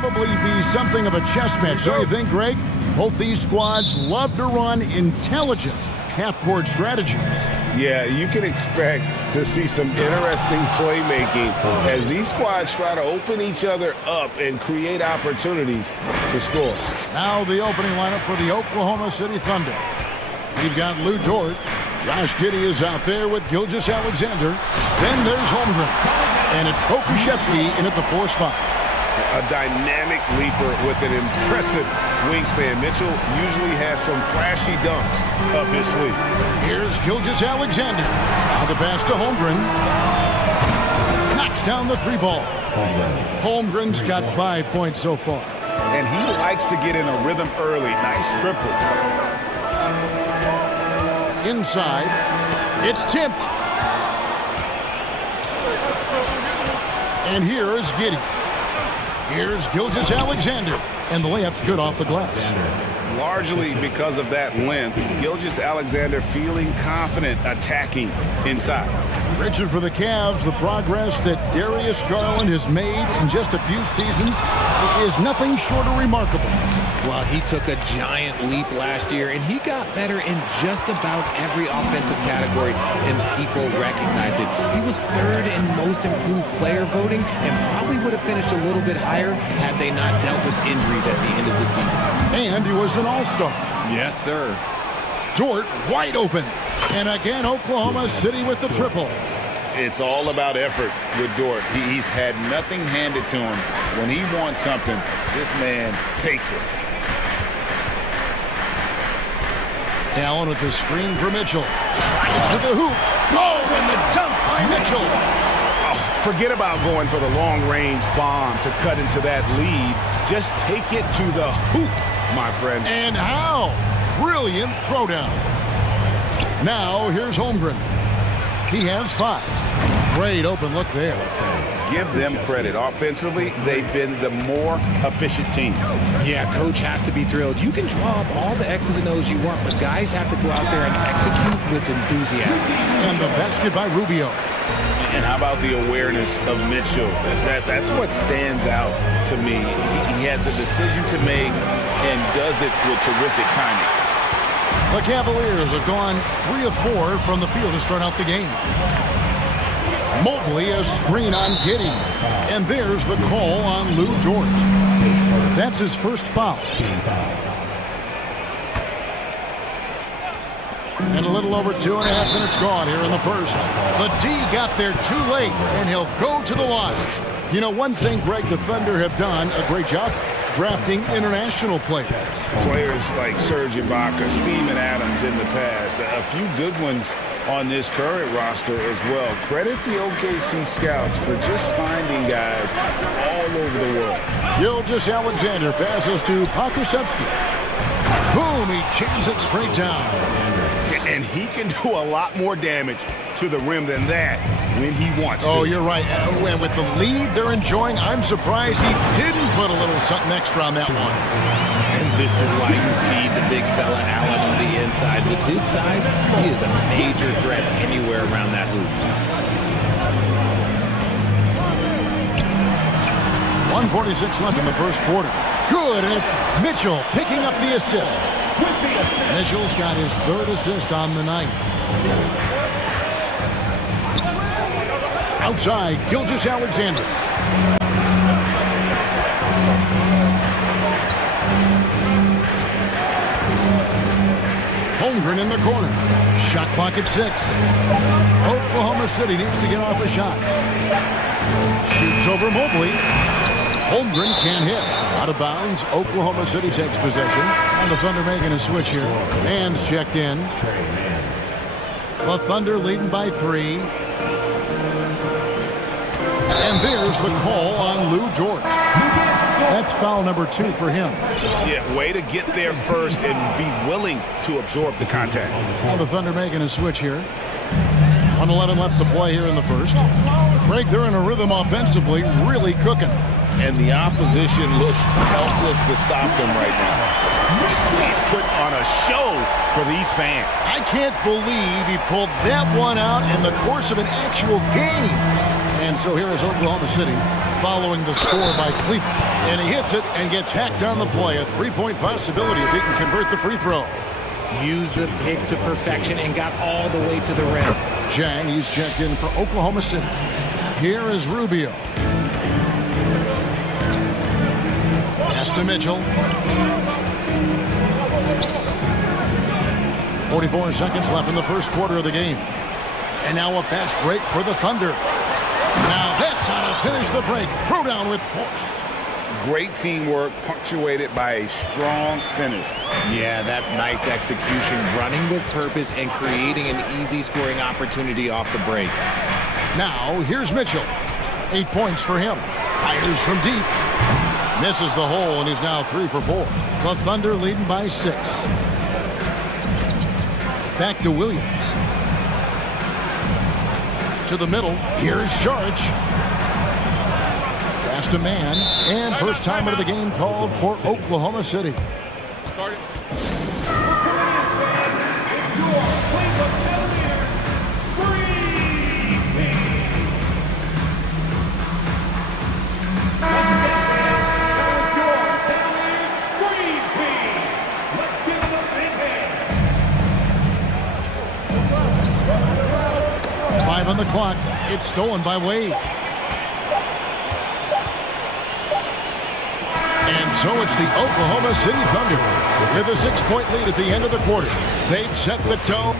probably be something of a chess match, don't you think, Greg? Both these squads love to run intelligent half-court strategies. Yeah, you can expect to see some interesting playmaking as these squads try to open each other up and create opportunities to score. Now the opening lineup for the Oklahoma City Thunder. We've got Lou Dort. Josh Giddey is out there with Gilgeous Alexander. Then there's Holmgren. And it's Pokuševski in at the 4 spot. A dynamic leaper with an impressive wingspan. Mitchell usually has some flashy dunks up his sleeve. Here's Gilgeous Alexander. Now the pass to Holmgren. Knocks down the 3 ball. Holmgren's got 5 points so far. And he likes to get in a rhythm early. Nice triple. Inside. It's tipped. And here is Giddey. Here's Gilgeous Alexander. And the layup's good off the glass. Largely because of that length, Gilgeous Alexander feeling confident attacking inside. Richard, for the Cavs, the progress that Darius Garland has made in just a few seasons is nothing short of remarkable. Well, he took a giant leap last year, and he got better in just about every offensive category, and people recognized it. He was 3rd in most improved player voting and probably would have finished a little bit higher had they not dealt with injuries at the end of the season. And he was an all-star. Yes, sir. Dort wide open. And again, Oklahoma City with the triple. It's all about effort with Dort. He's had nothing handed to him. When he wants something, this man takes it. Allen with the screen for Mitchell. Slides to the hoop. Oh, and the dunk by Mitchell. Oh, forget about going for the long-range bomb to cut into that lead. Just take it to the hoop, my friend. And how? Brilliant throwdown. Now, here's Holmgren. He has 5. Great open look there. Give them credit. Offensively, they've been the more efficient team. Yeah, coach has to be thrilled. You can draw up all the X's and O's you want, but guys have to go out there and execute with enthusiasm. And the basket by Rubio. And how about the awareness of Mitchell? That's what stands out to me. He has a decision to make and does it with terrific timing. The Cavaliers have gone 3 of 4 from the field to start out the game. Mobley a screen on Giddey. And there's the call on Lou Dort. That's his first foul. And a little over 2.5 minutes gone here in the first. The D got there too late, and he'll go to the line. You know, one thing, Greg, the Thunder have done a great job drafting international players. Players like Serge Ibaka, Steven Adams in the past. A few good ones on this current roster as well. Credit the OKC scouts for just finding guys all over the world. Gilgeous Alexander passes to Pokuševski. Boom, he jams it straight down. And he can do a lot more damage to the rim than that when he wants to. Oh, you're right. And with the lead they're enjoying, I'm surprised he didn't put a little something extra on that one. And this is why you feed the big fella Allen on the inside. With his size, he is a major threat anywhere around that hoop. 1:46 left in the first quarter. Good, and it's Mitchell picking up the assist. Mitchell's got his 3rd assist on the night. Outside, Gilgeous Alexander. Holmgren in the corner. Shot clock at 6. Oklahoma City needs to get off a shot. Shoots over Mobley. Holmgren can't hit. Out of bounds. Oklahoma City takes possession. And the Thunder making a switch here. Man's checked in. The Thunder leading by 3. And there's the call on Lou Dort. That's foul number 2 for him. Yeah, way to get there first and be willing to absorb the contact. Now the Thunder making a switch here. 1:11 left to play here in the first. Greg, they're in a rhythm offensively, really cooking. And the opposition looks helpless to stop them right now. He's put on a show for these fans. I can't believe he pulled that one out in the course of an actual game. And so here is Oklahoma City following the score by Cleveland. And he hits it and gets hacked on the play. A three-point possibility if he can convert the free throw. Used the pick to perfection and got all the way to the rim. Jang, he's checked in for Oklahoma City. Here is Rubio. Pass to Mitchell. 44 seconds left in the first quarter of the game. And now a fast break for the Thunder. Now that's how to finish the break. Throw down with force. Great teamwork, punctuated by a strong finish. Yeah, that's nice execution, running with purpose and creating an easy scoring opportunity off the break. Now, here's Mitchell. 8 points for him. Fires from deep. Misses the hole, and he's now 3 for 4. The Thunder leading by 6. Back to Williams. To the middle. Here's Sharch. Pass to man. And first time out of the game called for Oklahoma City. On the clock. It's stolen by Wade. And so it's the Oklahoma City Thunder with a 6-point lead at the end of the quarter. They've set the tone.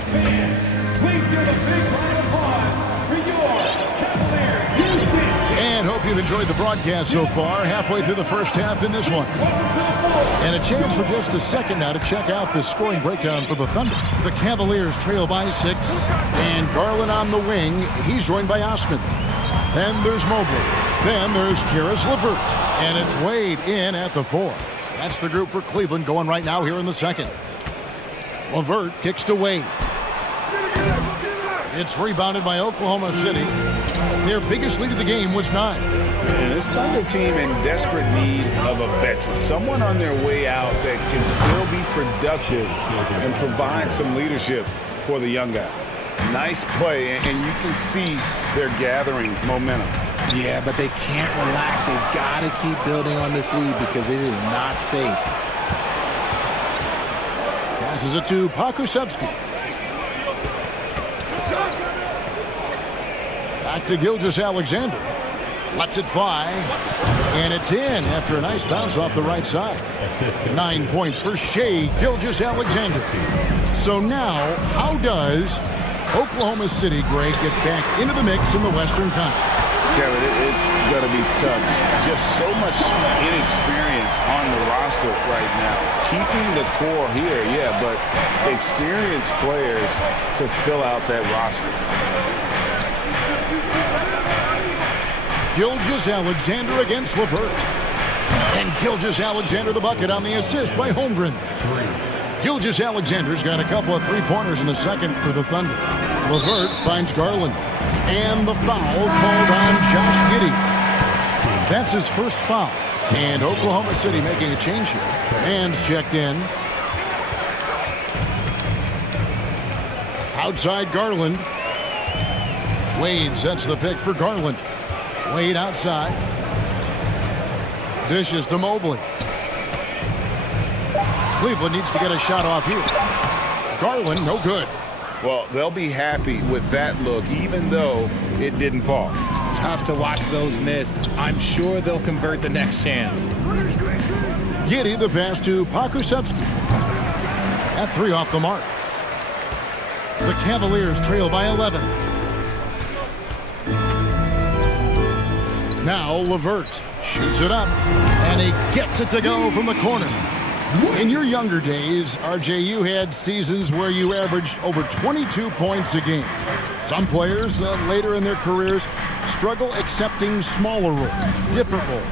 Please give a big round of applause for your Cavaliers. And hope you've enjoyed the broadcast so far. Halfway through the first half in this one. And a chance for just a second now to check out the scoring breakdown for the Thunder. The Cavaliers trail by 6. And Garland on the wing. He's joined by Osman. Then there's Mobley. Then there's Karis LeVert. And it's Wade in at the 4. That's the group for Cleveland going right now here in the second. LeVert kicks to Wade. It's rebounded by Oklahoma City. Their biggest lead of the game was 9. And this Thunder team in desperate need of a veteran. Someone on their way out that can still be productive and provide some leadership for the young guys. Nice play, and you can see they're gathering momentum. Yeah, but they can't relax. They've got to keep building on this lead because it is not safe. Passes it to Pokusevski. Back to Gilgeous-Alexander. Lets it fly. And it's in after a nice bounce off the right side. 9 points for Shai Gilgeous-Alexander. So now, how does Oklahoma City, Greg, get back into the mix in the Western Conference? Kevin, it's going to be tough. Just so much inexperience on the roster right now. Keeping the core here, yeah, but experienced players to fill out that roster. Gilgeous-Alexander against LeVert. And Gilgeous-Alexander the bucket on the assist by Holmgren. Gilgeous-Alexander's got a couple of three-pointers in the second for the Thunder. LeVert finds Garland. And the foul called on Josh Giddey. That's his first foul. And Oklahoma City making a change here. Man's checked in. Outside Garland. Wade sets the pick for Garland. Wade outside. Dishes to Mobley. Cleveland needs to get a shot off here. Garland, no good. Well, they'll be happy with that look, even though it didn't fall. Tough to watch those miss. I'm sure they'll convert the next chance. Giddey the pass to Pokusevski. At 3 off the mark. The Cavaliers trail by 11. Now LeVert shoots it up, and he gets it to go from the corner. In your younger days, RJ, you had seasons where you averaged over 22 points a game. Some players later in their careers struggle accepting smaller roles, different roles.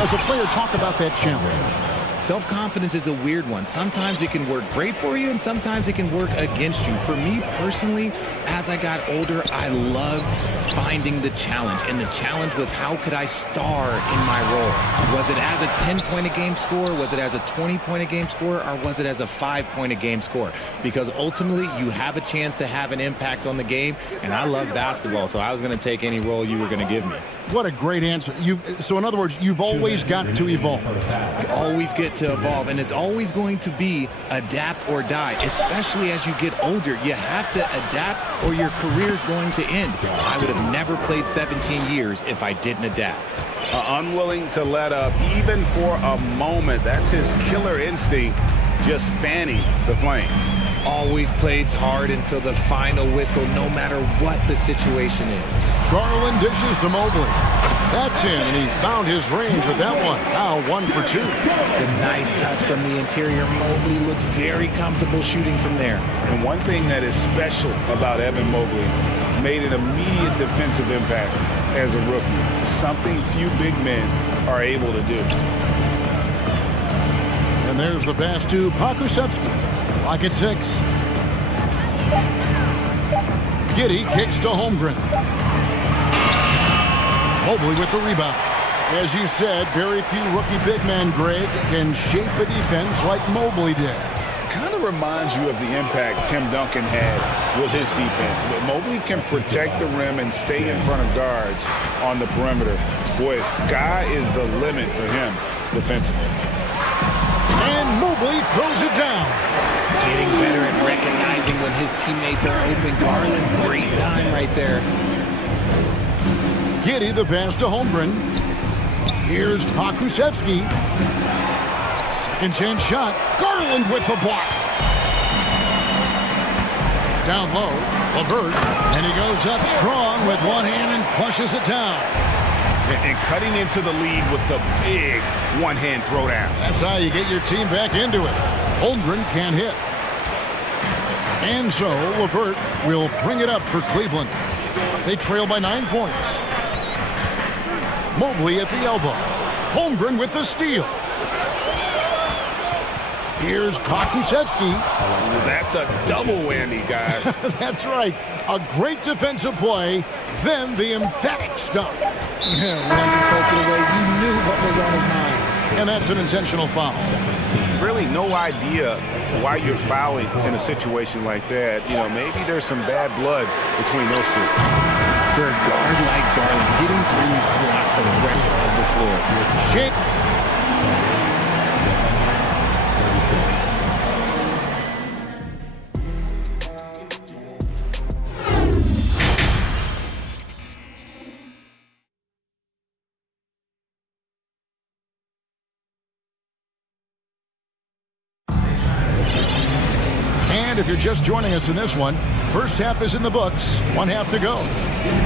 As a player, talk about that challenge. Self-confidence is a weird one. Sometimes it can work great for you, and sometimes it can work against you. For me personally, as I got older, I loved finding the challenge. And the challenge was, how could I star in my role? Was it as a 10-point-a-game scorer? Was it as a 20-point-a-game scorer? Or was it as a 5-point-a-game scorer? Because ultimately, you have a chance to have an impact on the game. And I love basketball, so I was going to take any role you were going to give me. What a great answer. So in other words, you've always got to evolve. You always get to evolve, and it's always going to be adapt or die, especially as you get older. You have to adapt or your career's going to end. I would have never played 17 years if I didn't adapt. Unwilling to let up even for a moment. That's his killer instinct, just fanning the flame. Always plays hard until the final whistle, no matter what the situation is. Garland dishes to Mobley. That's in, and he found his range with that one. Now 1 for 2. The nice touch from the interior. Mobley looks very comfortable shooting from there. And one thing that is special about Evan Mobley, made an immediate defensive impact as a rookie. Something few big men are able to do. And there's the pass to Pokusevski. Lock at 6. Giddey kicks to Holmgren. Mobley with the rebound. As you said, very few rookie big men, Greg, can shape a defense like Mobley did. Kind of reminds you of the impact Tim Duncan had with his defense. But Mobley can protect the rim and stay in front of guards on the perimeter. Boy, sky is the limit for him defensively. And Mobley throws it down. Getting better at recognizing when his teammates are open. Garland, great dime right there. Giddey the pass to Holmgren. Here's Pokusevski. Second chance shot. Garland with the block. Down low, LeVert. And he goes up strong with one hand and flushes it down. And cutting into the lead with the big one-hand throwdown. That's how you get your team back into it. Holmgren can't hit. And so LeVert will bring it up for Cleveland. They trail by 9 points. Mobley at the elbow. Holmgren with the steal. Here's Pokusevski. That's a double whammy, guys. That's right. A great defensive play, then the emphatic stuff. Once he poked it away, you knew what was on his mind. And that's an intentional foul. Really no idea why you're fouling in a situation like that. You know, maybe there's some bad blood between those two. For a guard like Garland, hitting threes blocks the rest of the floor. If you're just joining us in this one, first half is in the books, 1 half to go.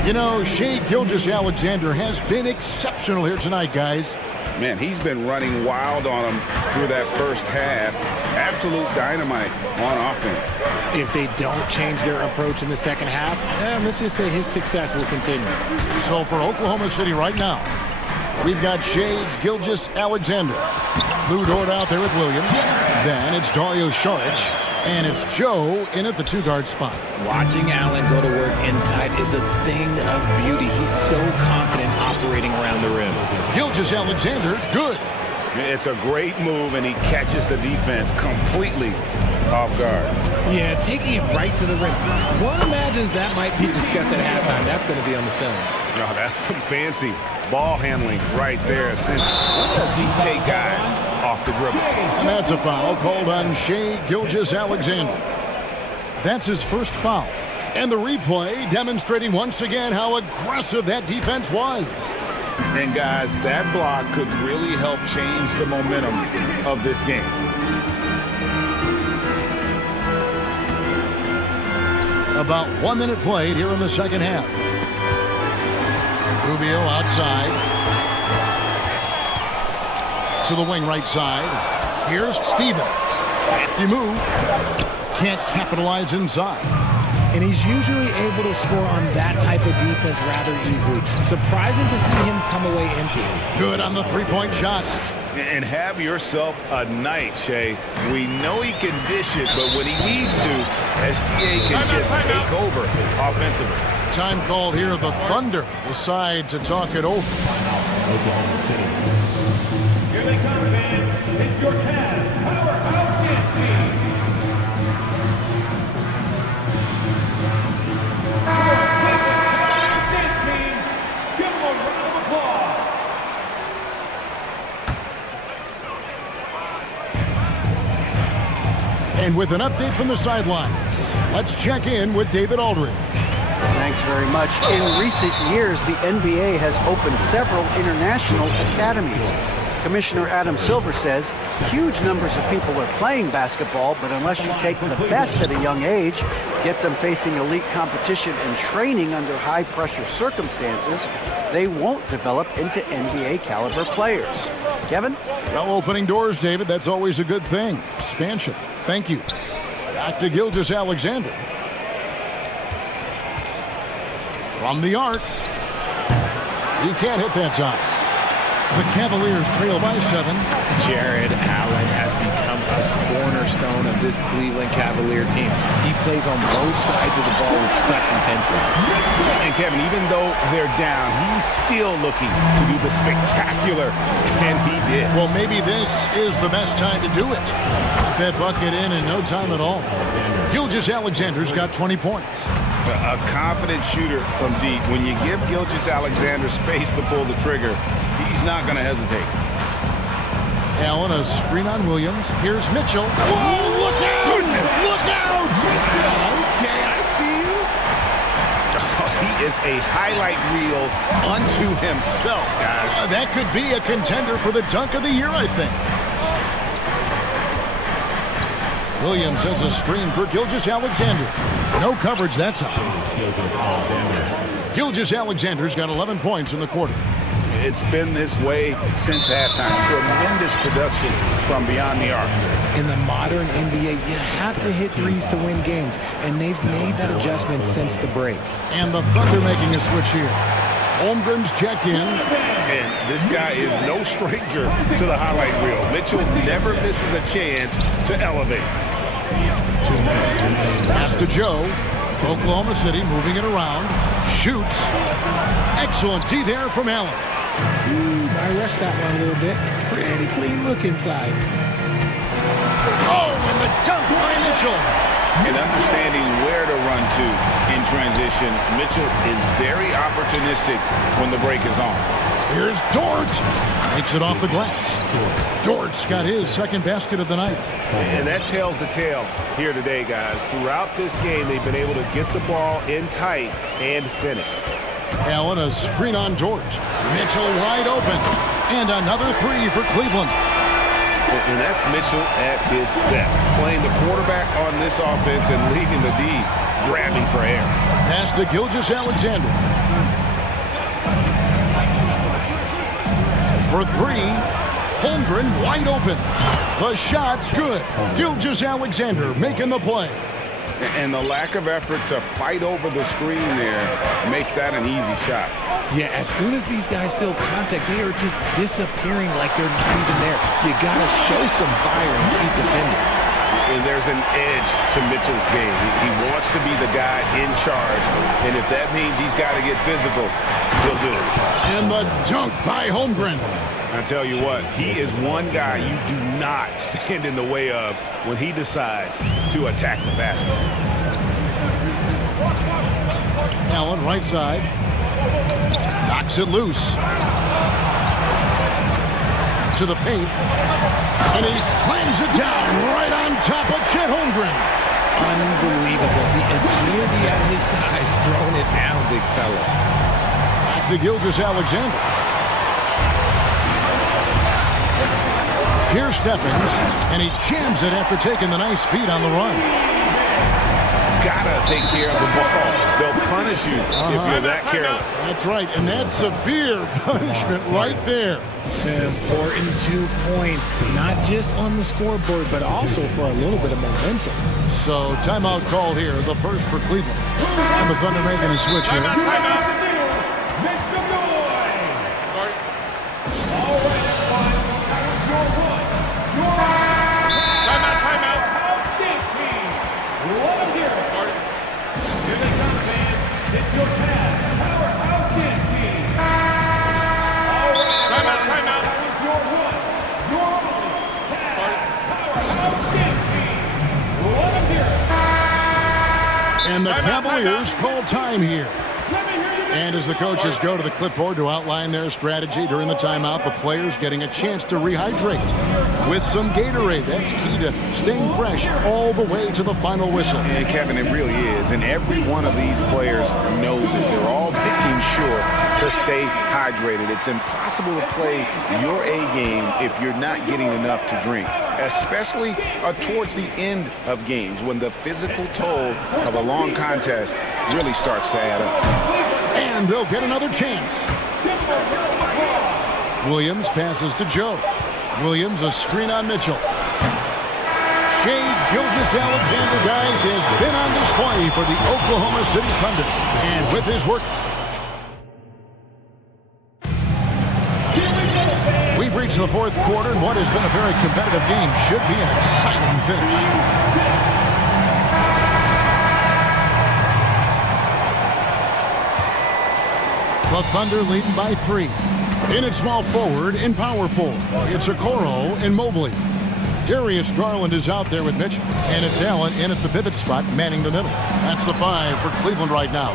You know, Shai Gilgeous-Alexander has been exceptional here tonight, guys. Man, he's been running wild on him through that first half. Absolute dynamite on offense. If they don't change their approach in the second half, let's just say his success will continue. So for Oklahoma City right now, we've got Shai Gilgeous-Alexander. Lou Dort out there with Williams. Then it's Dario Saric. And it's Joe in at the 2-guard spot. Watching Allen go to work inside is a thing of beauty. He's so confident operating around the rim. Gilgeous-Alexander, good. It's a great move, and he catches the defense completely off guard. Yeah, taking it right to the rim. One imagines that might be discussed at halftime. That's going to be on the film. No, that's some fancy ball handling right there. Since when does he take guys off the dribble? And that's a foul called on Shai Gilgeous-Alexander. That's his first foul. And the replay demonstrating once again how aggressive that defense was. And guys, that block could really help change the momentum of this game. About 1 minute played here in the second half. Rubio outside. To the wing right side. Here's Stevens. Crafty move. Can't capitalize inside. And he's usually able to score on that type of defense rather easily. Surprising to see him come away empty. Good on the three-point shot. And have yourself a night, Shay. We know he can dish it, but when he needs to, SGA can just take over offensively. Time called here. The Thunder decide to talk it over. Here they come, fans. It's your Cavs powerhouse dance team. Dance team, give them a round of applause. And with an update from the sidelines, let's check in with David Aldridge. Thanks very much. In recent years, the NBA has opened several international academies. Commissioner Adam Silver says huge numbers of people are playing basketball, but unless you take the best at a young age, get them facing elite competition and training under high-pressure circumstances, they won't develop into NBA-caliber players. Kevin? Well, opening doors, David, that's always a good thing. Expansion. Thank you. Back to Gilgeous-Alexander. From the arc. He can't hit that time. The Cavaliers trail by 7. Jared Allen has become a cornerstone of this Cleveland Cavalier team. He plays on both sides of the ball with such intensity. And Kevin, even though they're down, he's still looking to do the spectacular, and he did. Well, maybe this is the best time to do it. Get that bucket in no time at all. Gilgeous-Alexander's got 20 points. A confident shooter from deep. When you give Gilgeous-Alexander space to pull the trigger, he's not going to hesitate. Allen, a screen on Williams. Here's Mitchell. Whoa, look out! Goodness. Look out! Okay, I see you. He is a highlight reel unto himself, guys. That could be a contender for the dunk of the year, I think. Williams sends a screen for Gilgeous-Alexander. No coverage that time. Gilgeous-Alexander's got 11 points in the quarter. It's been this way since halftime. Tremendous production from beyond the arc. In the modern NBA, you have to hit threes to win games, and they've made that adjustment since the break. And the Thunder making a switch here. Holmgren's checked in. And this guy is no stranger to the highlight reel. Mitchell never misses a chance to elevate. Pass to Joe. Oklahoma City moving it around. Shoots. Excellent D there from Allen. I rushed that one a little bit. Pretty clean look inside. Oh, and the dunk by Mitchell. And understanding where to run to in transition, Mitchell is very opportunistic when the break is on. Here's Dort. Makes it off the glass. Dort's got his second basket of the night. And that tells the tale here today, guys. Throughout this game, they've been able to get the ball in tight and finish. Allen, a screen on George. Mitchell wide open. And another three for Cleveland. And that's Mitchell at his best. Playing the quarterback on this offense and leaving the D grabbing for air. Pass to Gilgeous-Alexander. For three, Holmgren wide open. The shot's good. Gilgeous-Alexander making the play. And the lack of effort to fight over the screen there makes that an easy shot. Yeah, as soon as these guys feel contact, they are just disappearing like they're not even there. You got to show some fire and keep defending. And there's an edge to Mitchell's game. He wants to be the guy in charge. And if that means he's got to get physical, he'll do it. And the dunk by Holmgren. I tell you what, he is one guy you do not stand in the way of when he decides to attack the basket. Allen, right side. Knocks it loose. To the paint. And he slams it down right on top of Chet Holmgren. Unbelievable. The agility at his size, throwing it down, big fella. Back to Gilgeous-Alexander. Here's Stephens, and he jams it after taking the nice feed on the run. Gotta take care of the ball. They'll punish you if you're that careless. That's right, and that's severe punishment right there. An important 2 points, not just on the scoreboard, but also for a little bit of momentum. So timeout called here, the first for Cleveland. And the Thunder making a switch here. Timeout. Make some noise. All right, everyone. And the Cavaliers call time here. And as the coaches go to the clipboard to outline their strategy during the timeout, the players getting a chance to rehydrate with some Gatorade. That's key to staying fresh all the way to the final whistle. And Kevin, it really is. And every one of these players knows it. They're all making sure to stay hydrated. It's impossible to play your A game if you're not getting enough to drink, especially towards the end of games when the physical toll of a long contest really starts to add up. And they'll get another chance. Williams passes to Joe. Williams, a screen on Mitchell. Shea Gilgeous-Alexander, guys, has been on display for the Oklahoma City Thunder. And with his work, we've reached the fourth quarter, and what has been a very competitive game should be an exciting finish. The Thunder leading by 3. In at small forward, in power forward, it's Okoro and Mobley. Darius Garland is out there with Mitch, and it's Allen in at the pivot spot, manning the middle. That's the 5 for Cleveland right now.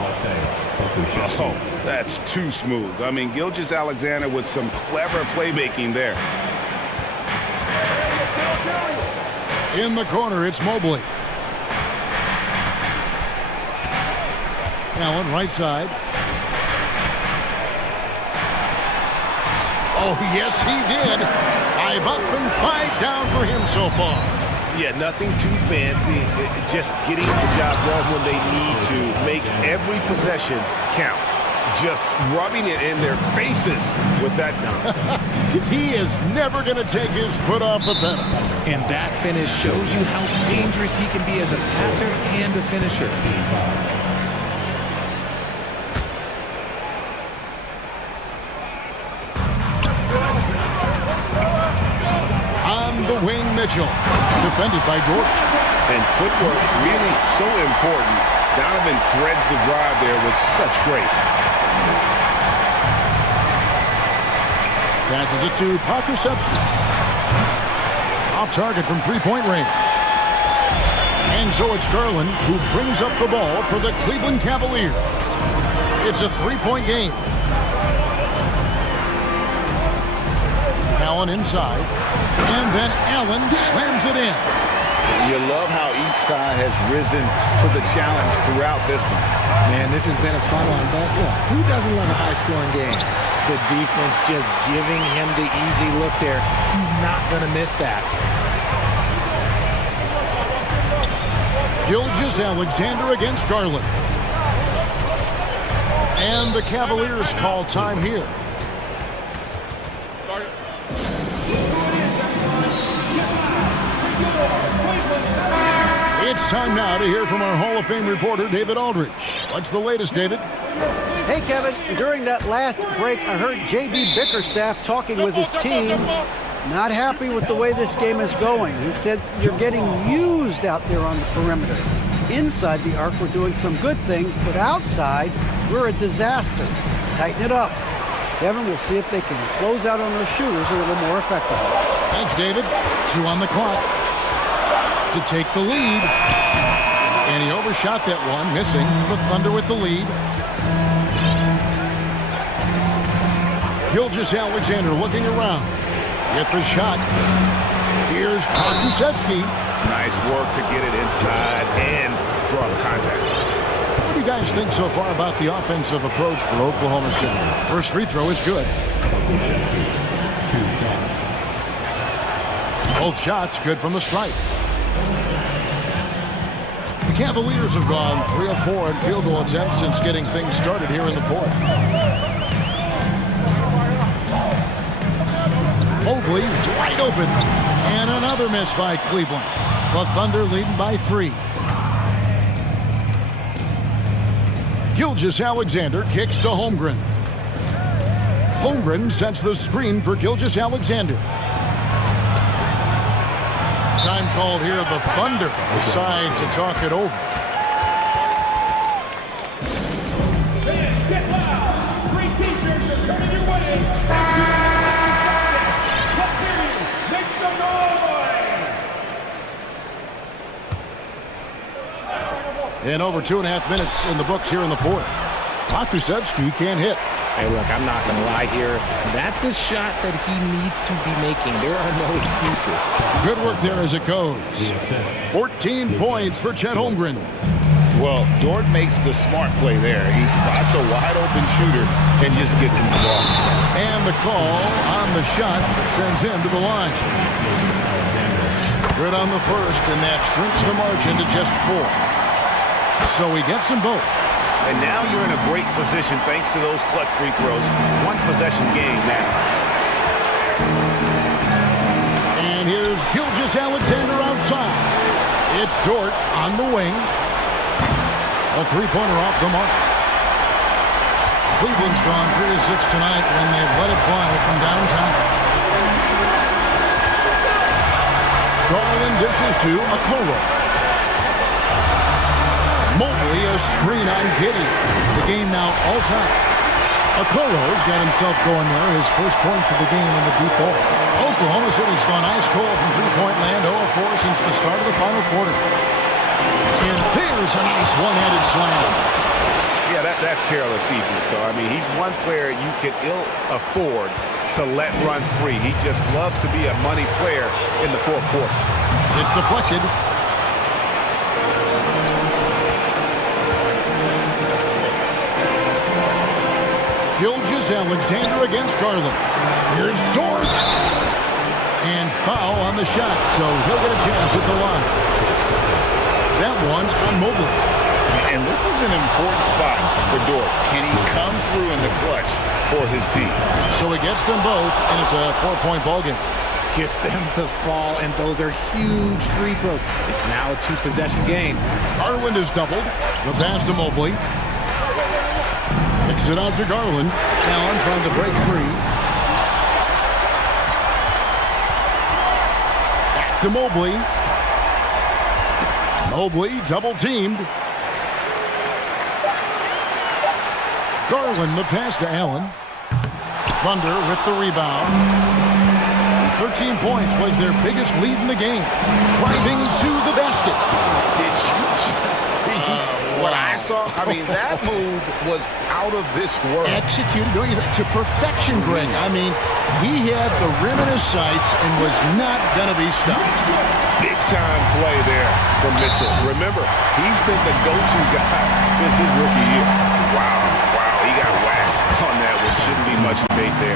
Oh, that's too smooth. I mean, Gilgeous-Alexander with some clever playmaking there. In the corner, it's Mobley. Allen, right side. Oh, yes, he did. 5 up and 5 down for him so far. Yeah, nothing too fancy. Just getting the job done when they need to. Make every possession count. Just rubbing it in their faces with that dunk. He is never going to take his foot off the pedal. And that finish shows you how dangerous he can be as a passer and a finisher. Wing Mitchell, defended by George. And footwork really so important. Donovan threads the drive there with such grace. Passes it to Pokusevski. Off target from three-point range. And so it's Garland who brings up the ball for the Cleveland Cavaliers. It's a 3-point game. Allen inside. And then Allen slams it in. You love how each side has risen to the challenge throughout this one. Man, this has been a fun one, but look, who doesn't love a high-scoring game? The defense just giving him the easy look there. He's not going to miss that. Gilgeous-Alexander against Garland. And the Cavaliers call time here. It's time now to hear from our Hall of Fame reporter, David Aldridge. What's the latest, David? Hey, Kevin. During that last break, I heard J.B. Bickerstaff talking with his team. Not happy with the way this game is going. He said, you're getting used out there on the perimeter. Inside the arc, we're doing some good things, but outside, we're a disaster. Tighten it up. Kevin, we'll see if they can close out on those shooters a little more effectively. Thanks, David. 2 on the clock to take the lead. And he overshot that one, missing. The Thunder with the lead. Gilgeous-Alexander looking around. Get the shot. Here's Pokusevski. Nice work to get it inside and draw the contact. What do you guys think so far about the offensive approach for Oklahoma City? First free throw is good. Both shots good from the stripe. The Cavaliers have gone 3 of 4 in field goal attempts since getting things started here in the fourth. Mobley wide open. And another miss by Cleveland. The Thunder leading by 3. Gilgeous-Alexander kicks to Holmgren. Holmgren sets the screen for Gilgeous-Alexander. Time called here. The Thunder decide to talk it over. Get loud! 3 teachers are coming your way! Let's hear you! Make some noise! And over 2.5 minutes in the books here in the fourth. Makusevsky can't hit. Hey, look, I'm not going to lie here. That's a shot that he needs to be making. There are no excuses. Good work there as it goes. 14 points for Chet Holmgren. Well, Dort makes the smart play there. He spots a wide-open shooter and just gets him the ball. And the call on the shot sends him to the line. Good on the first, and that shrinks the margin to just 4. So he gets them both. And now you're in a great position thanks to those clutch free throws. One possession game now. And here's Gilgeous-Alexander outside. It's Dort on the wing. A three-pointer off the mark. Cleveland's gone 3 of 6 tonight when they've let it fly from downtown. Garland dishes to Okoro. Mobley, a screen on Giddy. The game now all-time. Okoro's got himself going there. His first points of the game in the deep ball. Oklahoma City's gone ice cold from three-point land, 0-4 since the start of the final quarter. And there's a nice one-handed slam. Yeah, that's careless defense, though. I mean, he's one player you can ill afford to let run free. He just loves to be a money player in the fourth quarter. It's deflected. Gilgeous-Alexander against Garland. Here's Dort. And foul on the shot, so he'll get a chance at the line. That one on Mobley. And this is an important spot for Dort. Can he come through in the clutch for his team? So he gets them both, and it's a 4-point ball game. Gets them to fall, and those are huge free throws. It's now a 2-possession game. Garland is doubled. The pass to Mobley. Kicks it out to Garland. Allen trying to break free. Back to Mobley. Mobley double-teamed. Garland the pass to Allen. Thunder with the rebound. 13 points was their biggest lead in the game. Driving to the basket. Did you just see what I saw? I mean, that move was out of this world. Executed to perfection, Greg. I mean, he had the rim in his sights and was not going to be stopped. Big-time play there from Mitchell. Remember, he's been the go-to guy since his rookie year. Wow, he got whacked on that one. Shouldn't be much debate there.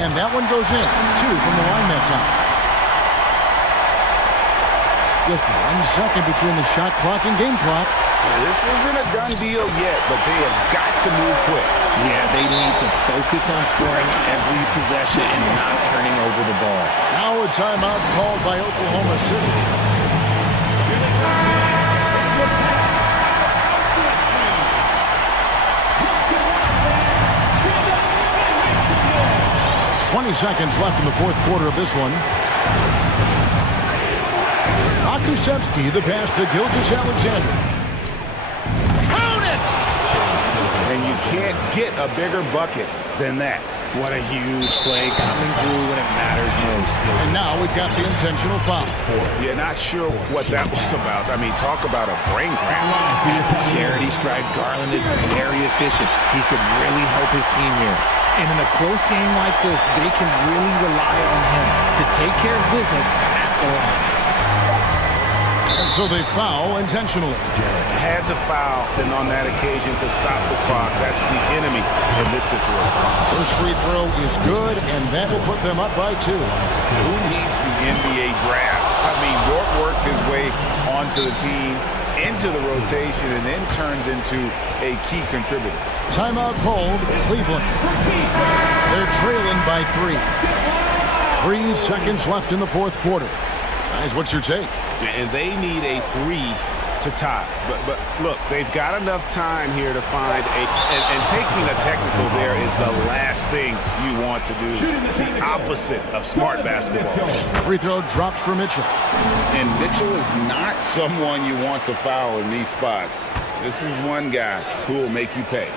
And that one goes in. 2 from the line that time. Just 1 second between the shot clock and game clock. This isn't a done deal yet, but they have got to move quick. Yeah, they need to focus on scoring every possession and not turning over the ball. Now a timeout called by Oklahoma City. 20 seconds left in the fourth quarter of this one. Makusevsky, the pass to Gilgeous-Alexander. Count it! And you can't get a bigger bucket than that. What a huge play coming through when it matters most. And now we've got the intentional foul. You're not sure what that was about. I mean, talk about a brain cramp. At the charity stripe, Garland is very efficient. He could really help his team here. And in a close game like this, they can really rely on him to take care of business at the line. And so they foul intentionally. Had to foul, and on that occasion to stop the clock. That's the enemy in this situation. First free throw is good, and that will put them up by 2. Who needs the NBA draft? I mean, Dort worked his way onto the team, into the rotation, and then turns into a key contributor. Timeout called Cleveland. They're trailing by 3. 3 seconds left in the fourth quarter. Guys, what's your take? And they need a 3 to tie. But look, they've got enough time here to find and taking a technical there is the last thing you want to do. The opposite of smart basketball. Free throw drops for Mitchell. And Mitchell is not someone you want to foul in these spots. This is one guy who will make you pay.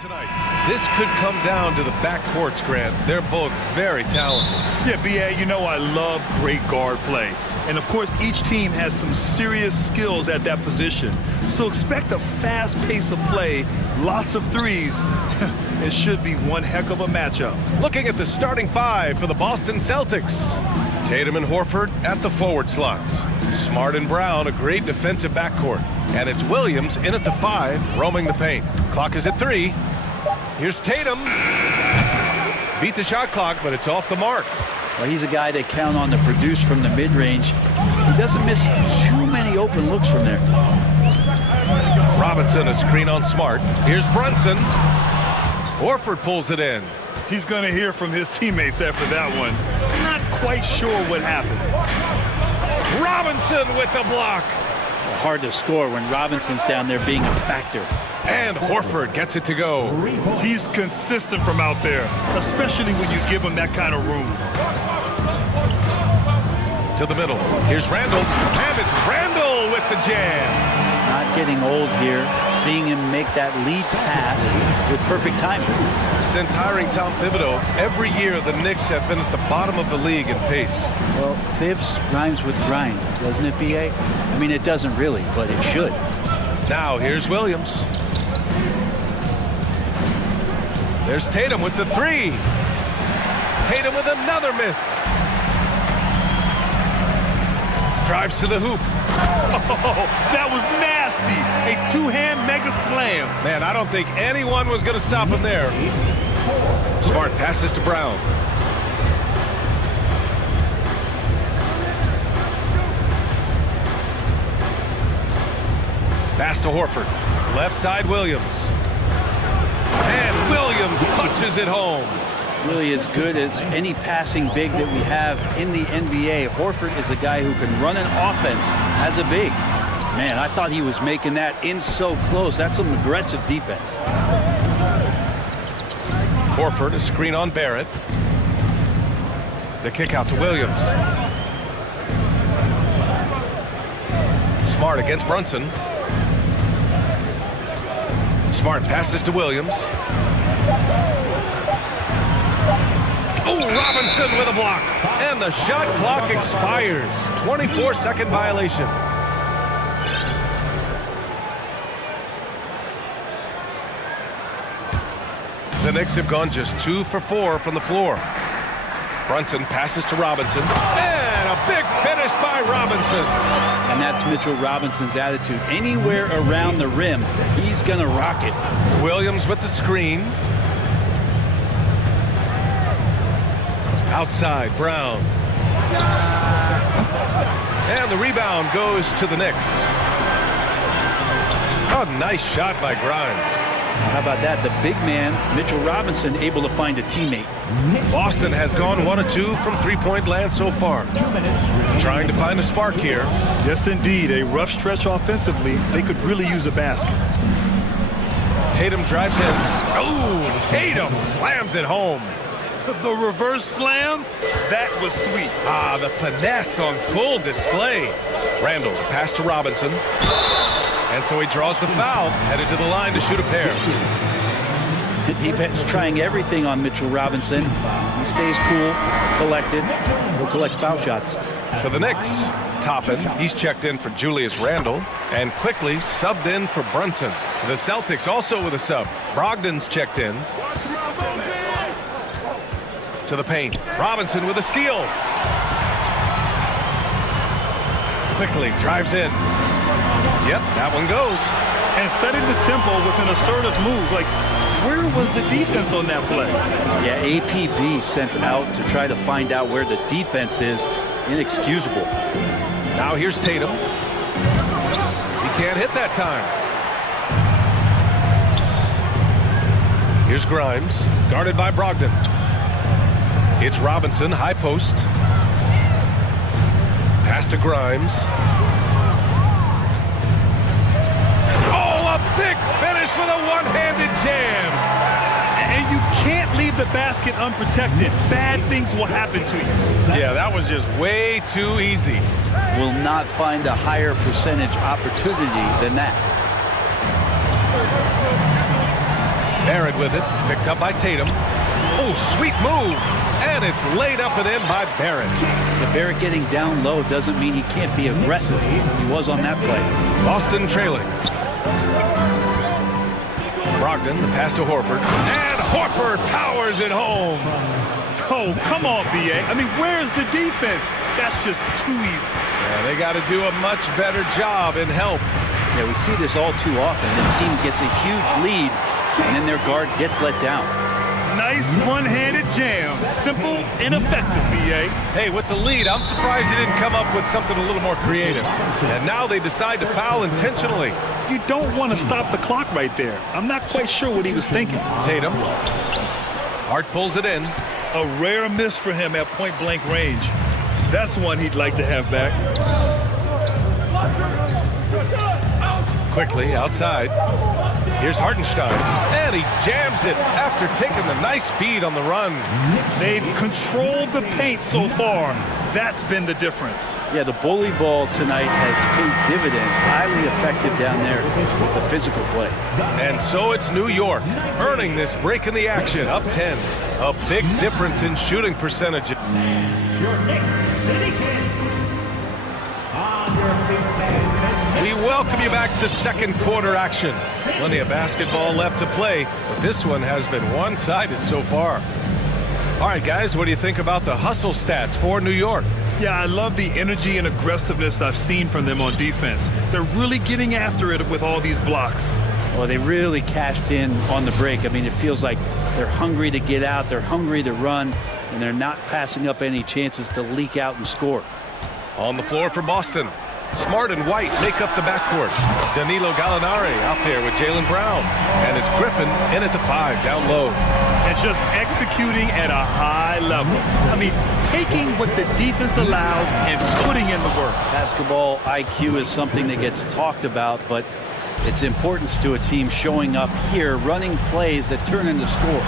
Tonight, this could come down to the backcourts, Grant. They're both very talented. Yeah, B.A., you know I love great guard play. And, of course, each team has some serious skills at that position. So expect a fast pace of play, lots of threes. It should be one heck of a matchup. Looking at the starting five for the Boston Celtics. Tatum and Horford at the forward slots. Smart and Brown, a great defensive backcourt. And it's Williams in at the 5, roaming the paint. Clock is at 3. Here's Tatum. Beat the shot clock, but it's off the mark. Well, he's a guy they count on to produce from the mid-range. He doesn't miss too many open looks from there. Robinson, a screen on Smart. Here's Brunson. Horford pulls it in. He's going to hear from his teammates after that one. Not quite sure what happened. Robinson with the block. Hard to score when Robinson's down there being a factor. And Horford gets it to go. He's consistent from out there, especially when you give him that kind of room. To the middle. Here's Randall. And it's Randall with the jam. Not getting old here, seeing him make that lead pass with perfect timing. Since hiring Tom Thibodeau, every year the Knicks have been at the bottom of the league in pace. Well, Thibs rhymes with grind, doesn't it, B.A.? I mean, it doesn't really, but it should. Now here's Williams. There's Tatum with the 3. Tatum with another miss. Drives to the hoop. Oh, that was nasty. A two-hand mega slam. Man, I don't think anyone was going to stop him there. Smart passes to Brown. Pass to Horford. Left side, Williams. And Williams punches it home. Really as good as any passing big that we have in the NBA. Horford is a guy who can run an offense as a big. Man, I thought he was making that in so close. That's some aggressive defense. Horford, a screen on Barrett. The kick out to Williams. Smart against Brunson. Smart passes to Williams. Oh, Robinson with a block. And the shot clock expires. 24-second violation. The Knicks have gone just 2 for 4 from the floor. Brunson passes to Robinson. And a big finish by Robinson. And that's Mitchell Robinson's attitude. Anywhere around the rim, he's going to rock it. Williams with the screen. Outside, Brown. And the rebound goes to the Knicks. Oh, nice shot by Grimes. How about that? The big man, Mitchell Robinson, able to find a teammate. Boston has gone 1 of 2 from three-point land so far. Trying to find a spark here. Yes, indeed. A rough stretch offensively. They could really use a basket. Tatum drives in. Oh, Tatum slams it home. The reverse slam, that was sweet. Ah, the finesse on full display. Randall, pass to Robinson. And so he draws the foul, headed to the line to shoot a pair. The defense trying everything on Mitchell Robinson. He stays cool, collected. He'll collect foul shots. For the Knicks, Toppin, he's checked in for Julius Randle, and quickly subbed in for Brunson. The Celtics also with a sub. Brogdon's checked in. To the paint. Robinson with a steal. Quickly drives in. Yep, that one goes. And setting the tempo with an assertive move. Like, where was the defense on that play? Yeah, APB sent out to try to find out where the defense is. Inexcusable. Now here's Tatum. He can't hit that time. Here's Grimes, guarded by Brogdon. It's Robinson, high post. Pass to Grimes. Oh, a big finish with a one-handed jam. And you can't leave the basket unprotected. Bad things will happen to you. Yeah, that was just way too easy. Will not find a higher percentage opportunity than that. Barrett with it, picked up by Tatum. Oh, sweet move. And it's laid up and in by Barrett. The Barrett getting down low doesn't mean he can't be aggressive. He was on that play. Boston trailing. Brogdon, the pass to Horford. And Horford powers it home. Oh, come on, B.A. I mean, where's the defense? That's just too easy. Yeah, they got to do a much better job in help. Yeah, we see this all too often. The team gets a huge lead, and then their guard gets let down. Nice one-handed jam. Simple and effective, B.A. Hey, with the lead, I'm surprised he didn't come up with something a little more creative. And now they decide to foul intentionally. You don't want to stop the clock right there. I'm not quite sure what he was thinking. Tatum. Hart pulls it in. A rare miss for him at point-blank range. That's one he'd like to have back. Quickly, outside. Here's Hartenstein. And he jams it after taking the nice feed on the run. They've controlled the paint so far. That's been the difference. Yeah, the bully ball tonight has paid dividends. Highly effective down there with the physical play. And so it's New York, earning this break in the action, up 10. A big difference in shooting percentage. We welcome you back to second quarter action. Plenty of basketball left to play, but this one has been one-sided so far. All right, guys, what do you think about the hustle stats for New York? Yeah, I love the energy and aggressiveness I've seen from them on defense. They're really getting after it with all these blocks. Well, they really cashed in on the break. I mean, it feels like they're hungry to get out, they're hungry to run, and they're not passing up any chances to leak out and score. On the floor for Boston. Smart and White make up the backcourt. Danilo Gallinari out there with Jaylen Brown. And it's Griffin in at the 5, down low. And just executing at a high level. I mean, taking what the defense allows and putting in the work. Basketball IQ is something that gets talked about, but its importance to a team showing up here, running plays that turn into scores.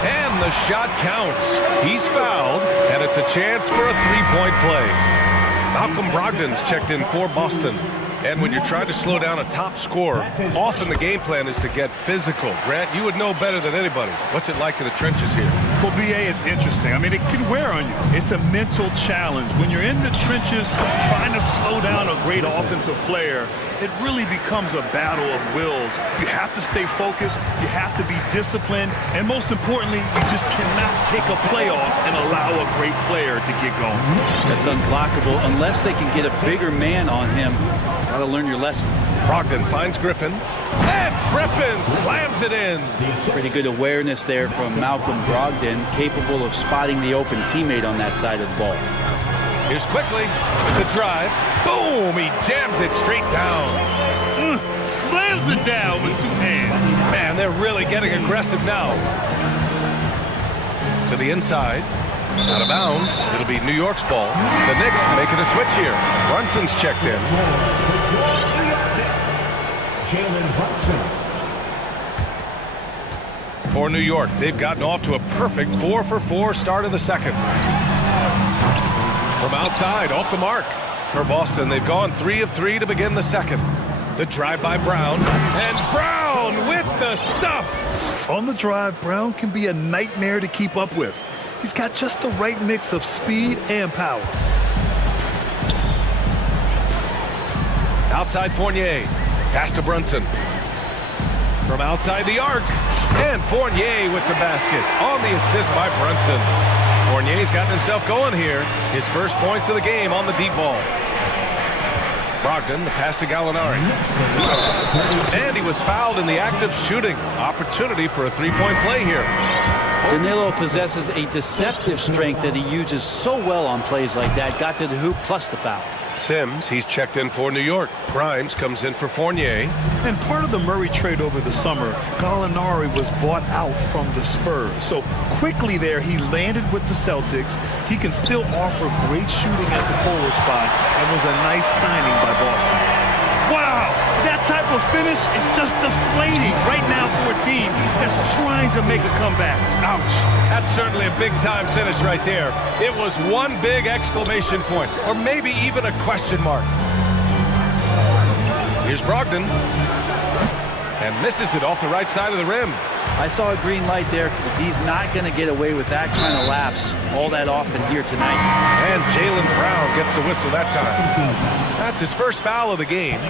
And the shot counts. He's fouled, and it's a chance for a three-point play. Malcolm Brogdon's checked in for Boston. And when you're trying to slow down a top scorer, often the game plan is to get physical. Grant, you would know better than anybody. What's it like in the trenches here? Well, B.A., it's interesting. I mean, it can wear on you. It's a mental challenge. When you're in the trenches trying to slow down a great offensive player, it really becomes a battle of wills. You have to stay focused. You have to be disciplined. And most importantly, you just cannot take a play off and allow a great player to get going. That's unblockable unless they can get a bigger man on him. Got to learn your lesson. Brogdon finds Griffin. And Griffin slams it in. Pretty good awareness there from Malcolm Brogdon, capable of spotting the open teammate on that side of the ball. Here's Quickly, the drive. Boom! He jams it straight down. Slams it down with two hands. Man, they're really getting aggressive now. To the inside. Out of bounds. It'll be New York's ball. The Knicks making a switch here. Brunson's checked in. Jalen Brunson. For New York, they've gotten off to a perfect 4-for-4 start in the second. From outside, off the mark. For Boston, they've gone 3 of 3 to begin the second. The drive by Brown. And Brown with the stuff. On the drive, Brown can be a nightmare to keep up with. He's got just the right mix of speed and power. Outside Fournier. Pass to Brunson. From outside the arc. And Fournier with the basket. On the assist by Brunson. Fournier's gotten himself going here. His first points of the game on the deep ball. Brogdon, the pass to Gallinari. And he was fouled in the act of shooting. Opportunity for a three-point play here. Danilo possesses a deceptive strength that he uses so well on plays like that. Got to the hoop plus the foul. Sims, he's checked in for New York. Grimes comes in for Fournier. And part of the Murray trade over the summer, Gallinari was bought out from the Spurs. So quickly there, he landed with the Celtics. He can still offer great shooting at the forward spot and was a nice signing by Boston. Wow, that type of finish is just deflating right now for a team that's trying to make a comeback. Ouch. That's certainly a big-time finish right there. It was one big exclamation point, or maybe even a question mark. Here's Brogdon. and misses it off the right side of the rim. I saw a green light there, but he's not going to get away with that kind of lapse all that often here tonight. And Jaylen Brown gets a whistle that time. That's his first foul of the game.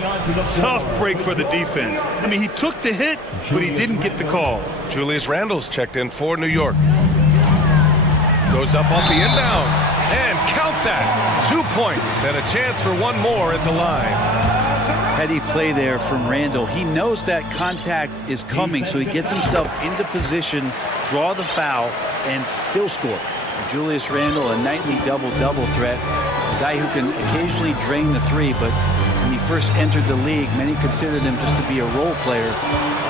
Tough break for the defense. I mean, he took the hit, but he didn't get the call. Julius Randle's checked in for New York. Goes up off the inbound, and count that. 2 points and a chance for one more at the line. Heady play there from Randle. He knows that contact is coming, so he gets himself into position, draw the foul, and still score. Julius Randle, a nightly double-double threat, a guy who can occasionally drain the three, but when he first entered the league, many considered him just to be a role player.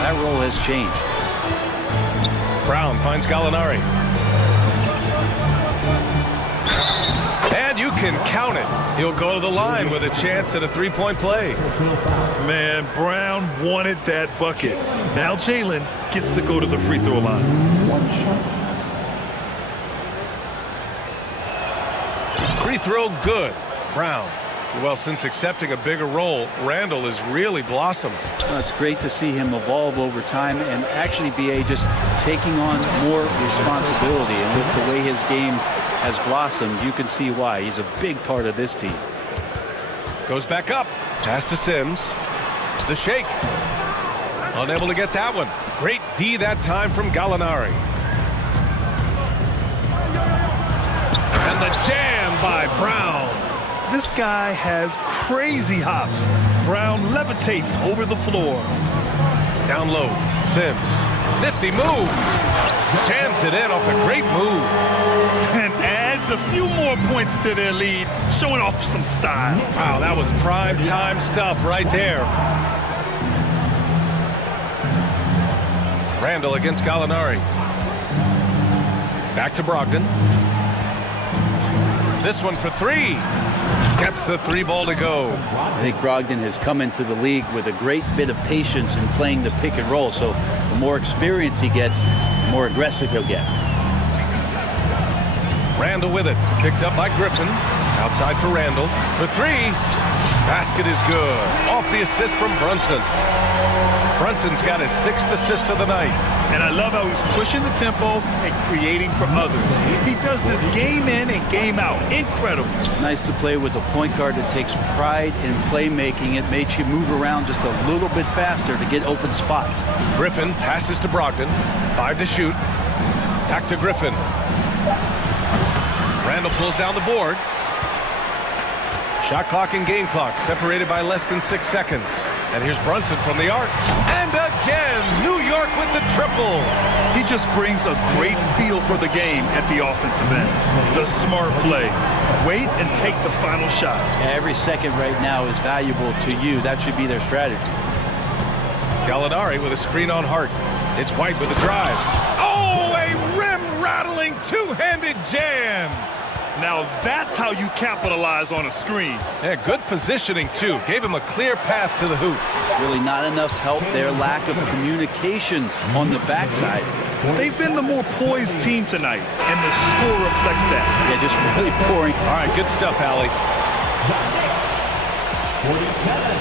That role has changed. Brown finds Gallinari. And you can count it. He'll go to the line with a chance at a three-point play. Man, Brown wanted that bucket. Now Jaylen gets to go to the free throw line. Free throw good. Brown. Well, since accepting a bigger role, Randle has really blossomed. Well, it's great to see him evolve over time and actually be just taking on more responsibility. And with the way his game has blossomed, you can see why. He's a big part of this team. Goes back up. Pass to Sims. The shake. Unable to get that one. Great D that time from Gallinari. And the jam by Brown. This guy has crazy hops. Brown levitates over the floor. Down low. Sims. Nifty move. Jams it in off a great move. And adds a few more points to their lead, showing off some style. Wow, that was prime time stuff right there. Randle against Gallinari. Back to Brogdon. This one for three. Gets the three ball to go. I think Brogdon has come into the league with a great bit of patience in playing the pick and roll. So the more experience he gets, the more aggressive he'll get. Randle with it. Picked up by Griffin. Outside for Randle. For three. Basket is good. Off the assist from Brunson. Brunson's got his 6th assist of the night. And I love how he's pushing the tempo and creating for others. He does this game in and game out. Incredible. Nice to play with a point guard that takes pride in playmaking. It makes you move around just a little bit faster to get open spots. Griffin passes to Brogdon. 5 to shoot. Back to Griffin. Randle pulls down the board. Shot clock and game clock separated by less than 6 seconds. And here's Brunson from the arc. And again, New York with the triple. He just brings a great feel for the game at the offensive end. The smart play. Wait and take the final shot. Every second right now is valuable to you. That should be their strategy. Gallinari with a screen on Hart. It's White with a drive. Oh, a rim-rattling two-handed jam. Now that's how you capitalize on a screen. Yeah, good positioning, too. Gave him a clear path to the hoop. Really not enough help there. Lack of communication on the backside. They've been the more poised team tonight, and the score reflects that. Yeah, just really pouring. All right, good stuff, Allie. 47.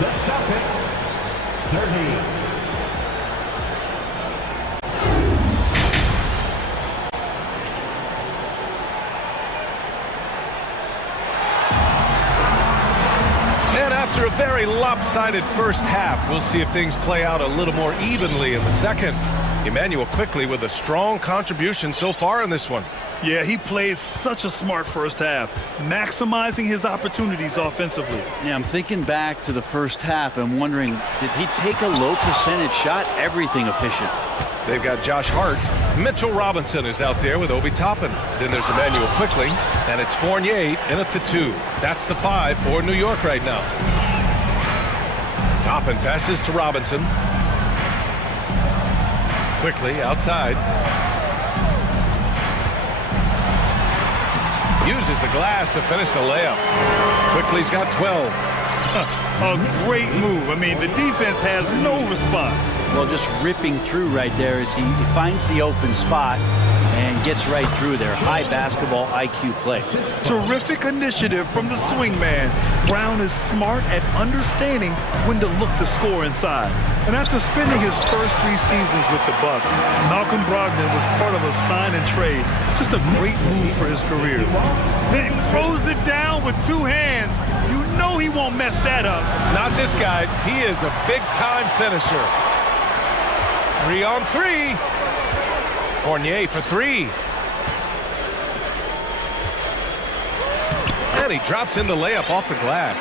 The Celtics, 30. After a very lopsided first half, we'll see if things play out a little more evenly in the second. Emmanuel quickly with a strong contribution so far in this one. Yeah, he played such a smart first half, maximizing his opportunities offensively. Yeah, I'm thinking back to the first half and wondering, did he take a low percentage shot? Everything efficient. They've got Josh Hart. Mitchell Robinson is out there with Obi Toppin. Then there's Emmanuel quickly, and it's Fournier in at the 2. That's the 5 for New York right now. Toppin passes to Robinson. Quickly outside. Uses the glass to finish the layup. Quickly's got 12. A great move. I mean, the defense has no response. Well, just ripping through right there as he finds the open spot and gets right through there. High basketball IQ play. Terrific initiative from the swing man. Brown is smart at understanding when to look to score inside. And after spending his first 3 seasons with the Bucks, Malcolm Brogdon was part of a sign and trade. Just a great move for his career. Then throws it down with 2 hands. You know he won't mess that up. Not this guy. He is a big-time finisher. 3-on-3. Fournier for 3. And he drops in the layup off the glass.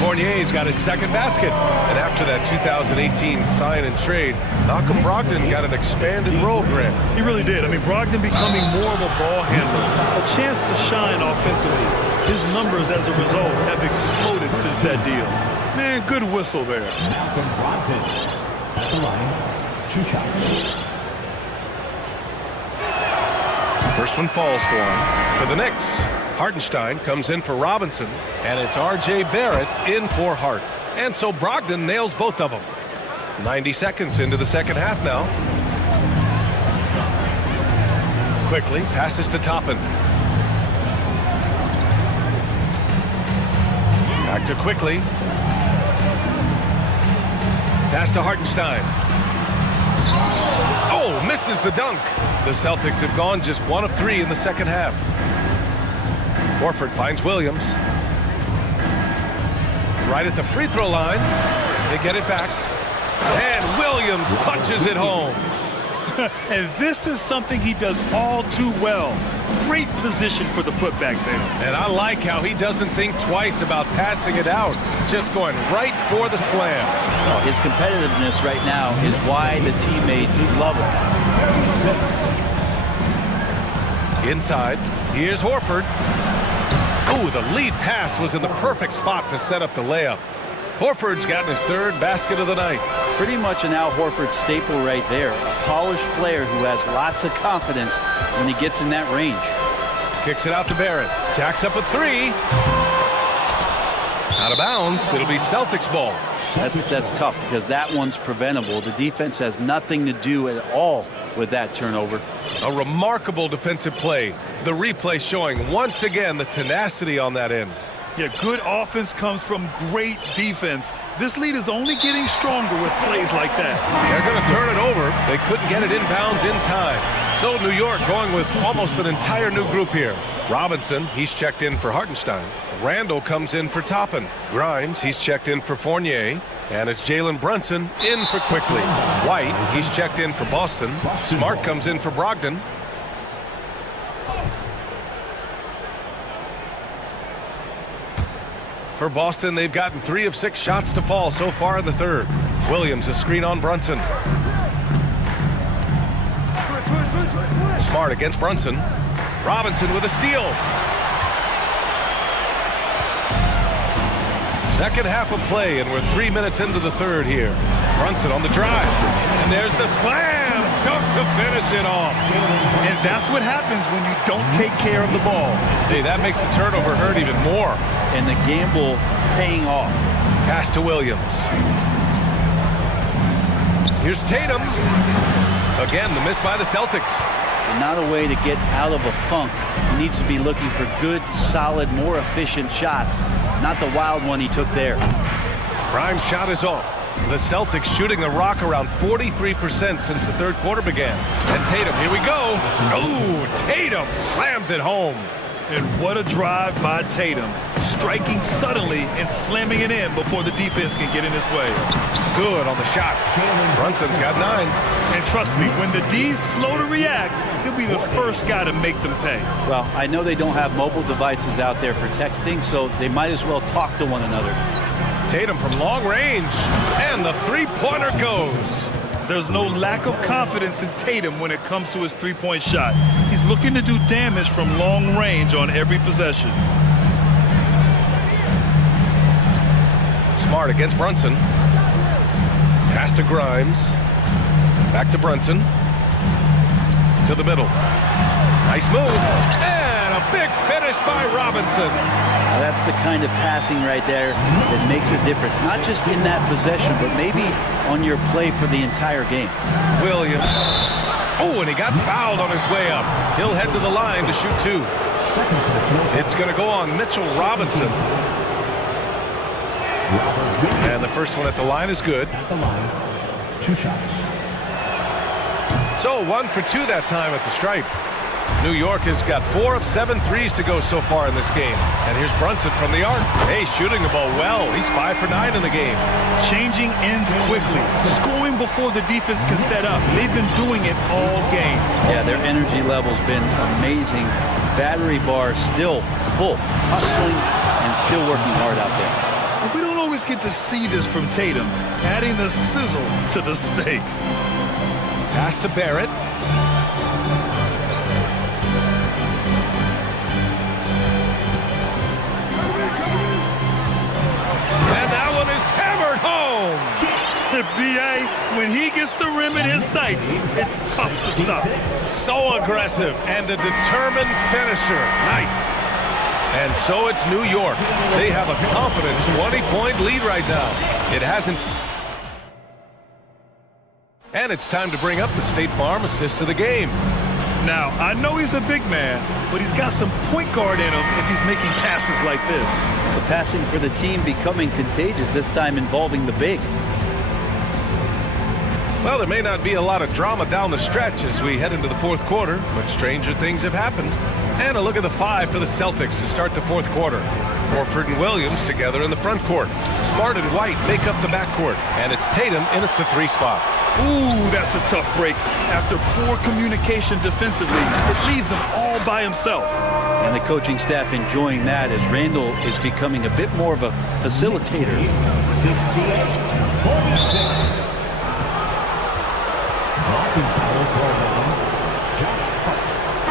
Fournier's got his second basket. And after that 2018 sign and trade, Malcolm Brogdon got an expanded role, Grant. He really did. I mean, Brogdon becoming more of a ball handler. A chance to shine offensively. His numbers as a result have exploded since that deal. Man, good whistle there. Malcolm Brogdon at the line. 2 shots. First one falls for him. For the Knicks, Hartenstein comes in for Robinson, and it's R.J. Barrett in for Hart. And so Brogdon nails both of them. 90 seconds into the second half now. Quickly passes to Toppin. Back to Quickly. Pass to Hartenstein. Oh, misses the dunk. The Celtics have gone just 1 of 3 in the second half. Horford finds Williams. Right at the free throw line. They get it back. And Williams punches it home. And this is something he does all too well. Great position for the putback there. And I like how he doesn't think twice about passing it out. Just going right for the slam. Well, his competitiveness right now is why the teammates love him. Inside, here's Horford. Ooh, the lead pass was in the perfect spot to set up the layup. Horford's gotten his 3rd basket of the night. Pretty much an Al Horford staple right there. A polished player who has lots of confidence when he gets in that range. Kicks it out to Barrett. Jacks up a 3. Out of bounds. It'll be Celtics ball. That's tough because that one's preventable. The defense has nothing to do at all with that turnover. A remarkable defensive play. The replay showing once again the tenacity on that end. Yeah, good offense comes from great defense. This lead is only getting stronger with plays like that. They're going to turn it over. They couldn't get it inbounds in time. So New York going with almost an entire new group here. Robinson, he's checked in for Hartenstein. Randall comes in for Toppin. Grimes, he's checked in for Fournier. And it's Jalen Brunson in for Quickly. White, he's checked in for Boston. Smart comes in for Brogdon. For Boston, they've gotten 3 of 6 shots to fall so far in the 3rd. Williams, a screen on Brunson. Smart against Brunson. Robinson with a steal. Second half of play, and we're 3 minutes into the 3rd here. Brunson on the drive. And there's the slam. Dunk to finish it off. And that's what happens when you don't take care of the ball. Hey, that makes the turnover hurt even more. And the gamble paying off. Pass to Williams. Here's Tatum. Again, the miss by the Celtics. And not a way to get out of a funk. He needs to be looking for good, solid, more efficient shots. Not the wild one he took there. Grimes' shot is off. The Celtics shooting the rock around 43% since the 3rd quarter began. And Tatum, here we go. Oh, Tatum slams it home. And what a drive by Tatum. Striking suddenly and slamming it in before the defense can get in his way. Good on the shot. Brunson's got 9. And trust me, when the D's slow to react, he'll be the first guy to make them pay. Well, I know they don't have mobile devices out there for texting, so they might as well talk to one another. Tatum from long range, and the 3-pointer goes. There's no lack of confidence in Tatum when it comes to his 3-point shot. He's looking to do damage from long range on every possession. Smart against Brunson. Pass to Grimes. Back to Brunson. To the middle. Nice move. And a big finish by Robinson. Now that's the kind of passing right there that makes a difference. Not just in that possession, but maybe on your play for the entire game. Williams. Oh, and he got fouled on his way up. He'll head to the line to shoot 2. It's going to go on Mitchell Robinson. And the first one at the line is good. At the line, 2 shots. So 1 for 2 that time at the stripe. New York has got 4 of 7 threes to go so far in this game. And here's Brunson from the arc. Hey, shooting the ball well. He's 5 for 9 in the game. Changing ends quickly, scoring before the defense can set up. They've been doing it all game. Yeah, their energy level's been amazing. Battery bar still full, hustling and still working hard out there. We don't always get to see this from Tatum, adding the sizzle to the steak. Pass to Barrett. And that one is hammered home. B.A., when he gets the rim in his sights, it's tough to stop. So aggressive and a determined finisher. Nice. And so it's New York. They have a confident 20-point lead right now. It hasn't. And it's time to bring up the State Farm assist of the game. Now, I know he's a big man, but he's got some point guard in him if he's making passes like this. The passing for the team becoming contagious, this time involving the big. Well, there may not be a lot of drama down the stretch as we head into the fourth quarter, but stranger things have happened. And a look at the 5 for the Celtics to start the fourth quarter. Horford and Williams together in the front court. Smart and White make up the backcourt, and it's Tatum in at the 3 spot. Ooh, that's a tough break. After poor communication defensively, it leaves him all by himself. And the coaching staff enjoying that as Randall is becoming a bit more of a facilitator. 46.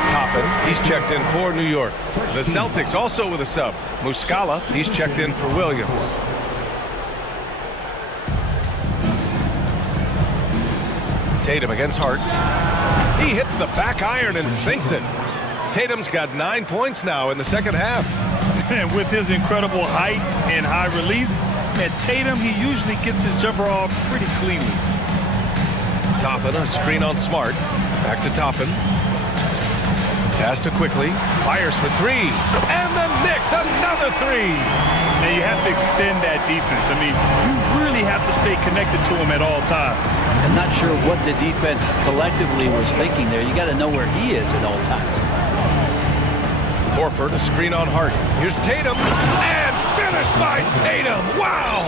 Toppin, he's checked in for New York. The Celtics also with a sub. Muscala, he's checked in for Williams. Tatum against Hart. He hits the back iron and sinks it. Tatum's got 9 points now in the second half. And with his incredible height and high release, at Tatum, he usually gets his jumper off pretty cleanly. Toppin, a screen on Smart. Back to Toppin. Pass to Quickly. Fires for 3. And the Knicks, another 3. And you have to extend that defense. I mean, you really have to stay connected to him at all times. I'm not sure what the defense collectively was thinking there. You got to know where he is at all times. Horford, a screen on Hart. Here's Tatum. And finished by Tatum. Wow!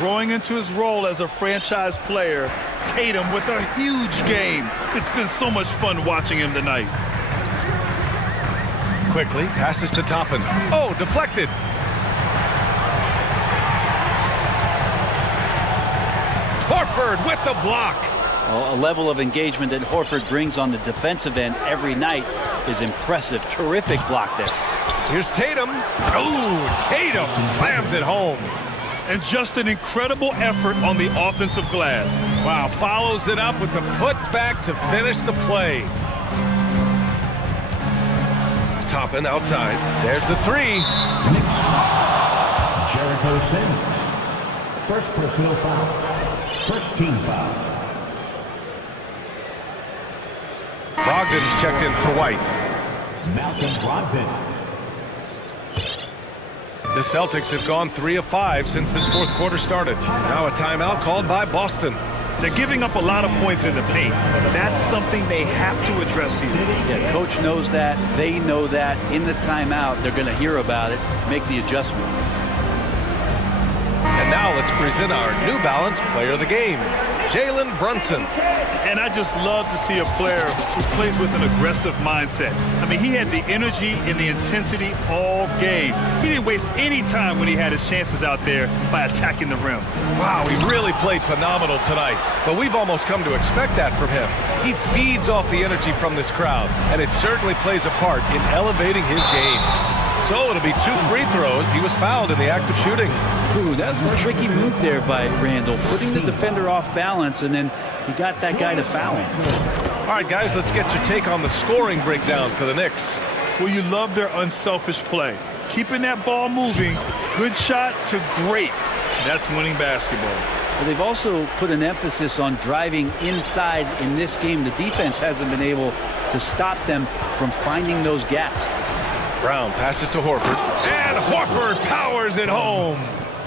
Growing into his role as a franchise player, Tatum with a huge game. It's been so much fun watching him tonight. Quickly passes to Toppin. Oh, deflected. Horford with the block. Well, a level of engagement that Horford brings on the defensive end every night is impressive. Terrific block there. Here's Tatum. Oh, Tatum slams it home. And just an incredible effort on the offensive glass. Wow, follows it up with the putback to finish the play. Toppin outside. There's the 3. Jericho Sims. First personal foul. First team foul. Brogdon's checked in for White. Malcolm Brogdon. The Celtics have gone 3 of 5 since this fourth quarter started. Now a timeout called by Boston. They're giving up a lot of points in the paint. That's something they have to address here. Yeah, coach knows that. They know that. In the timeout, they're going to hear about it, make the adjustment. And now let's present our New Balance player of the game, Jalen Brunson. And I just love to see a player who plays with an aggressive mindset. I mean, he had the energy and the intensity all game. He didn't waste any time when he had his chances out there by attacking the rim. Wow, he really played phenomenal tonight. But we've almost come to expect that from him. He feeds off the energy from this crowd, and it certainly plays a part in elevating his game. So it'll be 2 free throws. He was fouled in the act of shooting. Ooh, that was a tricky move there by Randall, putting the defender off balance, and then he got that guy to foul him. All right, guys, let's get your take on the scoring breakdown for the Knicks. Well, you love their unselfish play. Keeping that ball moving, good shot to great. That's winning basketball. but they've also put an emphasis on driving inside in this game. The defense hasn't been able to stop them from finding those gaps. Brown passes to Horford, and Horford powers it home.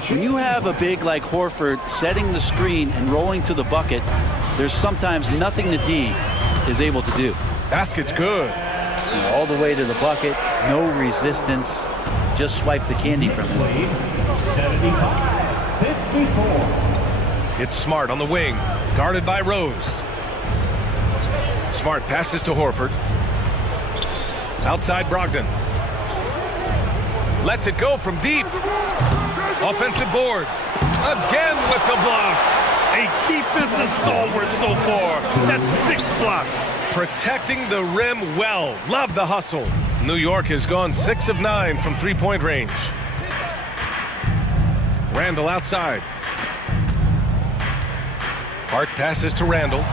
When you have a big like Horford setting the screen and rolling to the bucket, there's sometimes nothing the D is able to do. Basket's good. All the way to the bucket, no resistance, just swipe the candy from him. 75-54. It's Smart on the wing, guarded by Rose. Smart passes to Horford. Outside Brogdon. Lets it go from deep. Offensive board. Again with the block. A defensive stalwart so far. That's 6 blocks. Protecting the rim well. Love the hustle. New York has gone 6 of 9 from three-point range. Randall outside. Hart passes to Randall.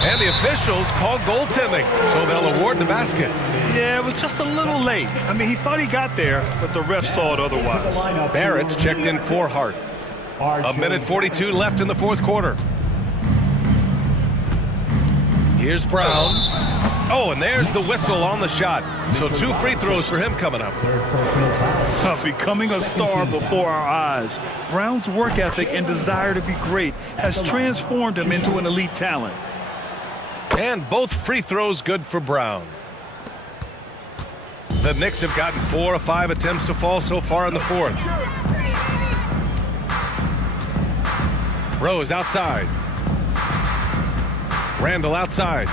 And the officials call goaltending, so they'll award the basket. Yeah, it was just a little late. I mean, he thought he got there, but the ref saw it otherwise. Barrett's checked in for Hart. A minute 42 left in the fourth quarter. Here's Brown. Oh, and there's the whistle on the shot. So 2 free throws for him coming up. Becoming a star before our eyes. Brown's work ethic and desire to be great has transformed him into an elite talent. And both free throws good for Brown. The Knicks have gotten 4 of 5 attempts to fall so far in the fourth. Rose outside. Randall outside.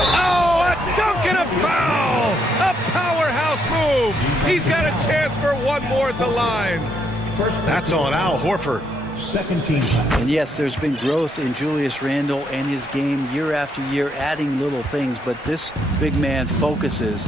Oh, a dunk and a foul! A powerhouse move! He's got a chance for one more at the line. That's on Al Horford. Second team. And yes, there's been growth in Julius Randle and his game year after year, adding little things, but this big man focuses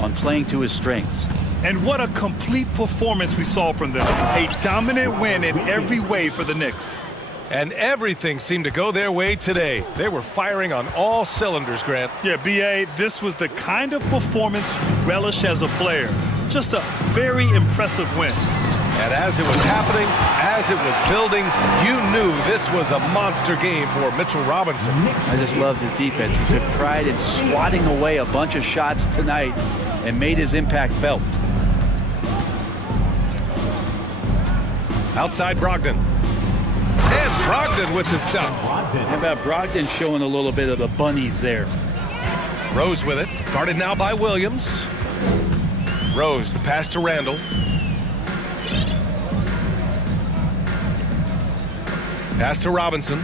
on playing to his strengths. And what a complete performance we saw from them. A dominant win in every way for the Knicks. And everything seemed to go their way today. They were firing on all cylinders, Grant. Yeah, B.A., this was the kind of performance you relish as a player. Just a very impressive win. And as it was happening, as it was building, you knew this was a monster game for Mitchell Robinson. I just loved his defense. He took pride in swatting away a bunch of shots tonight and made his impact felt. Outside Brogdon. And Brogdon with the stuff. How about Brogdon showing a little bit of the bunnies there? Rose with it. Guarded now by Williams. Rose, the pass to Randall. Pass to Robinson.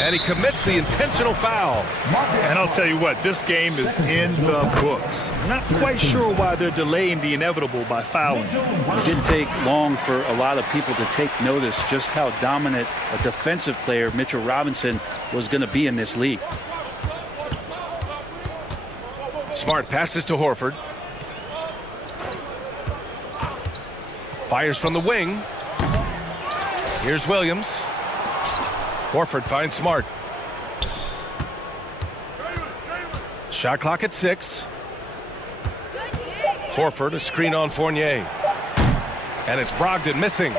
And he commits the intentional foul. And I'll tell you what, this game is in the books. Not quite sure why they're delaying the inevitable by fouling. It didn't take long for a lot of people to take notice just how dominant a defensive player Mitchell Robinson was going to be in this league. Smart passes to Horford. Fires from the wing. Here's Williams. Horford finds Smart. Shot clock at 6. Horford, a screen on Fournier. And it's Brogdon missing.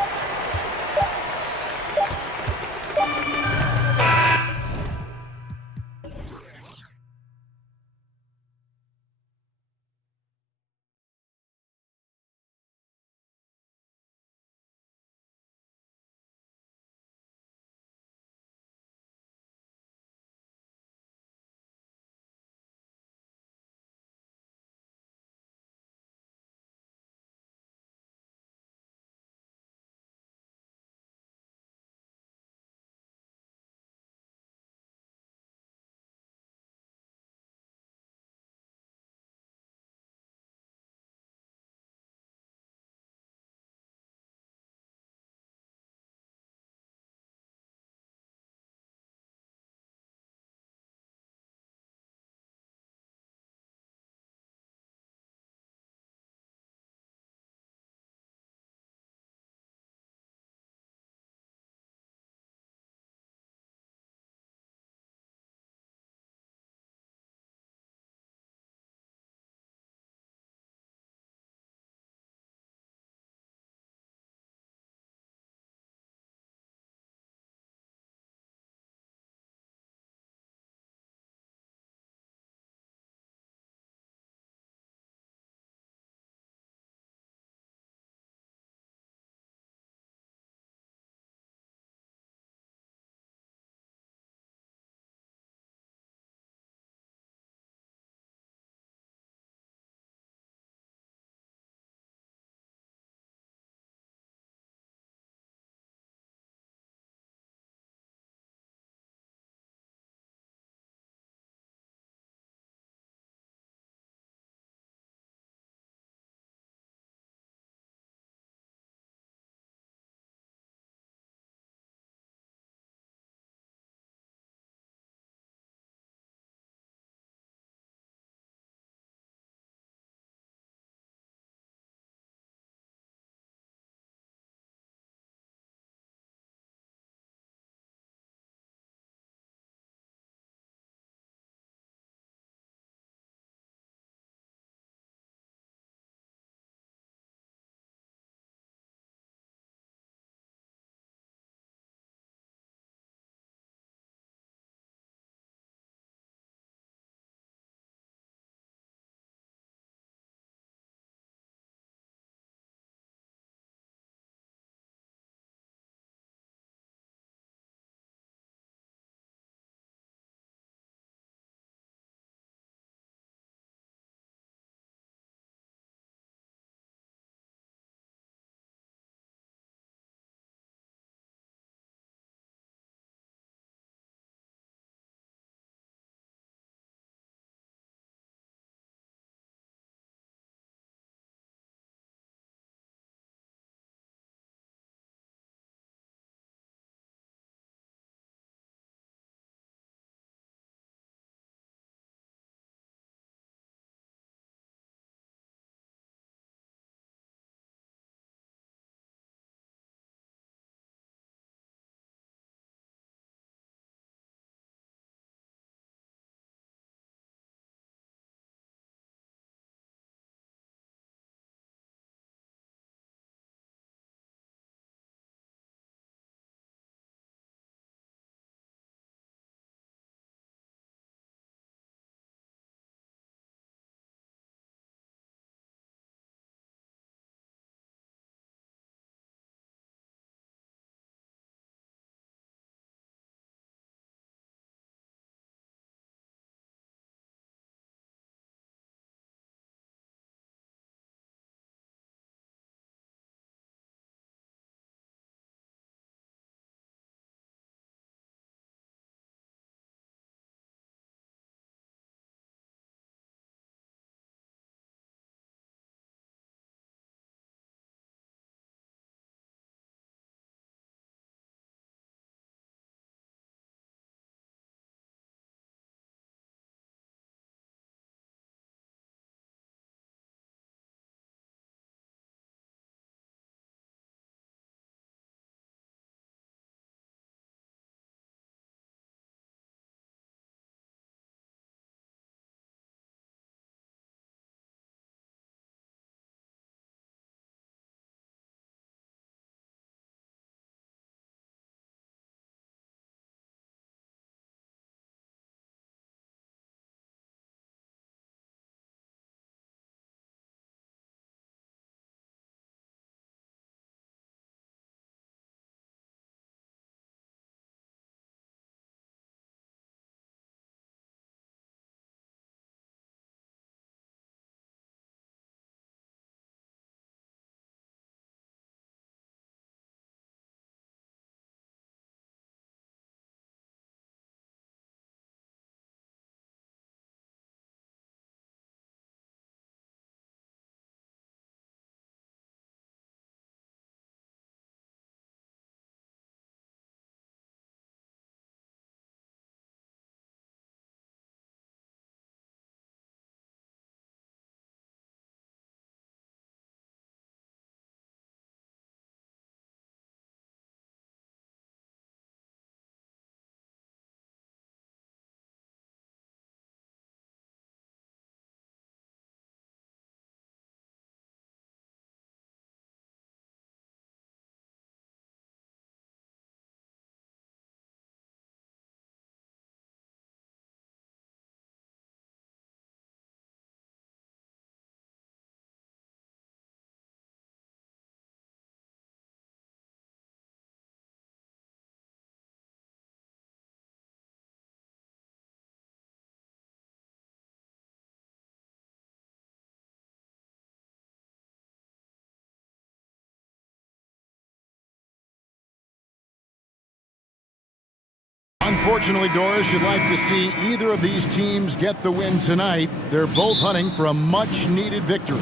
Unfortunately, Doris, you'd like to see either of these teams get the win tonight. They're both hunting for a much-needed victory.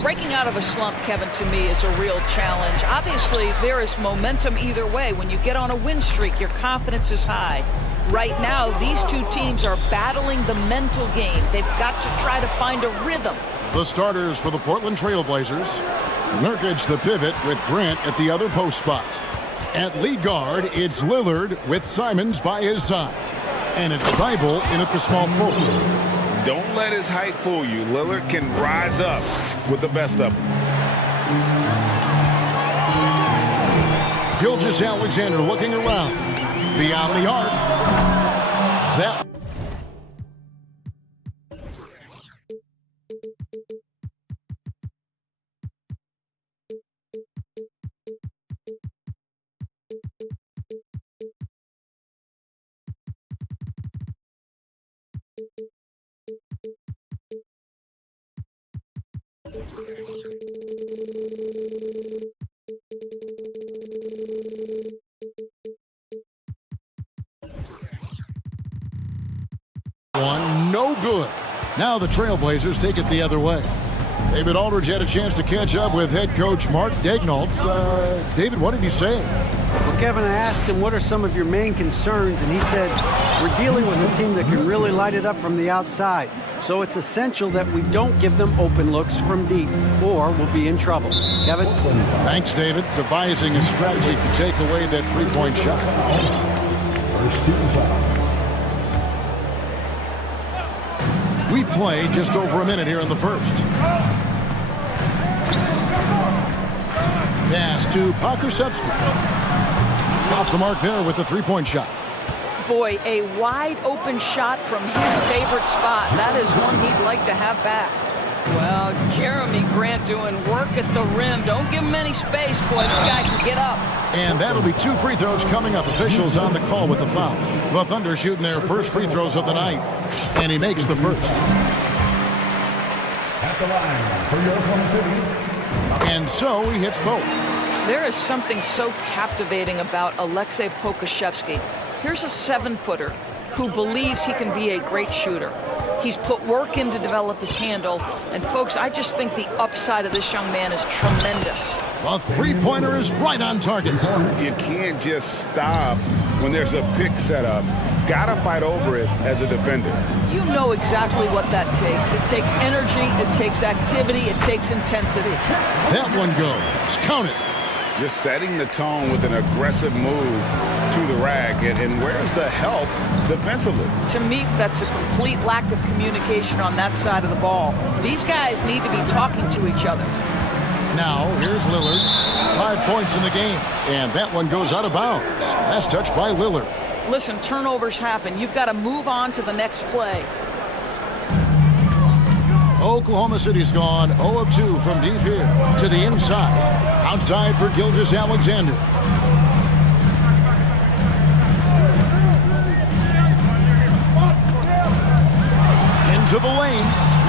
Breaking out of a slump, Kevin, to me is a real challenge. Obviously, there is momentum either way. When you get on a win streak, your confidence is high. Right now, these two teams are battling the mental game. They've got to try to find a rhythm. The starters for the Portland Trail Blazers. Nurkic the pivot with Grant at the other post spot. At lead guard, it's Lillard with Simons by his side. And it's Thibault in at the small forward. Don't let his height fool you. Lillard can rise up with the best of them. Gilgeous-Alexander looking around. Beyond the arc. That... One, no good. Now the Trailblazers take it the other way. David Aldridge had a chance to catch up with head coach Mark Daignault. David, what did he say? Well, Kevin, I asked him, what are some of your main concerns? And he said, we're dealing with a team that can really light it up from the outside. So it's essential that we don't give them open looks from deep, or we'll be in trouble. Kevin? Thanks, David. Devising a strategy to take away that three-point shot. First team foul. We play just over a minute here in the first. Pass to Pokusevski. Off the mark there with the three-point shot. Boy, a wide-open shot from his favorite spot. That is one he'd like to have back. Well, Jeremy Grant doing work at the rim. Don't give him any space, boy. This guy can get up. And that'll be two free throws coming up. Officials on the call with the foul. The Thunder shooting their first free throws of the night. And he makes the first. At the line for your opponent's city. And so he hits both. There is something so captivating about Aleksej Pokusevski. Here's a 7-footer who believes he can be a great shooter. He's put work in to develop his handle. And, folks, I just think the upside of this young man is tremendous. The three-pointer is right on target. You can't just stop when there's a pick set up. Gotta fight over it as a defender. You know exactly what that takes. It takes energy, it takes activity, it takes intensity. That one goes. Count it. Just setting the tone with an aggressive move to the rack. And where's the help defensively? To me, that's a complete lack of communication on that side of the ball. These guys need to be talking to each other. Now, here's Lillard. 5 points in the game. And that one goes out of bounds. That's touched by Lillard. Listen, turnovers happen. You've got to move on to the next play. Oklahoma City's gone 0 of 2 from deep here to the inside. Outside for Gilgeous-Alexander. Into the lane.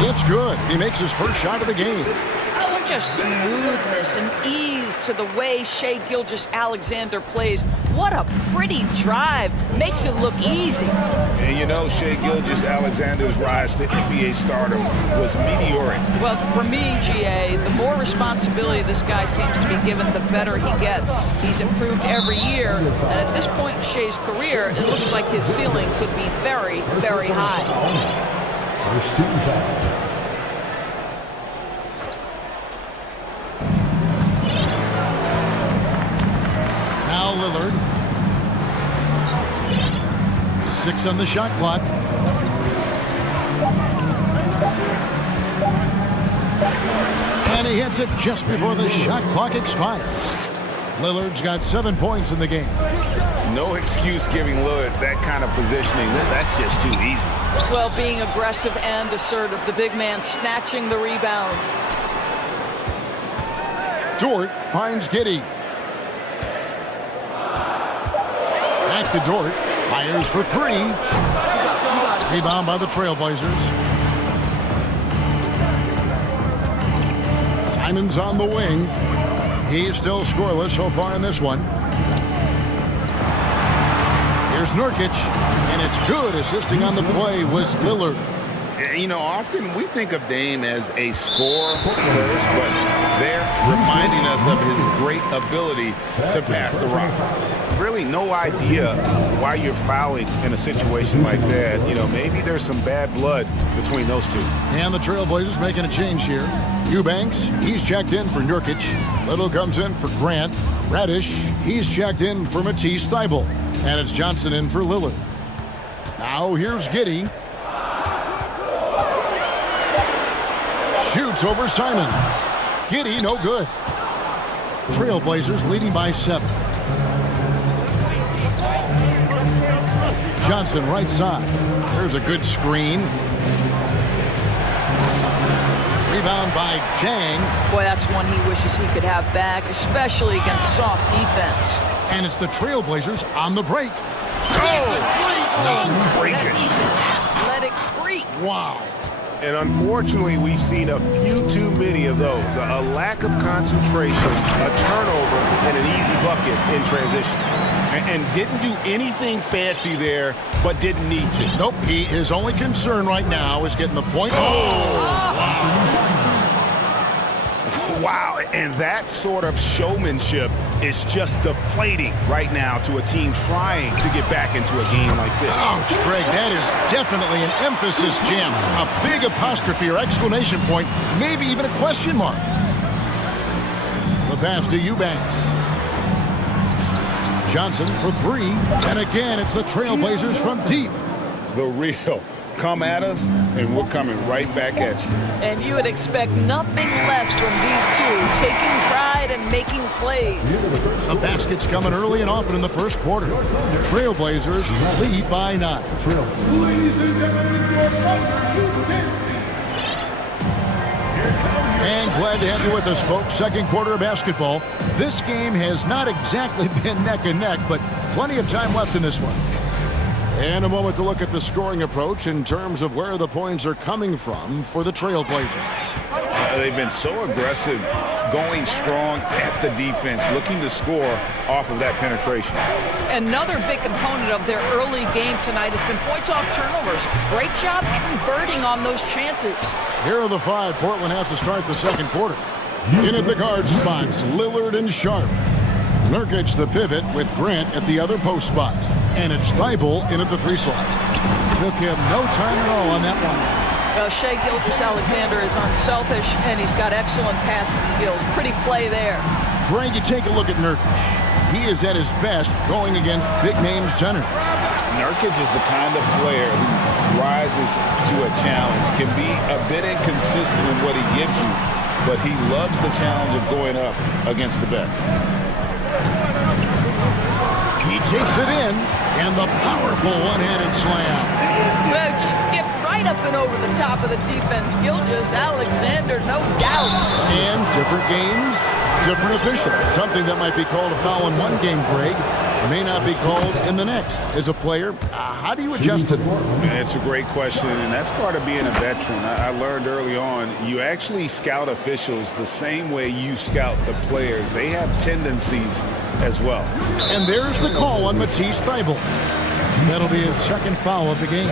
It's good. He makes his first shot of the game. Such a smoothness and ease to the way Shai Gilgeous-Alexander plays. What a pretty drive. Makes it look easy. And you know, Shai Gilgeous-Alexander's rise to NBA stardom was meteoric. Well, for me, GA, the more responsibility this guy seems to be given, the better he gets. He's improved every year, and at this point in Shai's career, it looks like his ceiling could be very, very high. First team foul. Lillard. 6 on the shot clock. And he hits it just before the shot clock expires. Lillard's got 7 points in the game. No excuse giving Lillard that kind of positioning. That's just too easy. Well, being aggressive and assertive. The big man snatching the rebound. Dort finds Giddey. Back to Dort. Fires for 3. Rebound by the Trailblazers. Simons on the wing. He's still scoreless so far in this one. Here's Nurkic, and it's good. Assisting on the play was Lillard. You know, often we think of Dame as a scorer first, but they're reminding us of his great ability to pass the rock. Really no idea why you're fouling in a situation like that. You know, maybe there's some bad blood between those two. And the Trailblazers making a change here. Eubanks, he's checked in for Nurkic. Little comes in for Grant. Reddish, he's checked in for Matisse Thybulle. And it's Johnson in for Lillard. Now here's Giddey. Shoots over Simons. Giddey, no good. Trailblazers leading by 7. Johnson right side. There's a good screen. Rebound by Jang. Boy, that's one he wishes he could have back, especially against soft defense. And it's the Trailblazers on the break. That's a great dunk. Break That's it. easy. Athletic freak. Wow. And unfortunately, we've seen a few too many of those. A lack of concentration, a turnover, and an easy bucket in transition. And didn't do anything fancy there, but didn't need to. Nope, his only concern right now is getting the point. Wow, and that sort of showmanship is just deflating right now to a team trying to get back into a game like this. Ouch, Greg, that is definitely an emphasis jam. A big apostrophe or exclamation point, maybe even a question mark. The pass to Eubanks. Johnson for 3, and again, it's the Trailblazers from deep. The real. Come at us, and we're coming right back at you. And you would expect nothing less from these two, taking pride and making plays. The basket's coming early and often in the first quarter. The Trailblazers lead by 9. Ladies and gentlemen, your brother, And glad to have you with us, folks. Second quarter of basketball. This game has not exactly been neck and neck, but plenty of time left in this one. And a moment to look at the scoring approach in terms of where the points are coming from for the Trailblazers. They've been so aggressive, going strong at the defense, looking to score off of that penetration. Another big component of their early game tonight has been points off turnovers. Great job converting on those chances. Here are the 5 Portland has to start the second quarter. In at the guard spots, Lillard and Sharp. Nurkic the pivot with Grant at the other post spot. And it's Thybulle in at the 3 slot. Took him no time at all on that one. Well, Shai Gilgeous-Alexander is unselfish, and he's got excellent passing skills. Pretty play there. Greg, you take a look at Nurkic. He is at his best going against big-name centers. Nurkic is the kind of player who rises to a challenge, can be a bit inconsistent in what he gives you, but he loves the challenge of going up against the best. He takes it in, and the powerful one-handed slam. Well, just get right up and over the top of the defense. Gilgeous-Alexander, no doubt. And different games, different officials. Something that might be called a foul in one game, Greg, may not be called in the next. As a player, how do you adjust to that? It's a great question, and that's part of being a veteran. I learned early on, you actually scout officials the same way you scout the players. They have tendencies as well. And there's the call on Matisse Thybulle. That'll be his second foul of the game.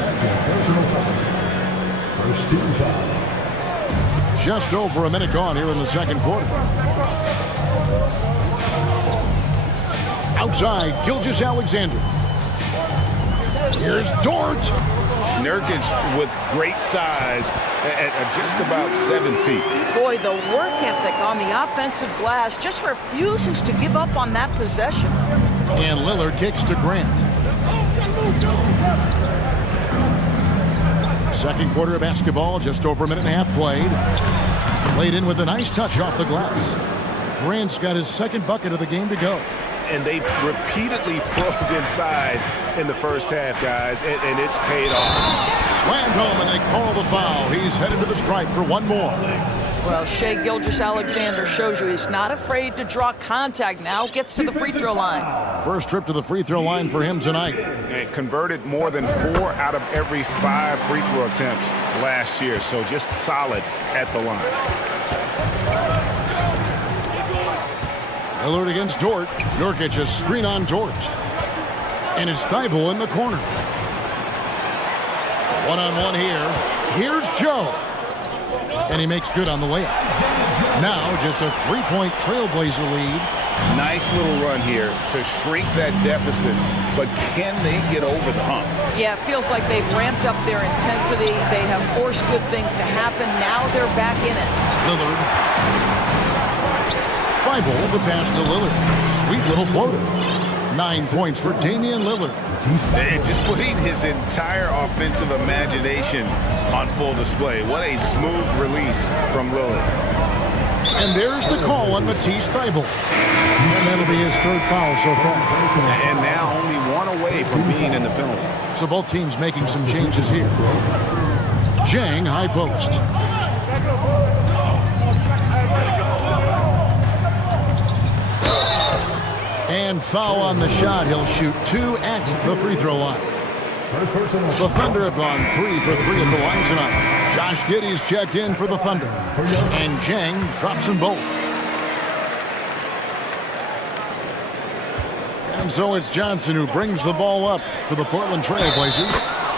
First team foul. Just over a minute gone here in the second quarter. Outside, Gilgeous-Alexander. Here's Dort. Nurkic with great size at just about 7 feet. Boy, the work ethic on the offensive glass just refuses to give up on that possession. And Lillard kicks to Grant. Second quarter of basketball, just over a minute and a half played. Played in with a nice touch off the glass. Grant's got his second bucket of the game to go. And they've repeatedly probed inside in the first half, guys, and it's paid off. Slammed home, and they call the foul. He's headed to the stripe for one more. Well, Shai Gilgeous-Alexander shows you he's not afraid to draw contact. Now gets to the free throw line. First trip to the free throw line for him tonight. And converted more than 4 out of every 5 free throw attempts last year, so just solid at the line. Lillard against Dort. Nurkic a screen on Dort. And it's Thibault in the corner. One-on-one here. Here's Joe. And he makes good on the layup. Now just a three-point Trailblazer lead. Nice little run here to shrink that deficit, but can they get over the hump? Yeah, it feels like they've ramped up their intensity. They have forced good things to happen. Now they're back in it. Lillard. Thibault the pass to Lillard. Sweet little floater. 9 points for Damian Lillard. And just putting his entire offensive imagination on full display. What a smooth release from Lillard. And there's the call on Matisse Thibault. And that'll be his third foul so far. And now only one away from being in the penalty. So both teams making some changes here. Jang high post. And foul on the shot. He'll shoot 2 at the free throw line. The Thunder have gone 3 for 3 at the line tonight. Josh Giddey's checked in for the Thunder. And Jang drops them both. And so it's Johnson who brings the ball up for the Portland Trailblazers.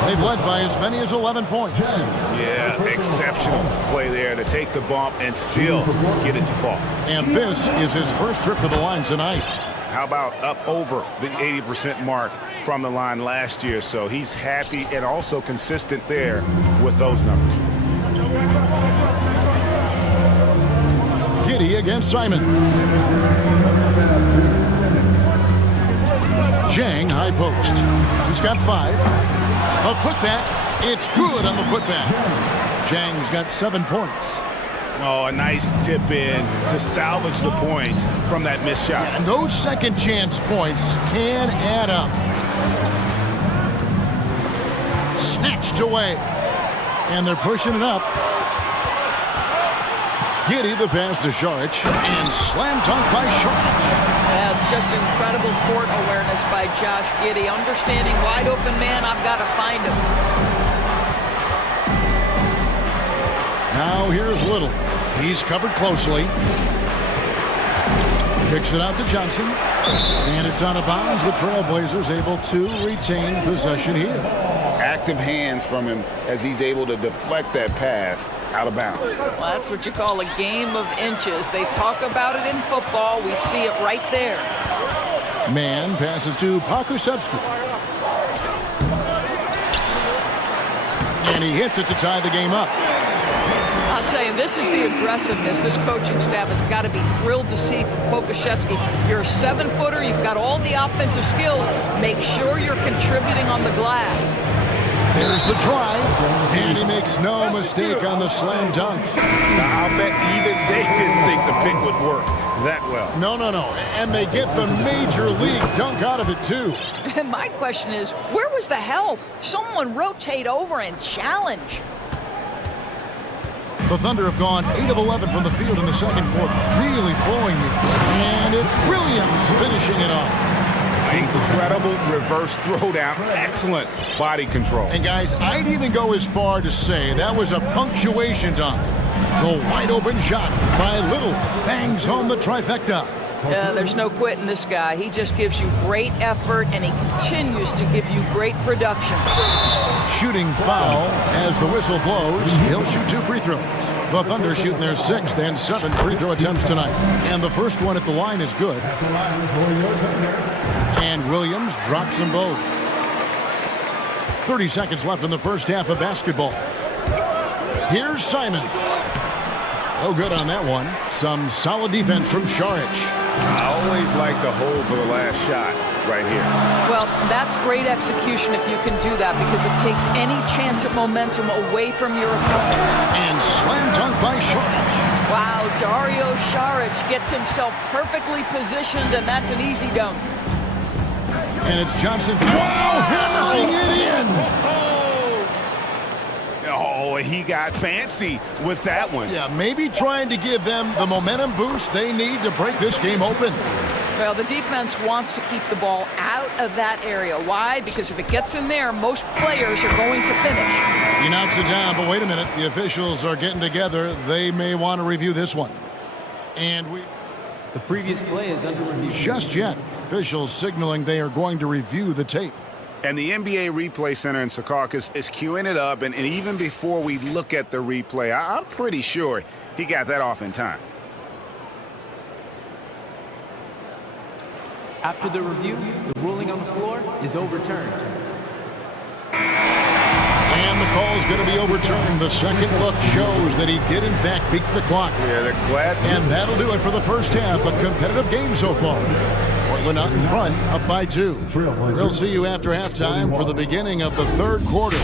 They've led by as many as 11 points. Yeah, exceptional play there to take the bump and still get it to fall. And this is his first trip to the line tonight. How about up over the 80% mark from the line last year? So he's happy and also consistent there with those numbers. Giddey against Simon. Jang high post. He's got 5. A putback. It's good on the putback. Jang's got 7 points. Oh, a nice tip in to salvage the points from that missed shot. And those second chance points can add up. Snatched away. And they're pushing it up. Giddey the pass to Šarić. And slam dunk by Šarić. Yeah, it's just incredible court awareness by Josh Giddey. Understanding wide open man, I've got to find him. Now here's Little. He's covered closely. Kicks it out to Johnson. And it's out of bounds. The Trailblazers able to retain possession here. Active hands from him as he's able to deflect that pass out of bounds. Well, that's what you call a game of inches. They talk about it in football. We see it right there. Man passes to Pokusevski. And he hits it to tie the game up. I'll tell you, this is the aggressiveness this coaching staff has got to be thrilled to see from Pokusevski. You're a 7-footer. You've got all the offensive skills. Make sure you're contributing on the glass. There's the drive, and he makes no mistake on the slam dunk. Now, I'll bet even they didn't think the pick would work that well. No. And they get the major league dunk out of it, too. And my question is, where was the help? Someone rotate over and challenge. The Thunder have gone 8 of 11 from the field in the second quarter. Really flowing here. And it's Williams finishing it off. Incredible reverse throwdown. Excellent body control. And guys, I'd even go as far to say that was a punctuation dunk. The wide open shot by Little bangs home the trifecta. Yeah, there's no quitting this guy. He just gives you great effort, and he continues to give you great production. Shooting foul as the whistle blows. He'll shoot 2 free throws. The Thunder shooting their 6th and 7th free throw attempts tonight. And the first one at the line is good. And Williams drops them both. 30 seconds left in the first half of basketball. Here's Simons. No good on that one. Some solid defense from Šarić. I always like to hold for the last shot right here. Well, that's great execution if you can do that, because it takes any chance at momentum away from your opponent. And slam dunk by Šarić. Wow, Dario Šarić gets himself perfectly positioned, and that's an easy dunk. And it's Johnson. Wow, hammering it in. Oh, he got fancy with that one. Yeah, maybe trying to give them the momentum boost they need to break this game open. Well, the defense wants to keep the ball out of that area. Why? Because if it gets in there, most players are going to finish. He knocks it down, but wait a minute. The officials are getting together. They may want to review this one. And the previous play is under review. Just yet. officials signaling they are going to review the tape. And the NBA Replay Center in Secaucus is queuing it up, and even before we look at the replay, I'm pretty sure he got that off in time. After the review, the ruling on the floor is overturned. And the call is going to be overturned. The second look shows that he did, in fact, beat the clock. Yeah, they're glad. And that'll do it for the first half. A competitive game so far. Portland out in front, up by 2. We'll see you after halftime for the beginning of the third quarter.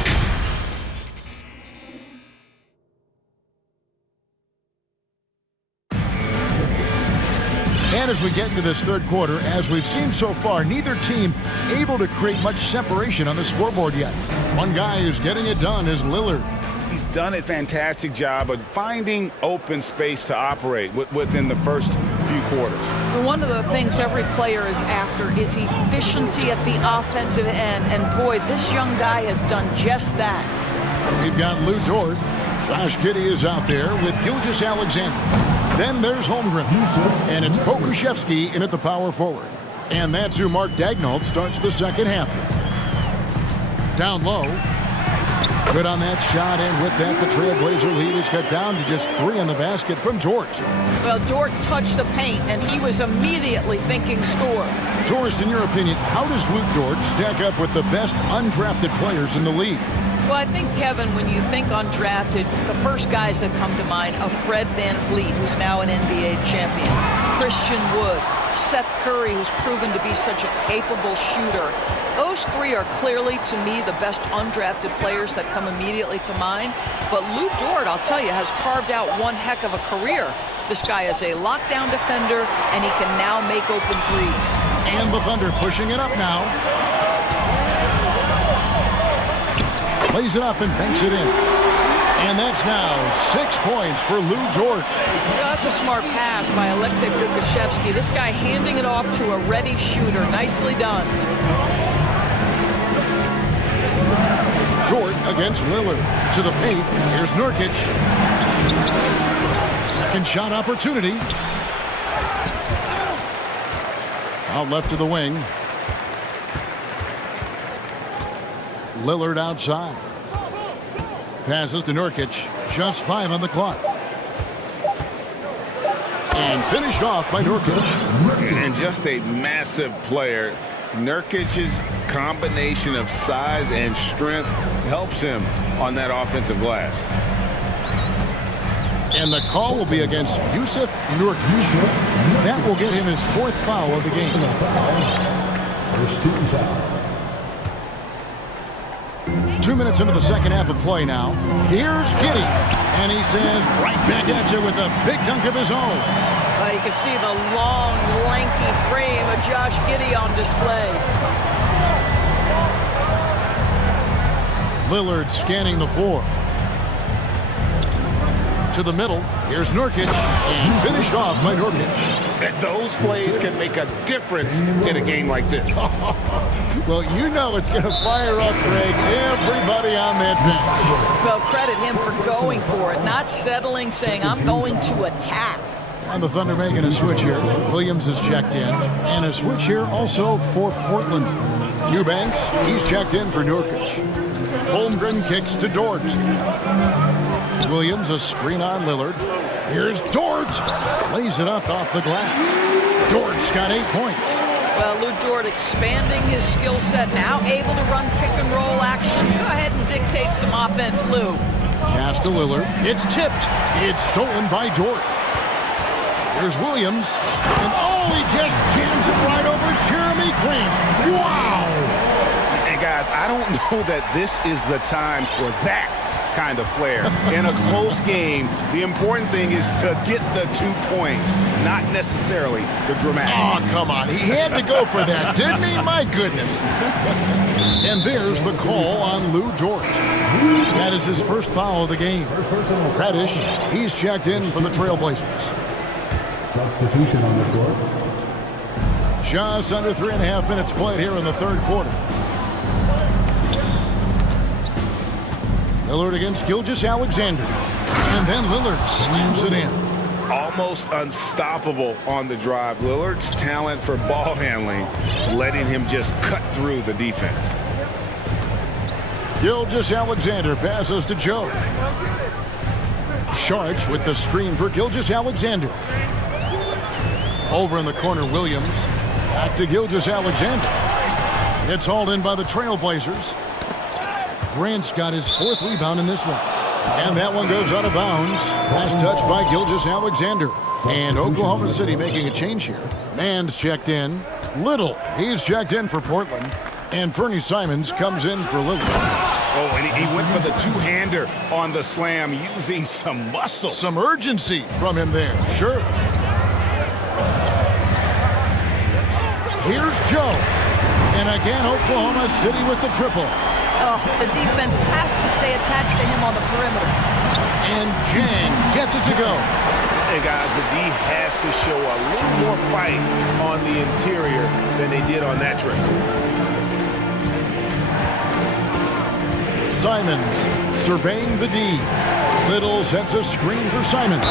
And as we get into this third quarter, as we've seen so far, neither team able to create much separation on the scoreboard yet. One guy who's getting it done is Lillard. He's done a fantastic job of finding open space to operate within the first few quarters. One of the things every player is after is efficiency at the offensive end. And boy, this young guy has done just that. We've got Lou Dort. Josh Giddey is out there with Gilgeous Alexander. Then there's Holmgren. And it's Pokuševski in at the power forward. And that's who Mark Daignault starts the second half. Down low. Good on that shot, and with that, the Trailblazer lead is cut down to just 3 on the basket from Dort. Well, Dort touched the paint, and he was immediately thinking score. Doris, in your opinion, how does Luke Dort stack up with the best undrafted players in the league? Well, I think, Kevin, when you think undrafted, the first guys that come to mind are Fred VanVleet, who's now an NBA champion, Christian Wood, Seth Curry, who's proven to be such a capable shooter. Those 3 are clearly, to me, the best undrafted players that come immediately to mind. But Lou Dort, I'll tell you, has carved out one heck of a career. This guy is a lockdown defender, and he can now make open threes. And the Thunder pushing it up now. Plays it up and banks it in. And that's now 6 points for Lou Dort. That's a smart pass by Aleksej Pokuševski. This guy handing it off to a ready shooter. Nicely done. Dort against Lillard. To the paint. Here's Nurkic. Second shot opportunity. Out left to the wing. Lillard outside. Passes to Nurkic. Just 5 on the clock. And finished off by Nurkic. And just a massive player. Nurkic's combination of size and strength helps him on that offensive glass. And the call will be against Jusuf Nurkic. That will get him his 4th foul of the game. First team foul. 2 minutes into the second half of play now. Here's Giddey. And he says right back at you with a big dunk of his own. You can see the long, lanky frame of Josh Giddey on display. Lillard scanning the floor. To the middle. Here's Nurkic. And finished off by Nurkic. Those plays can make a difference in a game like this. Well, you know it's going to fire up, Greg, everybody on that bench. Well, credit him for going for it, not settling, saying, I'm going to attack. And the Thunder making a switch here. Williams is checked in. And a switch here also for Portland. Eubanks, he's checked in for Nurkic. Holmgren kicks to Dort. Williams, a screen on Lillard. Here's Dort. Lays it up off the glass. Dort's got 8 points. Well, Lou Dort expanding his skill set, now able to run pick and roll action. Go ahead and dictate some offense, Lou. Pass to Lillard. It's tipped. It's stolen by Dort. Here's Williams. And he just jams it right over Jeremy Grant. Wow! And guys, I don't know that this is the time for that kind of flair. In a close game, the important thing is to get the 2 points, not necessarily the dramatics. Oh, come on. He had to go for that, didn't he? My goodness. And there's the call on Lou Dort. That is his first foul of the game. Reddish, he's checked in for the Trailblazers. Substitution on the court. Just under 3.5 minutes played here in the third quarter. Lillard against Gilgeous Alexander. And then Lillard slams it in. almost unstoppable on the drive. Lillard's talent for ball handling, letting him just cut through the defense. Gilgeous-Alexander passes to Joe. Sharch with the screen for Gilgeous-Alexander. Over in the corner, Williams. Back to Gilgeous-Alexander. It's hauled in by the Trailblazers. Grant's got his 4th rebound in this one. And that one goes out of bounds. Last touch by Gilgeous-Alexander. And Oklahoma City making a change here. Mann's checked in. Little, he's checked in for Portland. And Fernie Simons comes in for Lillard. Oh, and he went for the two-hander on the slam, using some muscle. Some urgency from him there, sure. Here's Joe. And again, Oklahoma City with the triple. Oh, the defense has to stay attached to him on the perimeter. And Jang gets it to go. Hey, guys, the D has to show a little more fight on the interior than they did on that trip. Simons surveying the D. Little sets a screen for Simons.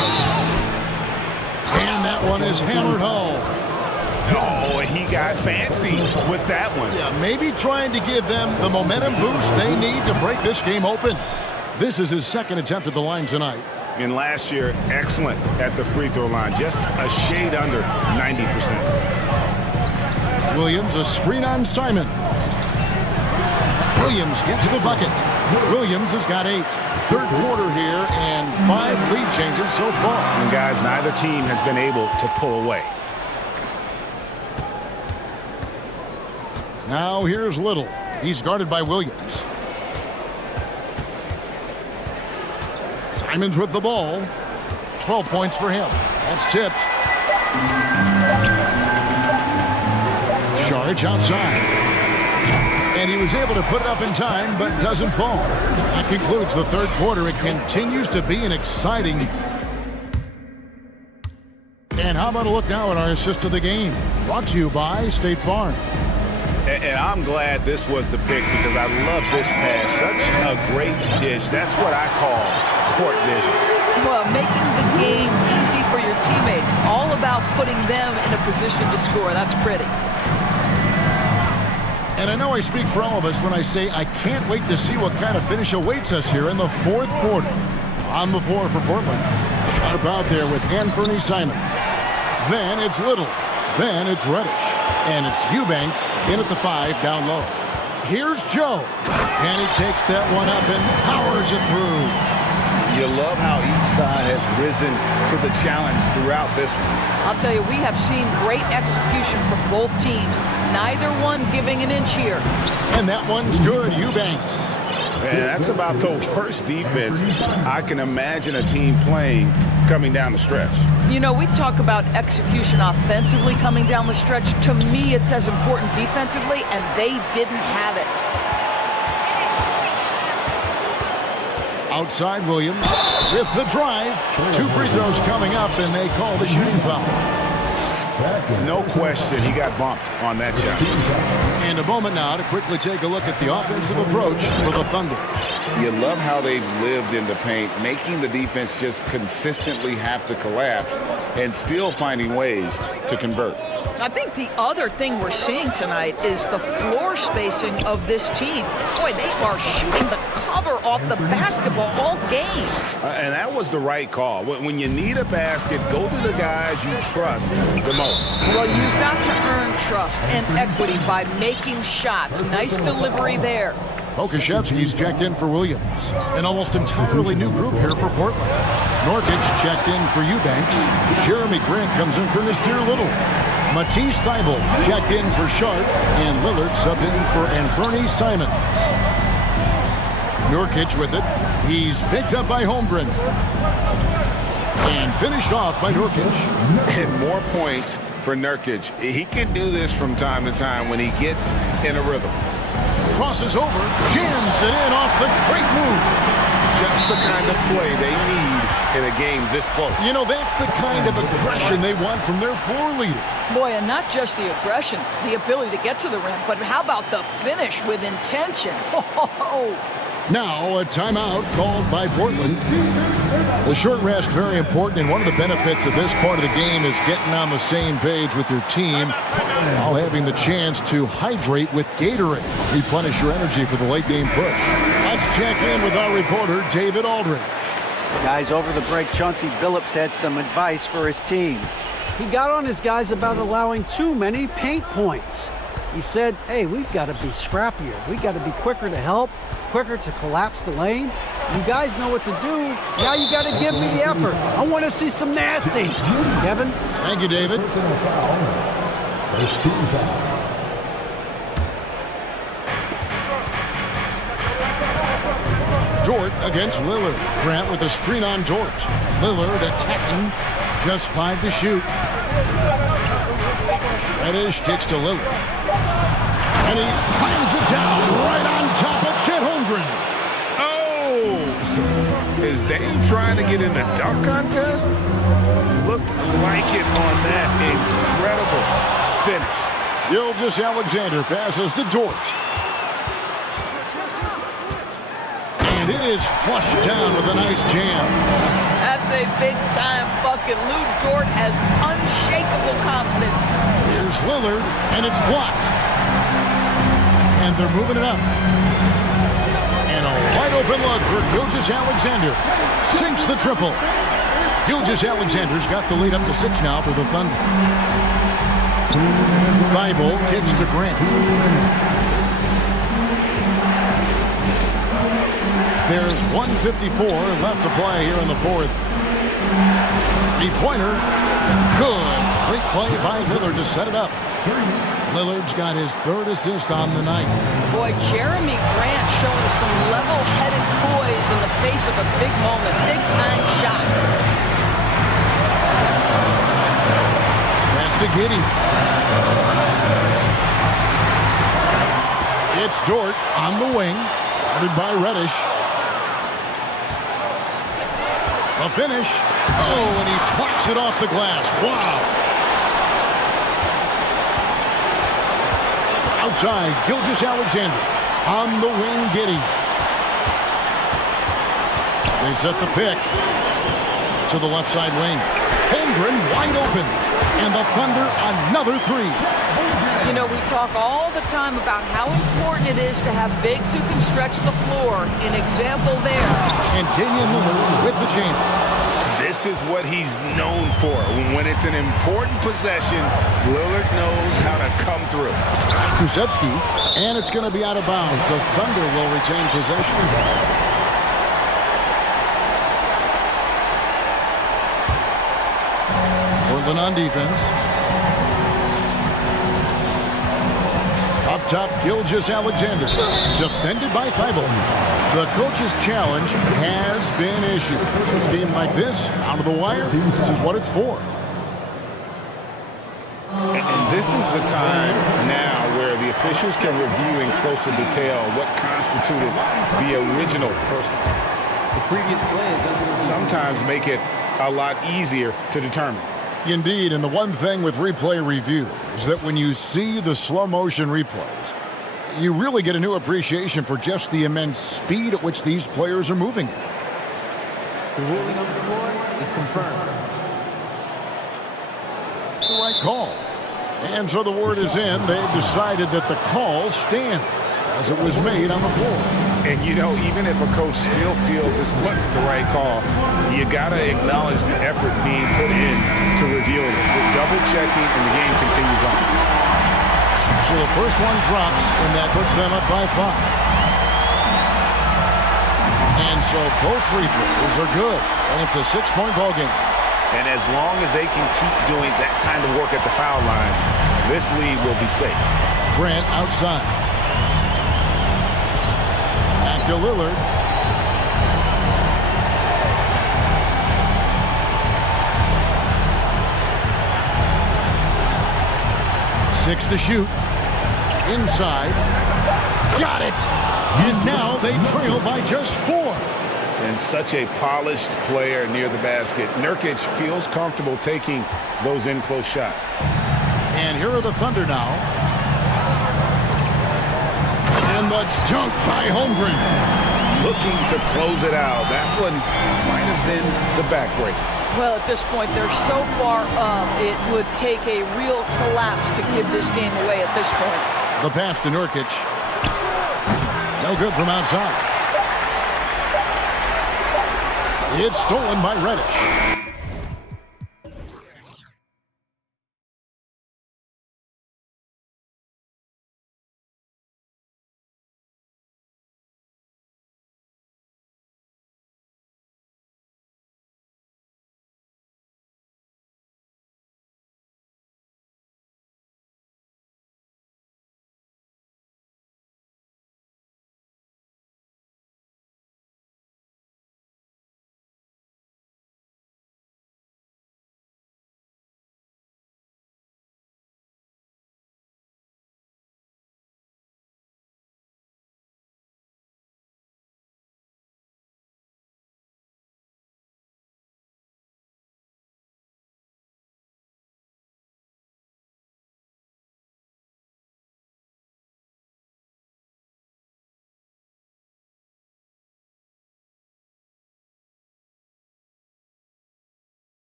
And that one is hammered home. Oh, he got fancy with that one. Yeah, maybe trying to give them the momentum boost they need to break this game open. This is his 2nd attempt at the line tonight. And last year, excellent at the free throw line, just a shade under 90%. Williams, a screen on Simon. Williams gets the bucket. Williams has got 8. 3rd quarter here and 5 lead changes so far. And guys, neither team has been able to pull away. Now here's Little. He's guarded by Williams. Simons with the ball. 12 points for him. That's tipped. Sharch outside. And he was able to put it up in time, but doesn't fall. That concludes the 3rd quarter. It continues to be an exciting. And how about a look now at our assist of the game? Brought to you by State Farm. And I'm glad this was the pick because I love this pass. Such a great dish. That's what I call court vision. Well, making the game easy for your teammates. All about putting them in a position to score. That's pretty. And I know I speak for all of us when I say I can't wait to see what kind of finish awaits us here in the 4th quarter. On the floor for Portland. Sharp out there with Fernie Simons. Then it's Little. Then it's Reddish. And it's Eubanks in at the 5 down low. Here's Joe. And he takes that one up and powers it through. You love how each side has risen to the challenge throughout this one. I'll tell you, we have seen great execution from both teams. Neither one giving an inch here. And that one's good, Eubanks. Man, that's about the worst defense I can imagine a team playing coming down the stretch. You know, we talk about execution offensively coming down the stretch. To me, it's as important defensively, and they didn't have it. Outside Williams with the drive. 2 free throws coming up, and they call the shooting foul. No question, he got bumped on that shot. And a moment now to quickly take a look at the offensive approach for the Thunder. You love how they've lived in the paint, making the defense just consistently have to collapse and still finding ways to convert. I think the other thing we're seeing tonight is the floor spacing of this team. Boy, they are shooting the cover off the basketball all game. And that was the right call. When you need a basket, go to the guys you trust the most. Well, you've got to earn trust and equity by making shots. Nice delivery there. Pokashevsky's checked in for Williams. An almost entirely new group here for Portland. Norkic checked in for Eubanks. Jeremy Grant comes in for Nasir Little. Matisse Thybulle checked in for Sharp. And Lillard subbed in for Fernie Simons. Norkic with it. He's picked up by Holmgren. And finished off by Norkic. And more points for Nurkic. He can do this from time to time when he gets in a rhythm. Crosses over, jams it in off the great move. Just the kind of play they need in a game this close. You know, that's the kind of aggression they want from their floor leader. Boy, and not just the aggression, the ability to get to the rim, but how about the finish with intention? Oh, Now a timeout called by Portland. The short rest very important, and one of the benefits of this part of the game is getting on the same page with your team while having the chance to hydrate with Gatorade. Replenish your energy for the late game push. Let's check in with our reporter, David Aldridge. Guys, over the break, Chauncey Billups had some advice for his team. He got on his guys about allowing too many paint points. He said, hey, we've got to be scrappier. We've got to be quicker to help, quicker to collapse the lane. You guys know what to do. Now you got to give me the effort. I want to see some nasty. Kevin? Thank you, David. First team foul. Dort against Lillard. Grant with a screen on Dort. Lillard attacking. Just 5 to shoot. Reddish kicks to Lillard. And he slams it down right on top of Chet Holmgren. Oh! Is Dame trying to get in the dunk contest? Looked like it on that incredible finish. Gilgeous-Alexander passes to Dort. And it is flushed down with a nice jam. That's a big-time bucket. Lou Dort has unshakable confidence. Here's Lillard, and it's blocked. And they're moving it up. And a wide-open look for Gilgeous-Alexander. Sinks the triple. Gilgeous-Alexander's got the lead up to 6 now for the Thunder. Bible kicks to Grant. There's 1:54 left to play here in the fourth. Three-pointer. Good. Great play by Lillard to set it up. Lillard's got his 3rd assist on the night. Boy, Jeremy Grant showing some level-headed poise in the face of a big moment. Big-time shot. That's to Giddey. It's Dort on the wing. Guarded by Reddish. A finish. Oh, and he plucks it off the glass. Wow. Outside, Gilgeous-Alexander. On the wing, Giddey. They set the pick to the left side wing. Holmgren wide open. And the Thunder another 3. You know, we talk all the time about how important it is to have bigs who can stretch the floor. An example there. And Damian Lillard with the jam. This is what he's known for. When it's an important possession, Lillard knows how to come through. Kusevsky, and it's going to be out of bounds. The Thunder will retain possession. Portland on defense. Up top, Gilgeous-Alexander. Defended by Thibault. The coach's challenge has been issued. A game like this, out of the wire, this is what it's for. And this is the time now where the officials can review in closer detail what constituted the original person. The previous play is under. Sometimes make it a lot easier to determine. Indeed, and the one thing with replay review is that when you see the slow motion replays, you really get a new appreciation for just the immense speed at which these players are moving. The ruling on the floor is confirmed. The right call. And so the word is in. They've decided that the call stands as it was made on the floor. And you know, even if a coach still feels this wasn't the right call, you got to acknowledge the effort being put in to reviewing it. We're double checking and the game continues on. So the first one drops, and that puts them up by 5. And so both free throws are good, and it's a 6-point ball game. And as long as they can keep doing that kind of work at the foul line, this lead will be safe. Grant outside. Back to Lillard. Six to shoot. Inside. Got it. And now they trail by just 4. And such a polished player near the basket. Nurkic feels comfortable taking those in-close shots. And here are the Thunder now. And the dunk by Holmgren. looking to close it out. That one might have been the backbreaker. Well, at this point, they're so far up, it would take a real collapse to give this game away at this point. The pass to Nurkic. No good from outside. It's stolen by Reddish.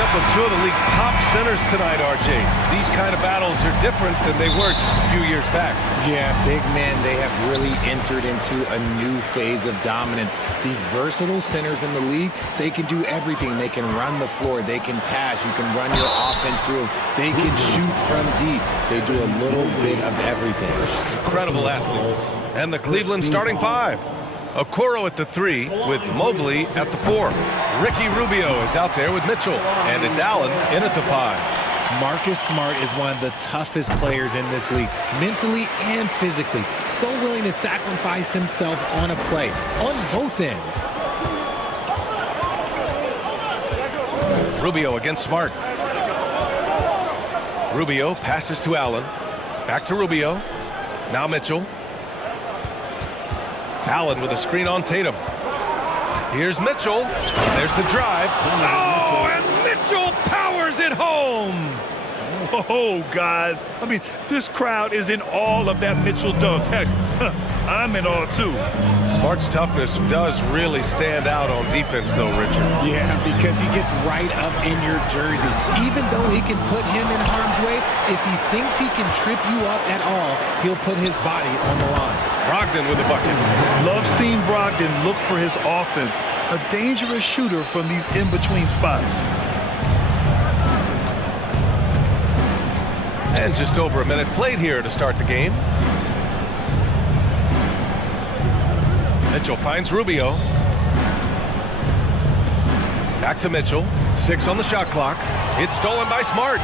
up with two of the league's top centers tonight, RJ. These kind of battles are different than they were just a few years back. Yeah, big men, they have really entered into a new phase of dominance. These versatile centers in the league, they can do everything. They can run the floor, they can pass, you can run your offense through them. They can shoot from deep. They do a little bit of everything. Incredible athletes. And the Cleveland starting five. Okoro at the 3 with Mobley at the 4. Ricky Rubio is out there with Mitchell. And it's Allen in at the 5. Marcus Smart is one of the toughest players in this league, mentally and physically. So willing to sacrifice himself on a play, on both ends. Rubio against Smart. Rubio passes to Allen. Back to Rubio. Now Mitchell. Allen with a screen on Tatum. Here's Mitchell. There's the drive. Oh, and Mitchell powers it home. Whoa, guys. I mean, this crowd is in awe of that Mitchell dunk. Heck, I'm in awe, too. Smart's toughness does really stand out on defense, though, Richard. Yeah, because he gets right up in your jersey. Even though he can put him in harm's way, if he thinks he can trip you up at all, he'll put his body on the line. Brogdon with the bucket. Love seeing Brogdon look for his offense. A dangerous shooter from these in-between spots. And just over a minute played here to start the game. Mitchell finds Rubio. Back to Mitchell. 6 on the shot clock. It's stolen by Smart.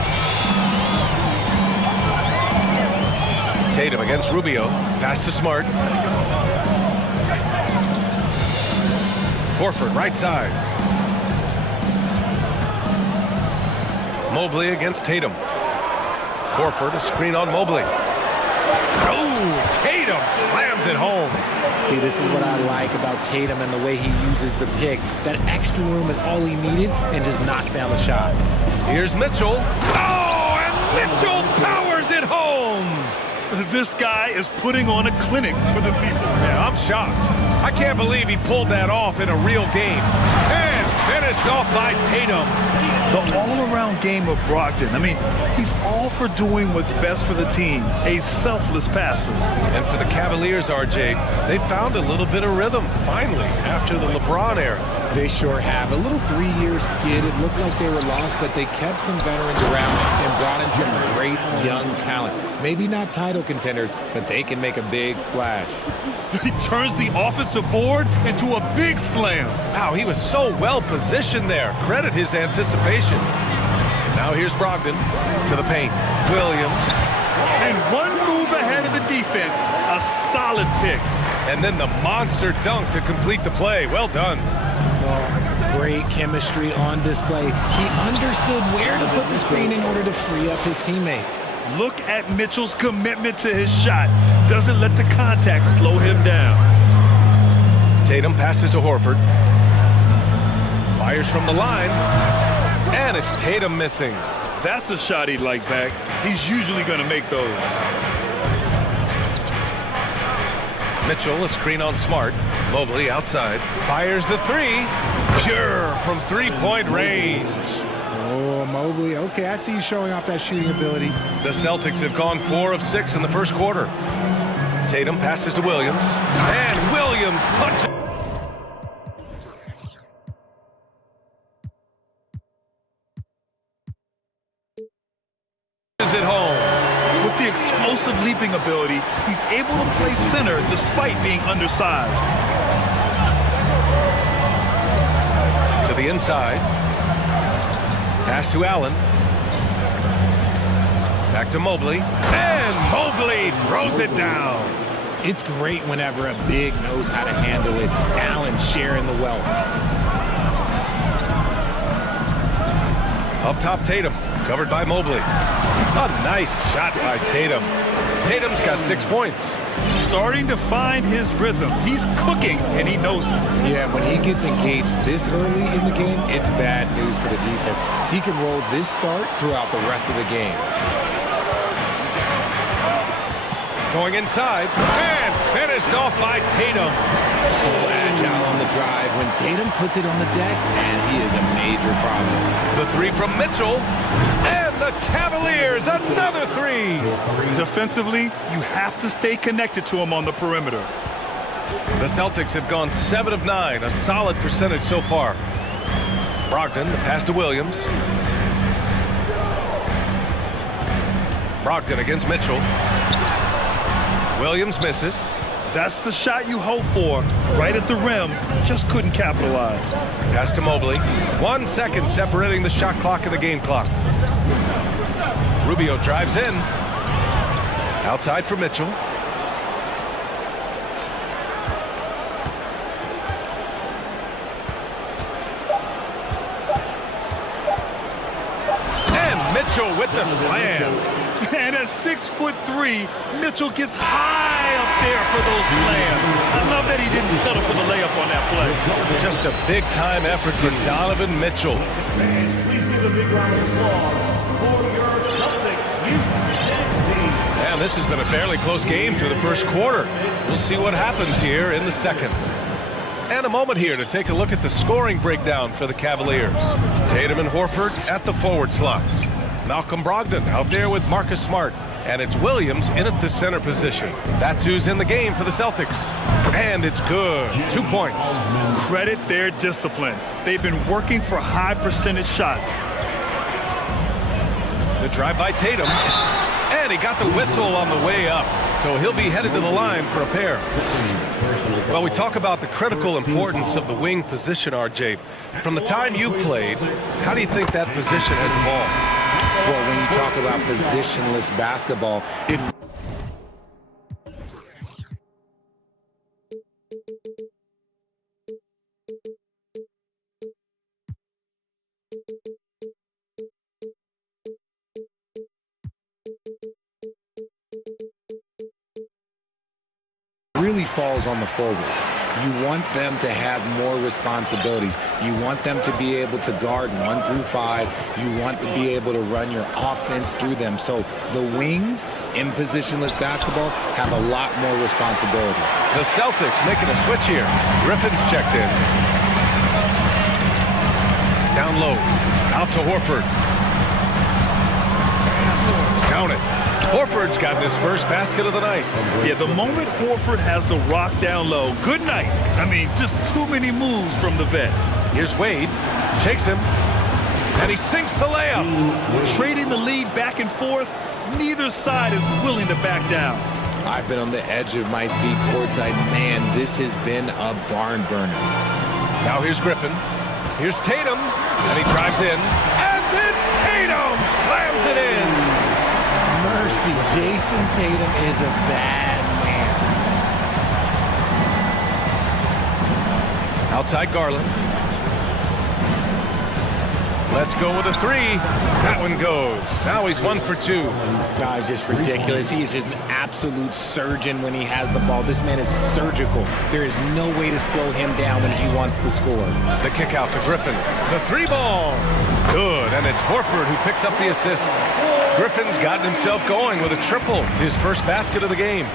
Tatum against Rubio. Pass to Smart. Horford right side. Mobley against Tatum. Horford, a screen on Mobley. Oh, Tatum slams it home. See, this is what I like about Tatum and the way he uses the pick. That extra room is all he needed and just knocks down the shot. Here's Mitchell. Oh, and Mitchell powers it home. This guy is putting on a clinic for the people. Yeah, I'm shocked. I can't believe he pulled that off in a real game. And finished off by Tatum. The all-around game of Brogdon. I mean, he's all for doing what's best for the team. A selfless passer. And for the Cavaliers, RJ, they found a little bit of rhythm, finally, after the LeBron era. They sure have. A little 3-year skid. It looked like they were lost, but they kept some veterans around and brought in some great young talent. Maybe not title contenders, but they can make a big splash. He turns the offensive board into a big slam. Wow, he was so well positioned there. Credit his anticipation. Now here's Brogdon to the paint. Williams. And one move ahead of the defense. A solid pick. And then the monster dunk to complete the play. Well done. Well, great chemistry on display. He understood where to put the screen in order to free up his teammate. Look at Mitchell's commitment to his shot. Doesn't let the contact slow him down. Tatum passes to Horford. Fires from the line. And it's Tatum missing. That's a shot he'd like back. He's usually going to make those. Mitchell, a screen on Smart. Mobley outside. Fires the 3. Pure from three-point range. Oh, Mobley. Okay, I see you showing off that shooting ability. The Celtics have gone 4 of 6 in the first quarter. Tatum passes to Williams. And Williams punches it home. With the explosive leaping ability, he's able to play center despite being undersized. To the inside. Pass to Allen. Back to Mobley. And Mobley throws it down. It's great whenever a big knows how to handle it. Allen sharing the wealth. Up top, Tatum. Covered by Mobley. A nice shot by Tatum. Tatum's got 6 points. Starting to find his rhythm. He's cooking, and he knows it. Yeah, when he gets engaged this early in the game, it's bad news for the defense. He can roll this start throughout the rest of the game. Going inside and Finished off by Tatum. So agile on the drive. When Tatum puts it on the deck, and he is a major problem. The three from Mitchell. And the Cavaliers, another three. Defensively, you have to stay connected to him on the perimeter. The Celtics have gone 7 of 9, a solid percentage so far. Brogdon, the pass to Williams. Brogdon against Mitchell. Williams misses. That's the shot you hope for. Right at the rim, just couldn't capitalize. Pass to Mobley. 1 second separating the shot clock and the game clock. Rubio drives in. Outside for Mitchell. And Mitchell with the slam. And at 6'3", Mitchell gets high up there for those slams. I love that he didn't settle for the layup on that play. Just a big-time effort for Donovan Mitchell. Please give a big round of applause for your Celtic team. And this has been a fairly close game through the first quarter. We'll see what happens here in the second. And a moment here to take a look at the scoring breakdown for the Cavaliers. Tatum and Horford at the forward slots. Malcolm Brogdon out there with Marcus Smart. And it's Williams in at the center position. That's who's in the game for the Celtics. And it's good. 2 points. Credit their discipline. They've been working for high percentage shots. The drive by Tatum. And he got the whistle on the way up. So he'll be headed to the line for a pair. Well, we talk about the critical importance of the wing position, RJ. From the time you played, how do you think that position has evolved? Well, when you talk about positionless basketball, it really falls on the forwards. You want them to have more responsibilities. You want them to be able to guard 1 through 5. You want to be able to run your offense through them. So the wings in positionless basketball have a lot more responsibility. The Celtics making a switch here. Griffin's checked in. Down low. Out to Horford. Count it. Horford's gotten his first basket of the night. Yeah, the moment Horford has the rock down low, good night. I mean, just too many moves from the vet. Here's Wade. Shakes him. And he sinks the layup. Trading the lead back and forth, neither side is willing to back down. I've been on the edge of my seat courtside. Man, this has been a barn burner. Now here's Griffin. Here's Tatum. And he drives in. And then Tatum slams it in. Mercy, Jason Tatum is a bad man. Outside Garland. Let's go with a 3. That one goes. Now he's 1 for 2. God, it's just ridiculous. He is just an absolute surgeon when he has the ball. This man is surgical. There is no way to slow him down when he wants to score. The kick out to Griffin. The 3 ball. Good, and it's Horford who picks up the assist. Griffin's gotten himself going with a triple, his first basket of the game.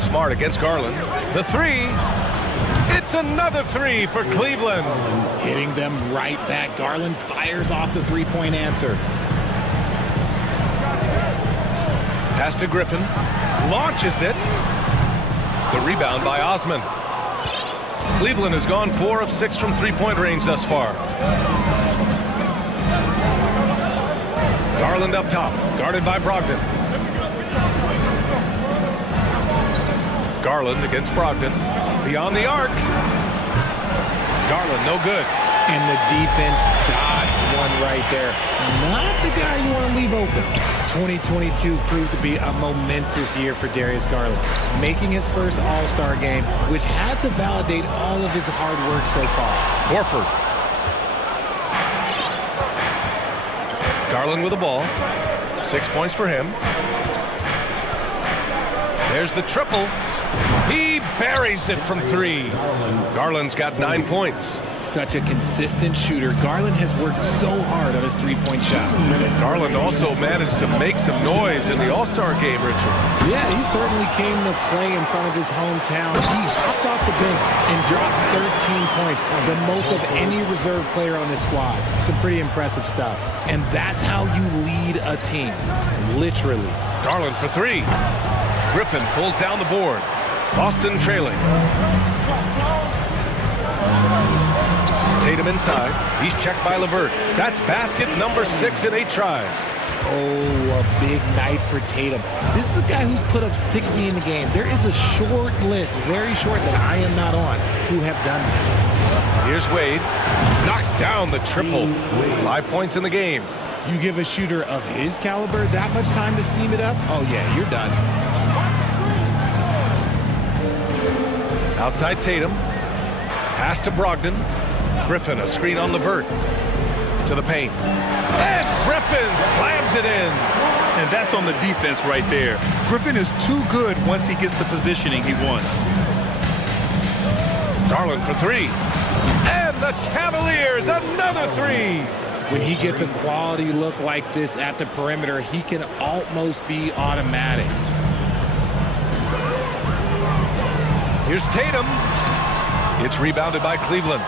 Smart against Garland. The 3. It's another 3 for Cleveland. Hitting them right back. Garland fires off the three-point answer. Pass to Griffin. Launches it. The rebound by Osman. Cleveland has gone 4 of 6 from three-point range thus far. Garland up top, guarded by Brogdon. Garland against Brogdon. Beyond the arc. Garland, no good. And the defense dodged one right there. Not the guy you want to leave open. 2022 proved to be a momentous year for Darius Garland, making his first All-Star game, which had to validate all of his hard work so far. Horford. Garland with the ball. 6 points for him. There's the triple. He buries it from 3. Garland's got 9 points. Such a consistent shooter. Garland has worked so hard on his three-point shot. Garland also managed to make some noise in the All-Star game, Richard. Yeah, he certainly came to play in front of his hometown. He hopped off the bench and dropped 13 points, the most of any reserve player on this squad. Some pretty impressive stuff. And that's how you lead a team, literally. Garland for 3. Griffin pulls down the board. Boston trailing. Tatum inside. He's checked by LeVert. That's basket number 6 in 8 tries. Oh, a big night for Tatum. This is a guy who's put up 60 in the game. There is a short list, very short, that I am not on, who have done that. Here's Wade. Knocks down the triple. 5 points in the game. You give a shooter of his caliber that much time to seam it up? Oh, yeah, you're done. Outside Tatum. Pass to Brogdon. Griffin, a screen on LeVert. To the paint. And Griffin slams it in. And that's on the defense right there. Griffin is too good once he gets the positioning he wants. Garland for 3. And the Cavaliers, another 3. When he gets a quality look like this at the perimeter, he can almost be automatic. Here's Tatum. It's rebounded by Cleveland.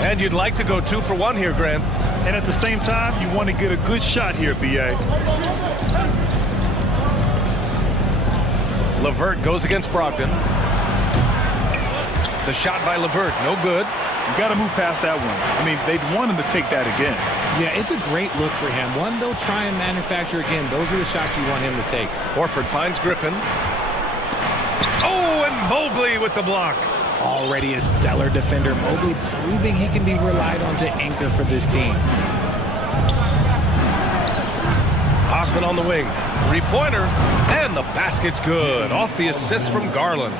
And you'd like to go 2 for 1 here, Grant. And at the same time, you want to get a good shot here, B.A. LeVert goes against Brogdon. The shot by LeVert, no good. You got to move past that one. I mean, they'd want him to take that again. Yeah, it's a great look for him. One they'll try and manufacture again. Those are the shots you want him to take. Horford finds Griffin. Oh, and Mobley with the block. Already a stellar defender. Mobley proving he can be relied on to anchor for this team. Osman on the wing. 3-pointer. And the basket's good. Off the assist from Garland.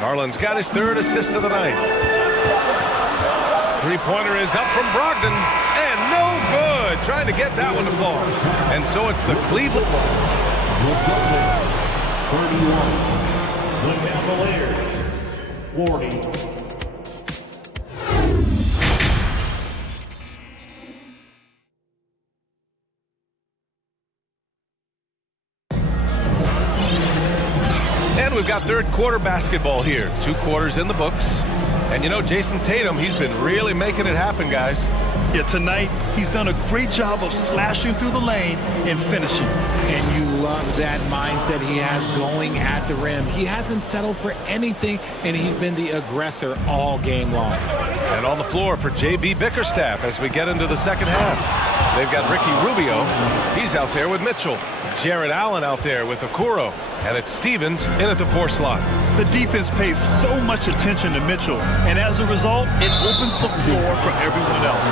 Garland's got his 3rd assist of the night. 3-pointer is up from Brogdon. And no good. Trying to get that one to fall. And so it's the Cleveland. The Celtics, 31. The Cavaliers, 40. And we've got 3rd quarter basketball here. 2 quarters in the books. And you know, Jason Tatum, he's been really making it happen, guys. Yeah, tonight, he's done a great job of slashing through the lane and finishing. And you love that mindset he has going at the rim. He hasn't settled for anything, and he's been the aggressor all game long. And on the floor for J.B. Bickerstaff as we get into the second half. They've got Ricky Rubio. He's out there with Mitchell. Jared Allen out there with Okoro. And it's Stevens in at the 4 slot. The defense pays so much attention to Mitchell, and as a result, it opens the floor for everyone else.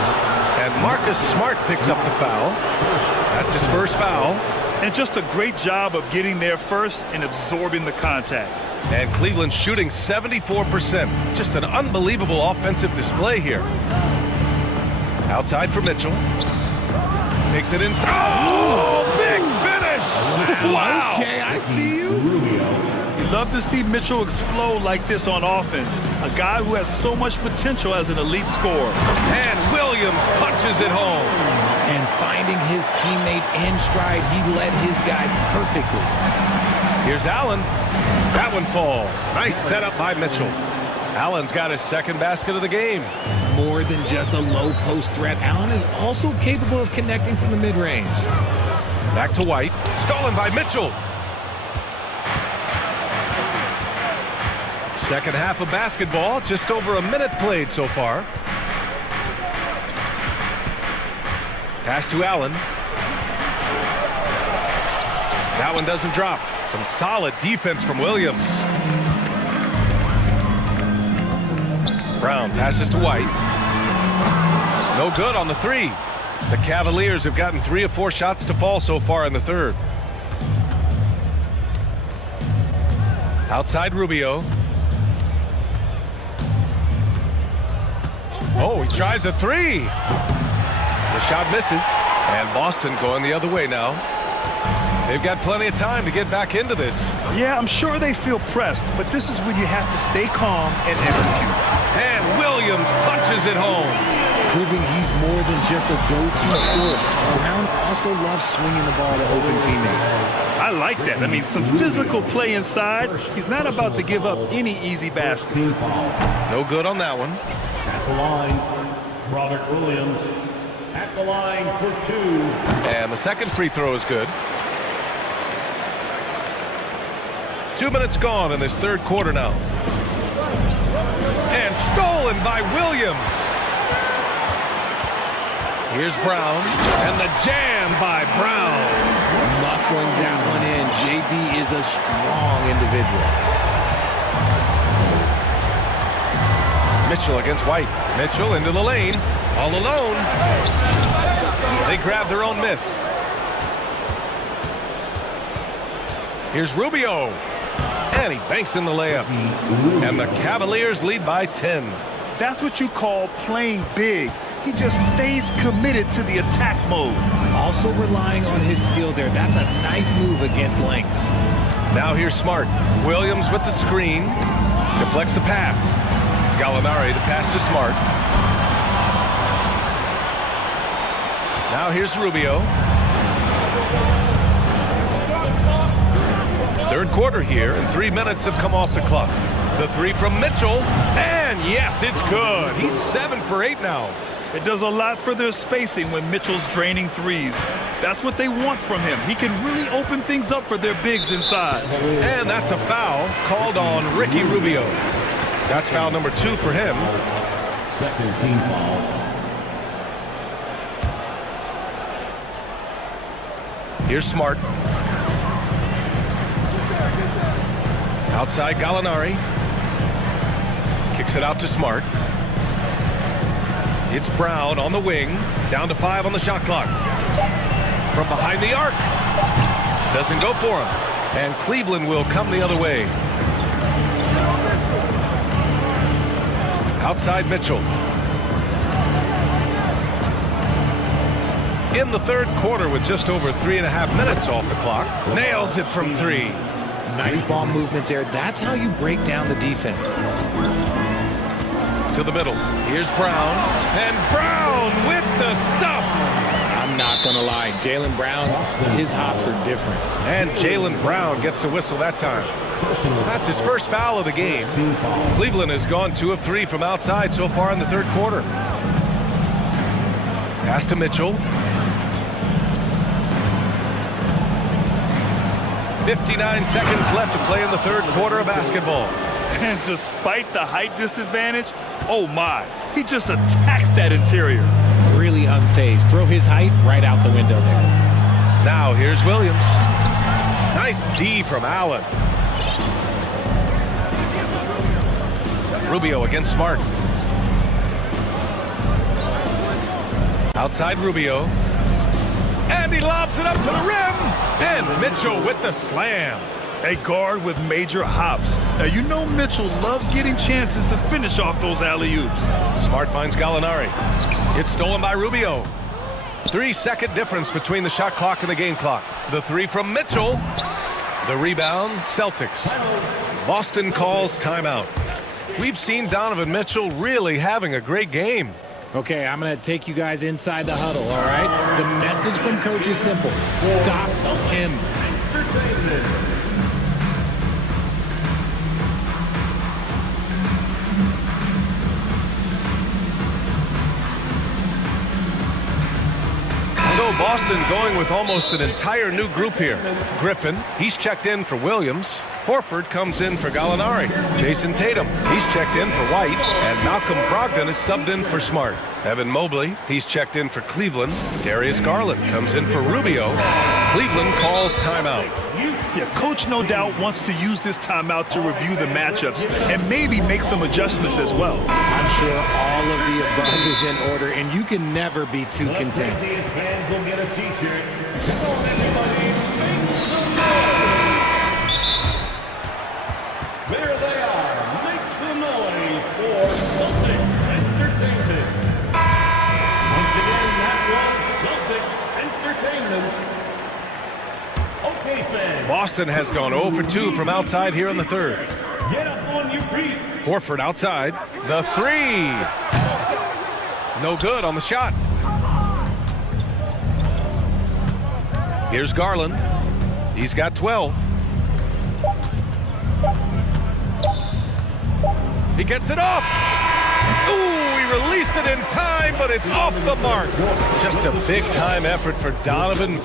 And Marcus Smart picks up the foul. That's his first foul. And just a great job of getting there first and absorbing the contact. And Cleveland shooting 74%. Just an unbelievable offensive display here. Outside for Mitchell. Takes it inside. Oh, big finish! Wow! Okay, I see you. You love to see Mitchell explode like this on offense. A guy who has so much potential as an elite scorer. And Williams punches it home. And finding his teammate in stride, he led his guy perfectly. Here's Allen. That one falls. Nice setup by Mitchell. Allen's got his 2nd basket of the game. More than just a low post threat, Allen is also capable of connecting from the mid-range. Back to White. Stolen by Mitchell. Second half of basketball. Just over a minute played so far. Pass to Allen. That one doesn't drop. Some solid defense from Williams. Brown passes to White. No good on the 3. The Cavaliers have gotten 3 of 4 shots to fall so far in the 3rd. Outside Rubio. Oh, he tries a 3. The shot misses. And Boston going the other way now. They've got plenty of time to get back into this. Yeah, I'm sure they feel pressed, but this is when you have to stay calm and execute. And Williams punches it home. Proving he's more than just a go-to scorer. Brown also loves swinging the ball to open teammates. I like that. I mean, some physical play inside. He's not about to give up any easy baskets. No good on that one. At the line, Robert Williams. At the line for 2. And the second free throw is good. 2 minutes gone in this third quarter now. And stolen by Williams. Here's Brown, and the jam by Brown. Muscling that one in. JB is a strong individual. Mitchell against White. Mitchell into the lane, all alone. They grab their own miss. Here's Rubio, and he banks in the layup. And the Cavaliers lead by 10. That's what you call playing big. He just stays committed to the attack mode. Also relying on his skill there. That's a nice move against length. Now here's Smart. Williams with the screen. Deflects the pass. Gallinari, the pass to Smart. Now here's Rubio. Third quarter here, and 3 minutes have come off the clock. The three from Mitchell, and yes, it's good. He's 7 for 8 now. It does a lot for their spacing when Mitchell's draining threes. That's what they want from him. He can really open things up for their bigs inside. And that's a foul called on Ricky Rubio. That's foul number 2 for him. Second team foul. Here's Smart. Outside Gallinari. Kicks it out to Smart. It's Brown on the wing. Down to 5 on the shot clock. From behind the arc. Doesn't go for him. And Cleveland will come the other way. Outside Mitchell. In the third quarter with just over 3.5 minutes off the clock. Nails it from 3. Nice ball movement there. That's how you break down the defense. To the middle. Here's Brown. And Brown with the stuff. I'm not going to lie. Jaylen Brown, his hops are different. And Jaylen Brown gets a whistle that time. That's his first foul of the game. Cleveland has gone 2 of 3 from outside so far in the third quarter. Pass to Mitchell. 59 seconds left to play in the third quarter of basketball. And despite the height disadvantage, oh my, he just attacks that interior. Really unfazed. Throw his height right out the window there. Now here's Williams. Nice D from Allen. Rubio against Smart. Outside Rubio. And he lobs it up to the rim. And Mitchell with the slam. A guard with major hops. Now, you know Mitchell loves getting chances to finish off those alley-oops. Smart finds Gallinari. It's stolen by Rubio. 3-second difference between the shot clock and the game clock. The three from Mitchell. The rebound, Celtics. Boston calls timeout. We've seen Donovan Mitchell really having a great game. Okay, I'm going to take you guys inside the huddle, all right? The message from coach is simple. Stop him. So Boston going with almost an entire new group here. Griffin, he's checked in for Williams. Horford comes in for Gallinari. Jason Tatum, he's checked in for White. And Malcolm Brogdon is subbed in for Smart. Evan Mobley, he's checked in for Cleveland. Darius Garland comes in for Rubio. Cleveland calls timeout. Yeah, coach no doubt wants to use this timeout to review the matchups and maybe make some adjustments as well. I'm sure all of the above is in order, and you can never be too content. Fans will get a t-shirt. There they are. Make some noise for Celtics Entertainment. Once again, that was Celtics Entertainment. Boston has gone 0 for 2 from outside here in the third. Get up on your feet. Horford outside. The three. No good on the shot. Here's Garland. He's got 12. He gets it off. Ooh, he released it in time, but it's off the mark. Just a big-time effort for Donovan.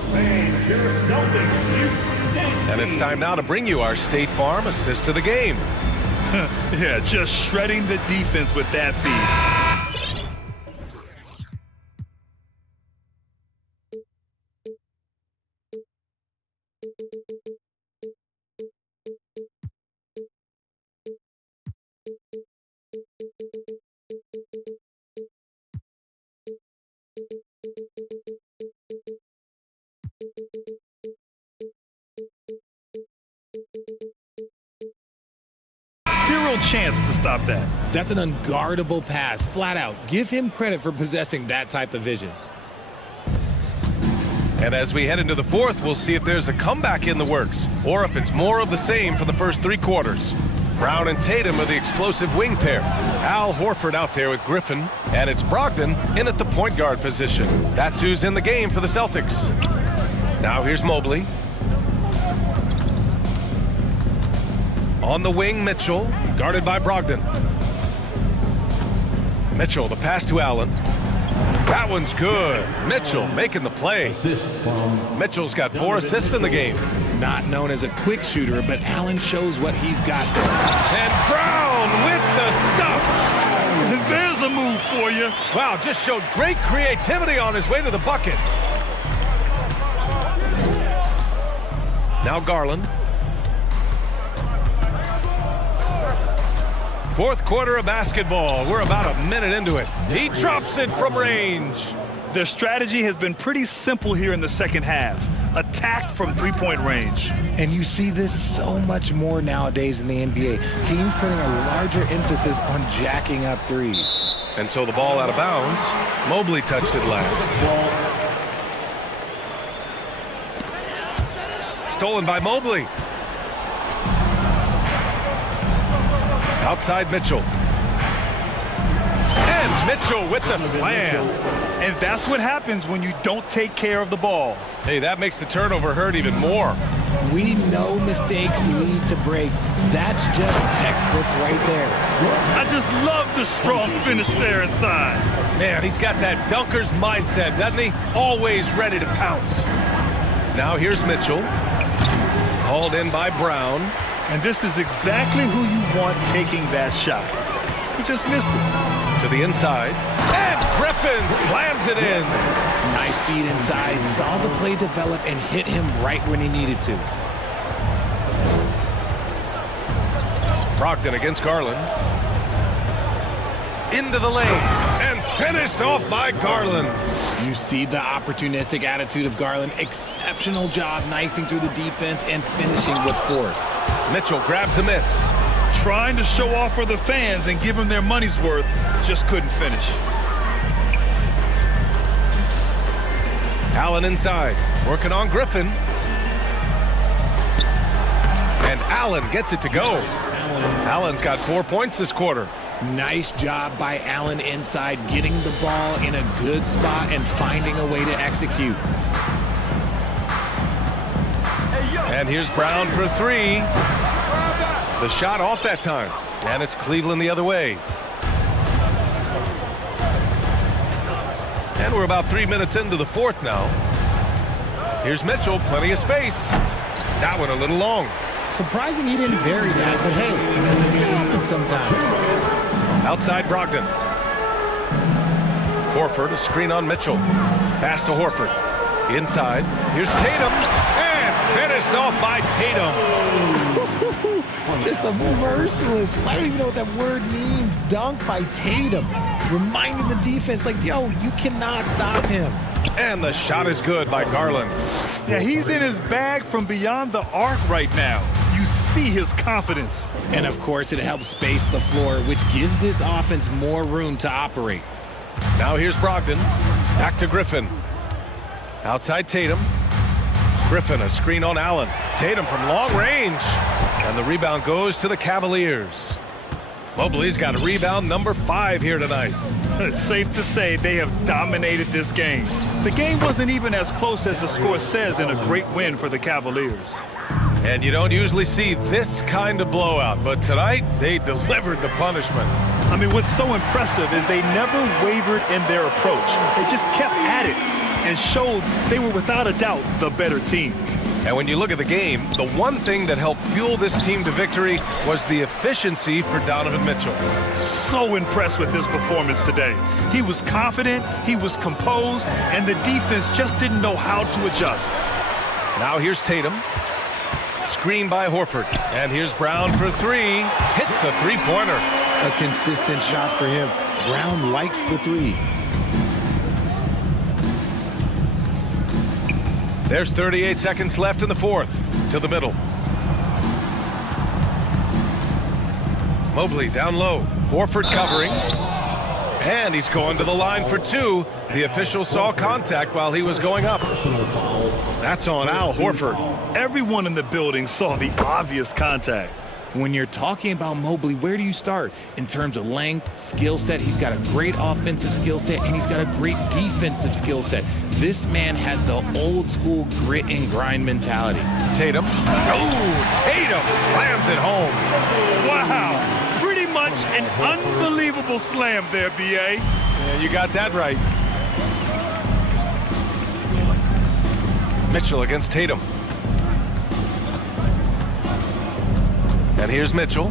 And it's time now to bring you our State Farm assist to the game. Yeah, just shredding the defense with that feed. Zero chance to stop that. That's an unguardable pass, flat out. Give him credit for possessing that type of vision. And as we head into the fourth, we'll see if there's a comeback in the works, or if it's more of the same for the first 3 quarters. Brown and Tatum are the explosive wing pair. Al Horford out there with Griffin, and it's Brogdon in at the point guard position. That's who's in the game for the Celtics. Now here's Mobley. On the wing, Mitchell, guarded by Brogdon. Mitchell, the pass to Allen. That one's good. Mitchell making the play. Mitchell's got 4 assists in the game. Not known as a quick shooter, but Allen shows what he's got there. And Brown with the stuff. There's a move for you. Wow, just showed great creativity on his way to the bucket. Now Garland. Fourth quarter of basketball. We're about a minute into it. He drops it from range. Their strategy has been pretty simple here in the second half. Attack from three-point range. And you see this so much more nowadays in the NBA. Teams putting a larger emphasis on jacking up threes. And so the ball out of bounds. Mobley touched it last. Stolen by Mobley. Outside Mitchell. And Mitchell with the slam. And that's what happens when you don't take care of the ball. Hey, that makes the turnover hurt even more. We know mistakes lead to breaks. That's just textbook right there. I just love the strong finish there inside. Man, he's got that dunker's mindset, doesn't he? Always ready to pounce. Now here's Mitchell. Hauled in by Brown. And this is exactly who you want taking that shot. He just missed it. To the inside. And Griffin slams it in. Nice feed inside. Saw the play develop and hit him right when he needed to. Brogdon against Garland. Into the lane. And finished off by Garland. You see the opportunistic attitude of Garland. Exceptional job knifing through the defense and finishing with force. Mitchell grabs a miss. Trying to show off for the fans and give them their money's worth. Just couldn't finish. Allen inside. Working on Griffin. And Allen gets it to go. Allen's got 4 points this quarter. Nice job by Allen inside, getting the ball in a good spot and finding a way to execute. And here's Brown for 3. The shot off that time. And it's Cleveland the other way. And we're about 3 minutes into the fourth now. Here's Mitchell, plenty of space. That one a little long. Surprising he didn't bury that, but hey, it happens sometimes. Outside Brogdon. Horford, a screen on Mitchell. Pass to Horford. Inside. Here's Tatum. And finished off by Tatum. Just a merciless, I don't even know what that word means, dunk by Tatum. Reminding the defense, like, yo, you cannot stop him. And the shot is good by Garland. Yeah, he's in his bag from beyond the arc right now. You see his confidence. And of course, it helps space the floor, which gives this offense more room to operate. Now here's Brogdon. Back to Griffin. Outside Tatum. Griffin, a screen on Allen. Tatum from long range. And the rebound goes to the Cavaliers. Mobley's got rebound number 5 here tonight. It's safe to say they have dominated this game. The game wasn't even as close as the score says in a great win for the Cavaliers. And you don't usually see this kind of blowout, but tonight they delivered the punishment. I mean, what's so impressive is they never wavered in their approach. They just kept at it and showed they were without a doubt the better team. And when you look at the game, the one thing that helped fuel this team to victory was the efficiency for Donovan Mitchell. So impressed with his performance today. He was confident, he was composed, and the defense just didn't know how to adjust. Now here's Tatum. Screen by Horford. And here's Brown for 3. Hits the three-pointer. A consistent shot for him. Brown likes the 3. There's 38 seconds left in the fourth. To the middle. Mobley down low. Horford covering. And he's going to the line for 2. The official saw contact while he was going up. That's on Al Horford. Everyone in the building saw the obvious contact. When you're talking about Mobley, where do you start? In terms of length, skill set, he's got a great offensive skill set, and he's got a great defensive skill set. This man has the old school grit and grind mentality. Tatum. Oh, Tatum slams it home. Wow, pretty much an unbelievable slam there, B.A. Yeah, you got that right. Mitchell against Tatum. And here's Mitchell.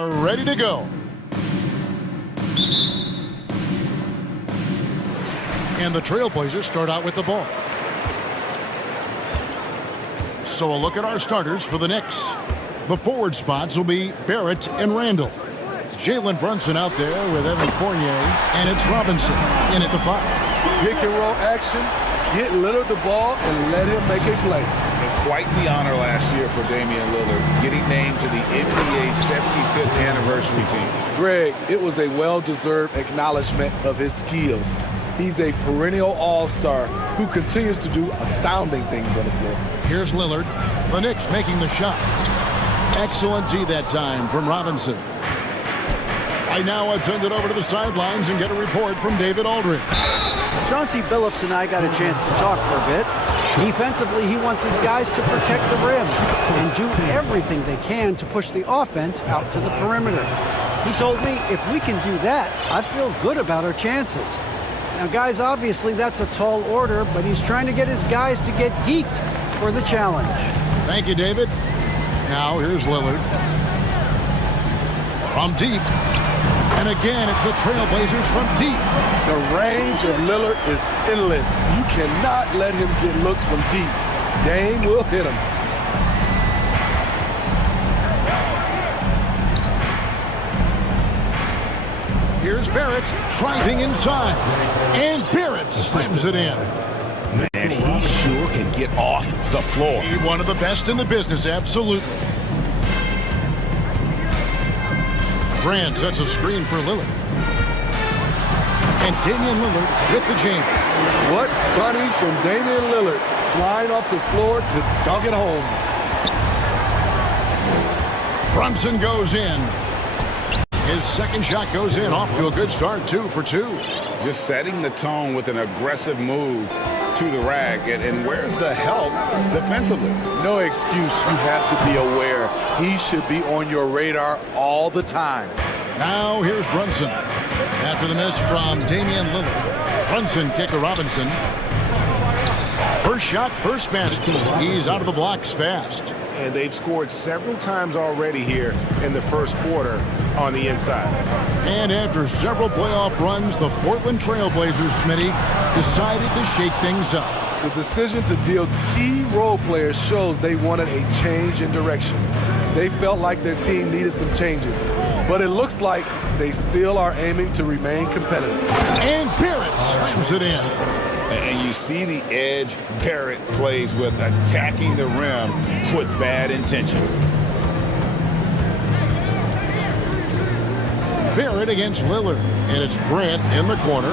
Ready to go. And the Trailblazers start out with the ball. So a look at our starters for the Knicks. The forward spots will be Barrett and Randall. Jalen Brunson out there with Evan Fournier, and it's Robinson in at the 5. Pick and roll action, get Lillard the ball, and let him make a play. And quite the honor last year for Damian Lillard, getting named to the NBA 75th anniversary team. Greg, it was a well-deserved acknowledgement of his skills. He's a perennial all-star who continues to do astounding things on the floor. Here's Lillard. The Knicks making the shot. Excellent D that time from Robinson. Right now, I'd send it over to the sidelines and get a report from David Aldridge. Chauncey Billups and I got a chance to talk for a bit. Defensively, he wants his guys to protect the rim and do everything they can to push the offense out to the perimeter. He told me if we can do that, I feel good about our chances. Now, guys, obviously that's a tall order, but he's trying to get his guys to get geeked for the challenge. Thank you, David. Now, here's Lillard. From deep. And again, it's the Trailblazers from deep. The range of Lillard is endless. You cannot let him get looks from deep. Dame will hit him. Here's Barrett driving inside. And Barrett slams it in. And he sure can get off the floor. He one of the best in the business, absolutely. Brand sets a screen for Lillard. And Damian Lillard with the jam. What bunny from Damian Lillard, flying off the floor to dunk it home. Brunson goes in. His second shot goes in, off to a good start, 2 for 2. Just setting the tone with an aggressive move to the rack. And where's the help defensively? No excuse. You have to be aware. He should be on your radar all the time. Now here's Brunson. After the miss from Damian Lillard. Brunson kick to Robinson. First shot, first basket. He's out of the blocks fast. And they've scored several times already here in the first quarter on the inside. And after several playoff runs, the Portland Trailblazers, Smitty, decided to shake things up. The decision to deal key role players shows they wanted a change in direction. They felt like their team needed some changes, but it looks like they still are aiming to remain competitive. And Barrett slams it in. And you see the edge Barrett plays with, attacking the rim with bad intentions. Barrett against Lillard, and it's Grant in the corner.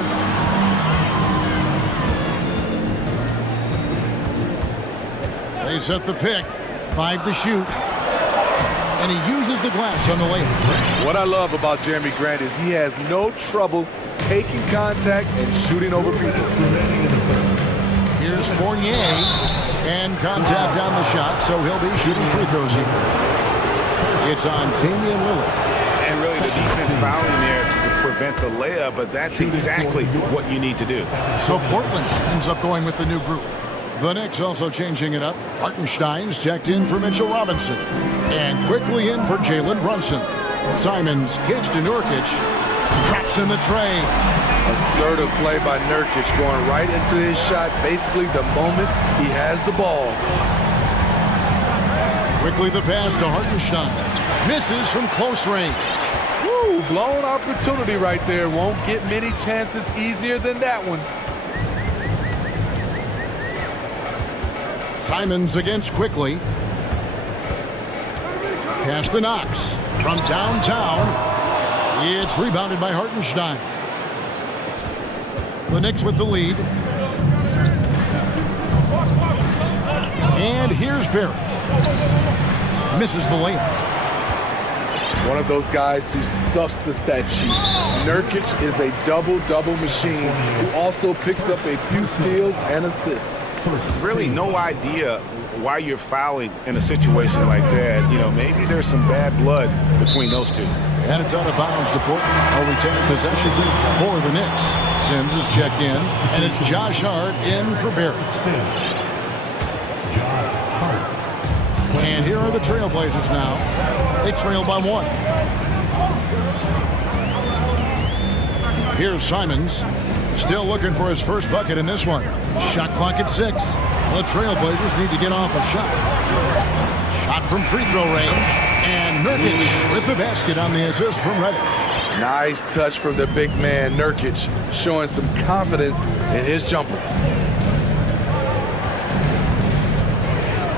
They set the pick, 5 to shoot, and he uses the glass on the layup. What I love about Jeremy Grant is he has no trouble taking contact and shooting over people. Here's Fournier, and contact down the shot, so he'll be shooting free throws here. It's on Damian Lillard. And really the defense fouling there to prevent the layup, but that's exactly what you need to do. So Portland ends up going with the new group. The Knicks also changing it up. Hartenstein's checked in for Mitchell Robinson. And quickly in for Jalen Brunson. Simons kicks to Nurkic. Traps in the tray. Assertive play by Nurkic, going right into his shot basically the moment he has the ball. Quickly the pass to Hartenstein. Misses from close range. Woo, blown opportunity right there. Won't get many chances easier than that one. Simons against Quickly. Pass to Knox. From downtown. It's rebounded by Hartenstein. The Knicks with the lead. And here's Barrett. Misses the layup. One of those guys who stuffs the stat sheet. Nurkic is a double-double machine who also picks up a few steals and assists. Really no idea why you're fouling in a situation like that. You know, maybe there's some bad blood between those two. And it's out of bounds to Portland. I'll retain possession for the Knicks. Sims is checked in, and it's Josh Hart in for Barrett. And here are the Trailblazers now. They trail by 1. Here's Simons. Still looking for his first bucket in this one. Shot clock at 6. The Trailblazers need to get off a shot. Shot from free throw range. And Nurkic with the basket on the assist from Reddick. Nice touch from the big man, Nurkic, showing some confidence in his jumper.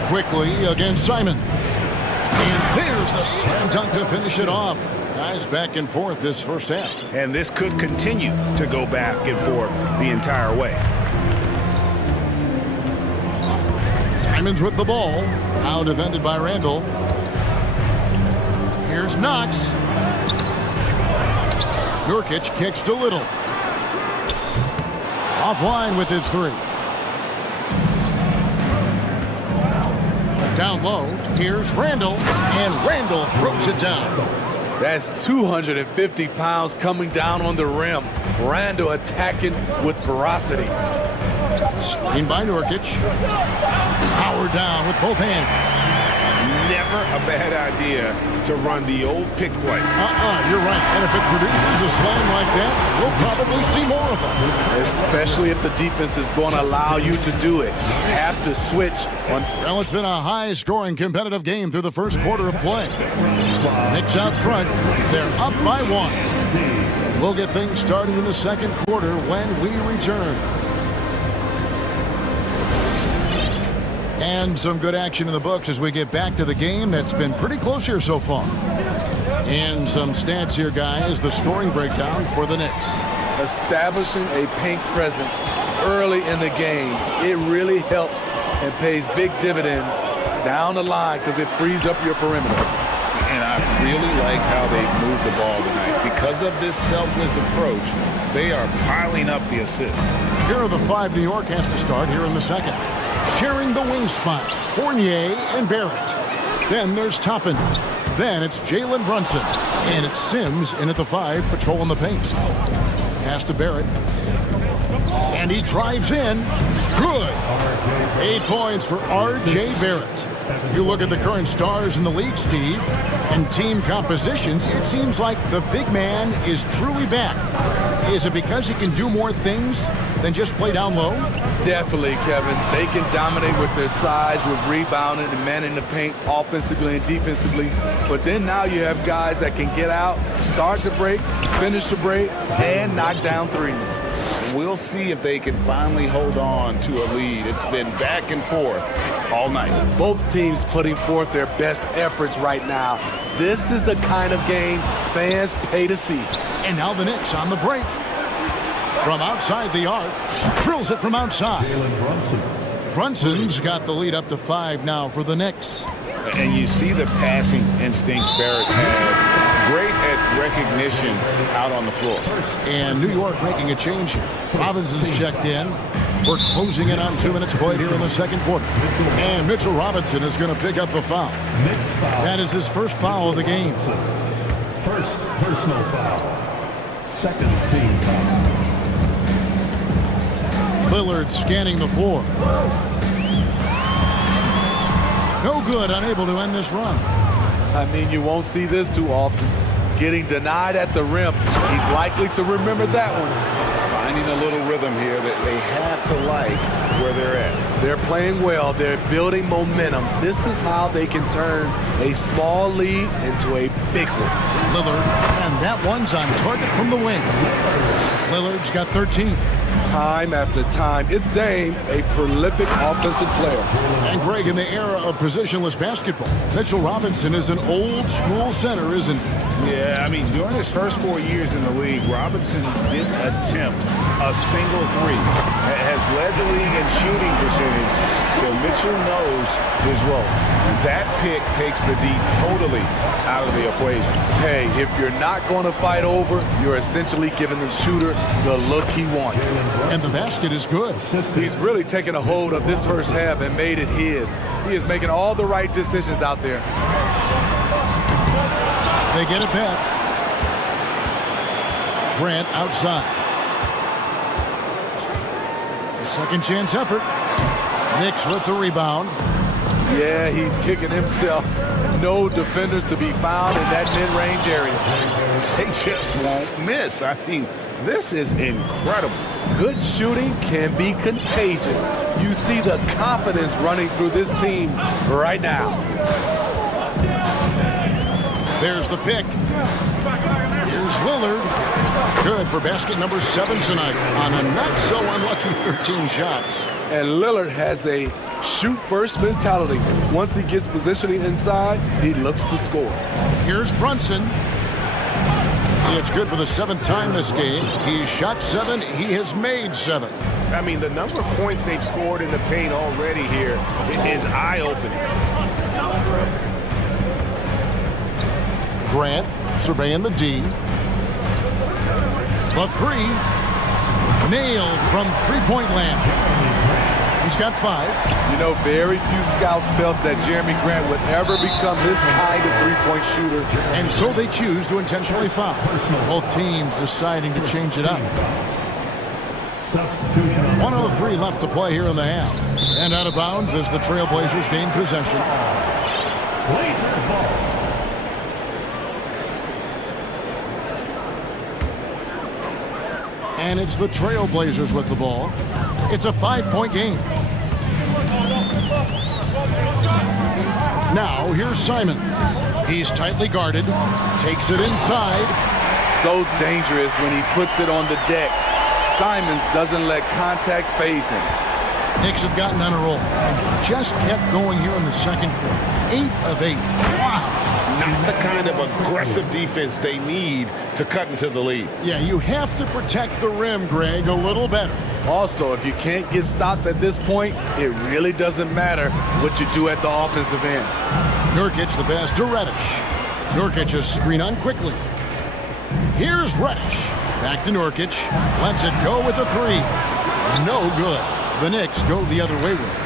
Quickly against Simon. And there's the slam dunk to finish it off. Guys back and forth this first half. And this could continue to go back and forth the entire way. Simons with the ball. Now defended by Randall. Here's Knox. Nurkic kicks to Little. Offline with his three. Down low, here's Randall, and Randall throws it down. That's 250 pounds coming down on the rim. Randall attacking with ferocity. Screen by Nurkic. Power down with both hands. Never a bad idea to run the old pick play. You're right. And if it produces a slam like that, we'll probably see more of them. Especially if the defense is going to allow you to do it. You have to switch on. Well, it's been a high-scoring competitive game through the first quarter of play. Knicks out front. They're up by 1. We'll get things started in the second quarter when we return. And some good action in the books as we get back to the game that's been pretty close here so far. And some stats here, guys. The scoring breakdown for the Knicks. Establishing a paint presence early in the game, it really helps and pays big dividends down the line because it frees up your perimeter. And I really liked how they moved the ball tonight. Because of this selfless approach, they are piling up the assists. Here are the 5 New York has to start here in the second. Sharing the wing spots, Fournier and Barrett. Then there's Toppin. Then it's Jalen Brunson. And it's Sims in at the 5, patrolling the paint. Pass to Barrett. And he drives in. Good. 8 points for R.J. Barrett. If you look at the current stars in the league, Steve, and team compositions, it seems like the big man is truly back. Is it because he can do more things than just play down low? Definitely, Kevin. They can dominate with their size, with rebounding and manning the paint offensively and defensively. But then now you have guys that can get out, start the break, finish the break, and knock down threes. We'll see if they can finally hold on to a lead. It's been back and forth all night. Both teams putting forth their best efforts right now. This is the kind of game fans pay to see. And now the Knicks on the break. From outside the arc, drills it from outside. Brunson's got the lead up to 5 now for the Knicks. And you see the passing instincts Barrett has. Great at recognition out on the floor. And New York making a change here. Robinson's checked in. We're closing in on 2 minutes played here in the second quarter. And Mitchell Robinson is going to pick up the foul. That is his first foul of the game. First personal foul. Second team foul. Lillard scanning the floor. No good, unable to end this run. I mean, you won't see this too often. Getting denied at the rim. He's likely to remember that one. Finding a little rhythm here that they have to like where they're at. They're playing well. They're building momentum. This is how they can turn a small lead into a big one. Lillard, and that one's on target from the wing. Lillard's got 13. Time after time, it's Dame, a prolific offensive player. And Greg, in the era of positionless basketball, Mitchell Robinson is an old school center, isn't he? Yeah, I mean, during his first 4 years in the league, Robinson didn't attempt a single three. Has led the league in shooting percentage, so Mitchell knows his role. And that pick takes the D totally out of the equation. Hey, if you're not going to fight over, you're essentially giving the shooter the look he wants. And the basket is good. He's really taken a hold of this first half and made it his. He is making all the right decisions out there. They get it back. Grant outside. A second chance effort. Knicks with the rebound. Yeah, he's kicking himself. No defenders to be found in that mid-range area. They just won't miss. I mean, This is incredible. Good shooting can be contagious. You see the confidence running through this team right now. There's the pick. Here's Lillard. Good for basket number 7 tonight on a not-so-unlucky 13 shots. And Lillard has a shoot-first mentality. Once he gets positioning inside, he looks to score. Here's Brunson. It's good for the 7th time this game. He's shot 7. He has made 7. I mean, the number of points they've scored in the paint already here is eye-opening. Grant surveying the D. The 3. Nailed from three-point land. He's got 5. You know, very few scouts felt that Jeremy Grant would ever become this kind of three-point shooter. And so they choose to intentionally foul. Both teams deciding to change it up. 1:03 left to play here in the half. And out of bounds as the Trailblazers gain possession. And it's the Trailblazers with the ball. It's a 5-point game. Now, here's Simon. He's tightly guarded. Takes it inside. So dangerous when he puts it on the deck. Simons doesn't let contact phase him. Knicks have gotten on a roll and just kept going here in the second quarter. 8 of 8. Wow. Not the kind of aggressive defense they need to cut into the lead. Yeah, you have to protect the rim, Greg, a little better. Also, if you can't get stops at this point, it really doesn't matter what you do at the offensive end. Nurkic the pass to Reddish. Nurkic a screen on quickly. Here's Reddish. Back to Nurkic. Lets it go with the 3. No good. The Knicks go the other way with it.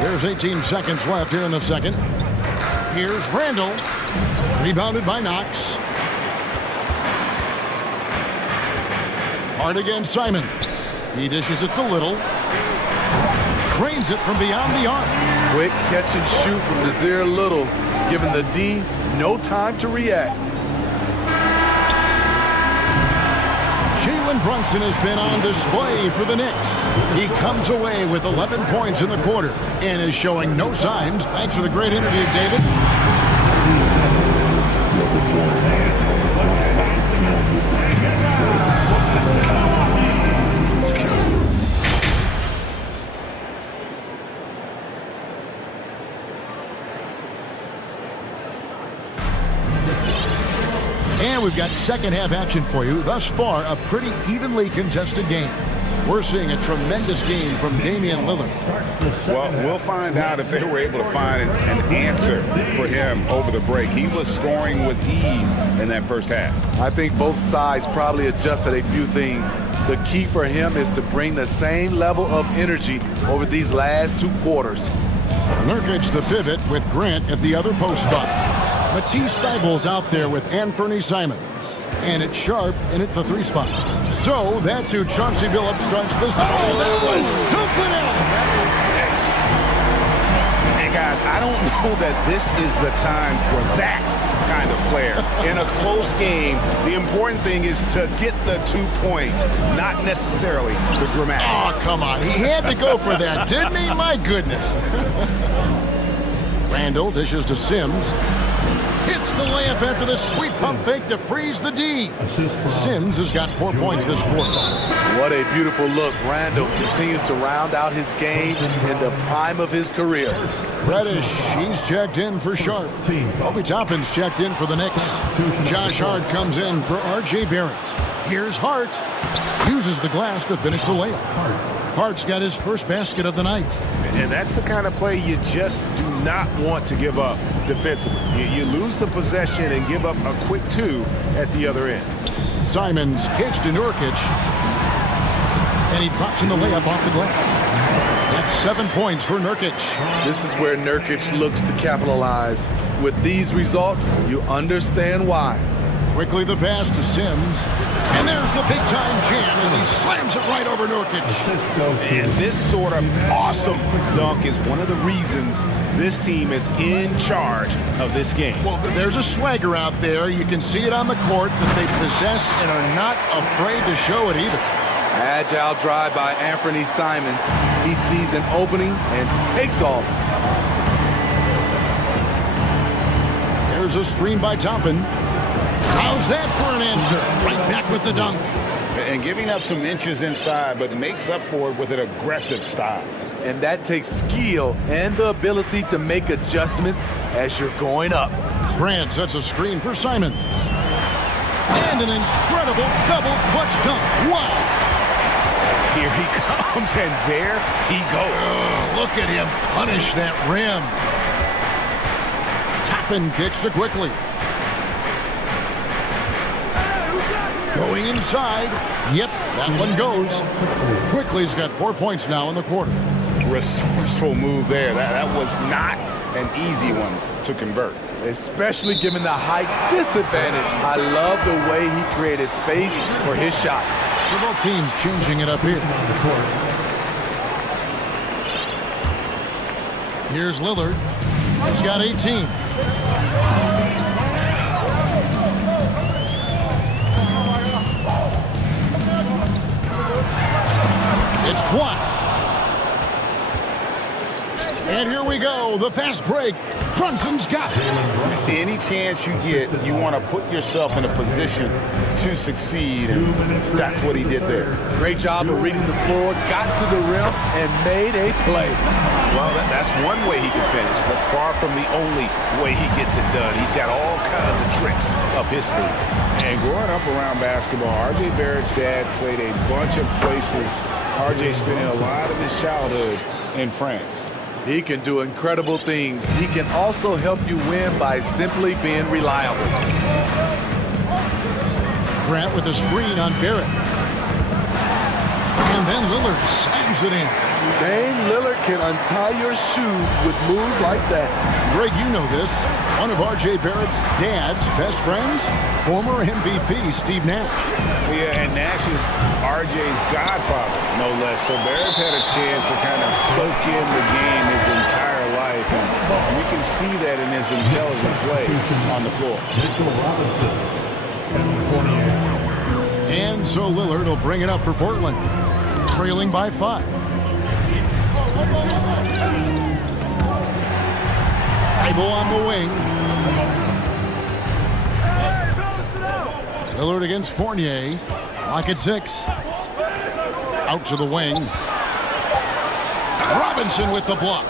There's 18 seconds left here in the second. Here's Randall. Rebounded by Knox. Hard against Simon. He dishes it to Little. Drains it from beyond the arc. Quick catch and shoot from Nazir Little, giving the D no time to react. Jalen Brunson has been on display for the Knicks. He comes away with 11 points in the quarter and is showing no signs. Thanks for the great interview, David. And we've got second half action for you. Thus far, a pretty evenly contested game. We're seeing a tremendous game from Damian Lillard. Well, we'll find out if they were able to find an answer for him over the break. He was scoring with ease in that first half. I think both sides probably adjusted a few things. The key for him is to bring the same level of energy over these last 2 quarters. Nurkic the pivot with Grant at the other post spot. Matisse Thybulle's out there with Anthony Simons. And it's Sharp in at the 3 spot. So that's who Chauncey Billups starts this. Oh, that was something else! And guys, I don't know that this is the time for that kind of flair. In a close game, the important thing is to get the 2 points, not necessarily the dramatics. Oh, come on. He had to go for that, didn't he? My goodness. Randall dishes to Sims. Hits the layup after the sweet pump fake to freeze the D. Sims has got 4 points this quarter. What a beautiful look. Randall continues to round out his game in the prime of his career. Reddish, he's checked in for Sharp. Obi Toppin's checked in for the Knicks. Josh Hart comes in for R.J. Barrett. Here's Hart. Uses the glass to finish the layup. Hart's got his first basket of the night. And that's the kind of play you just do not want to give up defensively. You lose the possession and give up a quick 2 at the other end. Simons kicks to Nurkic. And he drops in the layup off the glass. That's 7 points for Nurkic. This is where Nurkic looks to capitalize. With these results, you understand why. Quickly the pass to Sims. And there's the big-time jam as he slams it right over Nurkic. And this sort of awesome dunk is one of the reasons this team is in charge of this game. Well, there's a swagger out there. You can see it on the court that they possess and are not afraid to show it either. Agile drive by Anthony Simons. He sees an opening and takes off. There's a screen by Toppin. How's that for an answer? Right back with the dunk. And giving up some inches inside, but makes up for it with an aggressive style. And that takes skill and the ability to make adjustments as you're going up. Grant sets a screen for Simons. And an incredible double clutch dunk. Wow. Here he comes, and there he goes. Oh, look at him punish that rim. Toppin kicks to Quickly. Going inside. Yep, that one goes. Quickly's got 4 points now in the quarter. Resourceful move there. That was not an easy one to convert. Especially given the height disadvantage. I love the way he created space for his shot. Several teams changing it up here. Here's Lillard. He's got 18. It's blocked. And here we go, the fast break. Brunson's got it. Any chance you get, you want to put yourself in a position to succeed, and that's what he did there. Great job of reading the floor, got to the rim, and made a play. Well, that's one way he can finish, but far from the only way he gets it done. He's got all kinds of tricks up his sleeve. And growing up around basketball, R.J. Barrett's dad played a bunch of places. R.J. spending a lot of his childhood in France. He can do incredible things. He can also help you win by simply being reliable. Grant with a screen on Barrett. And then Lillard slams it in. Dame Lillard can untie your shoes with moves like that. Greg, you know this. One of R.J. Barrett's dad's best friends, former MVP Steve Nash. Yeah, and Nash is R.J.'s godfather, no less. So Barrett's had a chance to kind of soak in the game his entire life. And we can see that in his intelligent play on the floor. And so Lillard will bring it up for Portland, trailing by 5. Bible on the wing. Lillard against Fournier. Lock at 6. Out to the wing. Robinson with the block.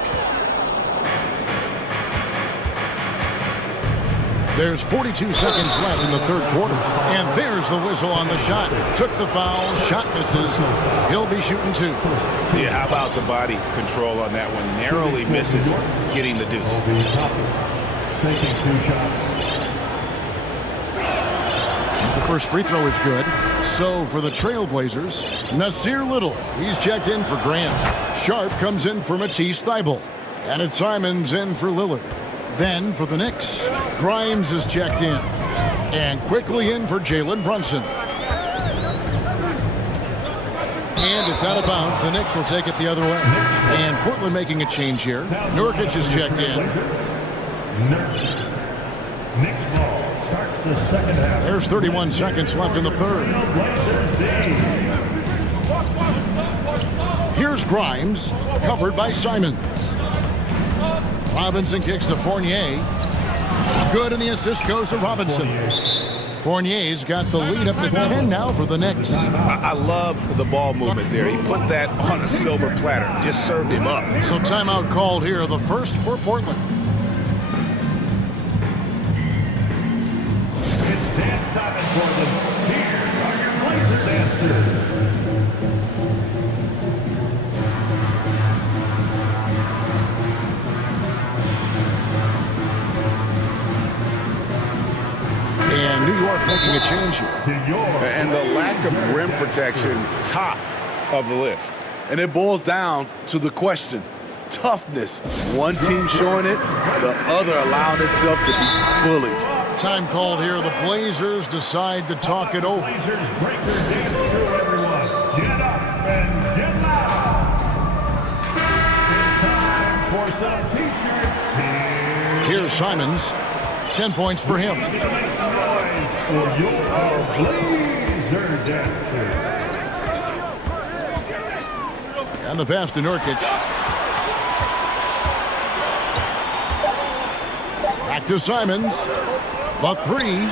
There's 42 seconds left in the third quarter. And there's the whistle on the shot. Took the foul. Shot misses. He'll be shooting 2. Yeah, how about the body control on that one? Narrowly misses getting the deuce. Taking 2 shots. The first free throw is good. So for the Trailblazers, Nasir Little. He's checked in for Grant. Sharp comes in for Matisse Thybulle. And it's Simons in for Lillard. Then for the Knicks, Grimes is checked in. And quickly in for Jalen Brunson. And it's out of bounds. The Knicks will take it the other way. And Portland making a change here. Nurkic is checked in. Knicks ball starts the second half. There's 31 seconds left in the third. Here's Grimes, covered by Simons. Robinson kicks to Fournier. Good, and the assist goes to Robinson. Fournier's got the lead up to 10 now for the Knicks. I love the ball movement there. He put that on a silver platter. Just served him up. So timeout called here, the first for Portland. It's dance time in Portland. Here are your Blazer dancers. And New York making a change here. And the lack of rim protection, top of the list. And it boils down to the question. Toughness. One team showing it, the other allowing itself to be bullied. Time called here. The Blazers decide to talk it over. Blazers break their dance through, everyone. Get up and get loud. It's time for some t-shirts. Here's Simons. 10 points for him. Make some noise for your Blazer dancer. And the pass to Nurkic. Back to Simons. The three.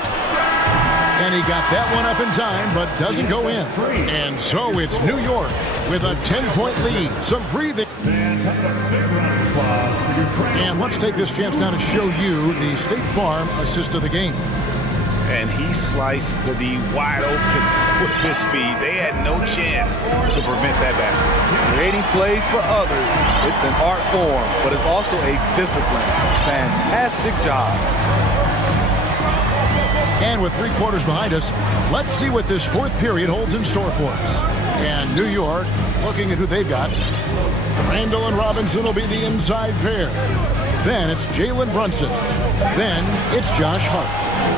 And he got that one up in time, but doesn't go in. And so it's New York with a 10-point lead. Some breathing. And let's take this chance now to show you the State Farm assist of the game. And he sliced the D wide open with his feet. They had no chance to prevent that basket. Creating plays for others, it's an art form, but it's also a discipline. Fantastic job. And with 3 quarters behind us, let's see what this fourth period holds in store for us. And New York, looking at who they've got. Randall and Robinson will be the inside pair. Then it's Jalen Brunson. Then it's Josh Hart.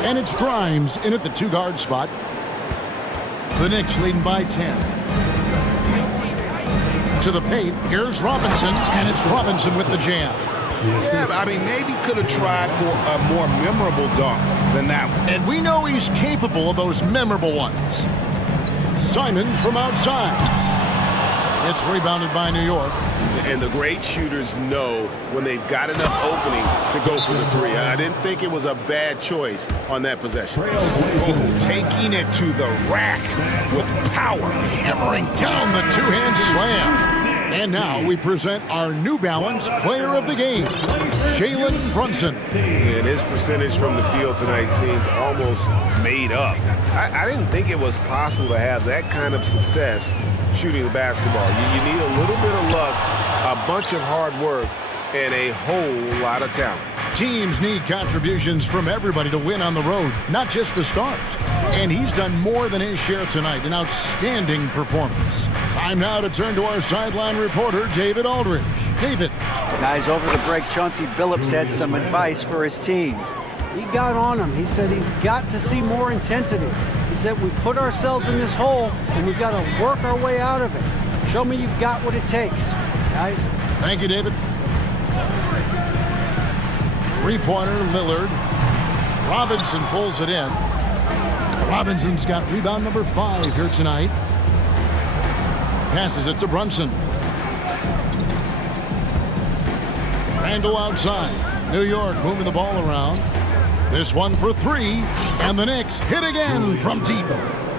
And it's Grimes in at the 2-guard spot. The Knicks leading by 10. To the paint, here's Robinson, and it's Robinson with the jam. Yeah, I mean, maybe could have tried for a more memorable dunk than that one. And we know he's capable of those memorable ones. Simons from outside. It's rebounded by New York. And the great shooters know when they've got enough opening to go for the three. I didn't think it was a bad choice on that possession. Taking it to the rack with power. Hammering down the two-hand slam. And now we present our New Balance player of the game, Jalen Brunson. And his percentage from the field tonight seemed almost made up. I didn't think it was possible to have that kind of success shooting the basketball. You need a little bit of luck, a bunch of hard work, and a whole lot of talent. Teams need contributions from everybody to win on the road, not just the stars. And he's done more than his share tonight, an outstanding performance. Time now to turn to our sideline reporter, David Aldridge. David. Guys, over the break, Chauncey Billups had some advice for his team. He got on him. He said he's got to see more intensity. He said we've put ourselves in this hole, and we've got to work our way out of it. Show me you've got what it takes, guys. Thank you, David. Three-pointer, Lillard. Robinson pulls it in. Robinson's got rebound number 5 here tonight. Passes it to Brunson. Randall outside. New York moving the ball around. This one for 3, and the Knicks hit again from deep.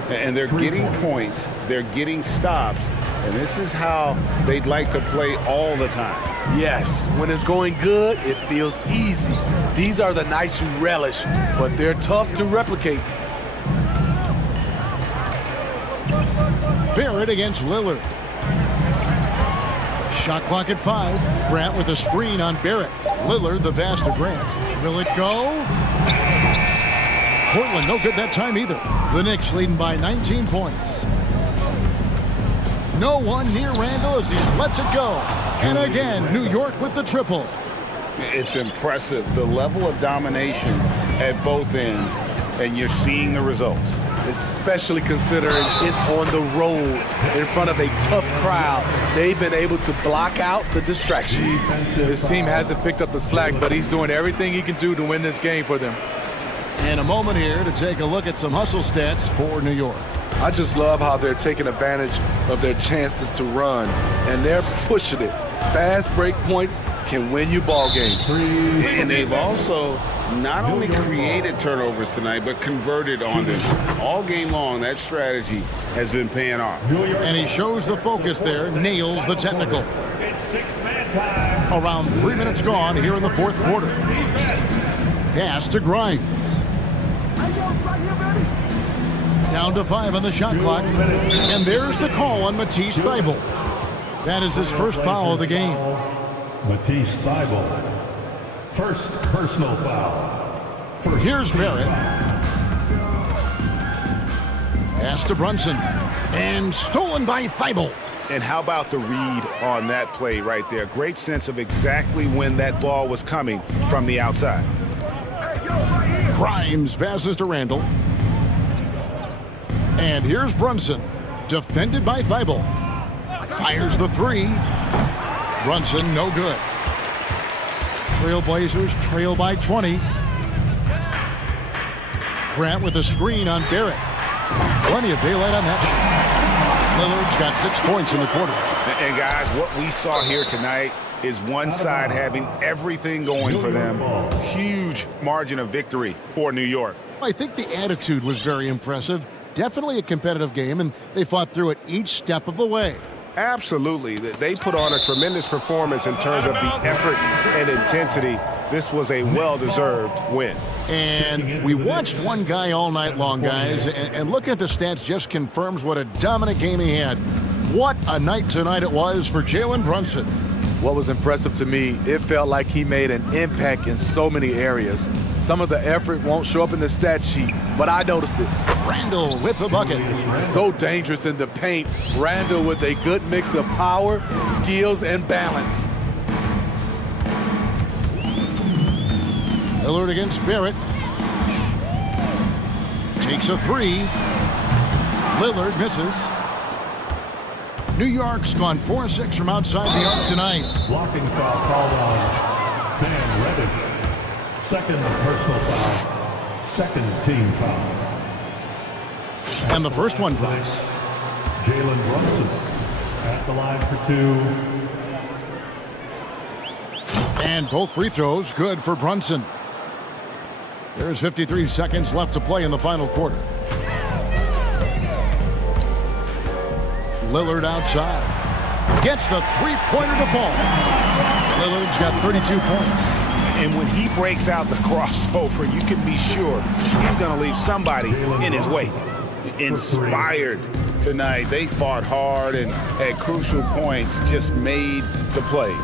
And they're getting points, they're getting stops, and this is how they'd like to play all the time. Yes, when it's going good, it feels easy. These are the nights you relish, but they're tough to replicate. Barrett against Lillard. Shot clock at 5. Grant with a screen on Barrett. Lillard, the pass to Grant. Will it go? Portland, no good that time either. The Knicks leading by 19 points. No one near Randall as he lets it go. And again, New York with the triple. It's impressive, the level of domination at both ends, and you're seeing the results. Especially considering it's on the road in front of a tough crowd. They've been able to block out the distractions. His team hasn't picked up the slack, but he's doing everything he can do to win this game for them. And a moment here to take a look at some hustle stats for New York. I just love how they're taking advantage of their chances to run, and they're pushing it. Fast break points can win you ball games. And they've also not only created turnovers tonight, but converted on them. All game long, that strategy has been paying off. And he shows the focus there, nails the technical. Around 3 minutes gone here in the fourth quarter. Pass to Grimes. Down to 5 on the shot clock. And there's the call on Matisse Thybulle. That is his first foul of the game. Matisse Thybulle, first personal foul. Here's Barrett. Pass to Brunson. And stolen by Thybulle. And how about the read on that play right there? Great sense of exactly when that ball was coming from the outside. Grimes passes to Randall. And here's Brunson, defended by Thibault. Fires the three. Brunson, no good. Trailblazers trail by 20. Grant with a screen on Barrett. Plenty of daylight on that shot. Lillard's got 6 points in the quarter. And guys, what we saw here tonight is one side having everything going for them. Huge margin of victory for New York. I think the attitude was very impressive. Definitely a competitive game, and they fought through it each step of the way. Absolutely. They put on a tremendous performance in terms of the effort and intensity. This was a well-deserved win. And we watched one guy all night long, guys, and looking at the stats just confirms what a dominant game he had. What a night tonight it was for Jalen Brunson. What was impressive to me, it felt like he made an impact in so many areas. Some of the effort won't show up in the stat sheet, but I noticed it. Randall with the bucket. So dangerous in the paint. Randall with a good mix of power, skills, and balance. Lillard against Barrett. Takes a three. Lillard misses. New York's gone 4-6 from outside the arc tonight. Blocking foul called on Van Reddick. Second personal foul. Second team foul. And the first one drops. Jalen Brunson at the line for two. And both free throws good for Brunson. There's 53 seconds left to play in the final quarter. Lillard outside. Gets the three-pointer to fall. Lillard's got 32 points. And when he breaks out the crossover, you can be sure he's going to leave somebody in his wake. Inspired tonight. They fought hard and at crucial points just made the plays.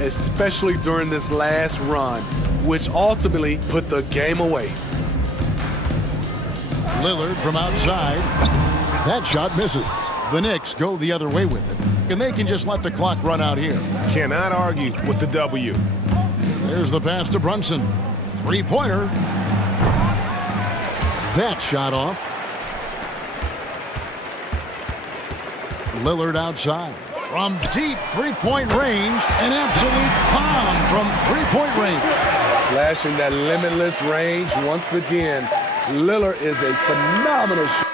Especially during this last run, which ultimately put the game away. Lillard from outside. That shot misses. The Knicks go the other way with it, and they can just let the clock run out here. Cannot argue with the W. There's the pass to Brunson. Three-pointer. That shot off. Lillard outside. From deep three-point range, an absolute bomb from three-point range. Flashing that limitless range once again. Lillard is a phenomenal shooter.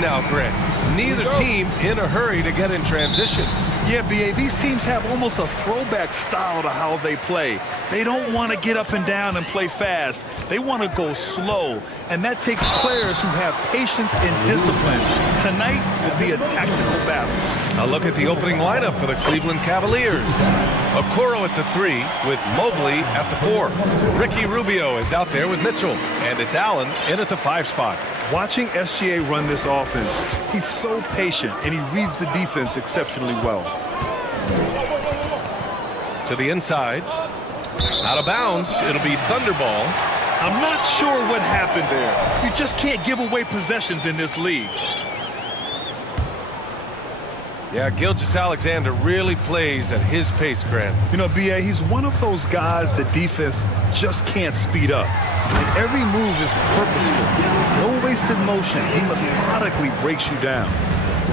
Now, Grant, neither team in a hurry to get in transition. Yeah, B.A., these teams have almost a throwback style to how they play. They don't want to get up and down and play fast. They want to go slow, and that takes players who have patience and discipline. Tonight will be a tactical battle. A look at the opening lineup for the Cleveland Cavaliers. Okoro at the 3 with Mobley at the 4. Ricky Rubio is out there with Mitchell, and it's Allen in at the 5 spot. Watching SGA run this offense, he's so patient, and he reads the defense exceptionally well. To the inside. Out of bounds. It'll be Thunderball. I'm not sure what happened there. You just can't give away possessions in this league. Yeah, Gilgeous-Alexander really plays at his pace, Grant. You know, B.A., he's one of those guys the defense just can't speed up. And every move is purposeful. No wasted motion. He methodically breaks you down.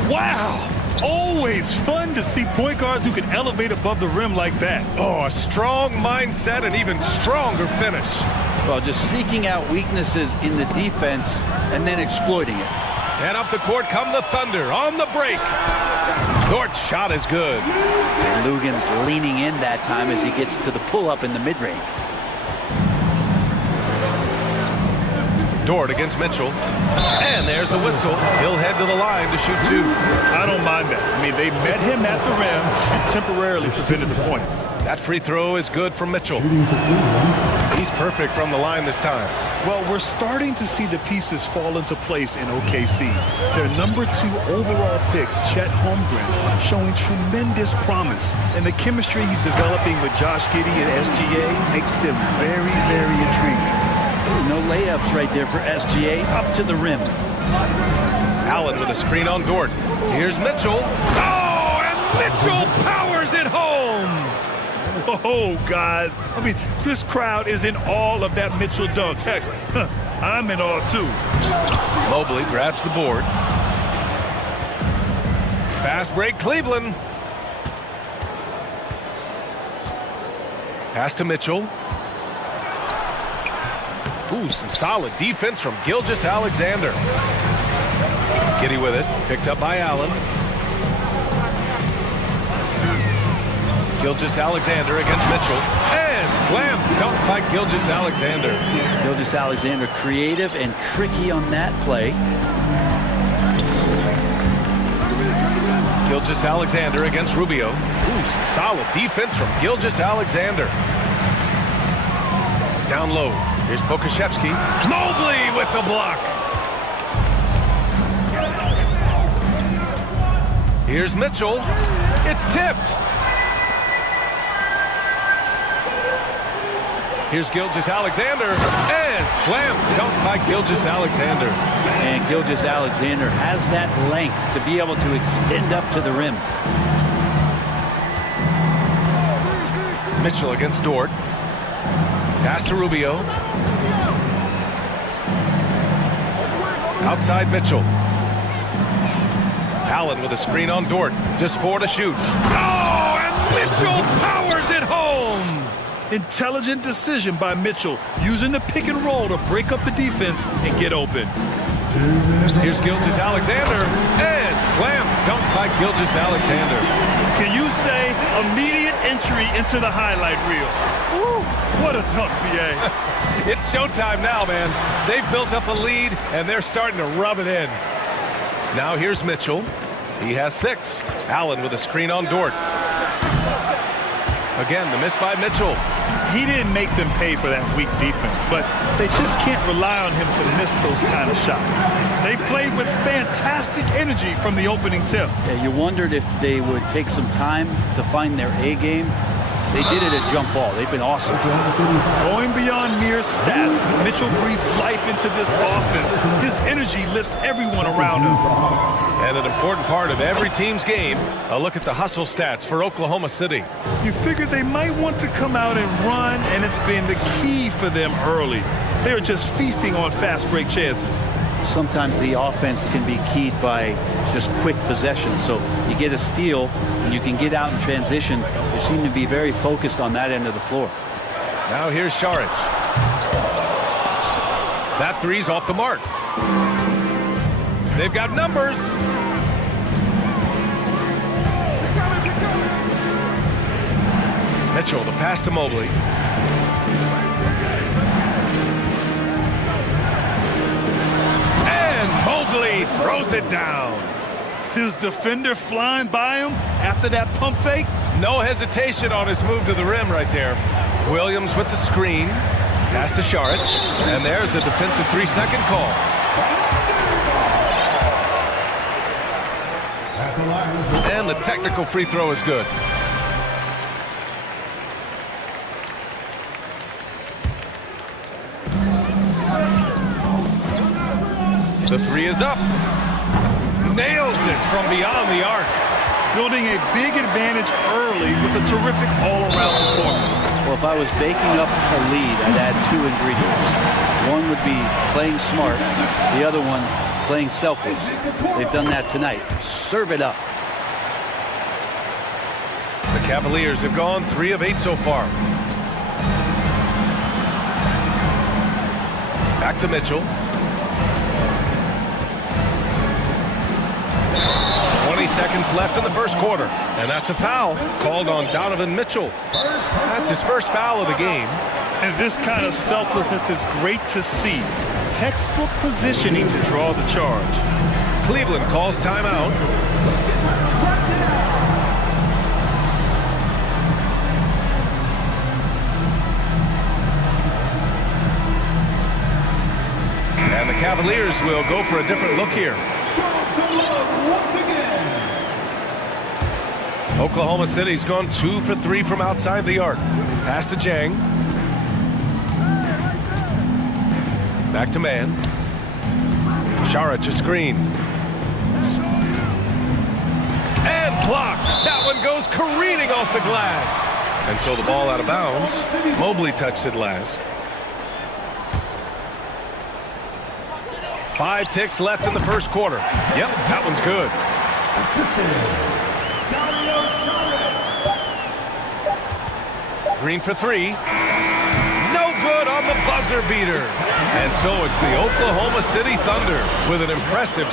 Wow! Always fun to see point guards who can elevate above the rim like that. Oh, a strong mindset and even stronger finish. Well, just seeking out weaknesses in the defense and then exploiting it. And up the court come the Thunder on the break. Dort's shot is good. And Lugan's leaning in that time as he gets to the pull-up in the mid-range. Dort against Mitchell. And there's a whistle. He'll head to the line to shoot 2. I don't mind that. I mean, they met him at the rim and temporarily prevented the points. That free throw is good from Mitchell. He's perfect from the line this time. Well, we're starting to see the pieces fall into place in OKC. Their number 2 overall pick, Chet Holmgren, showing tremendous promise. And the chemistry he's developing with Josh Giddey and SGA makes them very, very intriguing. No layups right there for SGA, up to the rim. Allen with a screen on Dort. Here's Mitchell. Oh, and Mitchell powers it home. Whoa, guys. I mean, this crowd is in awe of that Mitchell dunk. Heck, I'm in awe too. Mobley grabs the board. Fast break, Cleveland. Pass to Mitchell. Ooh, some solid defense from Gilgeous-Alexander. Giddey with it, picked up by Allen. Gilgeous-Alexander against Mitchell. And slam dunk by Gilgeous-Alexander. Gilgeous-Alexander creative and tricky on that play. Gilgeous-Alexander against Rubio. Ooh, some solid defense from Gilgeous-Alexander. Down low. Here's Pokashevsky. Mobley with the block. Here's Mitchell. It's tipped. Here's Gilgeous-Alexander. And slam dunk by Gilgeous-Alexander. And Gilgeous-Alexander has that length to be able to extend up to the rim. Mitchell against Dort. Pass to Rubio. Outside Mitchell. Allen with a screen on Dort. Just 4 to shoot. Oh, and Mitchell powers it home. Intelligent decision by Mitchell, using the pick and roll to break up the defense and get open. Here's Gilgeous-Alexander. And slam dunk by Gilgeous-Alexander. Can you say immediate entry into the highlight reel? Woo, what a dunk, B.A. It's showtime now, man. They've built up a lead, and they're starting to rub it in. Now here's Mitchell. He has 6. Allen with a screen on Dort. Again, the miss by Mitchell. He didn't make them pay for that weak defense, but they just can't rely on him to miss those kind of shots. They played with fantastic energy from the opening tip. Yeah, you wondered if they would take some time to find their A game. They did it at jump ball. They've been awesome. Going beyond mere stats, Mitchell breathes life into this offense. His energy lifts everyone around him. And an important part of every team's game, a look at the hustle stats for Oklahoma City. You figured they might want to come out and run, and it's been the key for them early. They're just feasting on fast break chances. Sometimes the offense can be keyed by just quick possession. So you get a steal and you can get out in transition. They seem to be very focused on that end of the floor. Now here's Šarić. That three's off the mark. They've got numbers. Mitchell, the pass to Mobley. And Mobley throws it down. His defender flying by him after that pump fake. No hesitation on his move to the rim right there. Williams with the screen. Pass to Saric. And there's a defensive 3-second call. And the technical free throw is good. The three is up. Nails it from beyond the arc. Building a big advantage early with a terrific all-around performance. Well, if I was baking up a lead, I'd add two ingredients. One would be playing smart. The other one, playing selfless. They've done that tonight. Serve it up. The Cavaliers have gone 3 of 8 so far. Back to Mitchell. 20 seconds left in the first quarter. And that's a foul called on Donovan Mitchell. That's his first foul of the game. And this kind of selflessness is great to see. Textbook positioning to draw the charge. Cleveland calls timeout. And the Cavaliers will go for a different look here. Oklahoma City's gone 2 for 3 from outside the arc. Pass to Jang. Back to man. Saric a screen. And blocked. That one goes careening off the glass. And so the ball out of bounds. Mobley touched it last. 5 ticks left in the first quarter. Yep, that one's good. Green for 3. No good on the buzzer beater. And so it's the Oklahoma City Thunder with an impressive.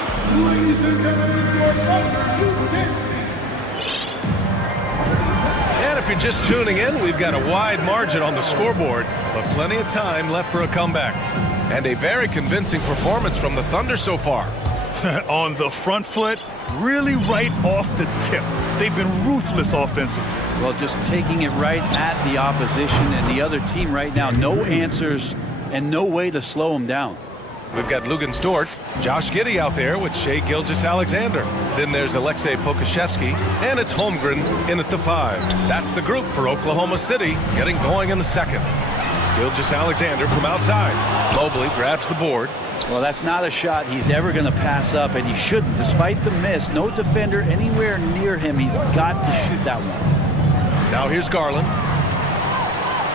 And if you're just tuning in, we've got a wide margin on the scoreboard, but plenty of time left for a comeback. And a very convincing performance from the Thunder so far. On the front foot, really right off the tip. They've been ruthless offensively. Well, just taking it right at the opposition and the other team right now. No answers and no way to slow them down. We've got Luguentz Dort, Josh Giddey out there with Shai Gilgeous-Alexander. Then there's Aleksej Pokusevski, and it's Holmgren in at the 5. That's the group for Oklahoma City getting going in the second. Gilgeous-Alexander from outside. Mobley grabs the board. Well, that's not a shot he's ever going to pass up, and he shouldn't. Despite the miss, no defender anywhere near him. He's got to shoot that one. Now here's Garland.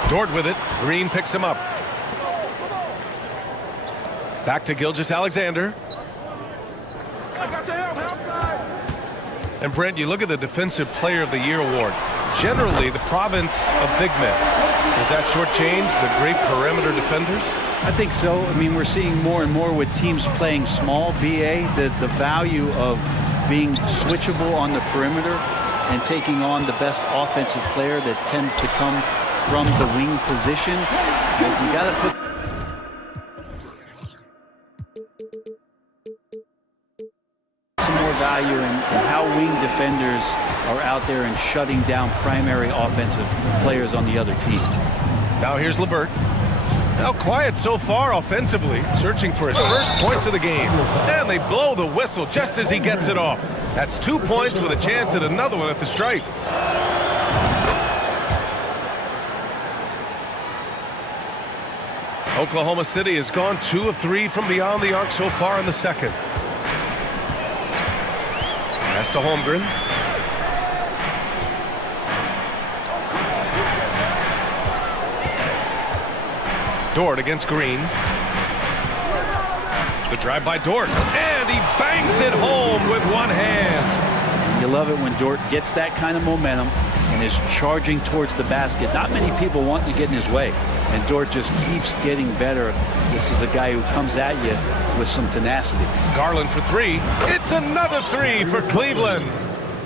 Dort with it. Green picks him up. Back to Gilgeous-Alexander. And Brent, you look at the Defensive Player of the Year award. Generally, the province of big men. Does that shortchange the great perimeter defenders? I think so. I mean, we're seeing more and more with teams playing small, BA, the value of being switchable on the perimeter and taking on the best offensive player that tends to come from the wing position. You got to put some more value in how wing defenders are out there and shutting down primary offensive players on the other team. Now here's LeVert. Now quiet so far offensively, searching for his first points of the game. And they blow the whistle just as he gets it off. That's 2 points with a chance at another one at the stripe. Oklahoma City has gone 2 of 3 from beyond the arc so far in the second. Pass to Holmgren. Dort against Green. The drive by Dort, and he bangs it home with one hand. You love it when Dort gets that kind of momentum, and is charging towards the basket. Not many people wanting to get in his way. And Dort just keeps getting better. This is a guy who comes at you with some tenacity. Garland for three. It's another three for Cleveland.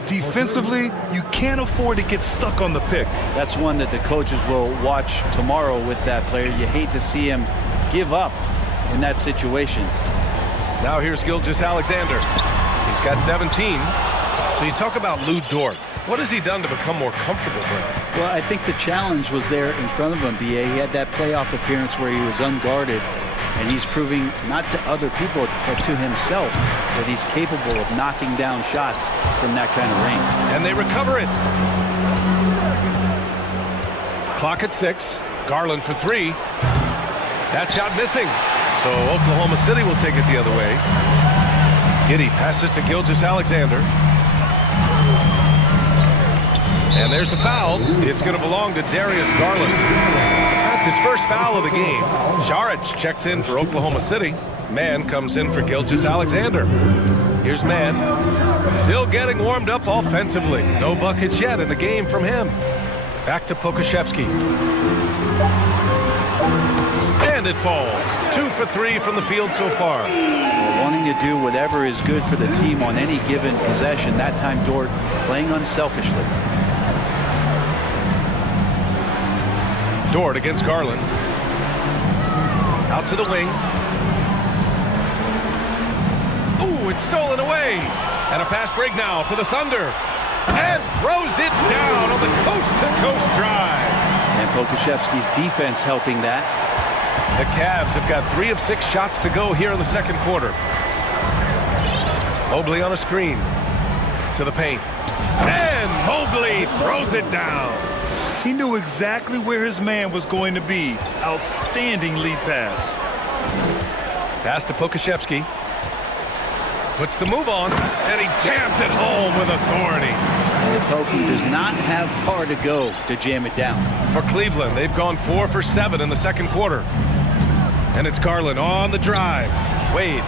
Defensively, you can't afford to get stuck on the pick. That's one that the coaches will watch tomorrow with that player. You hate to see him give up in that situation. Now here's Gilgeous-Alexander. He's got 17. So you talk about Lou Dort. What has he done to become more comfortable there? Well, I think the challenge was there in front of him, B.A. He had that playoff appearance where he was unguarded, and he's proving not to other people but to himself that he's capable of knocking down shots from that kind of range. And they recover it. Clock at 6. Garland for three. That shot missing. So Oklahoma City will take it the other way. Giddey passes to Gilgeous-Alexander. And there's the foul. It's going to belong to Darius Garland. That's his first foul of the game. Šarić checks in for Oklahoma City. Mann comes in for Gilgeous-Alexander. Here's Mann. Still getting warmed up offensively. No buckets yet in the game from him. Back to Pokusevski. And it falls. 2 for 3 from the field so far. Wanting to do whatever is good for the team on any given possession. That time Dort playing unselfishly. Dort against Garland. Out to the wing. Ooh, it's stolen away. And a fast break now for the Thunder. And throws it down on the coast-to-coast drive. And Pokusevski's defense helping that. The Cavs have got 3 of 6 shots to go here in the second quarter. Mobley on a screen. To the paint. And Mobley throws it down. He knew exactly where his man was going to be. Outstanding lead pass. Pass to Pokusevski. Puts the move on, and he jams it home with authority. And Poku does not have far to go to jam it down. For Cleveland, they've gone 4 for 7 in the second quarter. And it's Garland on the drive. Wade.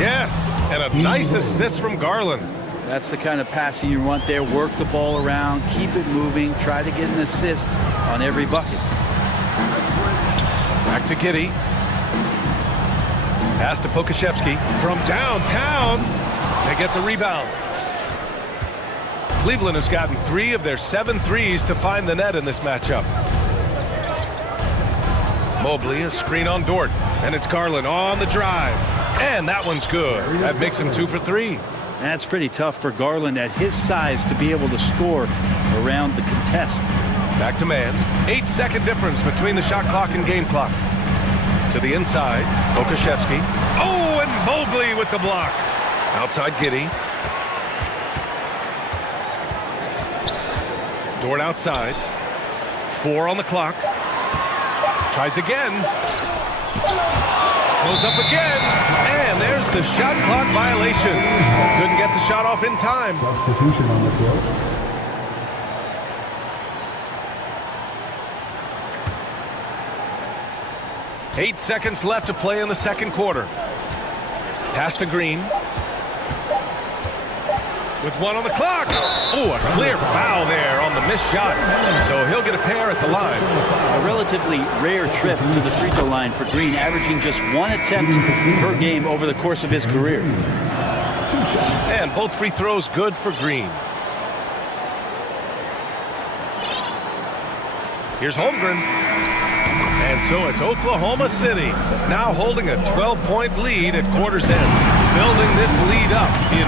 Yes, and a nice assist from Garland. That's the kind of passing you want there. Work the ball around, keep it moving, try to get an assist on every bucket. Back to Giddey. Pass to Pokusevski from downtown. They get the rebound. Cleveland has gotten 3 of their 7 threes to find the net in this matchup. Mobley, a screen on Dort, and it's Garland on the drive. And that one's good. That makes him 2 for 3. That's pretty tough for Garland at his size to be able to score around the contest. Back to Mann. 8-second difference between the shot clock and game clock. To the inside, Pokusevski. Oh, and Mobley with the block. Outside Giddey. Dort outside. 4 on the clock. Tries again. Goes up again. And there's the shot clock violation. Couldn't get the shot off in time. Substitution on the court. 8 seconds left to play in the second quarter. Pass to Green. With 1 on the clock. Oh, a clear foul there on the missed shot. So he'll get a pair at the line. A relatively rare trip to the free throw line for Green, averaging just 1 attempt per game over the course of his career. And both free throws good for Green. Here's Holmgren. And so it's Oklahoma City now holding a 12-point lead at quarter's end, building this lead up in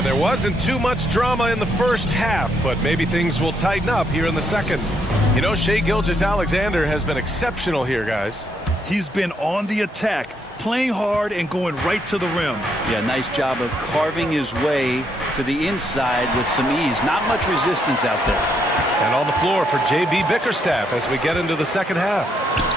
And there wasn't too much drama in the first half, but maybe things will tighten up here in the second. You know, Shai Gilgeous-Alexander has been exceptional here, guys. He's been on the attack, playing hard and going right to the rim. Yeah, nice job of carving his way to the inside with some ease. Not much resistance out there. And on the floor for J.B. Bickerstaff as we get into the second half.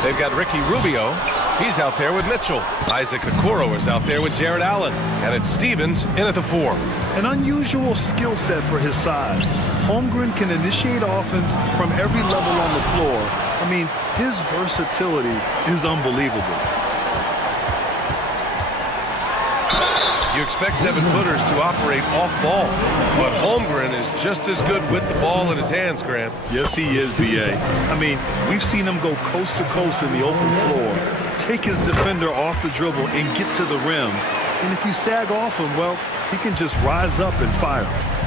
They've got Ricky Rubio. He's out there with Mitchell. Isaac Okoro is out there with Jared Allen. And it's Stevens in at the 4. An unusual skill set for his size. Holmgren can initiate offense from every level on the floor. I mean, his versatility is unbelievable. You expect 7-footers to operate off ball, but Holmgren is just as good with the ball in his hands, Grant. Yes, he is, B.A. I mean, we've seen him go coast to coast in the open floor, take his defender off the dribble and get to the rim. And if you sag off him, well, he can just rise up and fire.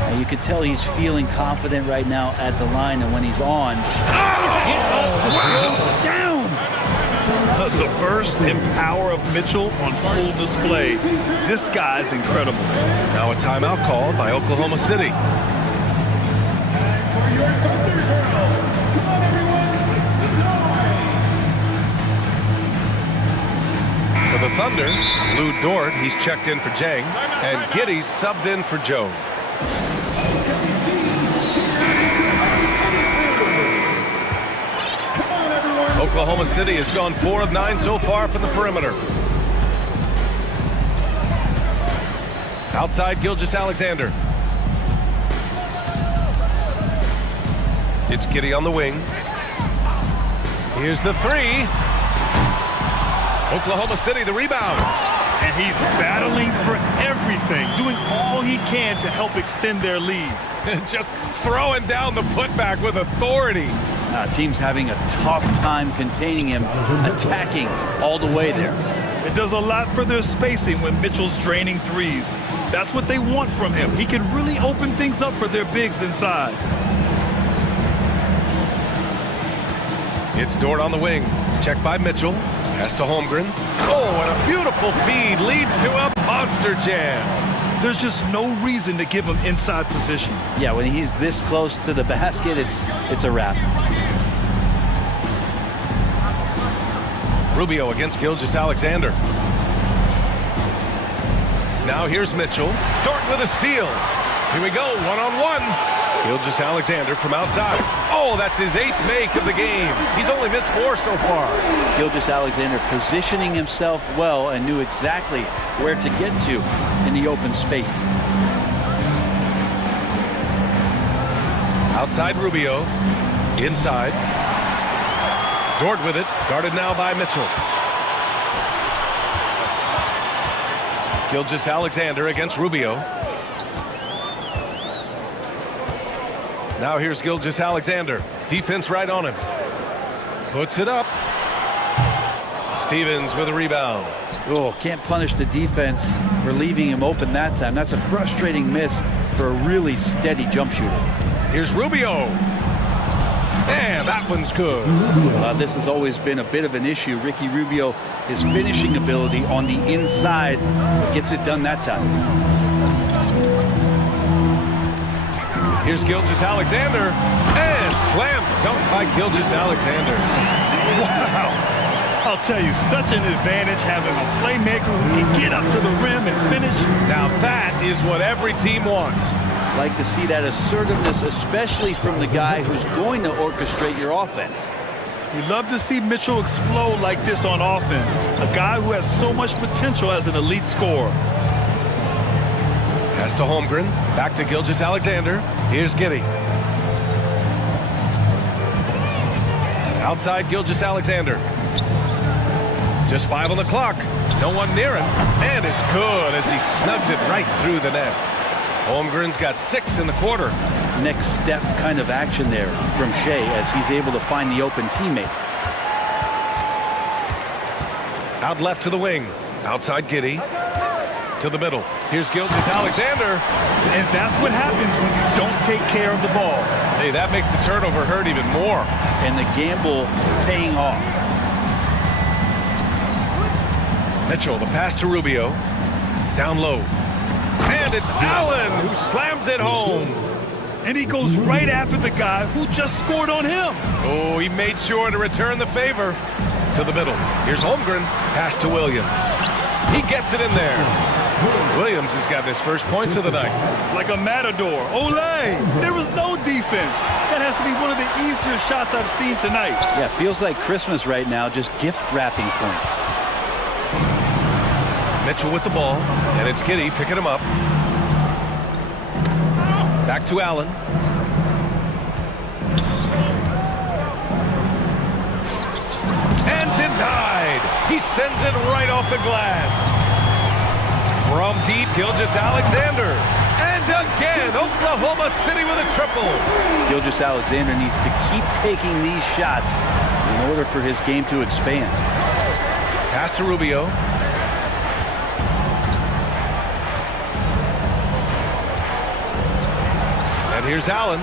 And you can tell he's feeling confident right now at the line, and when he's on, get up to throw down. The burst and power of Mitchell on full display. This guy's incredible. Now a timeout called by Oklahoma City. For the Thunder, Lou Dort, he's checked in for Jang, and Giddy's subbed in for Joe. Oklahoma City has gone 4 of 9 so far from the perimeter. Outside, Gilgeous-Alexander. It's Giddy on the wing. Here's the 3. Oklahoma City, the rebound. And he's battling for everything, doing all he can to help extend their lead. Just throwing down the putback with authority. Team's having a tough time containing him, attacking all the way there. It does a lot for their spacing when Mitchell's draining threes. That's what they want from him. He can really open things up for their bigs inside. It's Dort on the wing. Check by Mitchell. Pass to Holmgren. Oh, and a beautiful feed leads to a monster jam. There's just no reason to give him inside position. Yeah, when he's this close to the basket, it's a wrap. Rubio against Gilgeous-Alexander. Now here's Mitchell. Dort with a steal. Here we go, one-on-one. Gilgeous-Alexander from outside. Oh, that's his 8th make of the game. He's only missed 4 so far. Gilgeous-Alexander positioning himself well and knew exactly where to get to in the open space. Outside Rubio. Inside. Dort with it. Guarded now by Mitchell. Gilgeous-Alexander against Rubio. Now here's Gilgeous-Alexander. Defense right on him. Puts it up. Stevens with a rebound. Oh, can't punish the defense for leaving him open that time. That's a frustrating miss for a really steady jump shooter. Here's Rubio. And that one's good. This has always been a bit of an issue. Ricky Rubio, his finishing ability on the inside gets it done that time. Here's Gilgeous-Alexander. And slam dunk by Gilgeous-Alexander. Wow. I'll tell you, such an advantage having a playmaker who can get up to the rim and finish. Now that is what every team wants. Like to see that assertiveness, especially from the guy who's going to orchestrate your offense. We love to see Mitchell explode like this on offense. A guy who has so much potential as an elite scorer. Pass to Holmgren. Back to Gilgeous-Alexander. Here's Giddy. Outside Gilgeous-Alexander. Just 5 on the clock. No one near him. And it's good as he snugs it right through the net. Holmgren's got 6 in the quarter. Next step kind of action there from Shea as he's able to find the open teammate. Out left to the wing. Outside Giddy. To the middle. Here's Gilgeous-Alexander. And that's what happens when you don't take care of the ball. Hey, that makes the turnover hurt even more. And the gamble paying off. Mitchell, the pass to Rubio. Down low. And it's Allen who slams it home. And he goes right after the guy who just scored on him. Oh, he made sure to return the favor. To the middle. Here's Holmgren. Pass to Williams. He gets it in there. Williams has got his first points of the night. Like a matador. Olay! There was no defense. That has to be one of the easier shots I've seen tonight. Yeah, feels like Christmas right now, just gift wrapping points. Mitchell with the ball, and it's Giddy picking him up. Back to Allen. And denied. He sends it right off the glass. From deep, Gilgeous-Alexander. And again, Oklahoma City with a triple. Gilgeous-Alexander needs to keep taking these shots in order for his game to expand. Pass to Rubio. And here's Allen.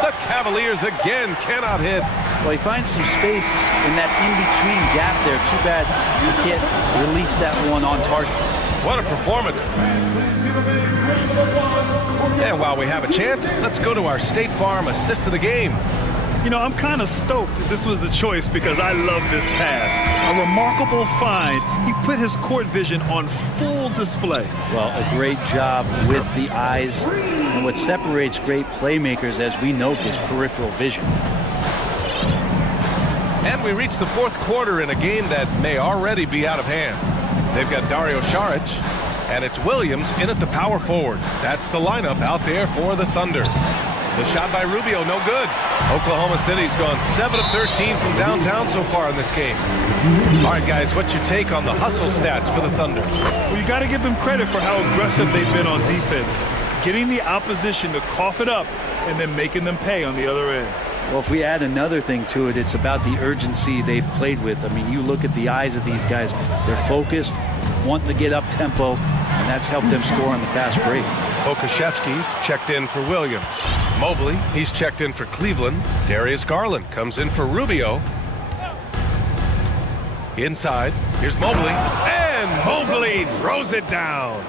The Cavaliers again cannot hit. Well, he finds some space in that in-between gap there. Too bad he can't release that one on target. What a performance. And while we have a chance, let's go to our State Farm assist of the game. You know, I'm kind of stoked that this was a choice because I love this pass. A remarkable find. He put his court vision on full display. Well, a great job with the eyes. And what separates great playmakers, as we note, is peripheral vision. And we reach the fourth quarter in a game that may already be out of hand. They've got Dario Saric, and it's Williams in at the power forward. That's the lineup out there for the Thunder. The shot by Rubio, no good. Oklahoma City's gone 7 of 13 from downtown so far in this game. All right, guys, what's your take on the hustle stats for the Thunder? Well, you got to give them credit for how aggressive they've been on defense. Getting the opposition to cough it up and then making them pay on the other end. Well, if we add another thing to it, it's about the urgency they've played with. I mean, you look at the eyes of these guys. They're focused, wanting to get up tempo, and that's helped them score on the fast break. Pokuševski's checked in for Williams. Mobley, he's checked in for Cleveland. Darius Garland comes in for Rubio. Inside, here's Mobley. And Mobley throws it down.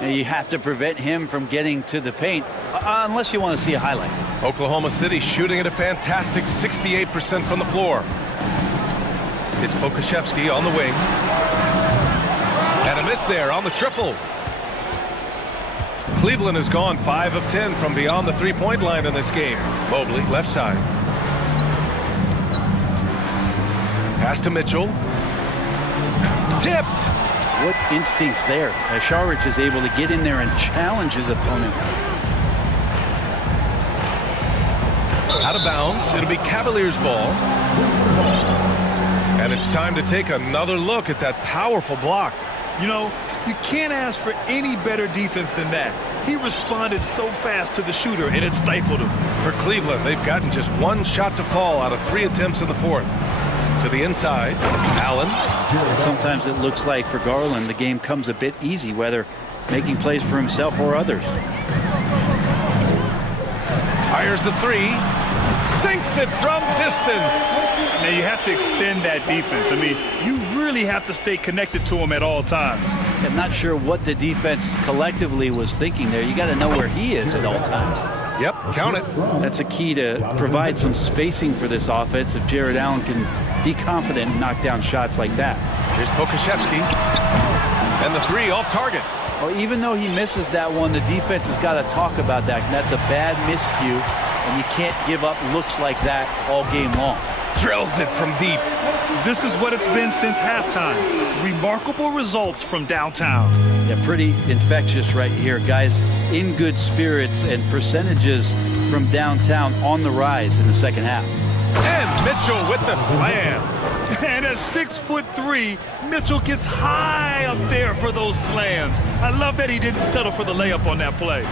And you have to prevent him from getting to the paint, unless you want to see a highlight. Oklahoma City shooting at a fantastic 68% from the floor. It's Pokuševski on the wing. And a miss there on the triple. Cleveland has gone 5 of 10 from beyond the three-point line in this game. Mobley, left side. Pass to Mitchell. Tipped. What instincts there. Saric is able to get in there and challenge his opponent. Out of bounds. It'll be Cavaliers ball. And it's time to take another look at that powerful block. You know, you can't ask for any better defense than that. He responded so fast to the shooter, and it stifled him. For Cleveland, they've gotten just one shot to fall out of 3 attempts in the fourth. To the inside, Allen. And sometimes it looks like for Garland, the game comes a bit easy, whether making plays for himself or others. Fires the three. Sinks it from distance. Now you have to extend that defense. I mean, you really have to stay connected to him at all times. I'm not sure what the defense collectively was thinking there. You got to know where he is at all times. Yep, count it. That's a key to provide some spacing for this offense if Jared Allen can be confident and knock down shots like that. Here's Pokuševski. And the three off target. Well, even though he misses that one, the defense has got to talk about that. And that's a bad miscue, and you can't give up looks like that all game long. Drills it from deep. This is what it's been since halftime. Remarkable results from downtown. Yeah, pretty infectious right here, guys. In good spirits, and percentages from downtown on the rise in the second half. And Mitchell with the slam. And at 6'3", Mitchell gets high up there for those slams. I love that he didn't settle for the layup on that play.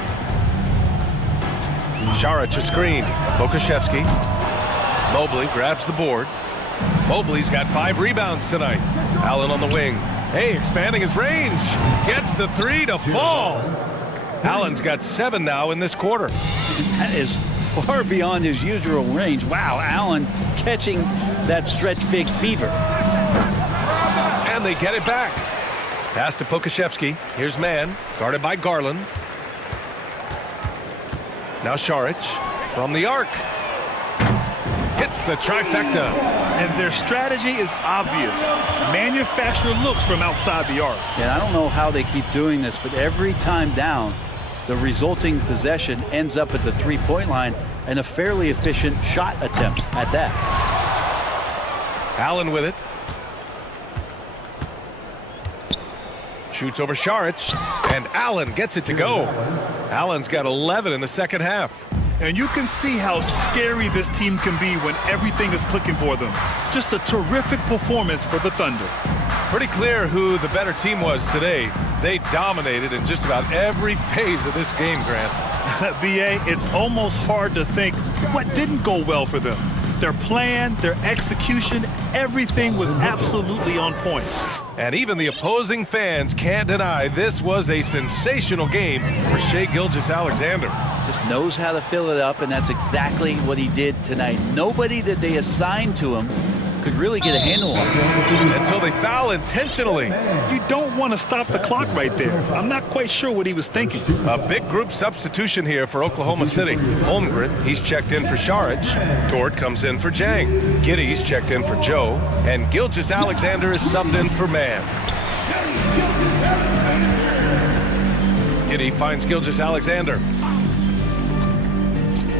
Saric a screen. Pokuševski. Mobley grabs the board. Mobley's got 5 rebounds tonight. Allen on the wing. Hey, expanding his range. Gets the three to fall. Allen's got 7 now in this quarter. That is far beyond his usual range. Wow, Allen catching that stretch big fever. And they get it back. Pass to Pokuševski. Here's man, guarded by Garland. Now Saric from the arc. gets the trifecta. And their strategy is obvious. Manufacture looks from outside the arc. And I don't know how they keep doing this, but every time down, the resulting possession ends up at the three-point line and a fairly efficient shot attempt at that. Allen with it. Shoots over Saric, and Allen gets it to go. Allen's got 11 in the second half. And you can see how scary this team can be when everything is clicking for them. Just a terrific performance for the Thunder. Pretty clear who the better team was today. They dominated in just about every phase of this game, Grant. BA, it's almost hard to think what didn't go well for them. Their plan, their execution, everything was absolutely on point. And even the opposing fans can't deny this was a sensational game for Shai Gilgeous-Alexander. Just knows how to fill it up, and that's exactly what he did tonight. Nobody that they assigned to him could really get a handle on it. And so they foul intentionally. You don't want to stop the clock right there. I'm not quite sure what he was thinking. A big group substitution here for Oklahoma City. Holmgren, he's checked in for Saric. Dort comes in for Jang. Giddy's checked in for Joe. And Gilgeous-Alexander is subbed in for Mann. Giddy finds Gilgeous-Alexander.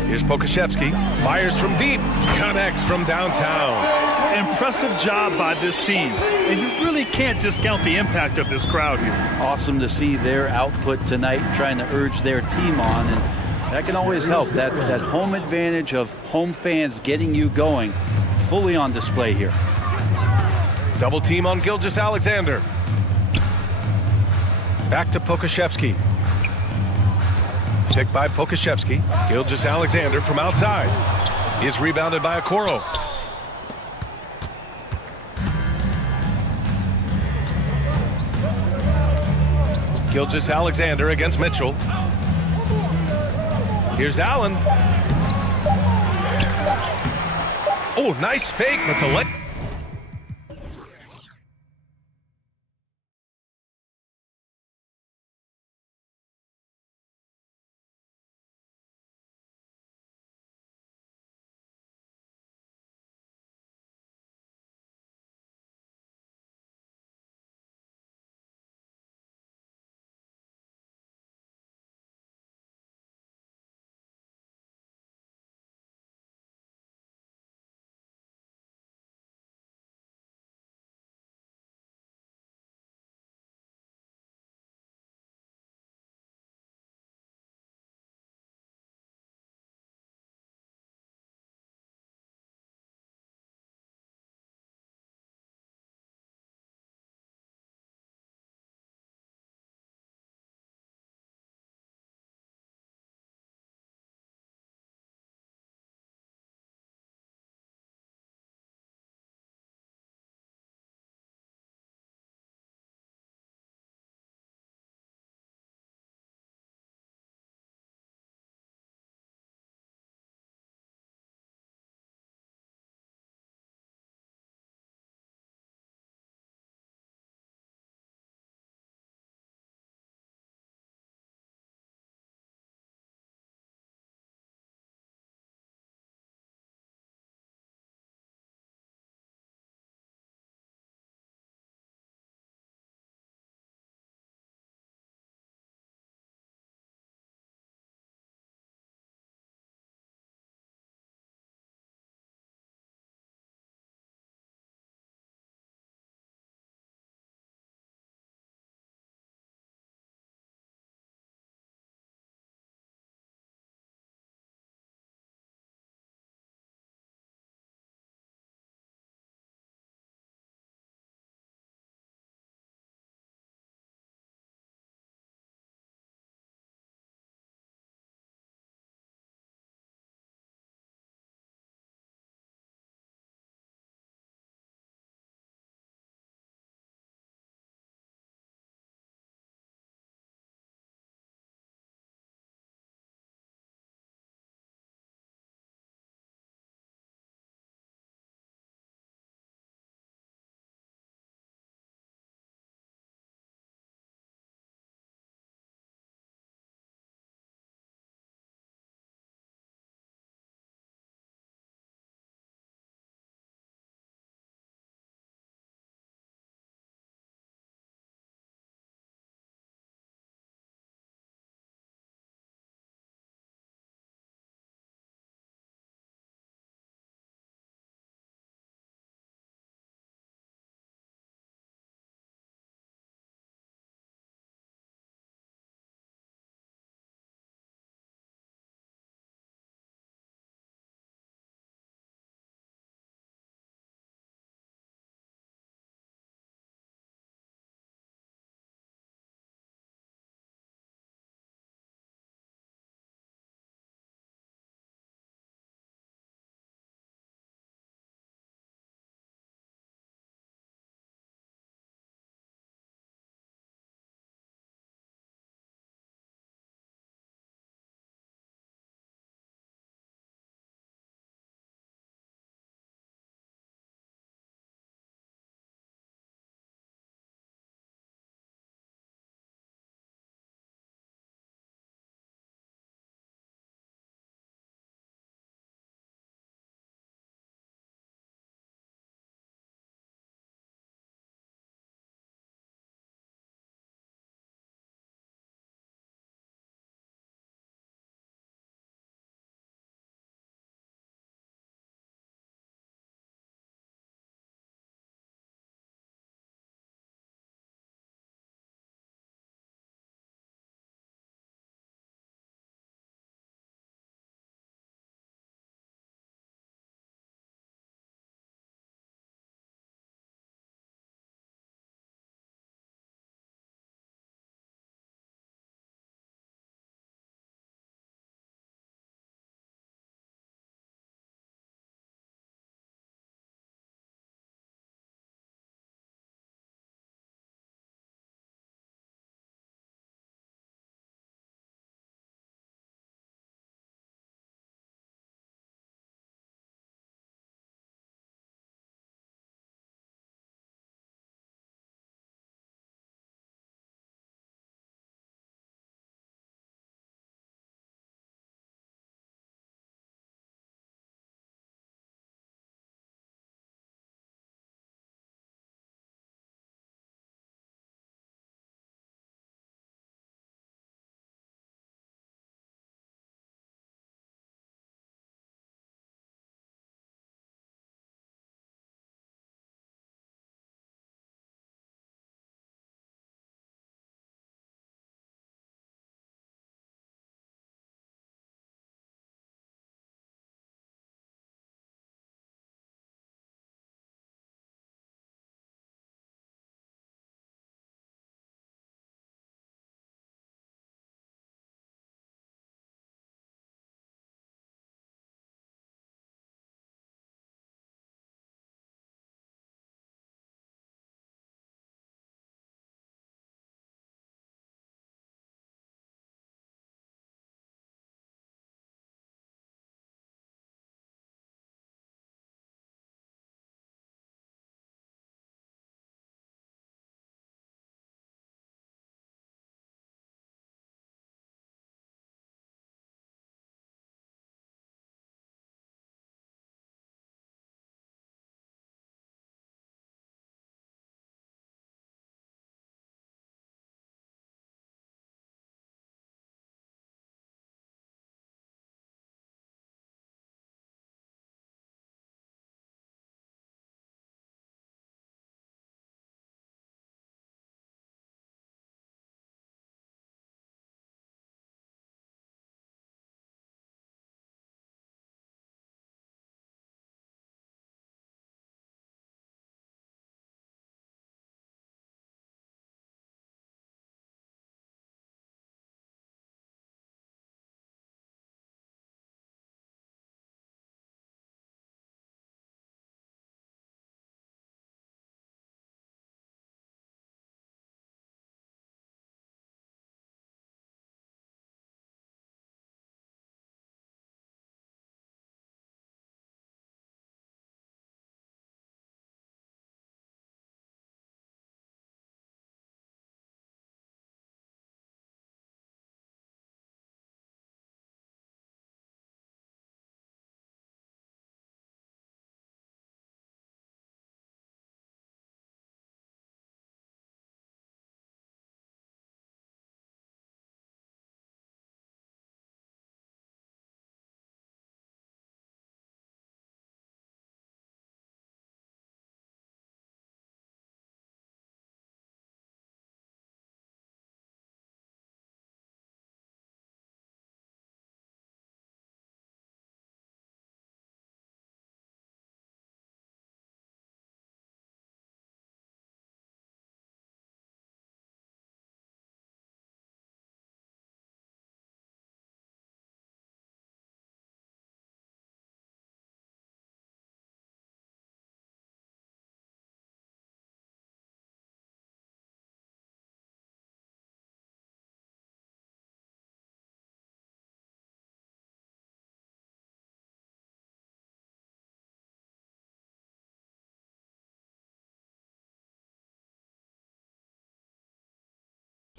Here's Pokashevsky, fires from deep, connects from downtown. Impressive job by this team, and you really can't discount the impact of this crowd here. Awesome to see their output tonight, trying to urge their team on, and that can always help. That home advantage of home fans getting you going, fully on display here. Double team on Gilgeous-Alexander. Back to Pokashevsky. Picked by Pokashevsky. Gilgeous-Alexander from outside. He is rebounded by Okoro. Gilgeous-Alexander against Mitchell. Here's Allen. Oh, nice fake, but the leg.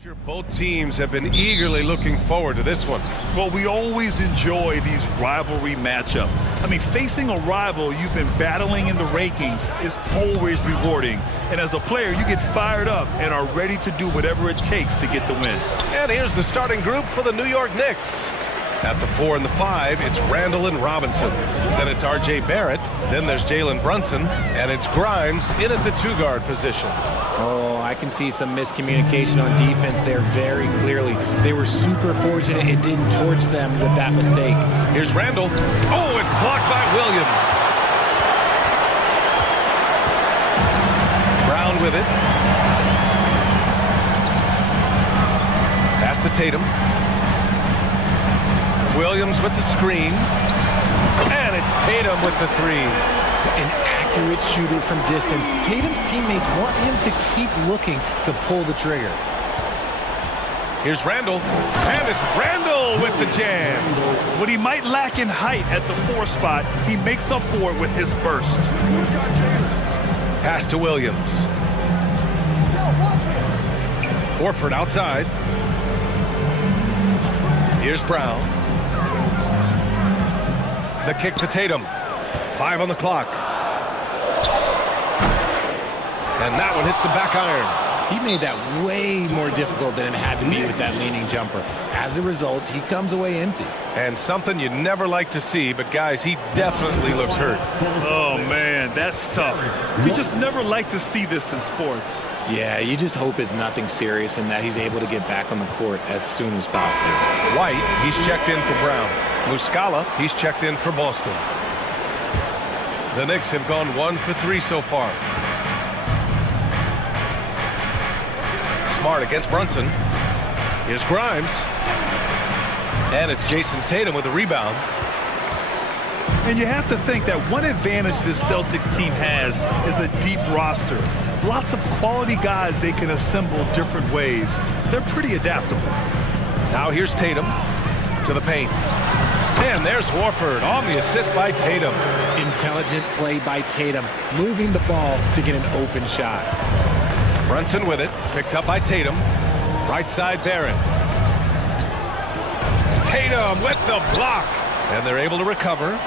Sure, both teams have been eagerly looking forward to this one. Well, we always enjoy these rivalry matchups. I mean, facing a rival you've been battling in the rankings is always rewarding. And as a player, you get fired up and are ready to do whatever it takes to get the win. And here's the starting group for the New York Knicks. At the 4 and the 5, it's Randall and Robinson. Then it's R.J. Barrett. Then there's Jalen Brunson. And it's Grimes in at the 2-guard position. Oh, I can see some miscommunication on defense there very clearly. They were super fortunate it didn't torch them with that mistake. Here's Randall. Oh, it's blocked by Williams. Brown with it. Pass to Tatum. Williams with the screen. And it's Tatum with the 3. An accurate shooter from distance. Tatum's teammates want him to keep looking to pull the trigger. Here's Randall. And it's Randall with the jam. What he might lack in height at the 4 spot, he makes up for it with his burst. Pass to Williams. Horford outside. Here's Brown. The kick to Tatum. 5 on the clock. And that one hits the back iron. He made that way more difficult than it had to be with that leaning jumper. As a result, he comes away empty. And something you never like to see, but guys, he definitely looks hurt. Oh, man, that's tough. You just never like to see this in sports. Yeah, you just hope it's nothing serious and that he's able to get back on the court as soon as possible. White, he's checked in for Brown. Muscala, he's checked in for Boston. The Knicks have gone 1 for 3 so far. Smart against Brunson. Here's Grimes. And it's Jason Tatum with the rebound. And you have to think that one advantage this Celtics team has is a deep roster. Lots of quality guys they can assemble different ways. They're pretty adaptable. Now here's Tatum to the paint. And there's Horford on the assist by Tatum. Intelligent play by Tatum, moving the ball to get an open shot. Brunson with it, picked up by Tatum. Right side Barrett. Tatum with the block. And they're able to recover.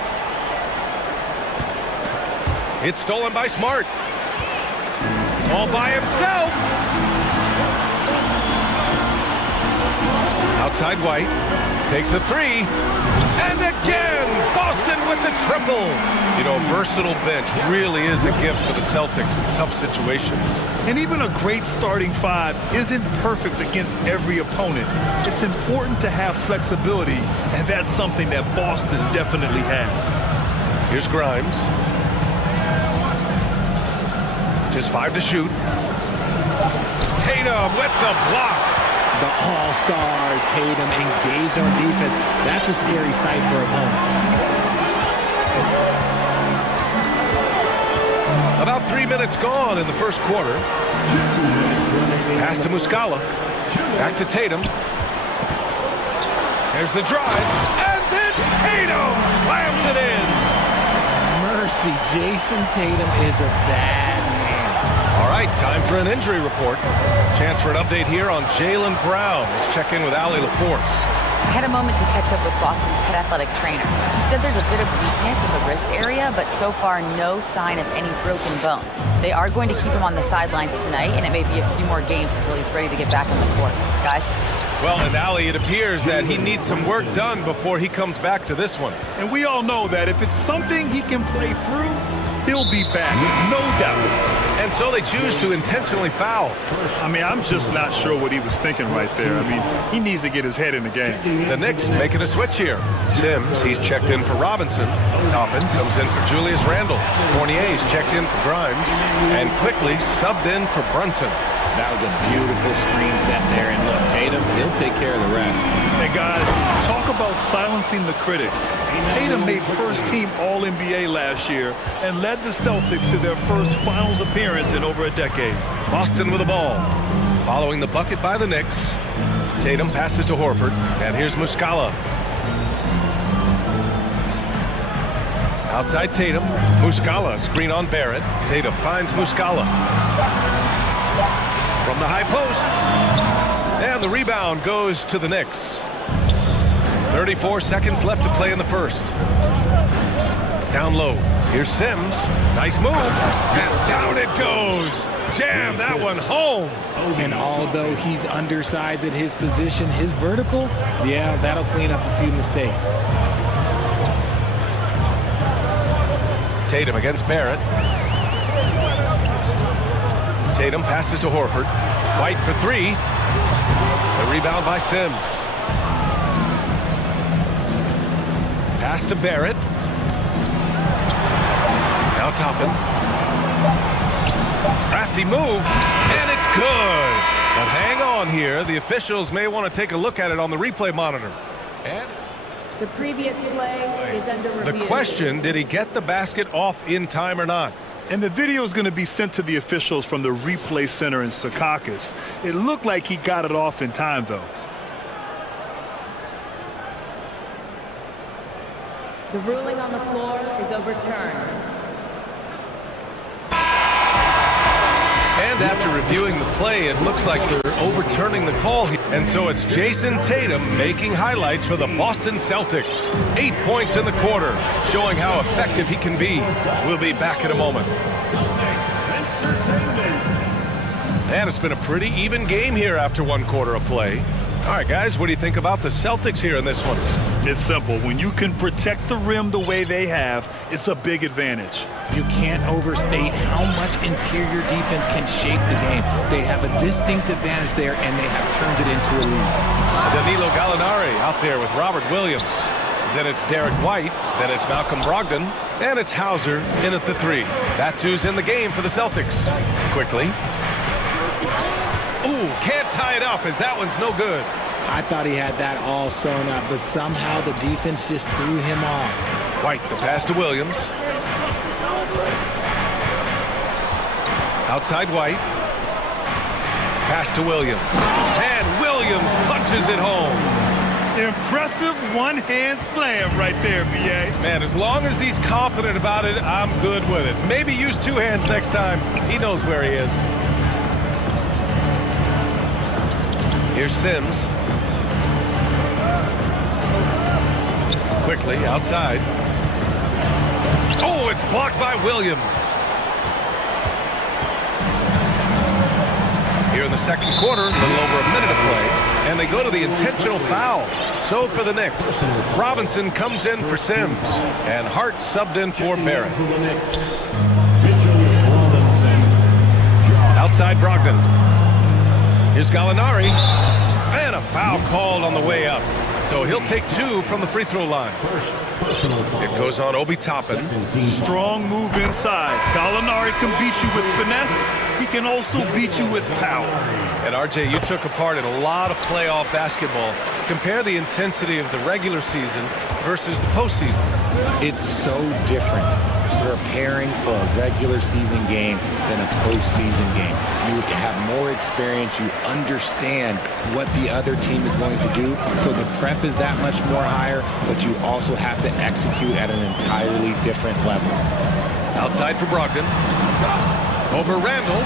It's stolen by Smart. All by himself. Outside White. Takes a 3. And again, Boston with the triple. You know, a versatile bench really is a gift for the Celtics in tough situations. And even a great starting 5 isn't perfect against every opponent. It's important to have flexibility, and that's something that Boston definitely has. Here's Grimes. Just 5 to shoot. Tatum with the block. The all-star Tatum engaged on defense. That's a scary sight for opponents. About 3 minutes gone in the first quarter. Pass to Muscala. Back to Tatum. There's the drive. And then Tatum slams it in. Mercy, Jason Tatum is a bad man. All right, time for an injury report. Chance for an update here on Jaylen Brown. Let's check in with Allie LaForce. I had a moment to catch up with Boston's head athletic trainer. He said there's a bit of weakness in the wrist area, but so far no sign of any broken bones. They are going to keep him on the sidelines tonight, and it may be a few more games until he's ready to get back on the court. Guys? Well, and Allie, it appears that he needs some work done before he comes back to this one. And we all know that if it's something he can play through, he'll be back, no doubt. And so they choose to intentionally foul. I mean, I'm just not sure what he was thinking right there. I mean, he needs to get his head in the game. The Knicks making a switch here. Sims, he's checked in for Robinson. Toppin comes in for Julius Randle. Fournier's checked in for Grimes. And quickly subbed in for Brunson. That was a beautiful screen set there. And look, Tatum, he'll take care of the rest. Hey, guys, talk about silencing the critics. Tatum made first-team All-NBA last year and led the Celtics to their first finals appearance in over a decade. Boston with the ball. Following the bucket by the Knicks. Tatum passes to Horford. And here's Muscala. Outside Tatum. Muscala, screen on Barrett. Tatum finds Muscala. From the high post. And the rebound goes to the Knicks. 34 seconds left to play in the first. Down low. Here's Sims. Nice move. And down it goes. Jam that one home. And although he's undersized at his position, his vertical, yeah, that'll clean up a few mistakes. Tatum against Barrett. Tatum passes to Horford. White for three. The rebound by Sims. Pass to Barrett. Now Toppin. Crafty move, and it's good. But hang on here. The officials may want to take a look at it on the replay monitor. And the previous play is under review. the question, did he get the basket off in time or not? And the video is going to be sent to the officials from the replay center in Secaucus. It looked like he got it off in time, though. The ruling on the floor is overturned. And after reviewing the play, it looks like they're overturning the call here. And so it's Jason Tatum making highlights for the Boston Celtics. 8 points in the quarter, showing how effective he can be. We'll be back in a moment. And it's been a pretty even game here after one quarter of play. All right, guys, what do you think about the Celtics here in this one? It's simple. When you can protect the rim the way they have, it's a big advantage. You can't overstate how much interior defense can shape the game. They have a distinct advantage there, and they have turned it into a lead. Danilo Gallinari out there with Robert Williams. Then it's Derek White. Then it's Malcolm Brogdon. And it's Hauser in at the three. That's who's in the game for the Celtics. Quickly. Ooh, can't tie it up as that one's no good. I thought he had that all sewn up, but somehow the defense just threw him off. White, the pass to Williams. Outside White. Pass to Williams. And Williams punches it home. Impressive one-hand slam right there, B.A. Man, as long as he's confident about it, I'm good with it. Maybe use two hands next time. He knows where he is. Here's Sims. Quickly, outside. Oh, it's blocked by Williams. Here in the second quarter, a little over a minute to play, and they go to the intentional foul. So for the Knicks, Robinson comes in for Sims, and Hart subbed in for Barrett. Outside Brogdon. Here's Gallinari, and a foul called on the way up. So he'll take two from the free throw line. It goes on Obi Toppin. Strong move inside. Gallinari can beat you with finesse. He can also beat you with power. And RJ, you took a part in a lot of playoff basketball. Compare the intensity of the regular season versus the postseason. It's so different preparing for a regular season game than a postseason game. You have more experience. You understand what the other team is going to do. So the prep is that much more higher, but you also have to execute at an entirely different level. Outside for Brogdon. Over Randall.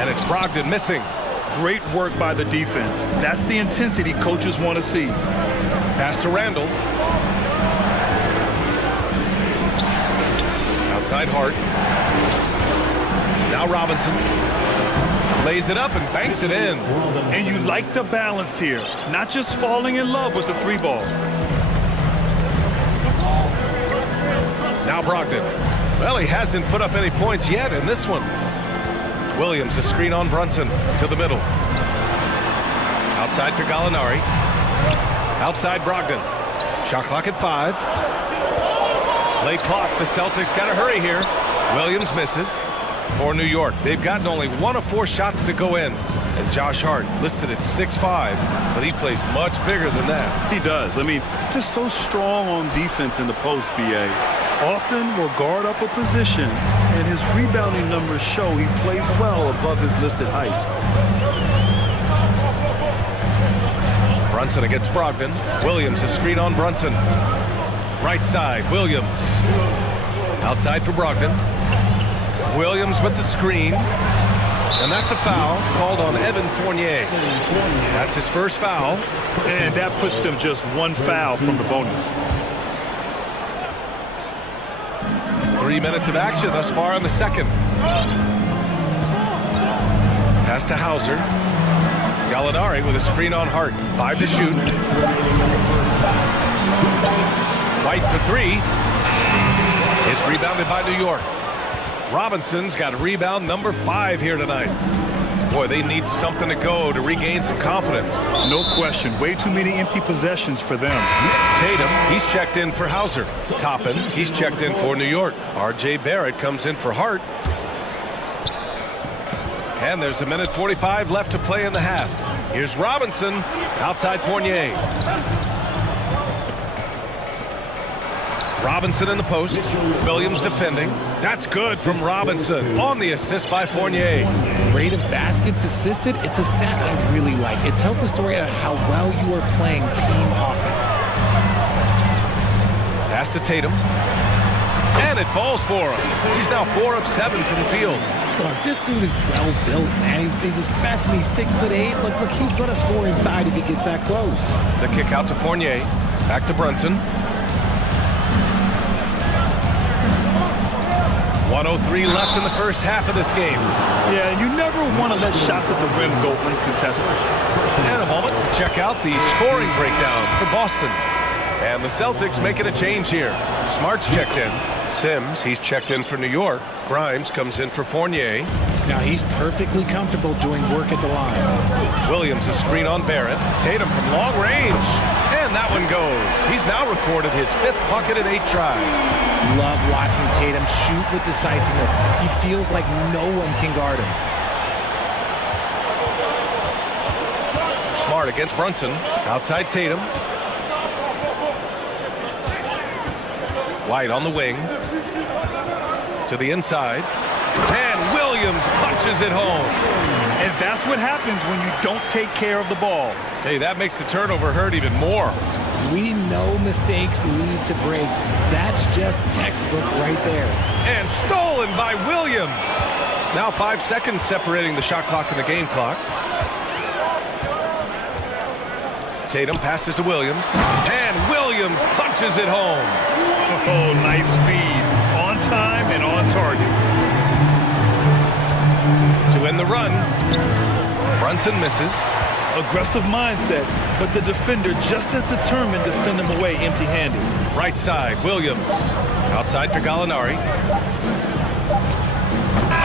And it's Brogdon missing. Great work by the defense. That's the intensity coaches want to see. Pass to Randall. Outside Hart. Now Robinson. Lays it up and banks it in. And you like the balance here. Not just falling in love with the three ball. Now Brogdon. Well, he hasn't put up any points yet in this one. Williams, a screen on Brunson to the middle. Outside for Gallinari. Outside Brogdon. Shot clock at 5. Late clock. The Celtics got to hurry here. Williams misses for New York. They've gotten only 1 of 4 shots to go in. And Josh Hart listed at 6'5", but he plays much bigger than that. He does. I mean, just so strong on defense in the post, B.A. Often will guard up a position, and his rebounding numbers show he plays well above his listed height. Brunson against Brogdon. Williams, a screen on Brunson. Right side, Williams. Outside for Brogdon. Williams with the screen. And that's a foul called on Evan Fournier. That's his first foul. And that puts them just one foul from the bonus. 3 minutes of action thus far in the second. Pass to Hauser. Gallinari with a screen on Hart. 5 to shoot. White for 3. It's rebounded by New York. Robinson's got a rebound number 5 here tonight. Boy, they need something to go to regain some confidence. No question. Way too many empty possessions for them. Tatum, he's checked in for Hauser. Toppin, he's checked in for New York. R.J. Barrett comes in for Hart. And there's 1:45 left to play in the half. Here's Robinson, outside Fournier. Robinson in the post. Williams defending. That's good from Robinson on the assist by Fournier. Rate of baskets assisted, it's a stat I really like. It tells the story of how well you are playing team offense. Pass to Tatum. And it falls for him. He's now 4 of 7 from the field. Look, this dude is well built, man. He's a specimen. He's 6'8". Look, he's going to score inside if he gets that close. The kick out to Fournier. Back to Brunson. 1:03 left in the first half of this game. Yeah, and you never want to let shots at the rim go uncontested. And a moment to check out the scoring breakdown for Boston. And the Celtics making a change here. Smart's checked in. Sims, he's checked in for New York. Grimes comes in for Fournier. Now he's perfectly comfortable doing work at the line. Williams a screen on Barrett. Tatum from long range. And that one goes. He's now recorded his 5th bucket in 8 tries. Love watching Tatum shoot with decisiveness. He feels like no one can guard him. Smart against Brunson. Outside Tatum. White on the wing. To the inside. And Williams punches it home. And that's what happens when you don't take care of the ball. Hey, that makes the turnover hurt even more. We know mistakes lead to breaks. That's just textbook right there. And stolen by Williams. Now 5 seconds separating the shot clock and the game clock. Tatum passes to Williams. And Williams punches it home. Oh, nice feed. On time and on target. To end the run. Brunson misses. Aggressive mindset, but the defender just as determined to send him away empty-handed. Right side, Williams. Outside for Gallinari.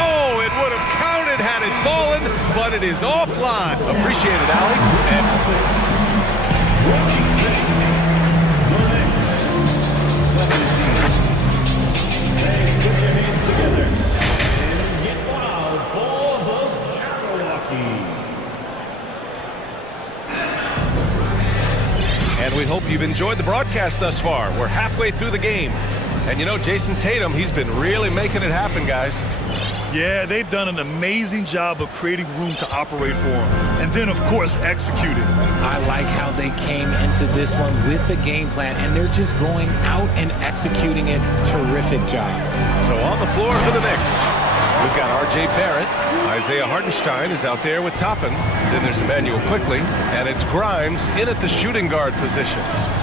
Oh, it would have counted had it fallen, but it is offline. Appreciate it, Allie. And we hope you've enjoyed the broadcast thus far. We're halfway through the game. And you know, Jason Tatum, he's been really making it happen, guys. Yeah, they've done an amazing job of creating room to operate for him. And then, of course, executing. I like how they came into this one with the game plan, and they're just going out and executing it. Terrific job. So on the floor for the Knicks, we've got R.J. Barrett. Isaiah Hartenstein is out there with Toppin. Then there's Emmanuel Quickly, and it's Grimes in at the shooting guard position.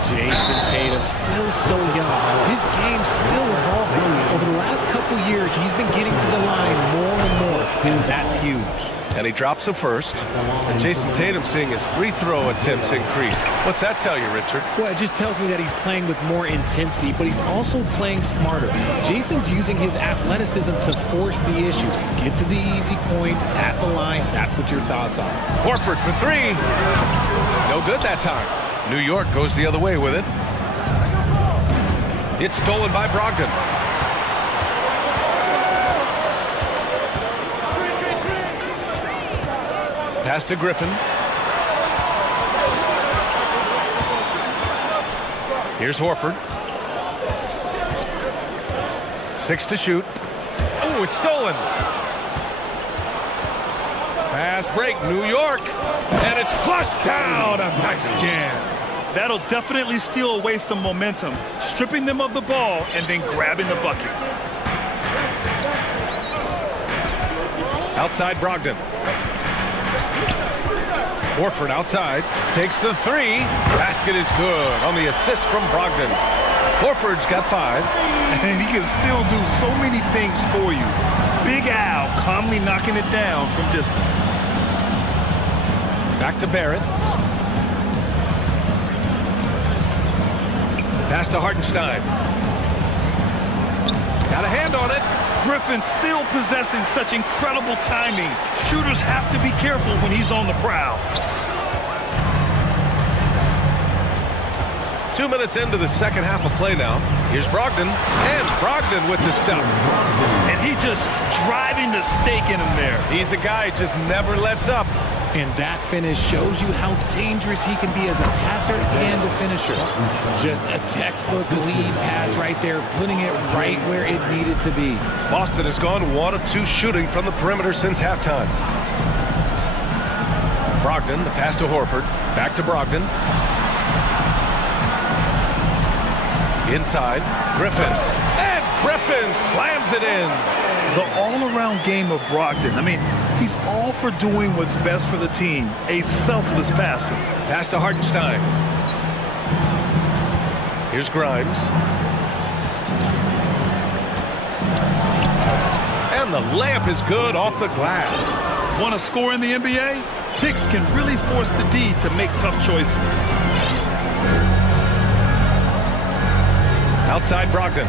Jason Tatum, still so young. His game's still evolving. Over the last couple years, he's been getting to the line more and more, and that's huge. And he drops a first. And Jason Tatum seeing his free throw attempts increase. What's that tell you, Richard? Well, it just tells me that he's playing with more intensity, but he's also playing smarter. Jason's using his athleticism to force the issue. Get to the easy points at the line. That's what your thoughts are. Horford for 3. No good that time. New York goes the other way with it. It's stolen by Brogdon. Pass to Griffin. Here's Horford. 6 to shoot. Oh, it's stolen. Fast break, New York. And it's flushed down. A nice jam. That'll definitely steal away some momentum, stripping them of the ball and then grabbing the bucket. Outside Brogdon. Horford outside, takes the three. Basket is good on the assist from Brogdon. Horford's got 5. And he can still do so many things for you. Big Al calmly knocking it down from distance. Back to Barrett. Pass to Hartenstein. Got a hand on it. Griffin still possessing such incredible timing. Shooters have to be careful when he's on the prowl. 2 minutes into the second half of play now. Here's Brogdon, and Brogdon with the stuff. And he just driving the stake in him there. He's a guy who just never lets up. And that finish shows you how dangerous he can be as a passer and a finisher. Just a textbook lead pass right there, putting it right where it needed to be. Boston has gone 1 of 2 shooting from the perimeter since halftime. Brogdon, the pass to Horford. Back to Brogdon. Inside, Griffin. And Griffin slams it in. The all-around game of Brogdon. I mean, he's all for doing what's best for the team. A selfless passer. Pass to Hartenstein. Here's Grimes. And the layup is good off the glass. Want to score in the NBA? Picks can really force the D to make tough choices. Outside Brogdon.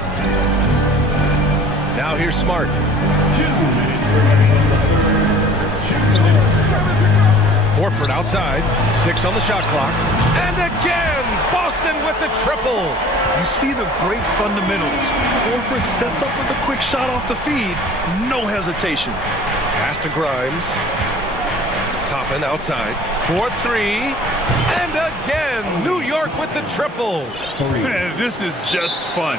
Now here's Smart. 2 minutes remaining. 2 minutes. Horford outside. 6 on the shot clock. And again, Boston with the triple. You see the great fundamentals. Horford sets up with a quick shot off the feed. No hesitation. Pass to Grimes. Toppin outside. 4-3. And again, New York with the triple. Man, this is just fun.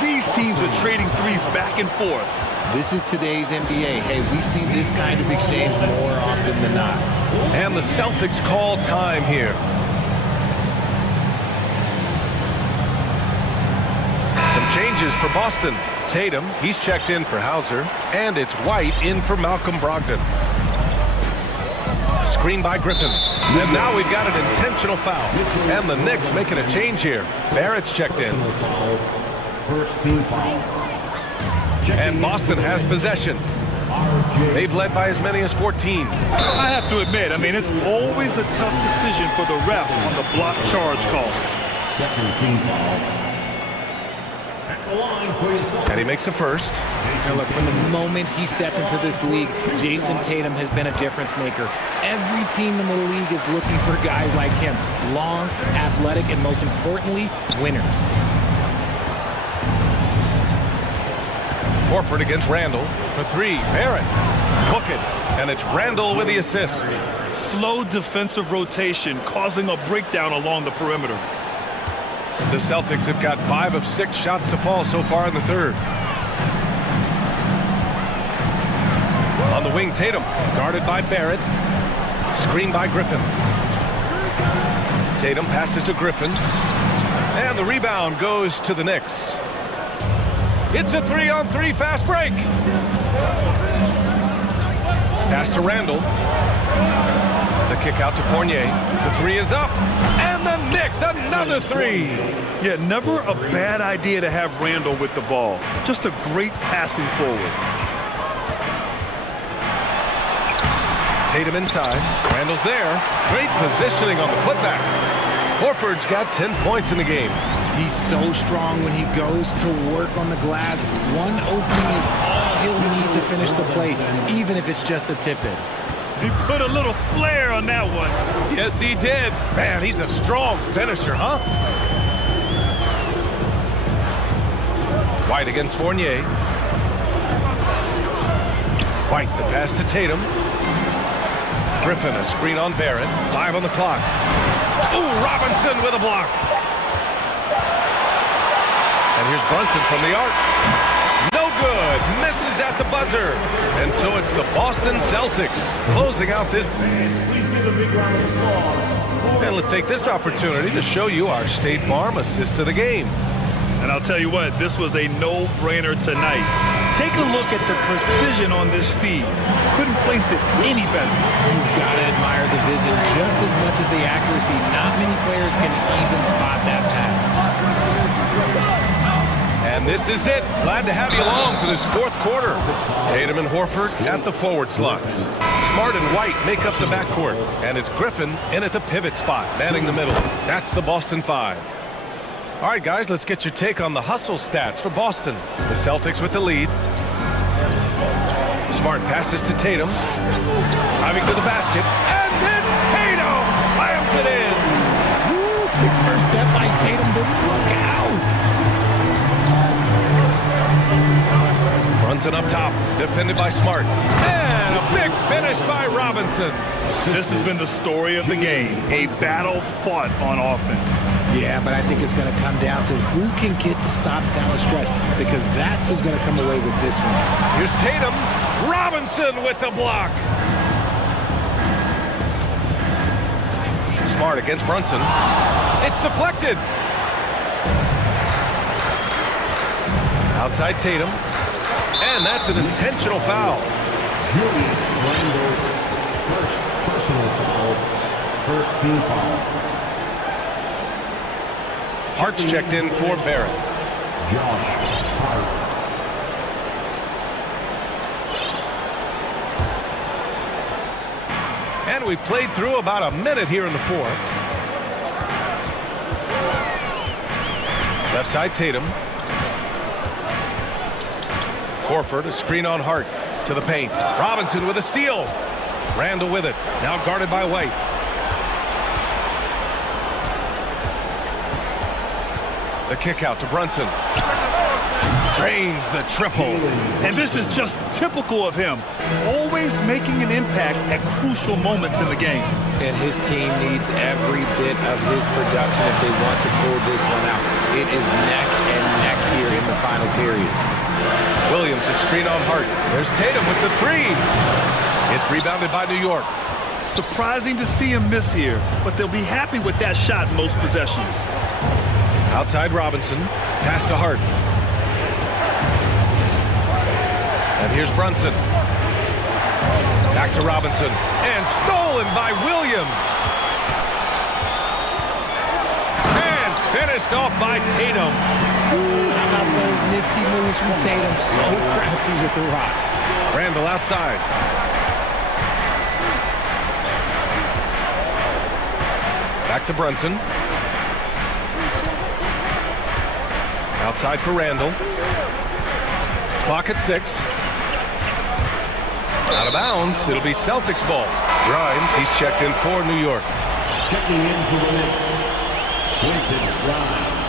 These teams are trading threes back and forth. This is today's NBA. Hey, we see this kind of exchange more often than not. And the Celtics call time here. Some changes for Boston. Tatum, he's checked in for Hauser. And it's White in for Malcolm Brogdon. Screen by Griffin. And now we've got an intentional foul. And the Knicks making a change here. Barrett's checked in. First team foul. And Boston has possession. They've led by as many as 14. I have to admit, I mean, it's always a tough decision for the ref on the block charge call. Second team foul. At the line for your second. And he makes a first. Now look, from the moment he stepped into this league, Jason Tatum has been a difference maker. Every team in the league is looking for guys like him. Long, athletic, and most importantly, winners. Horford against Randall for 3. Barrett. Cook it. And it's Randall with the assist. Slow defensive rotation causing a breakdown along the perimeter. The Celtics have got 5 of 6 shots to fall so far in the third. On the wing, Tatum. Guarded by Barrett. Screened by Griffin. Tatum passes to Griffin. And the rebound goes to the Knicks. It's a 3-on-3 fast break. Pass to Randall. The kick out to Fournier. The 3 is up. And the Knicks, another 3. Yeah, never a bad idea to have Randall with the ball. Just a great passing forward. Tatum inside. Randall's there. Great positioning on the putback. Horford's got 10 points in the game. He's so strong when he goes to work on the glass. One opening is all he'll need to finish the play, even if it's just a tip-in. He put a little flair on that one. Yes, he did. Man, he's a strong finisher, huh? White against Fournier. White, the pass to Tatum. Griffin, a screen on Barrett. 5 on the clock. Ooh, Robinson with a block. And here's Brunson from the arc. No good. Misses at the buzzer. And so it's the Boston Celtics closing out this. And let's take this opportunity to show you our State Farm assist of the game. And I'll tell you what, this was a no-brainer tonight. Take a look at the precision on this feed. Couldn't place it any better. You've got to admire the vision just as much as the accuracy. Not many players can even spot that pass. And this is it. Glad to have you along for this fourth quarter. Tatum and Horford at the forward slots. Smart and White make up the backcourt. And it's Griffin in at the pivot spot, manning the middle. That's the Boston 5. All right, guys, let's get your take on the hustle stats for Boston. The Celtics with the lead. Smart passes to Tatum. Driving to the basket. And then Tatum slams it in. Woo, big first step by Tatum, but look out. Brunson up top, defended by Smart. And a big finish by Robinson. This has been the story of the game. A battle fought on offense. Yeah, but I think it's going to come down to who can get the stops down the stretch, because that's who's going to come away with this one. Here's Tatum. Robinson with the block. Smart against Brunson. It's deflected. Outside Tatum. And that's an intentional foul. First personal foul. First team foul. Hart's checked in for Barrett. Josh Hart. And we played through about a minute here in the fourth. Left side Tatum. Horford, a screen on Hart to the paint. Robinson with a steal. Randall with it. Now guarded by White. The kick out to Brunson. Drains the triple. And this is just typical of him. Always making an impact at crucial moments in the game. And his team needs every bit of his production if they want to pull this one out. It is neck and neck here in the final period. Williams, a screen on Hart. There's Tatum with the three. It's rebounded by New York. Surprising to see him miss here, but they'll be happy with that shot most possessions. Outside Robinson. Pass to Hart. And here's Brunson. Back to Robinson. And stolen by Williams. And finished off by Tatum. How about those nifty moves from Tatum? So crafty with the rock. Randall outside. Back to Brunson. Outside for Randall. Clock at 6. Out of bounds. It'll be Celtics ball. Grimes, he's checked in for New York. Checking in for the Knicks. Quentin Grimes.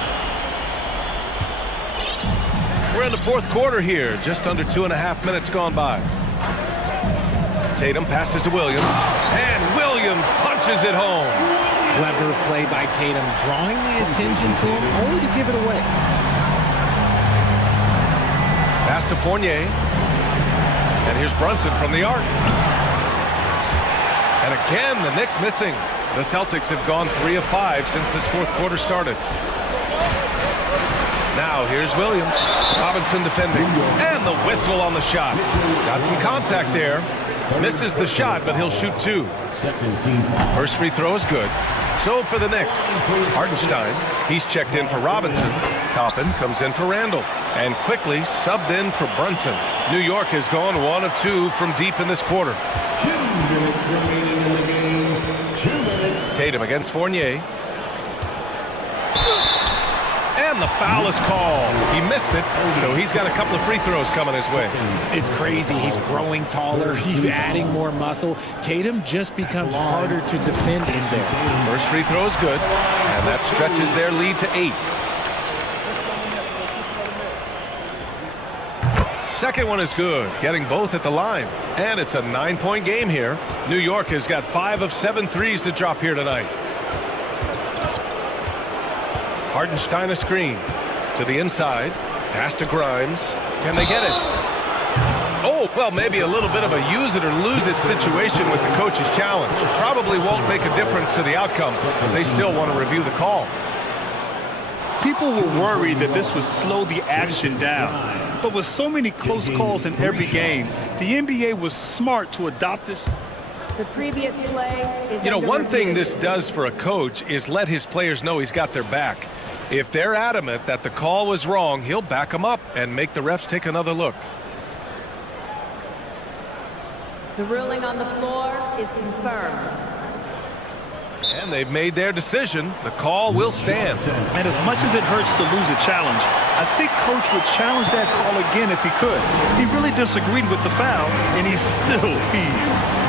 We're in the fourth quarter here. Just under 2.5 minutes gone by. Tatum passes to Williams. And Williams punches it home. Clever play by Tatum, drawing the attention to him, only to give it away. Pass to Fournier. And here's Brunson from the arc. And again, the Knicks missing. The Celtics have gone 3 of 5 since this fourth quarter started. Now here's Williams. Robinson defending. And the whistle on the shot. Got some contact there. Misses the shot, but he'll shoot 2. First free throw is good. So for the Knicks, Hartenstein, he's checked in for Robinson. Toppin comes in for Randall. And quickly subbed in for Brunson. New York has gone 1 of 2 from deep in this quarter. 2 minutes remaining in the game. 2 minutes. Tatum against Fournier. And the foul is called. He missed it, so he's got a couple of free throws coming his way. It's crazy. He's growing taller. He's adding more muscle. Tatum just becomes harder to defend in there. First free throw is good, and that stretches their lead to 8. Second one is good, getting both at the line. And it's a 9-point game here. New York has got 5 of 7 threes to drop here tonight. Hartenstein a screen to the inside. Pass to Grimes. Can they get it? Oh, well, maybe a little bit of a use it or lose it situation with the coach's challenge. Probably won't make a difference to the outcome, but they still want to review the call. People were worried that this would slow the action down. But with so many close calls in every game, the NBA was smart to adopt this. The previous play is You know, under one thing review. this does for a coach is let his players know he's got their back. If they're adamant that the call was wrong, he'll back them up and make the refs take another look. The ruling on the floor is confirmed. And they've made their decision. The call will stand. And as much as it hurts to lose a challenge, I think Coach would challenge that call again if he could. He really disagreed with the foul, and he still heaved.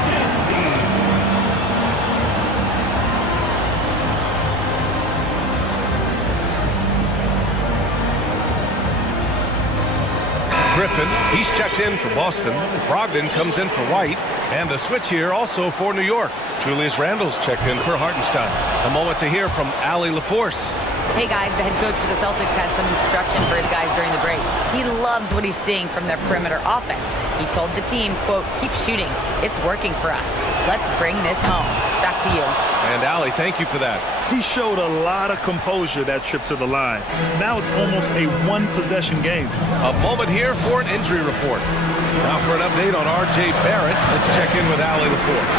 Griffin, he's checked in for Boston. Brogdon comes in for White. And a switch here also for New York. Julius Randle's checked in for Hartenstein. A moment to hear from Allie LaForce. Hey guys, the head coach for the Celtics had some instruction for his guys during the break. He loves what he's seeing from their perimeter offense. He told the team, quote, keep shooting. It's working for us. Let's bring this home. Back to you. And Allie, thank you for that. He showed a lot of composure that trip to the line. Now it's almost a one-possession game. A moment here for an injury report. Now for an update on R.J. Barrett, let's check in with Allie LaForce.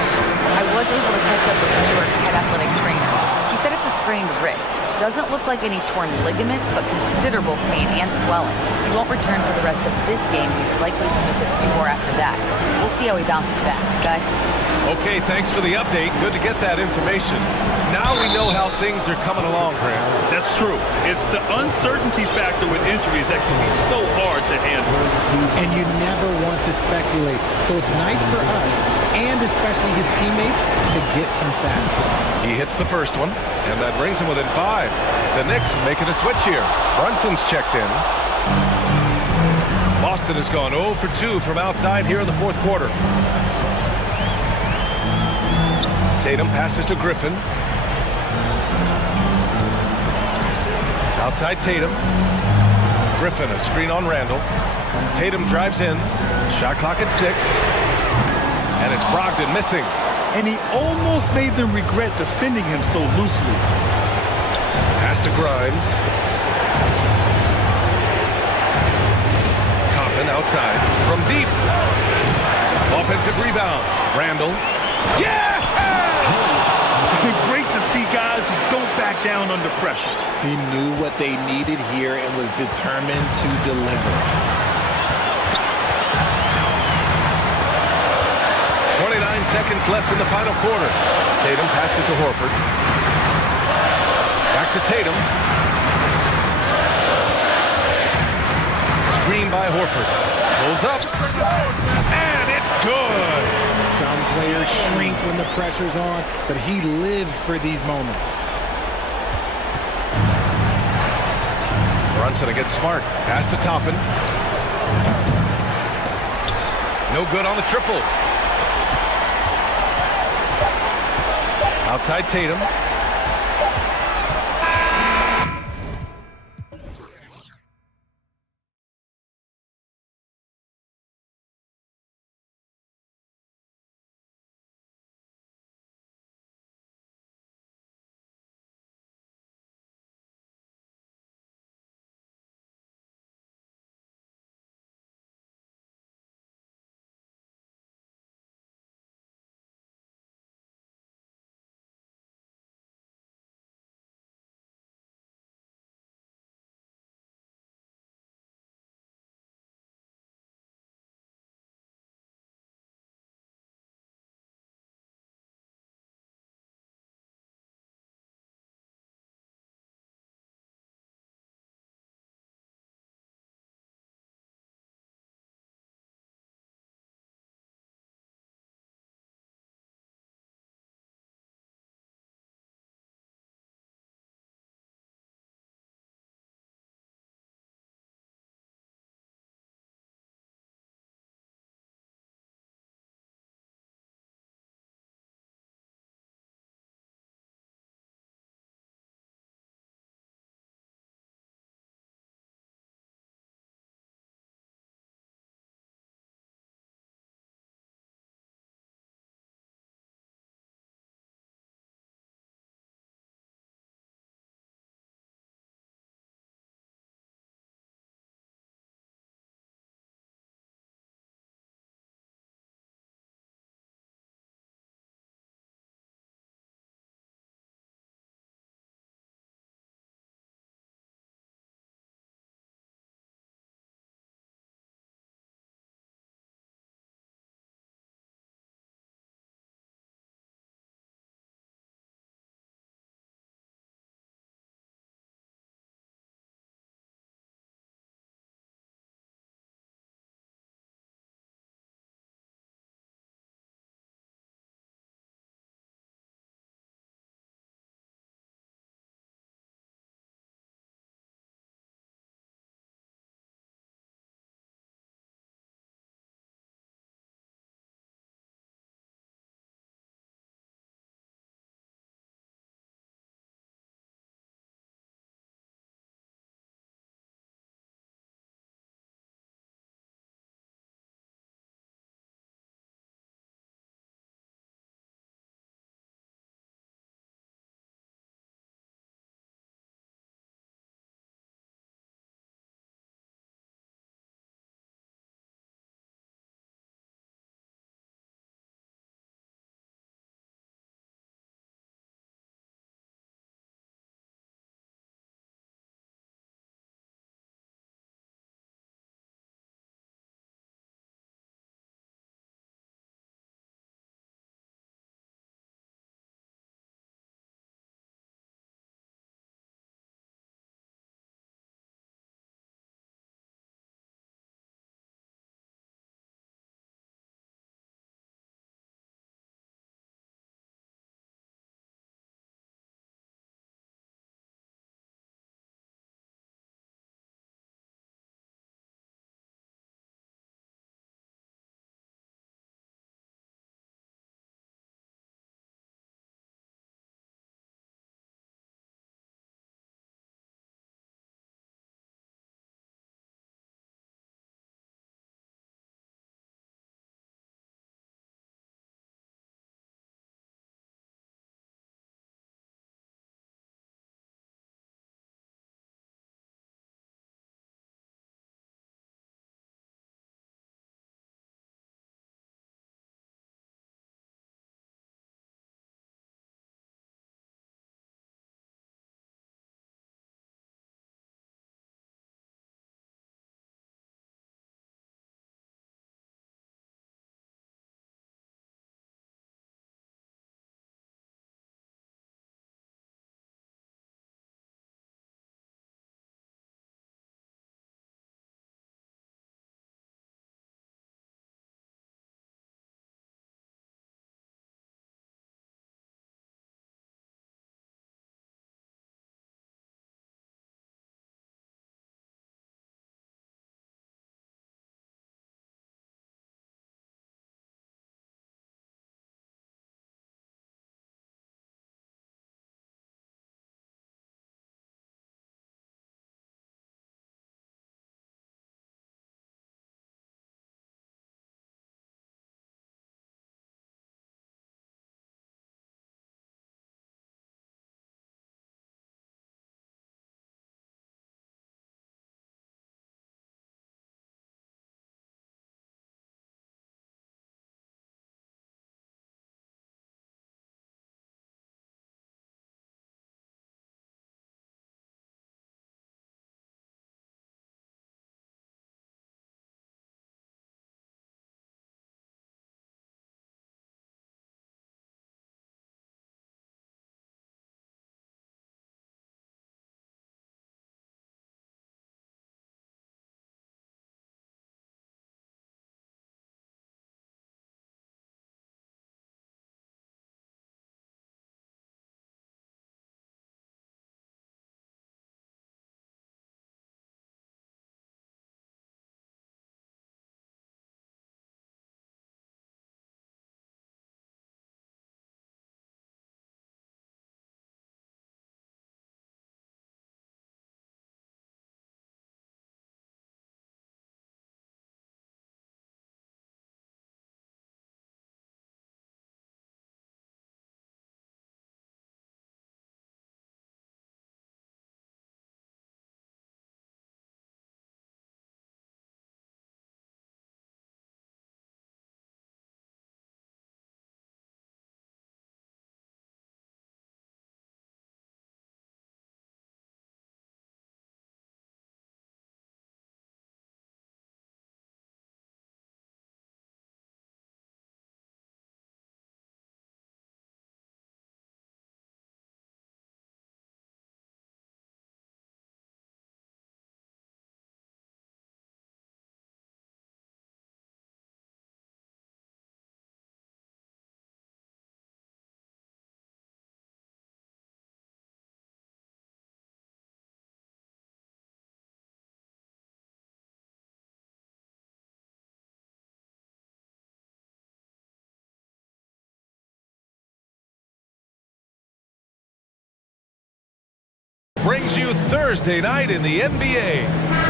I was able to catch up with New York's head athletic trainer. He said it's a sprained wrist. Doesn't look like any torn ligaments, but considerable pain and swelling. He won't return for the rest of this game. He's likely to miss a few more after that. We'll see how he bounces back, guys. Okay, thanks for the update. Good to get that information. Now we know how things are coming along, Grant. That's true. It's the uncertainty factor with injuries that can be so hard to handle. And you never want to speculate. So it's nice for us, and especially his teammates, to get some facts. He hits the first one, and that brings him within 5. The Knicks making a switch here. Brunson's checked in. Boston has gone 0 for 2 from outside here in the fourth quarter. Tatum passes to Griffin. Outside Tatum. Griffin, a screen on Randle. Tatum drives in. Shot clock at 6. And it's Brogdon missing. And he almost made them regret defending him so loosely. Pass to Grimes. Toppin outside. From deep. Offensive rebound. Randle. Yeah! Great to see guys who don't back down under pressure. He knew what they needed here and was determined to deliver. 29 seconds left in the final quarter. Tatum passes to Horford. Back to Tatum. Screen by Horford. Pulls up. And it's good. Some players shrink when the pressure's on, but he lives for these moments. Brunson against Smart. Pass to Toppin. No good on the triple. Outside Tatum. brings you Thursday night in the NBA.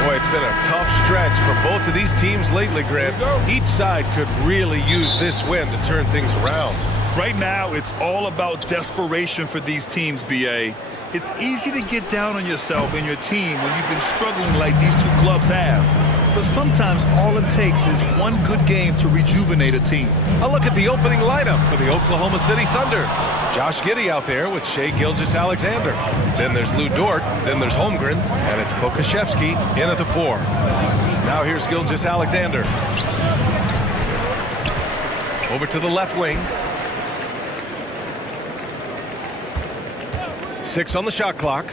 Boy, it's been a tough stretch for both of these teams lately, Grant. Each side could really use this win to turn things around. Right now, it's all about desperation for these teams, BA. It's easy to get down on yourself and your team when you've been struggling like these two clubs have. But sometimes all it takes is one good game to rejuvenate a team. A look at the opening lineup for the Oklahoma City Thunder. Josh Giddey out there with Shai Gilgeous-Alexander. Then there's Lou Dort, then there's Holmgren, and it's Pokashevsky in at the 4. Now here's Gilgeous-Alexander. Over to the left wing. 6 on the shot clock.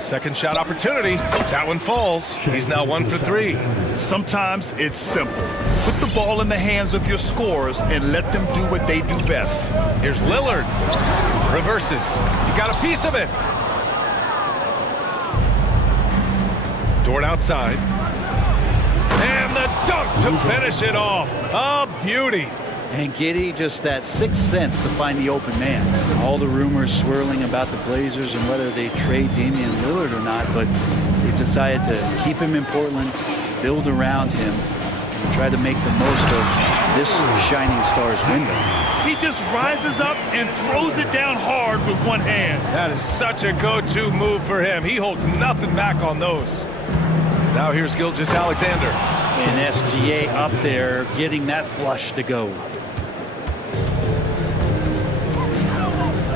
Second shot opportunity. That one falls. He's now 1 for 3. Sometimes it's simple. Put the ball in the hands of your scorers and let them do what they do best. Here's Lillard. Reverses. He got a piece of it. Dort outside. And the dunk to finish it off. A beauty. And Giddey, just that sixth sense to find the open man. All the rumors swirling about the Blazers and whether they trade Damian Lillard or not, but they've decided to keep him in Portland, build around him, and try to make the most of this shining star's window. He just rises up and throws it down hard with one hand. That is such a go-to move for him. He holds nothing back on those. Now here's Gilgeous-Alexander. And SGA up there getting that flush to go.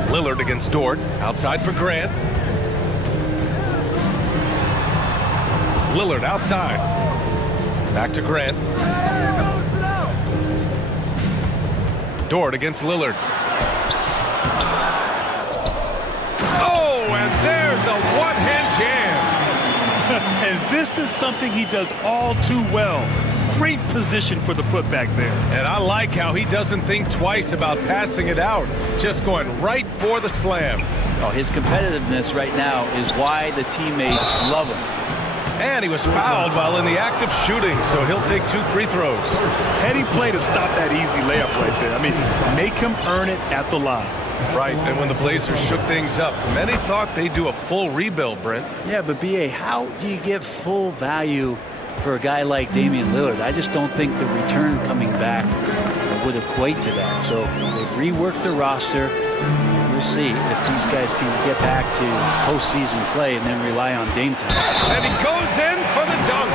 Lillard against Dort. Outside for Grant. Lillard outside. Back to Grant. Dort against Lillard. Oh, and there's a one-hand jam. And this is something he does all too well. Great position for the putback there. And I like how he doesn't think twice about passing it out. Just going right for the slam. Oh, his competitiveness right now is why the teammates love him. And he was fouled while in the act of shooting, so he'll take 2 free throws. Heady play to stop that easy layup right there. I mean, make him earn it at the line. Right, and when the Blazers shook things up, many thought they'd do a full rebuild, Brent. Yeah, but BA, how do you give full value for a guy like Damian Lillard? I just don't think the return coming back would equate to that. So they've reworked the roster. We'll see if these guys can get back to postseason play and then rely on Dame time. And he goes in for the dunk.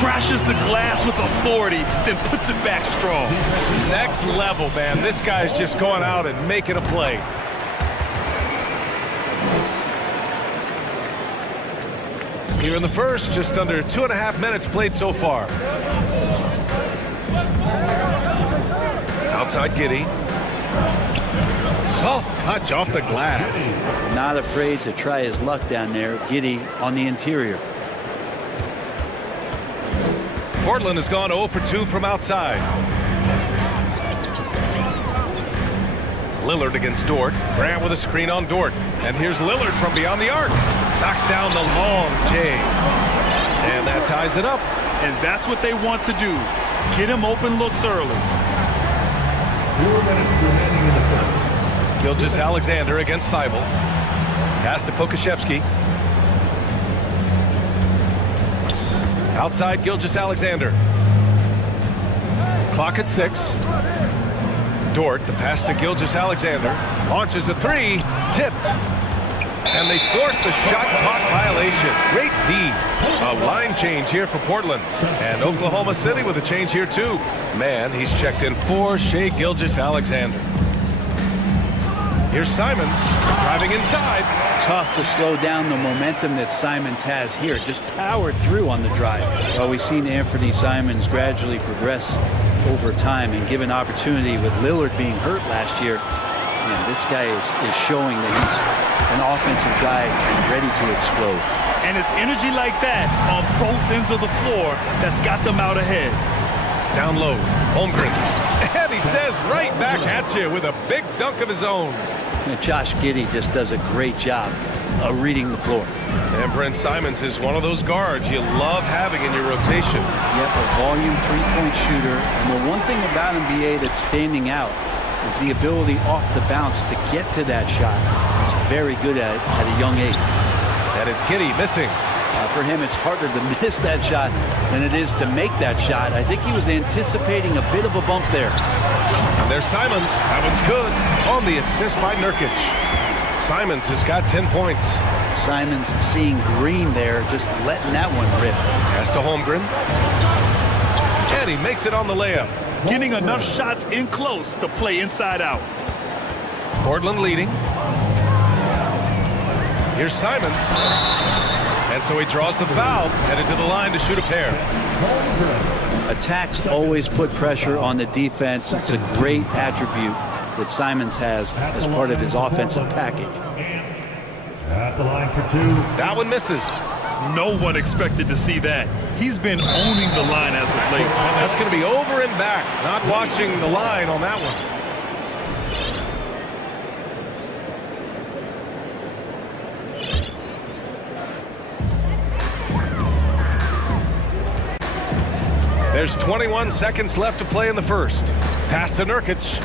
Crashes the glass with authority, then puts it back strong. Next level, man. This guy's just going out and making a play. Here in the first, just under 2.5 minutes played so far. Outside Giddey. Soft touch off the glass. Not afraid to try his luck down there. Giddey on the interior. Portland has gone 0 for 2 from outside. Lillard against Dort. Grant with a screen on Dort. And here's Lillard from beyond the arc. Knocks down the long J. And that ties it up. And that's what they want to do. Get him open looks early. 4 minutes remaining in the first. Gilgeous-Alexander against Thibault. Pass to Pokashevsky. Outside Gilgeous-Alexander. Clock at 6. Dort, the pass to Gilgeous-Alexander. Launches a 3. Tipped. And they forced the shot clock violation. Great D. A line change here for Portland. And Oklahoma City with a change here too. Man, he's checked in for Shai Gilgeous-Alexander. Here's Simons driving inside. Tough to slow down the momentum that Simons has here. Just powered through on the drive. Well, we've seen Anthony Simons gradually progress over time and given opportunity with Lillard being hurt last year. Man, this guy is showing that he's an offensive guy and ready to explode. And it's energy like that on both ends of the floor that's got them out ahead. Down low, Holmgren. And he says right back at you with a big dunk of his own. And Josh Giddey just does a great job of reading the floor. And Brent Simons is one of those guards you love having in your rotation. Yep, a volume three-point shooter. And the one thing about NBA that's standing out is the ability off the bounce to get to that shot. He's very good at a young age. And it's Giddy missing. For him, it's harder to miss that shot than it is to make that shot. I think he was anticipating a bit of a bump there. And there's Simons. That one's good. On the assist by Nurkic. Simons has got 10 points. Simons seeing green there, just letting that one rip. Pass to Holmgren. And he makes it on the layup. Getting enough shots in close to play inside out. Portland leading. Here's Simons. And so he draws the foul, headed to the line to shoot a pair. Attacks always put pressure on the defense. It's a great attribute that Simons has as part of his offensive package. At the line for two. That one misses. No one expected to see that. He's been owning the line as of late. That's going to be over and back. Not watching the line on that one. There's 21 seconds left to play in the first. Pass to Nurkic.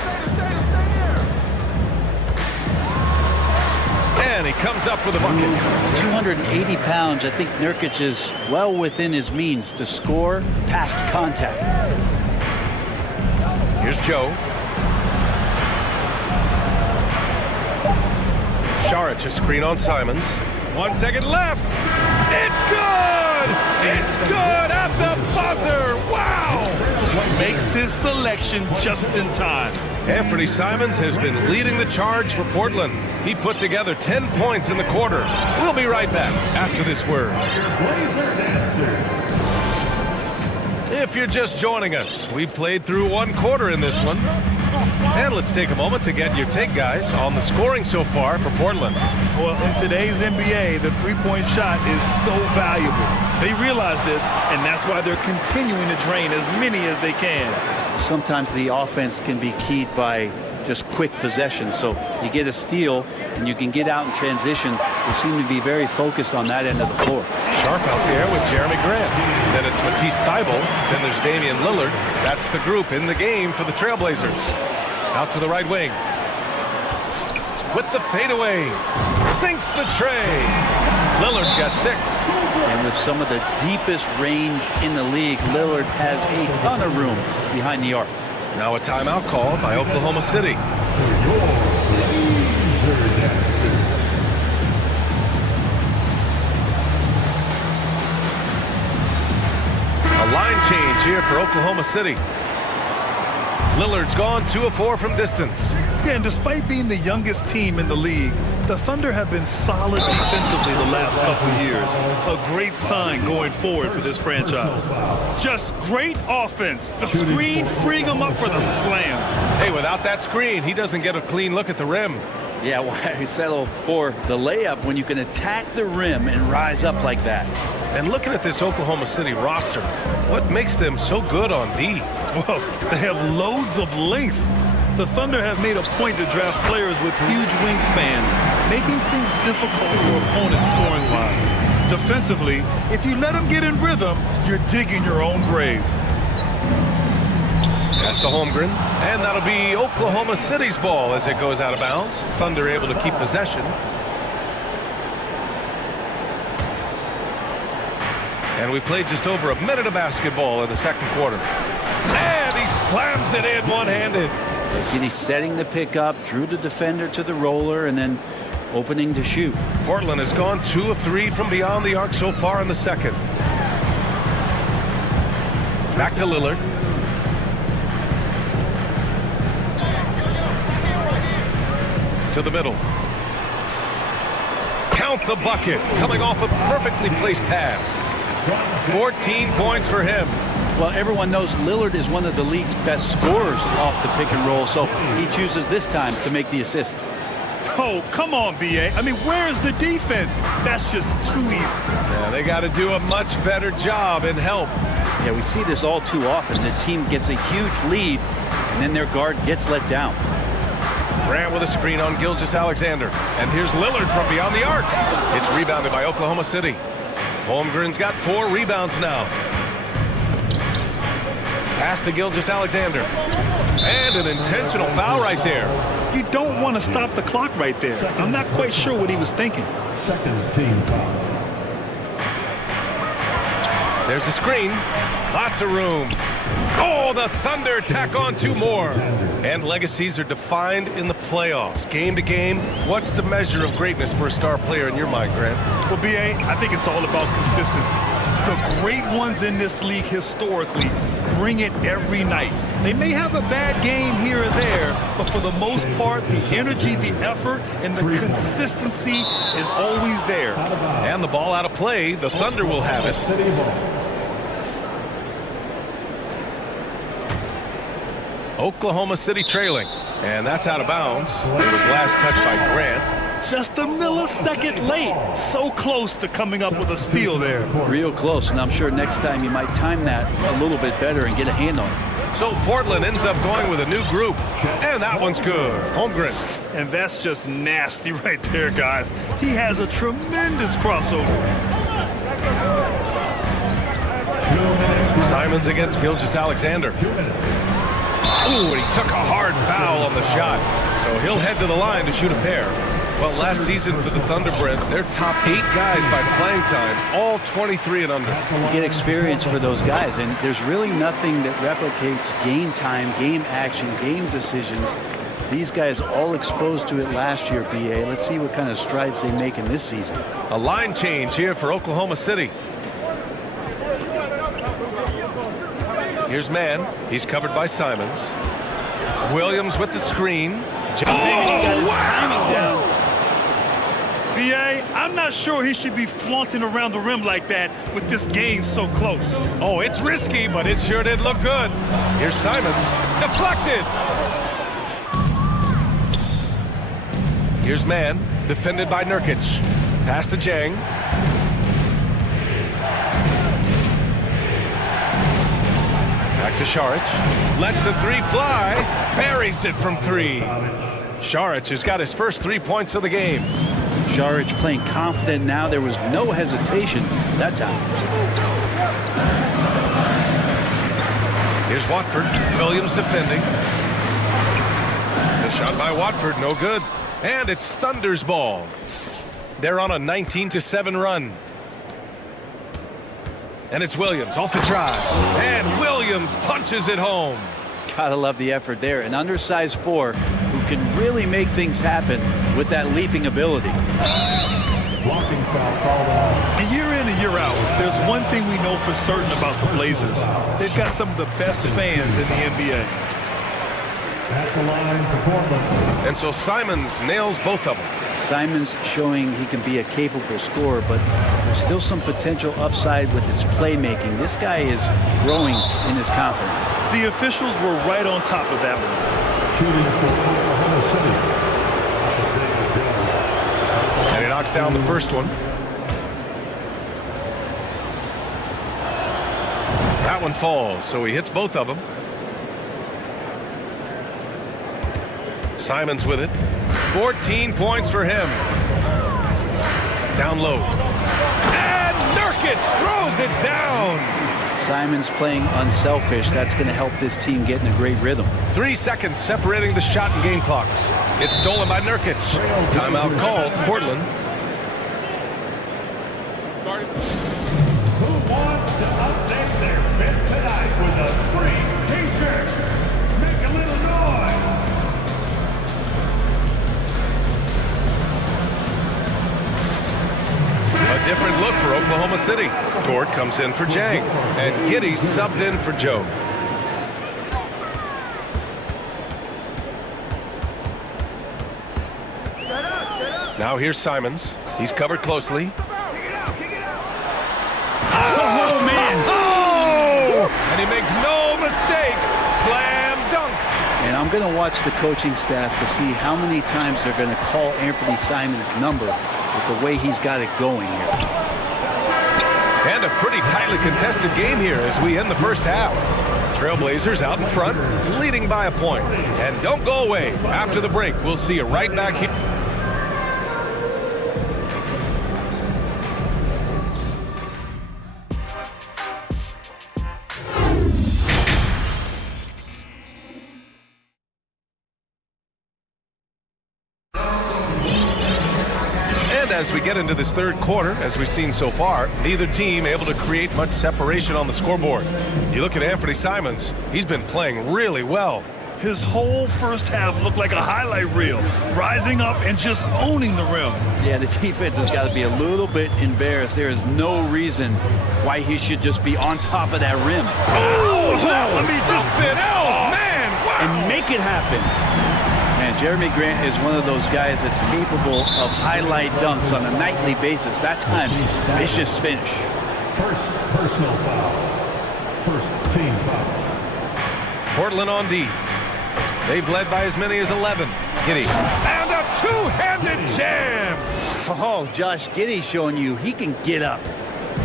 And he comes up with a bucket. 280 pounds. I think Nurkic is well within his means to score past contact. Here's Joe. Šarić, a screen on Simons. 1 second left. It's good! It's good at the buzzer! Wow! Makes his selection just in time. Anthony Simons has been leading the charge for Portland. He put together 10 points in the quarter. We'll be right back after this word. If you're just joining us, we've played through one quarter in this one. And let's take a moment to get your take, guys, on the scoring so far for Portland. Well, in today's NBA, the three-point shot is so valuable. They realize this, and that's why they're continuing to drain as many as they can. Sometimes the offense can be keyed by just quick possession. So you get a steal, and you can get out in transition. They seem to be very focused on that end of the floor. Sharp out there with Jeremy Grant. Then it's Matisse Thybulle. Then there's Damian Lillard. That's the group in the game for the Trailblazers. Out to the right wing. With the fadeaway. Sinks the tray. Lillard's got 6. And with some of the deepest range in the league, Lillard has a ton of room behind the arc. Now a timeout called by Oklahoma City. A line change here for Oklahoma City. Lillard's gone 2 of 4 from distance. Yeah, and despite being the youngest team in the league, the Thunder have been solid defensively the last couple of years. A great sign going forward for this franchise. Just great offense. The screen freeing him up for the slam. Hey, without that screen, he doesn't get a clean look at the rim. Yeah, why settle for the layup when you can attack the rim and rise up like that? And looking at this Oklahoma City roster, what makes them so good on D? Well, they have loads of length. The Thunder have made a point to draft players with huge wingspans, making things difficult for opponents scoring-wise. Defensively, if you let them get in rhythm, you're digging your own grave. Pass to Holmgren, and that'll be Oklahoma City's ball as it goes out of bounds. Thunder able to keep possession. And we played just over a minute of basketball in the second quarter. And he slams it in one-handed. He's setting the pick up, drew the defender to the roller, and then opening to shoot. Portland has gone 2 of 3 from beyond the arc so far in the second. Back to Lillard. To the middle. Count the bucket, coming off a perfectly placed pass. 14 points for him. Well, everyone knows Lillard is one of the league's best scorers off the pick and roll, so he chooses this time to make the assist. Oh, come on, B.A. I mean, where's the defense? That's just too easy. Yeah, they got to do a much better job in help. Yeah, we see this all too often. The team gets a huge lead, and then their guard gets let down. Grant with a screen on Gilgeous-Alexander. And here's Lillard from beyond the arc. It's rebounded by Oklahoma City. Holmgren's got 4 rebounds now. Pass to Gilgeous-Alexander. And an intentional foul right there. You don't want to stop the clock right there. I'm not quite sure what he was thinking. Second team foul. There's a screen. Lots of room. Oh, the Thunder tack on 2 more. And legacies are defined in the playoffs. Game to game, what's the measure of greatness for a star player in your mind, Grant? Well, B.A., I think it's all about consistency. The great ones in this league historically bring it every night. They may have a bad game here or there, but for the most part, the energy, the effort, and the consistency is always there. And the ball out of play, the Thunder will have it. Oklahoma City trailing, and that's out of bounds. It was last touched by Grant. Just a millisecond late. So close to coming up with a steal there. Real close, and I'm sure next time you might time that a little bit better and get a hand on it. So Portland ends up going with a new group, and that one's good. Holmgren. And that's just nasty right there, guys. He has a tremendous crossover. Simons against Gilgeous-Alexander. Ooh, and he took a hard foul on the shot. So he'll head to the line to shoot a pair. Well, last season for the Thunderbird, their top 8 guys by playing time, all 23 and under. You get experience for those guys, and there's really nothing that replicates game time, game action, game decisions. These guys all exposed to it last year, B.A. Let's see what kind of strides they make in this season. A line change here for Oklahoma City. Here's Mann. He's covered by Simons. Williams with the screen. He got his timing down. B.A., I'm not sure he should be flaunting around the rim like that with this game so close. Oh, it's risky, but it sure did look good. Here's Simons. Deflected. Here's Mann. Defended by Nurkic. Pass to Jang. Back to Šarić. Lets the 3 fly. Buries it from 3. Šarić has got his first 3 points of the game. Šarić playing confident now. There was no hesitation that time. Here's Watford. Williams defending. The shot by Watford, no good. And it's Thunder's ball. They're on a 19-7 run. And it's Williams off the drive. And Williams punches it home. Gotta love the effort there. An undersized 4 who can really make things happen with that leaping ability. Blocking foul called out. And year in and year out, there's one thing we know for certain about the Blazers. They've got some of the best fans in the NBA. At the line for Portland. And so Simons nails both of them. Simons showing he can be a capable scorer, but there's still some potential upside with his playmaking. This guy is growing in his confidence. The officials were right on top of that one. Shooting for Oklahoma City. And he knocks down the first one. That one falls, so he hits both of them. Simons with it. 14 points for him. Down low. And Nurkic throws it down. Simons playing unselfish. That's going to help this team get in a great rhythm. 3 seconds separating the shot and game clocks. It's stolen by Nurkic. Timeout called. Portland. Who wants to update their fit tonight with a free t-shirt? Make a little noise. A different look for Oklahoma City. Gord comes in for Jang. And Giddey subbed in for Joe. Now here's Simons. He's covered closely. Oh, man. Oh! And he makes no mistake. Slam dunk. And I'm going to watch the coaching staff to see how many times they're going to call Anthony Simons' number with the way he's got it going here. And a pretty tightly contested game here as we end the first half. Trailblazers out in front, leading by a point. And don't go away. After the break, we'll see you right back here. as we get into this third quarter, as we've seen so far, neither team able to create much separation on the scoreboard. You look at Anthony Simons, he's been playing really well. His whole first half looked like a highlight reel, rising up and just owning the rim. Yeah, the defense has got to be a little bit embarrassed. There is no reason why he should just be on top of that rim. Oh, I mean, just spin out, man, wow. And make it happen. And Jeremy Grant is one of those guys that's capable of highlight dunks on a nightly basis. That time, vicious finish. First personal foul. First team foul. Portland on D. They've led by as many as 11. Giddey. And a two-handed jam! Oh, Josh Giddey showing you he can get up.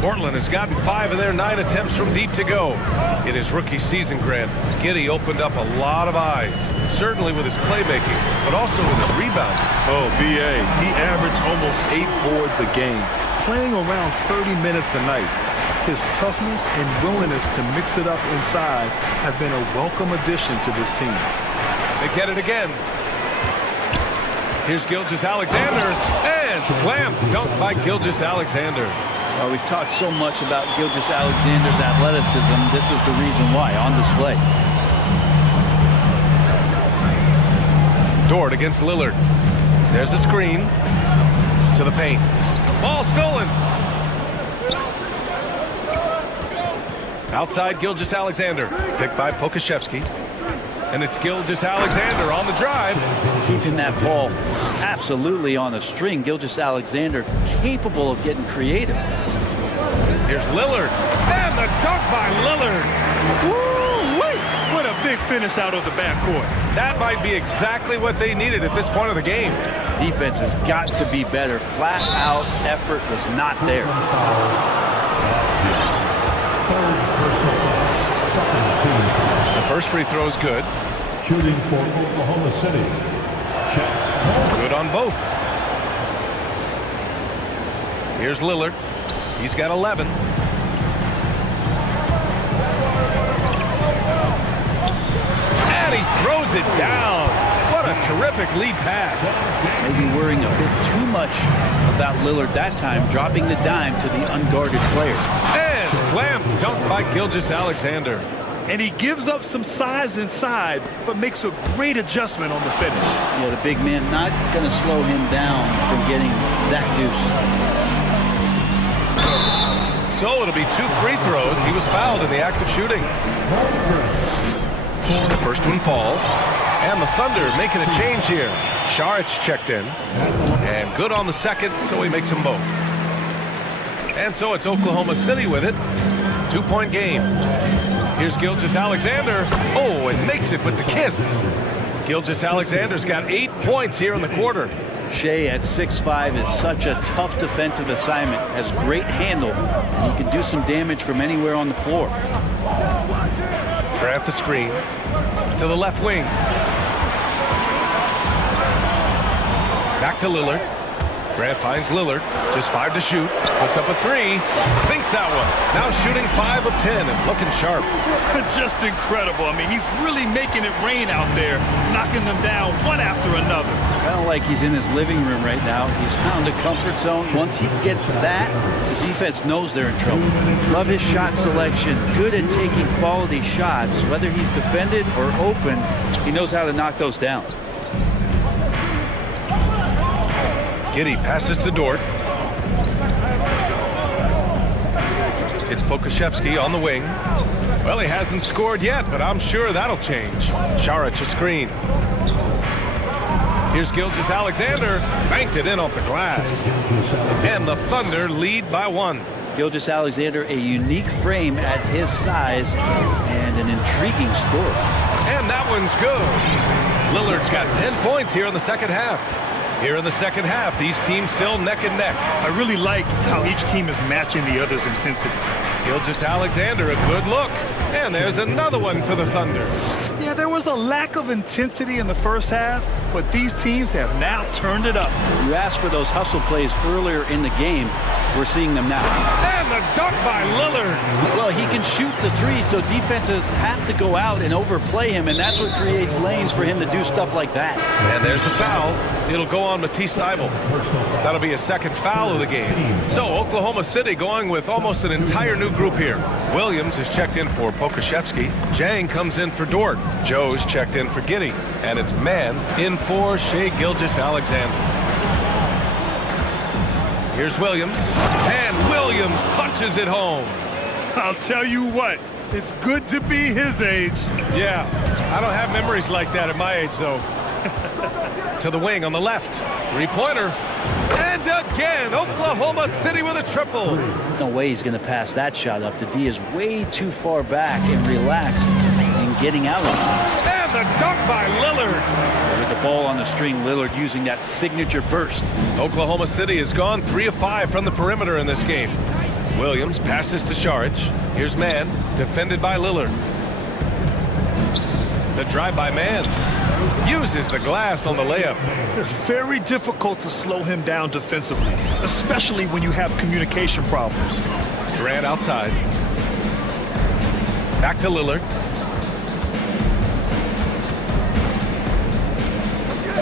Portland has gotten 5 of their 9 attempts from deep to go. In his rookie season, Grant, Giddey opened up a lot of eyes, certainly with his playmaking, but also with his rebounding. Oh, B.A., he averaged almost 8 boards a game, playing around 30 minutes a night. His toughness and willingness to mix it up inside have been a welcome addition to this team. They get it again. Here's Gilgeous-Alexander, and slam dunk by Gilgeous-Alexander. Well, we've talked so much about Gilgeous-Alexander's athleticism. This is the reason why, on display. Dort against Lillard. There's a screen to the paint. Ball stolen. Outside Gilgeous-Alexander, picked by Pokashevsky. And it's Gilgeous-Alexander on the drive. Keeping that ball absolutely on a string. Gilgeous-Alexander capable of getting creative. Here's Lillard. And the dunk by Lillard. Woo-wee! What a big finish out of the backcourt. That might be exactly what they needed at this point of the game. Defense has got to be better. Flat out effort was not there. The first free throw is good. Shooting for Oklahoma City. Good on both. Here's Lillard. He's got 11. And he throws it down. What a terrific lead pass. Maybe worrying a bit too much about Lillard that time, dropping the dime to the unguarded player. And slam dunk by Gilgeous-Alexander. And he gives up some size inside, but makes a great adjustment on the finish. Yeah, the big man not going to slow him down from getting that deuce. So it'll be 2 free throws. He was fouled in the act of shooting. The first one falls. And the Thunder making a change here. Šarić checked in. And good on the second, so he makes them both. And so it's Oklahoma City with it. 2-point game. Here's Gilgeous-Alexander. Oh, and makes it with the kiss. Gilgeous-Alexander's got 8 points here in the quarter. Shea at 6'5" is such a tough defensive assignment. Has great handle, and he can do some damage from anywhere on the floor. Grant the screen to the left wing. Back to Lillard. Grant finds Lillard, just 5 to shoot, puts up a 3, sinks that one. Now shooting 5 of 10 and looking sharp. Just incredible. I mean, he's really making it rain out there, knocking them down one after another. Kind of like he's in his living room right now. He's found a comfort zone. Once he gets that, the defense knows they're in trouble. Love his shot selection, good at taking quality shots. Whether he's defended or open, he knows how to knock those down. Giddey passes to Dort. It's Pokashevsky on the wing. Well, he hasn't scored yet, but I'm sure that'll change. Šarić a screen. Here's Gilgeous-Alexander. Banked it in off the glass. And the Thunder lead by 1. Gilgeous-Alexander, a unique frame at his size and an intriguing score. And that one's good. Lillard's got 10 points here in the second half. Here in the second half, these teams still neck and neck. I really like how each team is matching the other's intensity. Gilgeous-Alexander, a good look. And there's another one for the Thunder. Yeah, there was a lack of intensity in the first half, but these teams have now turned it up. You asked for those hustle plays earlier in the game. We're seeing them now. And the dunk by Lillard. Well, he can shoot the three, so defenses have to go out and overplay him, and that's what creates lanes for him to do stuff like that. And there's the foul. It'll go on Matisse Thybulle. That'll be a second foul of the game. So Oklahoma City going with almost an entire new group here. Williams is checked in for Pokashevsky. Jang comes in for Dort. Joe's checked in for Giddey. And it's man in for Shai Gilgeous-Alexander. Here's Williams. And Williams punches it home. I'll tell you what, it's good to be his age. Yeah, I don't have memories like that at my age, though. To the wing on the left. Three-pointer. And again, Oklahoma City with a triple. No way he's going to pass that shot up. The D is way too far back and relaxed in getting out of it. And the dunk by Lillard. With the ball on the string, Lillard using that signature burst. Oklahoma City has gone 3 of 5 from the perimeter in this game. Williams passes to Saric. Here's man, defended by Lillard. The drive by man. Uses the glass on the layup. It's very difficult to slow him down defensively, especially when you have communication problems. Durant outside. Back to Lillard.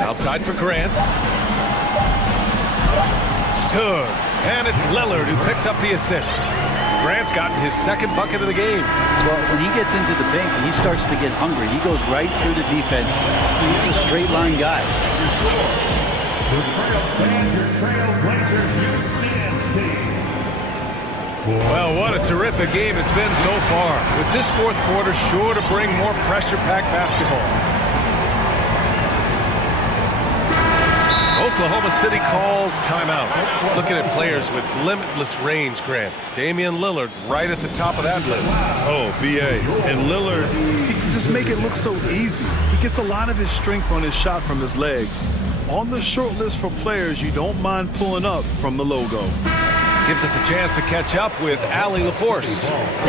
Outside for Grant. Good. And it's Lillard who picks up the assist. Grant's gotten his second bucket of the game. Well, when he gets into the paint, he starts to get hungry. He goes right through the defense. He's a straight line guy. Well, what a terrific game it's been so far. With this fourth quarter sure to bring more pressure-packed basketball. Oklahoma City calls timeout. Looking at players with limitless range, Grant. Damian Lillard right at the top of that list. Oh, B.A. And Lillard, he can just make it look so easy. He gets a lot of his strength on his shot from his legs. On the short list for players you don't mind pulling up from the logo. Gives us a chance to catch up with Allie LaForce.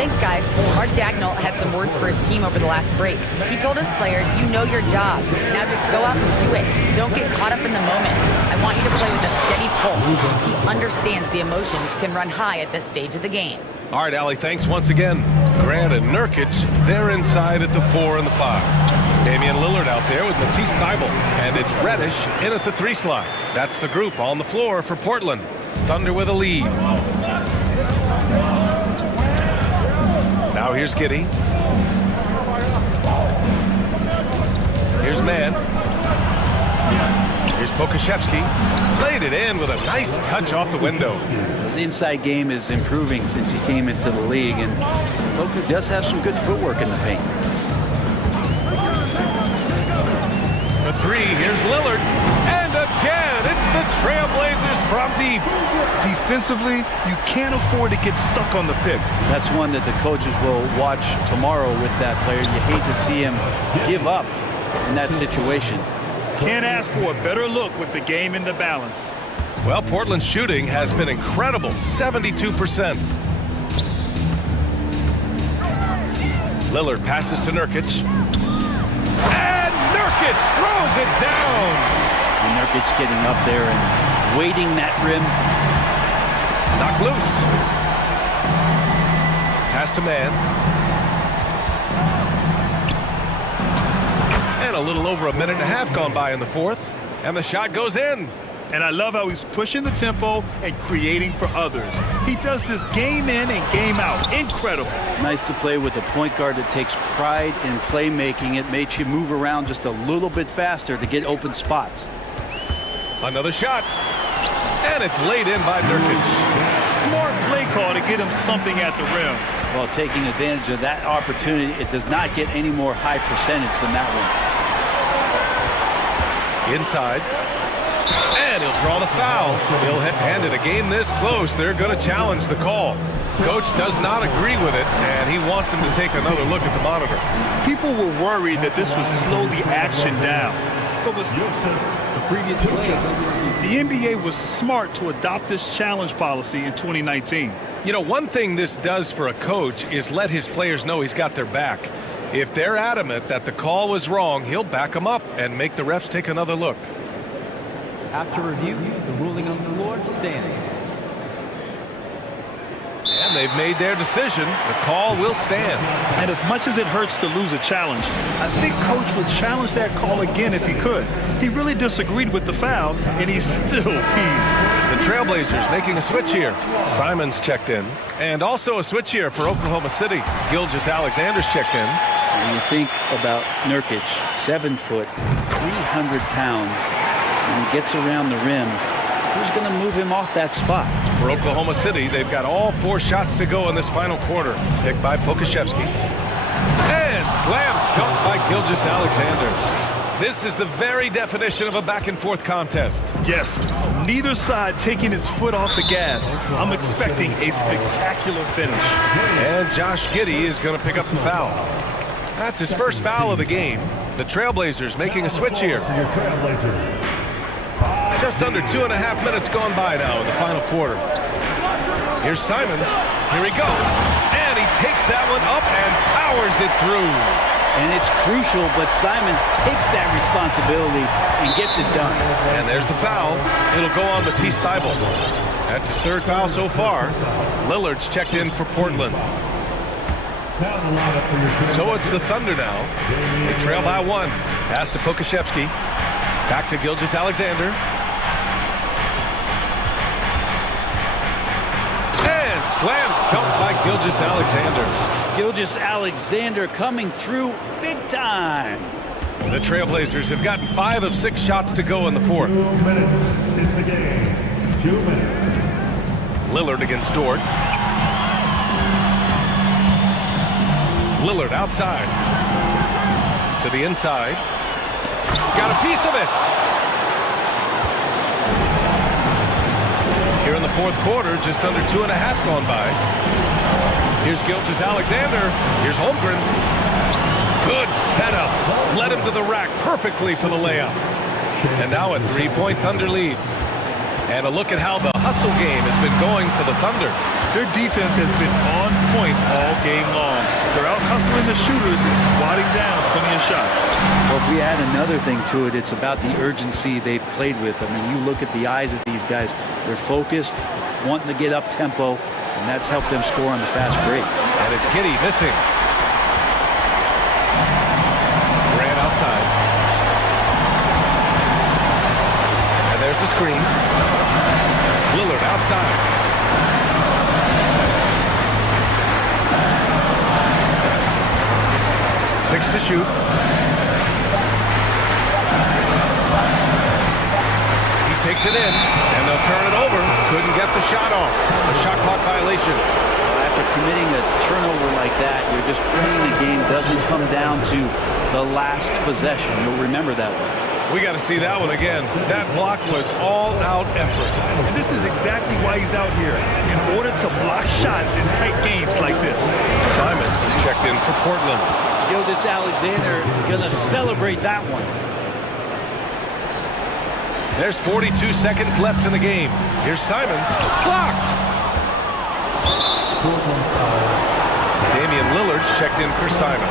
Thanks, guys. Mark Dagnall had some words for his team over the last break. He told his players, you know your job. Now just go out and do it. Don't get caught up in the moment. I want you to play with a steady pulse. He understands the emotions can run high at this stage of the game. All right, Allie, thanks once again. Grant and Nurkic, they're inside at the 4 and the 5. Damian Lillard out there with Matisse Thybulle. And it's Reddish in at the 3 slot. That's the group on the floor for Portland. Thunder with a lead. Now here's Giddey. Here's man. Here's Pokashevsky. Laid it in with a nice touch off the window. His inside game is improving since he came into the league, and Poku does have some good footwork in the paint. For 3, here's Lillard. And again, it's the Trailblazers from deep. Defensively, you can't afford to get stuck on the pick. That's one that the coaches will watch tomorrow with that player. You hate to see him give up in that situation. Can't ask for a better look with the game in the balance. Well, Portland's shooting has been incredible, 72%. Lillard passes to Nurkic. And Nurkic throws it down. And Nurkic getting up there and waiting that rim. Knocked loose. Pass to man. And a little over a minute and a half gone by in the fourth. And the shot goes in. And I love how he's pushing the tempo and creating for others. He does this game in and game out. Incredible. Nice to play with a point guard that takes pride in playmaking. It makes you move around just a little bit faster to get open spots. Another shot. And it's laid in by Nurkic. Smart play call to get him something at the rim. Well, taking advantage of that opportunity, it does not get any more high percentage than that one. Inside. And he'll draw the foul. He'll hand it. A game this close, they're going to challenge the call. Coach does not agree with it, and he wants him to take another look at the monitor. People were worried that this would slow the action down. But the previous play is under review. The NBA was smart to adopt this challenge policy in 2019. You know, one thing this does for a coach is let his players know he's got their back. If they're adamant that the call was wrong, he'll back them up and make the refs take another look. After review, the ruling on the floor stands. And they've made their decision. The call will stand. And as much as it hurts to lose a challenge, I think Coach would challenge that call again if he could. He really disagreed with the foul, and he's still peeved. The Trailblazers making a switch here. Simons checked in. And also a switch here for Oklahoma City. Gilgeous-Alexander's checked in. When you think about Nurkic, 7 foot, 300 pounds, and he gets around the rim, who's going to move him off that spot? For Oklahoma City, they've got all 4 shots to go in this final quarter. Picked by Pokashevsky. And slam dunk by Gilgeous-Alexander. This is the very definition of a back-and-forth contest. Yes, neither side taking its foot off the gas. I'm expecting a spectacular finish. And Josh Giddey is going to pick up the foul. That's his first foul of the game. The Trailblazers making a switch here. Just under 2.5 minutes gone by now in the final quarter. Here's Simons. Here he goes. And he takes that one up and powers it through. And it's crucial, but Simons takes that responsibility and gets it done. And there's the foul. It'll go on Matisse Thybulle. That's his 3rd foul so far. Lillard's checked in for Portland. So it's the Thunder now. They trail by 1. Pass to Pokashevsky. Back to Gilgeous-Alexander. And slam dunk by Gilgeous-Alexander. Gilgeous-Alexander coming through big time. The Trailblazers have gotten 5 of 6 shots to go in the 4th. 2 minutes in the game. 2 minutes. Lillard against Dort. Lillard outside. To the inside. Got a piece of it. Here in the 4th quarter, just under 2.5 gone by. Here's Gilgeous-Alexander. Here's Holmgren. Good setup. Led him to the rack perfectly for the layup. And now a 3-point Thunder lead. And a look at how the hustle game has been going for the Thunder. Their defense has been on point all game long. They're out hustling the shooters and swatting down plenty of shots. Well, if we add another thing to it, it's about the urgency they've played with. I mean, you look at the eyes of these guys. They're focused, wanting to get up tempo, and that's helped them score on the fast break. And it's Giddey missing. Grant outside. And there's the screen. Lillard outside. Six to shoot. He takes it in, and they'll turn it over. Couldn't get the shot off. A shot clock violation. After committing a turnover like that, you're just praying the game doesn't come down to the last possession. You'll remember that one. We got to see that one again. That block was all-out effort. And this is exactly why he's out here, in order to block shots in tight games like this. Simons is checked in for Portland. Gilgeous-Alexander gonna celebrate that one. There's 42 seconds left in the game. Here's Simons. Blocked! Damian Lillard's checked in for Simons.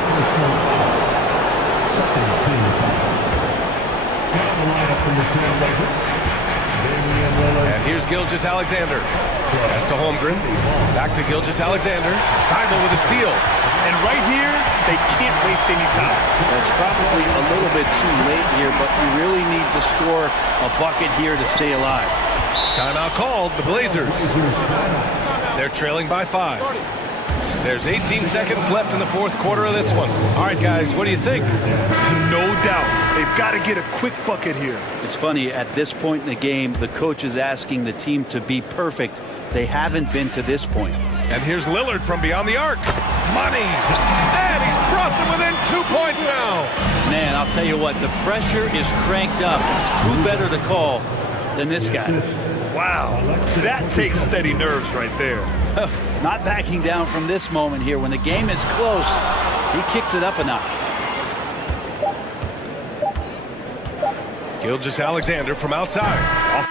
And here's Gilgeous-Alexander. Pass to Holmgren. Back to Gilgeous-Alexander. Thybulle with a steal. And right here, they can't waste any time. That's probably a little bit too late here, but you really need to score a bucket here to stay alive. Timeout called, the Blazers. They're trailing by 5. There's 18 seconds left in the 4th quarter of this one. All right, guys, what do you think? No doubt. They've got to get a quick bucket here. It's funny, at this point in the game, the coach is asking the team to be perfect. They haven't been to this point. And here's Lillard from beyond the arc. Money! And he's brought them within 2 points now. Man, I'll tell you what, the pressure is cranked up. Who better to call than this guy? Wow, that takes steady nerves right there. Not backing down from this moment here. When the game is close, he kicks it up a notch. Gilgeous-Alexander from outside. Off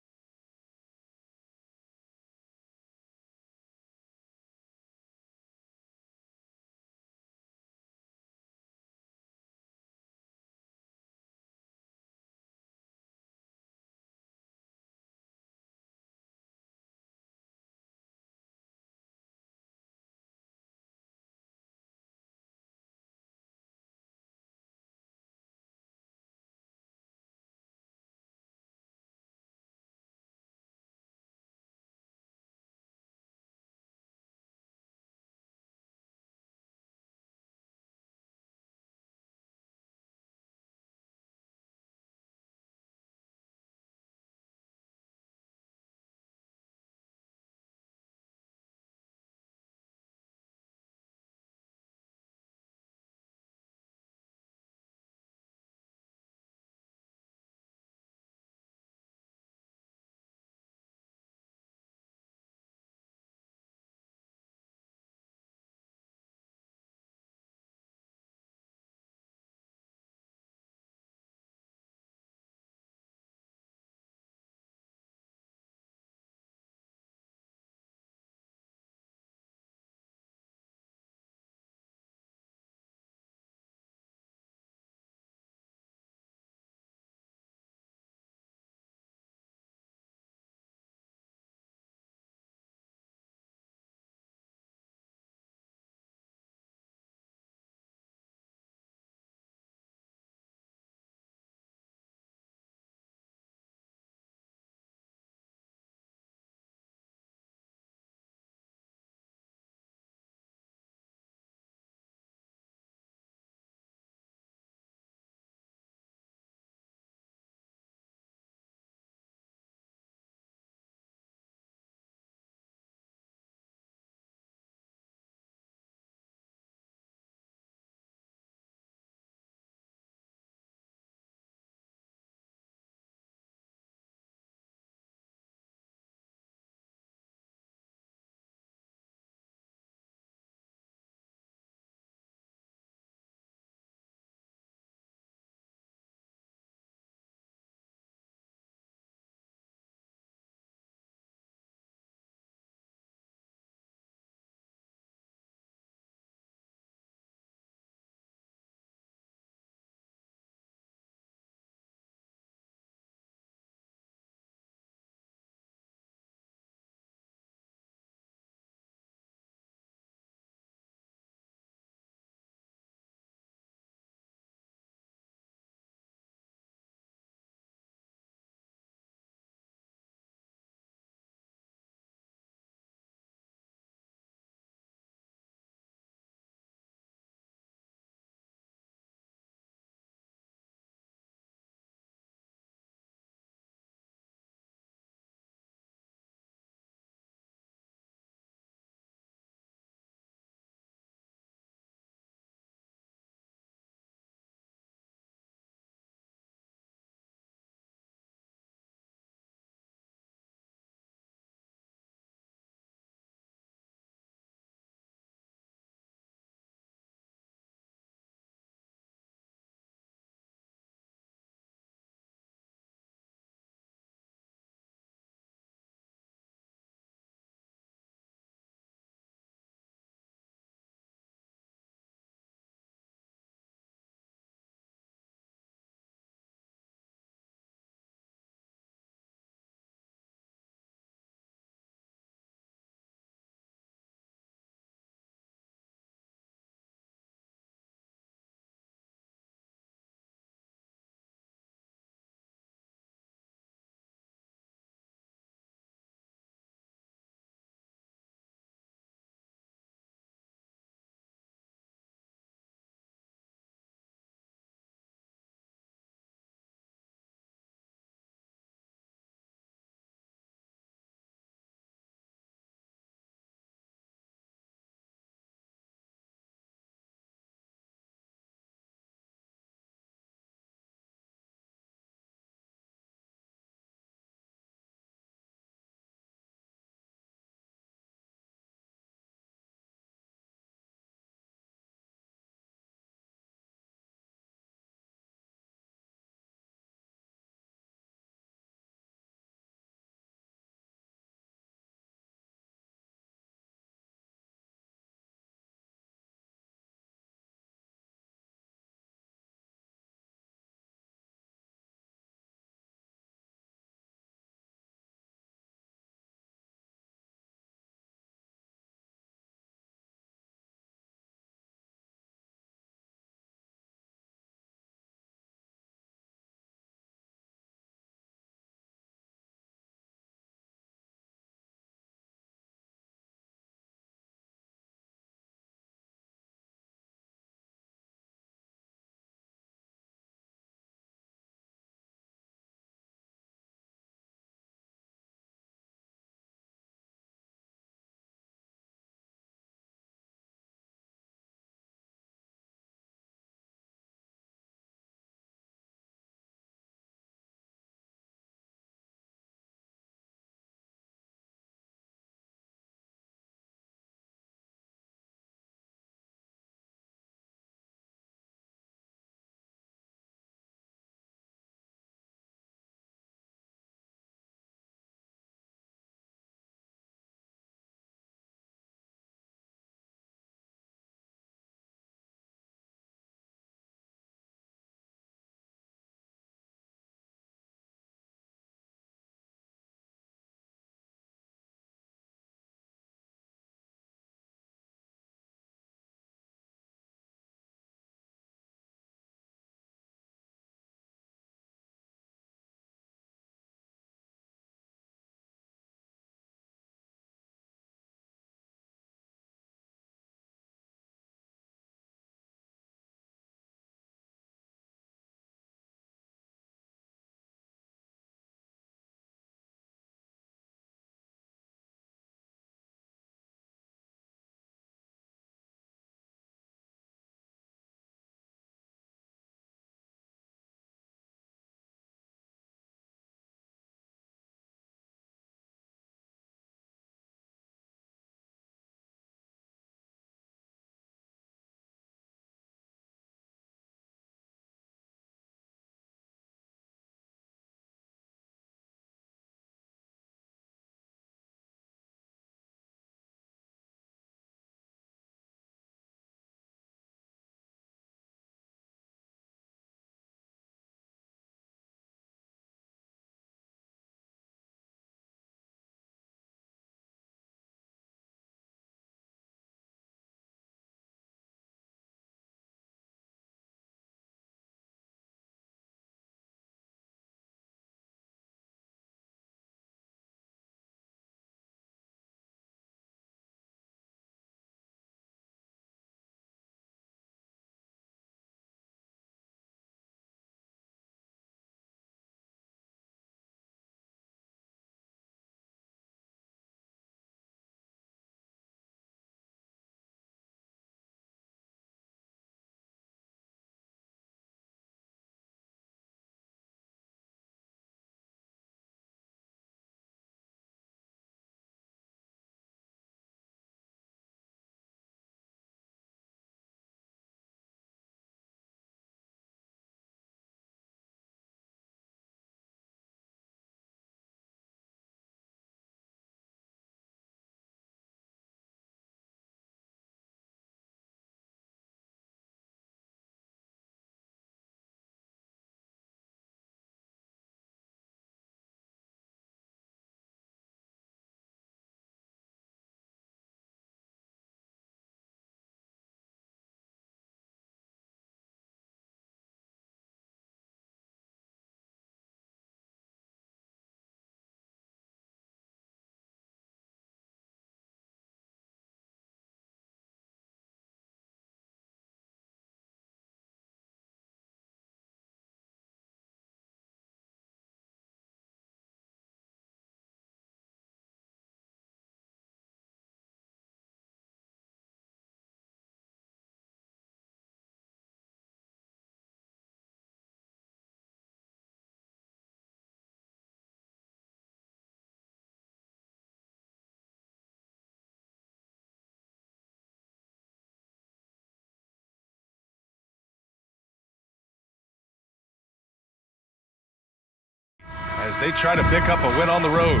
as they try to pick up a win on the road.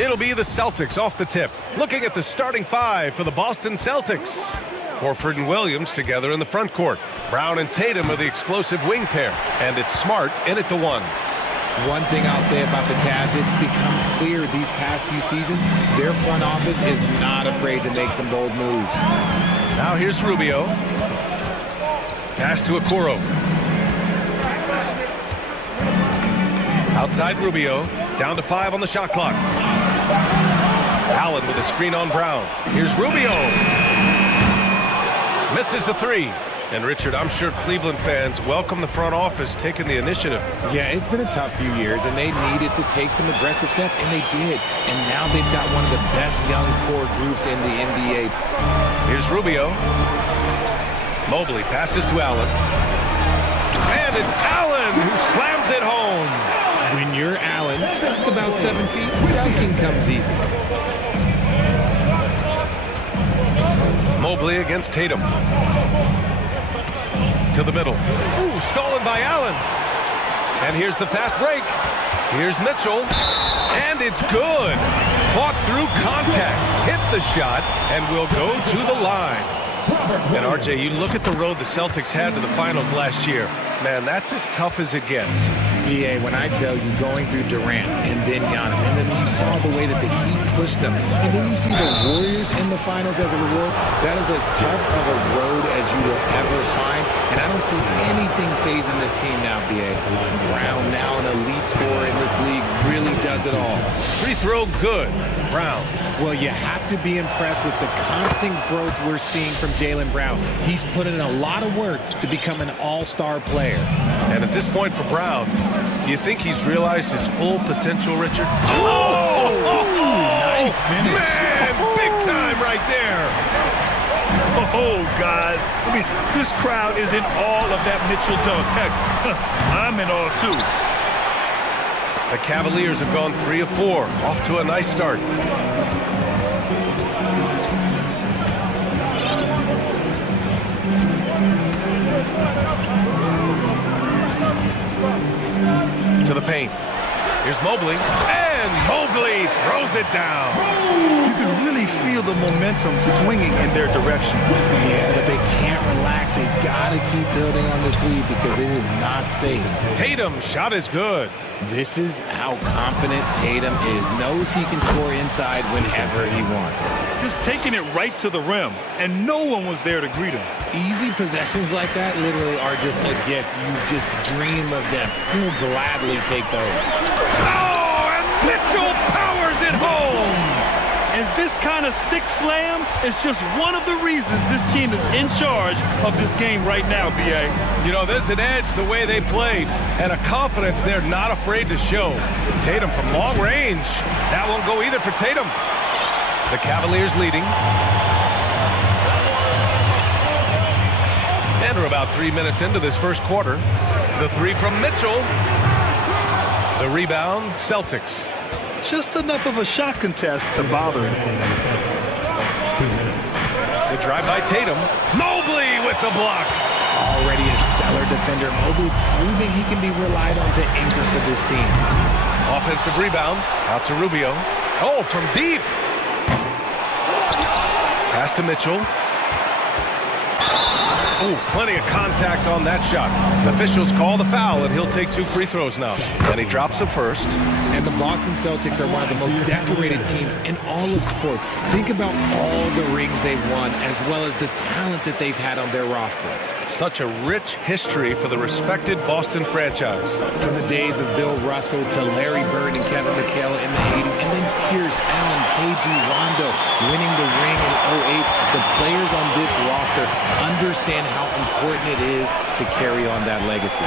It'll be the Celtics off the tip. Looking at the starting five for the Boston Celtics. Horford and Williams together in the front court. Brown and Tatum are the explosive wing pair. And it's Smart in at the one. One thing I'll say about the Cavs, it's become clear these past few seasons, their front office is not afraid to make some bold moves. Now here's Rubio. Pass to Okoro. Outside Rubio. Down to 5 on the shot clock. Allen with a screen on Brown. Here's Rubio. Misses the three. And Richard, I'm sure Cleveland fans welcome the front office taking the initiative. Yeah, it's been a tough few years, and they needed to take some aggressive steps, and they did. And now they've got one of the best young core groups in the NBA. Here's Rubio. Mobley passes to Allen. And it's Allen who slams it home. When you're Allen, just about 7 feet, dunking comes easy. Mobley against Tatum. To the middle. Ooh, stolen by Allen. And here's the fast break. Here's Mitchell. And it's good. Fought through contact. Hit the shot and will go to the line. And RJ, you look at the road the Celtics had to the finals last year. Man, that's as tough as it gets. BA, when I tell you going through Durant and then Giannis, and then you saw the way that the Heat pushed them, and then you see the Warriors in the finals as a reward, that is as tough of a road as you will ever find. And I don't see anything phasing this team now, BA. Brown, now an elite scorer in this league, really does it all. Free throw good. Brown. Well, you have to be impressed with the constant growth we're seeing from Jaylen Brown. He's put in a lot of work to become an all-star player. And at this point for Brown, do you think he's realized his full potential, Richard? Nice finish. Man, big time right there. Oh, guys. I mean, this crowd is in awe of that Mitchell dunk. Heck, I'm in awe, too. The Cavaliers have gone 3 of 4. Off to a nice start. To the paint. Here's Mobley. And Mobley throws it down. You can really feel the momentum swinging in their direction. Yeah, but they can't relax. They've got to keep building on this lead because it is not safe. Tatum's shot is good. This is how confident Tatum is. Knows he can score inside whenever he wants. Just taking it right to the rim, and no one was there to greet him. Easy possessions like that literally are just a gift. You just dream of them. He'll gladly take those. Oh, and Mitchell powers it home. And this kind of sick slam is just one of the reasons this team is in charge of this game right now, B.A. You know, there's an edge the way they played and a confidence they're not afraid to show. Tatum from long range. That won't go either for Tatum. The Cavaliers leading. And we're about 3 minutes into this first quarter. The three from Mitchell. The rebound, Celtics. Just enough of a shot contest to bother him. The drive by Tatum. Mobley with the block. Already a stellar defender. Mobley proving he can be relied on to anchor for this team. Offensive rebound. Out to Rubio. Oh, from deep. Pass to Mitchell. Oh, plenty of contact on that shot. Officials call the foul, and he'll take 2 free throws now. And he drops the first. And the Boston Celtics are one of the most decorated teams in all of sports. Think about all the rings they've won, as well as the talent that they've had on their roster. Such a rich history for the respected Boston franchise. From the days of Bill Russell to Larry Bird and Kevin McHale in the 80s, and then Pierce, Allen, KG, Rondo winning the ring in 08. The players on this roster understand how important it is to carry on that legacy.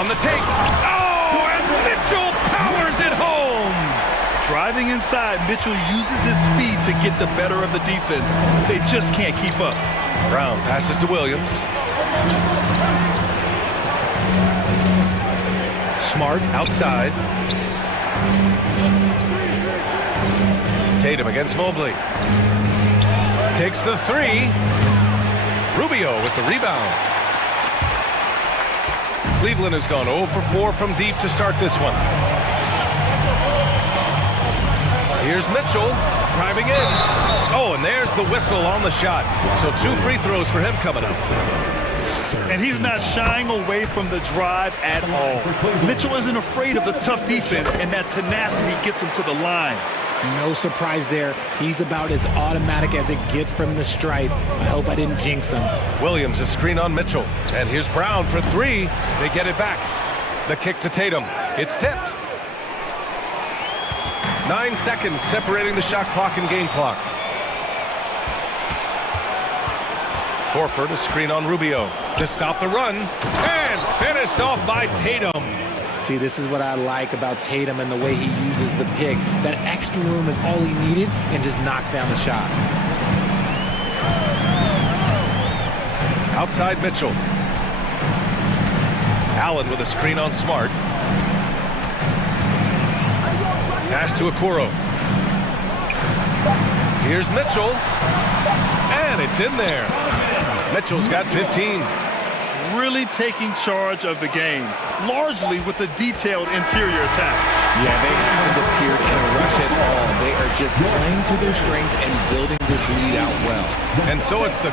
On the take. Oh, and Mitchell powers it home. Driving inside, Mitchell uses his speed to get the better of the defense. They just can't keep up. Brown passes to Williams. Smart outside. Tatum against Mobley. Takes the three. Rubio with the rebound. Cleveland has gone 0 for 4 from deep to start this one. Here's Mitchell driving in. Oh, and there's the whistle on the shot. So 2 free throws for him coming up. And he's not shying away from the drive at all. Mitchell isn't afraid of the tough defense, and that tenacity gets him to the line. No surprise there. He's about as automatic as it gets from the stripe. I hope I didn't jinx him. Williams, a screen on Mitchell. And here's Brown for 3. They get it back. The kick to Tatum. It's tipped. 9 seconds separating the shot clock and game clock. Horford, a screen on Rubio to stop the run, and finished off by Tatum. See, this is what I like about Tatum and the way he uses the pick. That extra room is all he needed and just knocks down the shot. Outside Mitchell. Allen with a screen on Smart. Pass to Okoro. Here's Mitchell. And it's in there. Mitchell's got 15. Really taking charge of the game, largely with a detailed interior attack. Yeah, they haven't appeared in a rush at all. They are just playing to their strengths and building this lead out well. And so it's the...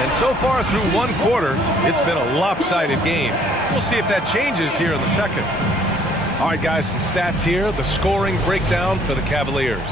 And so far through 1 quarter, it's been a lopsided game. We'll see if that changes here in the second. All right, guys, some stats here. The scoring breakdown for the Cavaliers.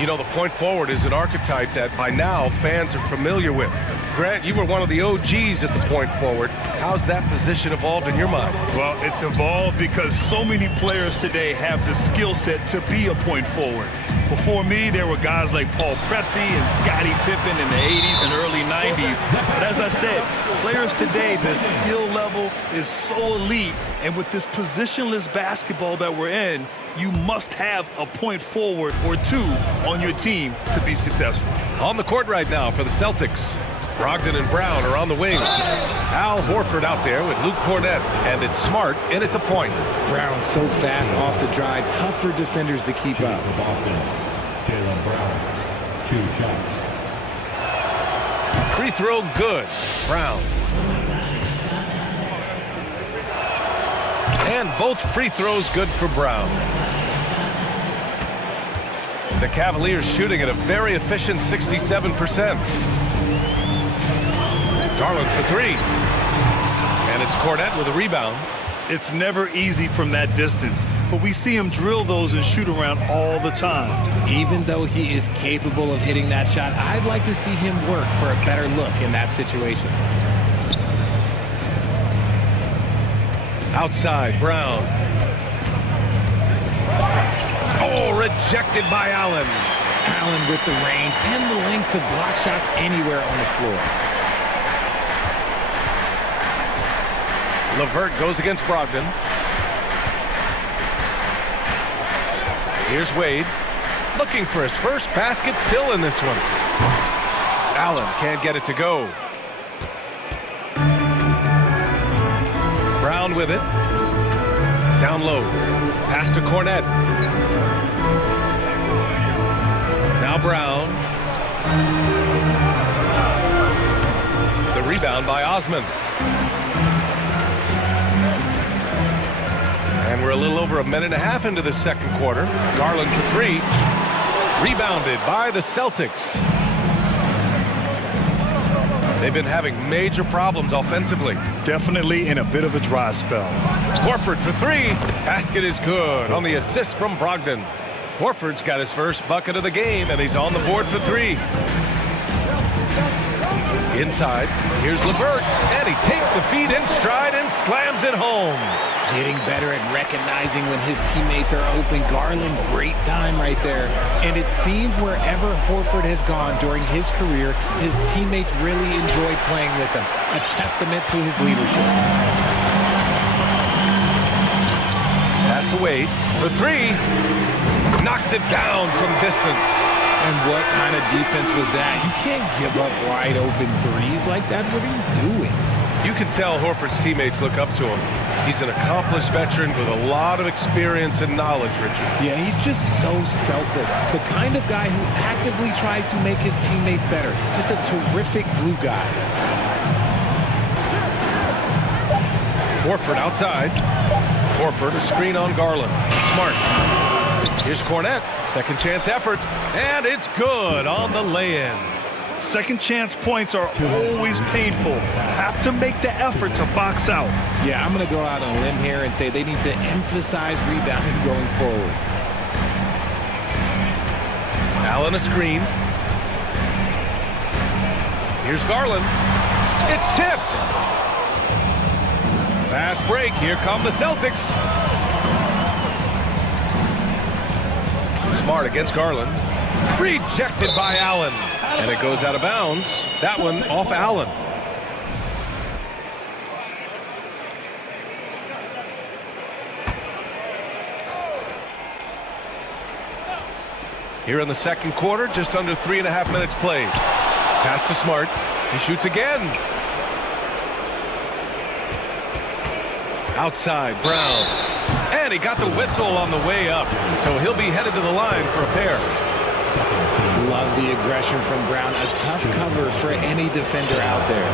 You know, the point forward is an archetype that by now fans are familiar with. Grant, you were one of the OGs at the point forward. How's that position evolved in your mind? Well, it's evolved because so many players today have the skill set to be a point forward. Before me, there were guys like Paul Pressey and Scottie Pippen in the 80s and early 90s. But as I said, players today, the skill level is so elite. And with this positionless basketball that we're in, you must have a point forward or 2 on your team to be successful. On the court right now for the Celtics. Brogdon and Brown are on the wings. Al Horford out there with Luke Cornett, and it's Smart in at the point. Brown so fast off the drive, tough for defenders to keep up. Jaylen Brown, 2 shots. Free throw good. Brown. And both free throws good for Brown. The Cavaliers shooting at a very efficient 67%. Garland for 3. And it's Cornett with a rebound. It's never easy from that distance, but we see him drill those and shoot around all the time. Even though he is capable of hitting that shot, I'd like to see him work for a better look in that situation. Outside, Brown. Oh, rejected by Allen. Allen with the range and the length to block shots anywhere on the floor. LeVert goes against Brogdon. Here's Wade. Looking for his first basket still in this one. Allen can't get it to go. Brown with it. Down low. Pass to Cornett. Now Brown. The rebound by Osman. And we're a little over a minute and a half into the second quarter. Garland for 3. Rebounded by the Celtics. They've been having major problems offensively. Definitely in a bit of a dry spell. Horford for 3. Basket is good on the assist from Brogdon. Horford's got his first bucket of the game, and he's on the board for 3. Inside, here's LeVert, and he takes the feed in stride and slams it home. Getting better at recognizing when his teammates are open. Garland, great time right there. And it seems wherever Horford has gone during his career, his teammates really enjoy playing with him. A testament to his leadership. Pass to Wade for 3. Knocks it down from distance. And what kind of defense was that? You can't give up wide open threes like that. What are you doing? You can tell Horford's teammates look up to him. He's an accomplished veteran with a lot of experience and knowledge, Richard. Yeah, he's just so selfless. The kind of guy who actively tries to make his teammates better. Just a terrific glue guy. Horford outside. Horford, a screen on Garland. Smart. Here's Cornette. Second chance effort. And it's good on the lay-in. Second chance points are always painful. Have to make the effort to box out. Yeah, I'm going to go out on a limb here and say they need to emphasize rebounding going forward. Allen a screen. Here's Garland. It's tipped. Fast break. Here come the Celtics. Smart against Garland. Rejected by Allen. And it goes out of bounds. That one off Allen. Here in the second quarter, just under 3.5 minutes played. Pass to Smart. He shoots again. Outside, Brown. And he got the whistle on the way up. So he'll be headed to the line for a pair. Love the aggression from Brown. A tough cover for any defender out there.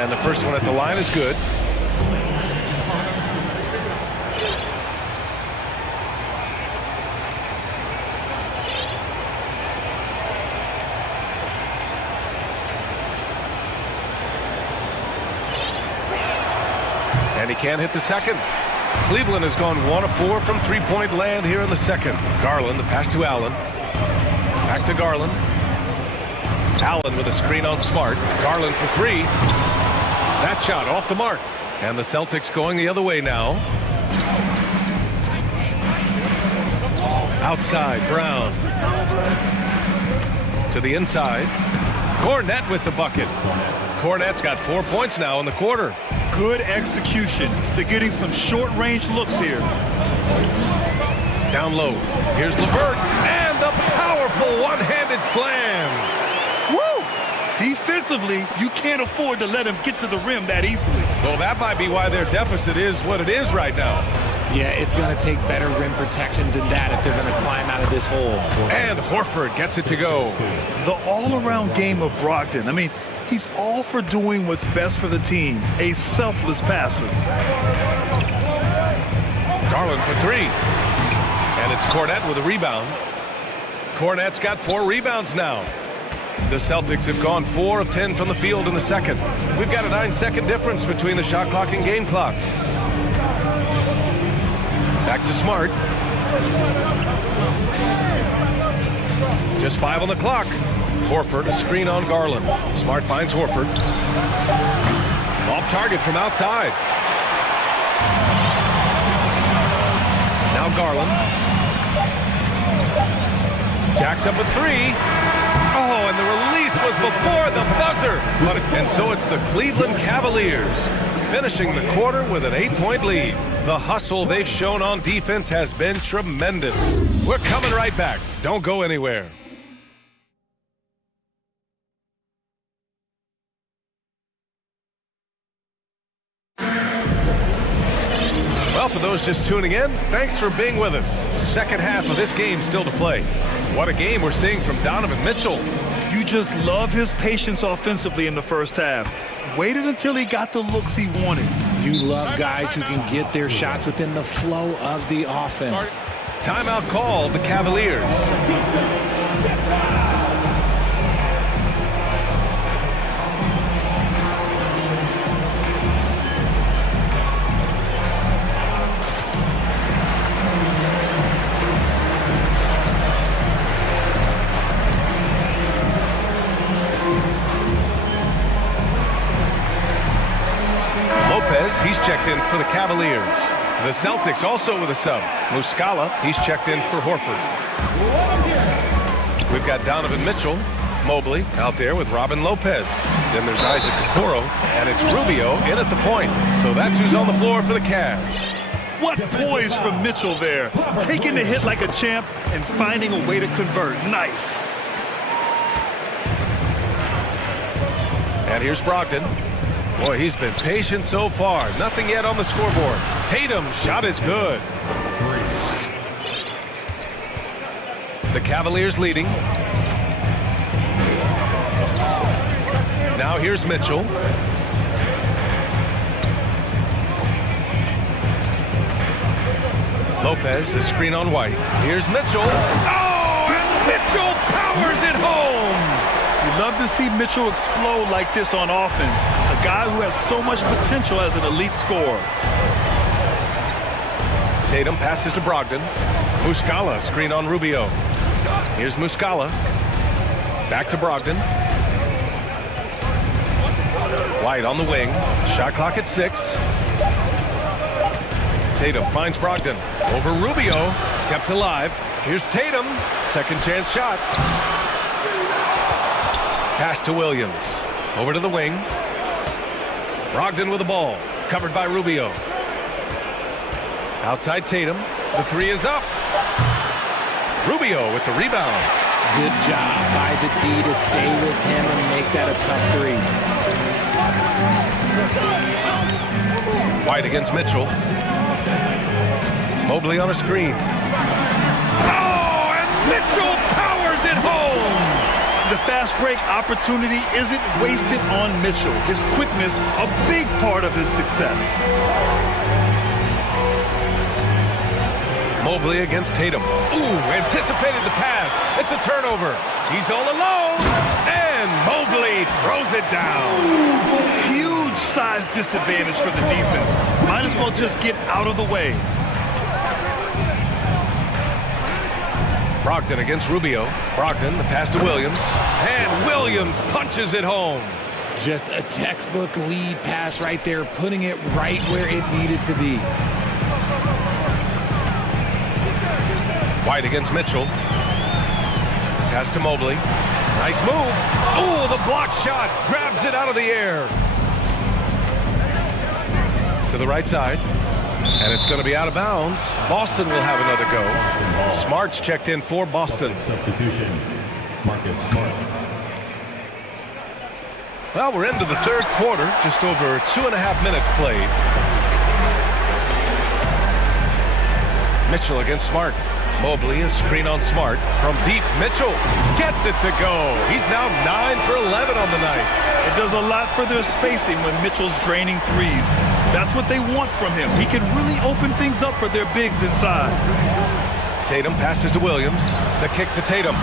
And the first one at the line is good. And he can't hit the second. Cleveland has gone 1 of 4 from three-point land here in the second. Garland, the pass to Allen. Back to Garland. Allen with a screen on Smart. Garland for three. That shot off the mark. And the Celtics going the other way now. Outside, Brown. To the inside. Cornette with the bucket. Cornette's got 4 points now in the quarter. Good execution. They're getting some short-range looks here. Down low. Here's LeVert. And the powerful one-handed slam. Woo! Defensively, you can't afford to let him get to the rim that easily. Well, that might be why their deficit is what it is right now. Yeah, it's going to take better rim protection than that if they're going to climb out of this hole. And Horford gets it to go. The all-around game of Brogdon. I mean, he's all for doing what's best for the team. A selfless passer. Garland for three. And it's Cornette with a rebound. Cornette's got 4 rebounds now. The Celtics have gone 4 of 10 from the field in the second. We've got a 9-second difference between the shot clock and game clock. Back to Smart. Just 5 on the clock. Horford, a screen on Garland. Smart finds Horford. Off target from outside. Now Garland. Jacks up a 3. Oh, and the release was before the buzzer. And so it's the Cleveland Cavaliers finishing the quarter with an 8-point lead. The hustle they've shown on defense has been tremendous. We're coming right back. Don't go anywhere. Well, for those just tuning in, thanks for being with us. Second half of this game still to play. What a game we're seeing from Donovan Mitchell. You just love his patience offensively in the first half. Waited until he got the looks he wanted. You love guys who can get their shots within the flow of the offense. Timeout call, the Cavaliers. He's checked in for the Cavaliers. The Celtics also with a sub. Muscala, he's checked in for Horford. We've got Donovan Mitchell, Mobley out there with Robin Lopez. Then there's Isaac Okoro, and it's Rubio in at the point. So that's who's on the floor for the Cavs. What poise from Mitchell there. Taking the hit like a champ and finding a way to convert. Nice. And here's Brogdon. Boy, he's been patient so far. Nothing yet on the scoreboard. Tatum's shot is good. The Cavaliers leading. Now here's Mitchell. Lopez, the screen on White. Here's Mitchell. Oh, and Mitchell powers it home. You love to see Mitchell explode like this on offense. A guy who has so much potential as an elite scorer. Tatum passes to Brogdon. Muscala, screen on Rubio. Here's Muscala. Back to Brogdon. White on the wing. Shot clock at 6. Tatum finds Brogdon. Over Rubio. Kept alive. Here's Tatum. Second chance shot. Pass to Williams. Over to the wing. Brogdon with the ball. Covered by Rubio. Outside Tatum. The three is up. Rubio with the rebound. Good job by the D to stay with him and make that a tough three. White against Mitchell. Mobley on a screen. Oh, and Mitchell powers it home! The fast break opportunity isn't wasted on Mitchell. His quickness, a big part of his success. Mobley against Tatum. Ooh, anticipated the pass. It's a turnover. He's all alone, and Mobley throws it down. Huge size disadvantage for the defense. Might as well just get out of the way. Brogdon against Rubio. Brogdon, the pass to Williams. And Williams punches it home. Just a textbook lead pass right there, putting it right where it needed to be. White against Mitchell. Pass to Mobley. Nice move. Oh, the block shot. Grabs it out of the air. To the right side. And it's going to be out of bounds. Boston will have another go. Smart's checked in for Boston. Substitution, Marcus Smart. Well, we're into the third quarter. Just over 2.5 minutes played. Mitchell against Smart. Mobley, a screen on Smart. From deep, Mitchell gets it to go. He's now 9 for 11 on the night. It does a lot for their spacing when Mitchell's draining threes. That's what they want from him. He can really open things up for their bigs inside. Tatum passes to Williams. The kick to Tatum.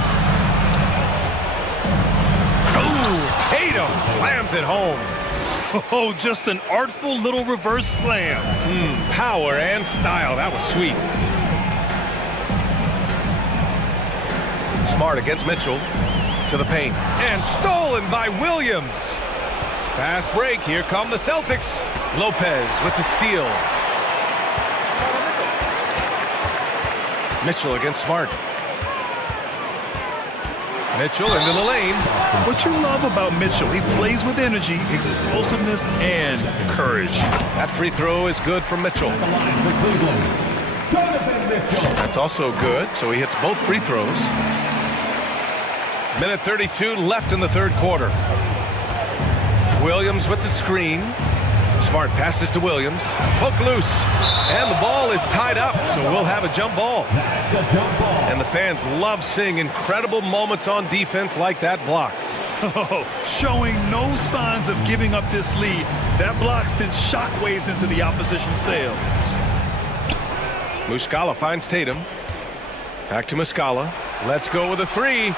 Oh, Tatum slams it home. Oh, just an artful little reverse slam. Power and style. That was sweet. Smart against Mitchell. To the paint. And stolen by Williams. Fast break. Here come the Celtics. Lopez with the steal. Mitchell against Smart. Mitchell into the lane. What you love about Mitchell, he plays with energy, explosiveness, and courage. That free throw is good for Mitchell. That's also good, so he hits both free throws. Minute 32 left in the third quarter. Williams with the screen. Smart passes to Williams. Hook loose. And the ball is tied up, so we'll have a jump ball. And the fans love seeing incredible moments on defense like that block. Showing no signs of giving up this lead. That block sends shockwaves into the opposition sails. Muscala finds Tatum. Back to Muscala. Let's go with a three.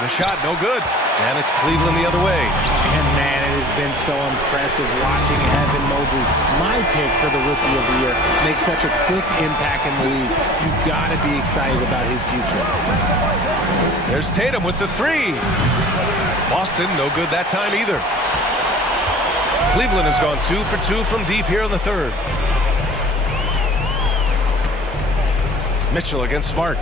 The shot no good. And it's Cleveland the other way. And man, it has been so impressive watching Evan Mobley, my pick for the Rookie of the Year, make such a quick impact in the league. You've got to be excited about his future. There's Tatum with the three. Boston, no good that time either. Cleveland has gone 2 for 2 from deep here in the third. Mitchell against Smart.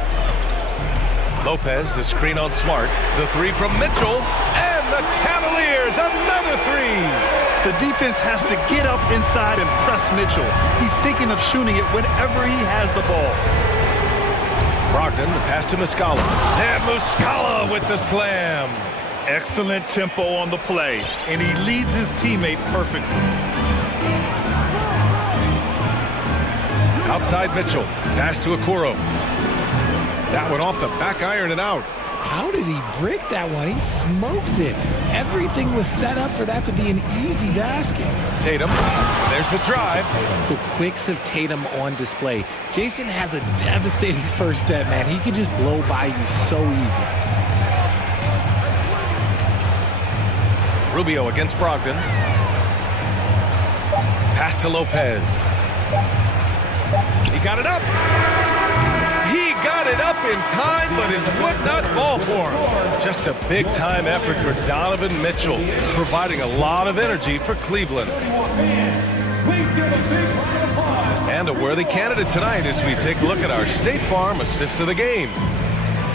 Lopez, the screen on Smart. The three from Mitchell. And the Cavaliers, another three. The defense has to get up inside and press Mitchell. He's thinking of shooting it whenever he has the ball. Brogdon, the pass to Muscala. And Muscala with the slam. Excellent tempo on the play, and he leads his teammate perfectly. Outside Mitchell. Pass to Okoro. That one off the back iron and out. How did he break that one? He smoked it. Everything was set up for that to be an easy basket. Tatum, there's the drive. The quicks of Tatum on display. Jason has a devastating first step, man. He can just blow by you so easy. Rubio against Brogdon. Pass to Lopez. He got it up. He got it up in time, but it would not fall for him. Just a big-time effort for Donovan Mitchell, providing a lot of energy for Cleveland. And a worthy candidate tonight as we take a look at our State Farm assist of the game.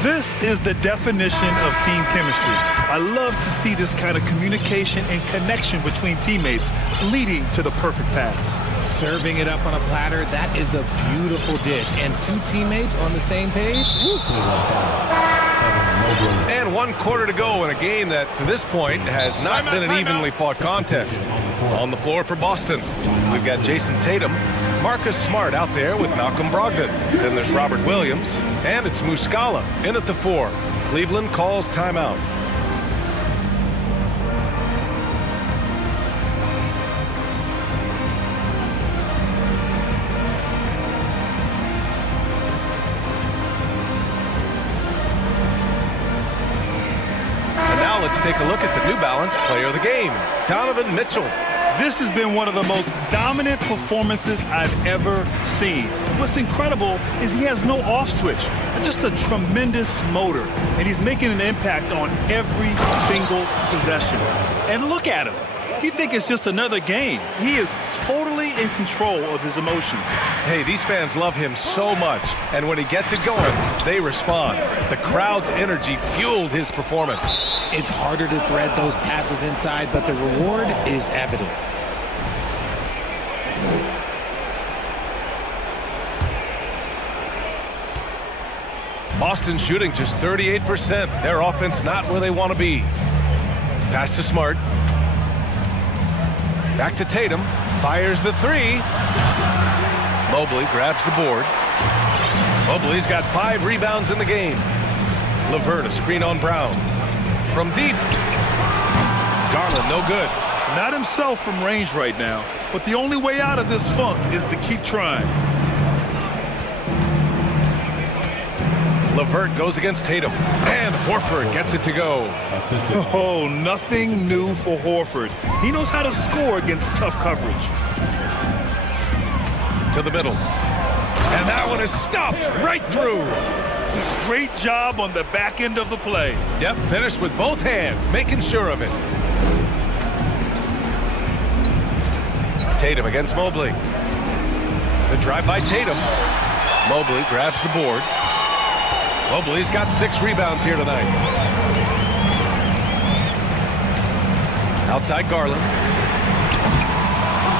This is the definition of team chemistry. I love to see this kind of communication and connection between teammates leading to the perfect pass. Serving it up on a platter, that is a beautiful dish. And two teammates on the same page. Woo. And 1 quarter to go in a game that, to this point, has not been an evenly fought contest. On the floor for Boston, we've got Jason Tatum, Marcus Smart out there with Malcolm Brogdon. Then there's Robert Williams, and it's Muscala in at the 4. Cleveland calls timeout. Let's take a look at the New Balance player of the game, Donovan Mitchell. This has been one of the most dominant performances I've ever seen. What's incredible is he has no off switch, just a tremendous motor, and he's making an impact on every single possession. And look at him. You think it's just another game. He is totally in control of his emotions. Hey, these fans love him so much, and when he gets it going, they respond. The crowd's energy fueled his performance. It's harder to thread those passes inside, but the reward is evident. Boston shooting just 38%. Their offense not where they want to be. Pass to Smart. Back to Tatum. Fires the 3. Mobley grabs the board. Mobley's got 5 rebounds in the game. LeVert, a screen on Brown. From deep. Garland, no good. Not himself from range right now, but the only way out of this funk is to keep trying. LeVert goes against Tatum, and Horford gets it to go. Oh, nothing new for Horford. He knows how to score against tough coverage. To the middle. And that one is stuffed right through. Great job on the back end of the play. Yep, finished with both hands, making sure of it. Tatum against Mobley. The drive by Tatum. Mobley grabs the board. Mobley's got 6 rebounds here tonight. Outside Garland.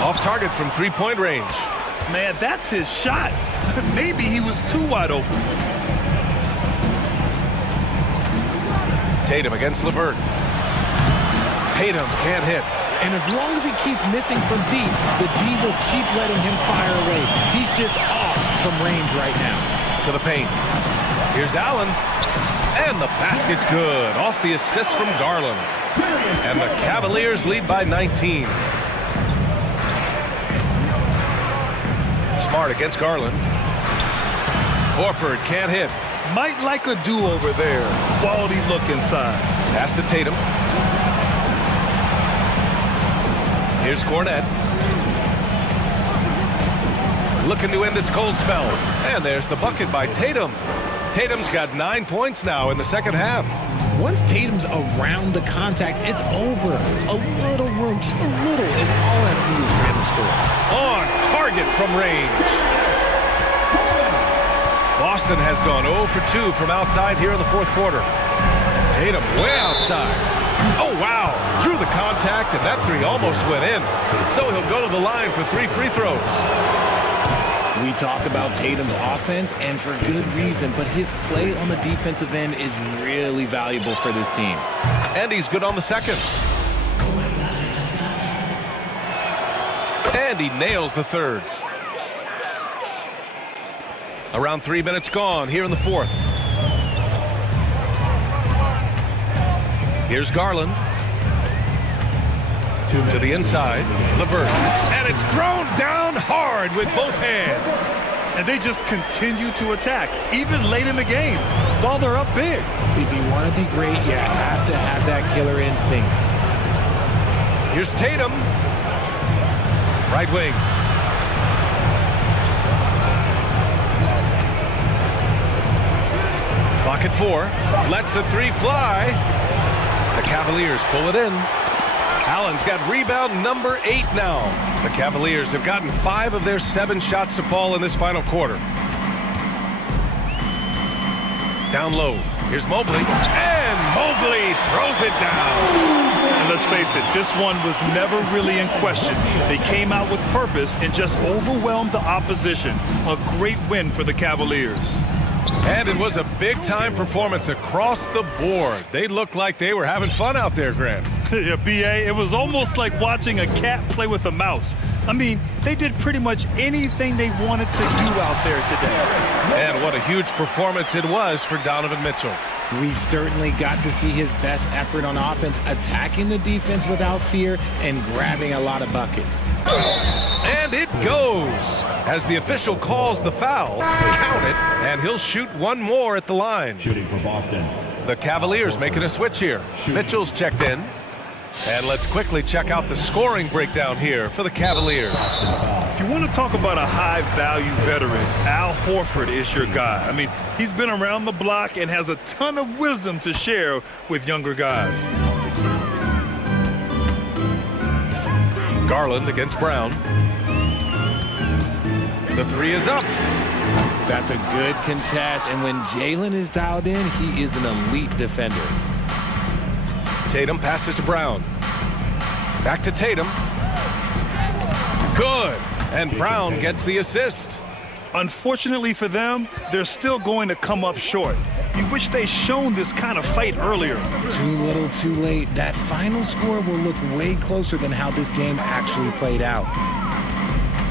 Off target from 3-point range. Man, that's his shot. Maybe he was too wide open. Tatum against LeVert. Tatum can't hit. And as long as he keeps missing from deep, the D will keep letting him fire away. He's just off from range right now. To the paint. Here's Allen. And the basket's good. Off the assist from Garland. And the Cavaliers lead by 19. Smart against Garland. Horford can't hit. Might like a do-over there. Quality look inside. Pass to Tatum. Here's Cornette. Looking to end this cold spell. And there's the bucket by Tatum. Tatum's got 9 points now in the second half. Once Tatum's around the contact, it's over. A little room, just a little, is all that's needed for him to score. On target from range. Boston has gone 0 for 2 from outside here in the fourth quarter. Tatum way outside. Oh, wow. Drew the contact, and that 3 almost went in. So he'll go to the line for 3 free throws. We talk about Tatum's offense, and for good reason, but his play on the defensive end is really valuable for this team. And he's good on the second. And he nails the third. Around 3 minutes gone here in the fourth. Here's Garland. To the inside, Levert. And it's thrown down hard with both hands. And they just continue to attack, even late in the game, while they're up big. If you want to be great, you have to have that killer instinct. Here's Tatum. Right wing. Clock at 4. Lets the three fly. The Cavaliers pull it in. Allen's got rebound number 8 now. The Cavaliers have gotten 5 of their 7 shots to fall in this final quarter. Down low. Here's Mobley. And Mobley throws it down. And let's face it, this one was never really in question. They came out with purpose and just overwhelmed the opposition. A great win for the Cavaliers. And it was a big-time performance across the board. They looked like they were having fun out there, Grant. Yeah, B.A., it was almost like watching a cat play with a mouse. I mean, they did pretty much anything they wanted to do out there today. And what a huge performance it was for Donovan Mitchell. We certainly got to see his best effort on offense, attacking the defense without fear and grabbing a lot of buckets. And it goes as the official calls the foul. Count it, and he'll shoot one more at the line. Shooting for Boston. The Cavaliers making a switch here. Mitchell's checked in. And let's quickly check out the scoring breakdown here for the Cavaliers. If you want to talk about a high-value veteran, Al Horford is your guy. I mean, he's been around the block and has a ton of wisdom to share with younger guys. Garland against Brown. The three is up. That's a good contest, and when Jalen is dialed in, he is an elite defender. Tatum passes to Brown. Back to Tatum. Good. And Brown gets the assist. Unfortunately for them, they're still going to come up short. You wish they'd shown this kind of fight earlier. Too little, too late. That final score will look way closer than how this game actually played out.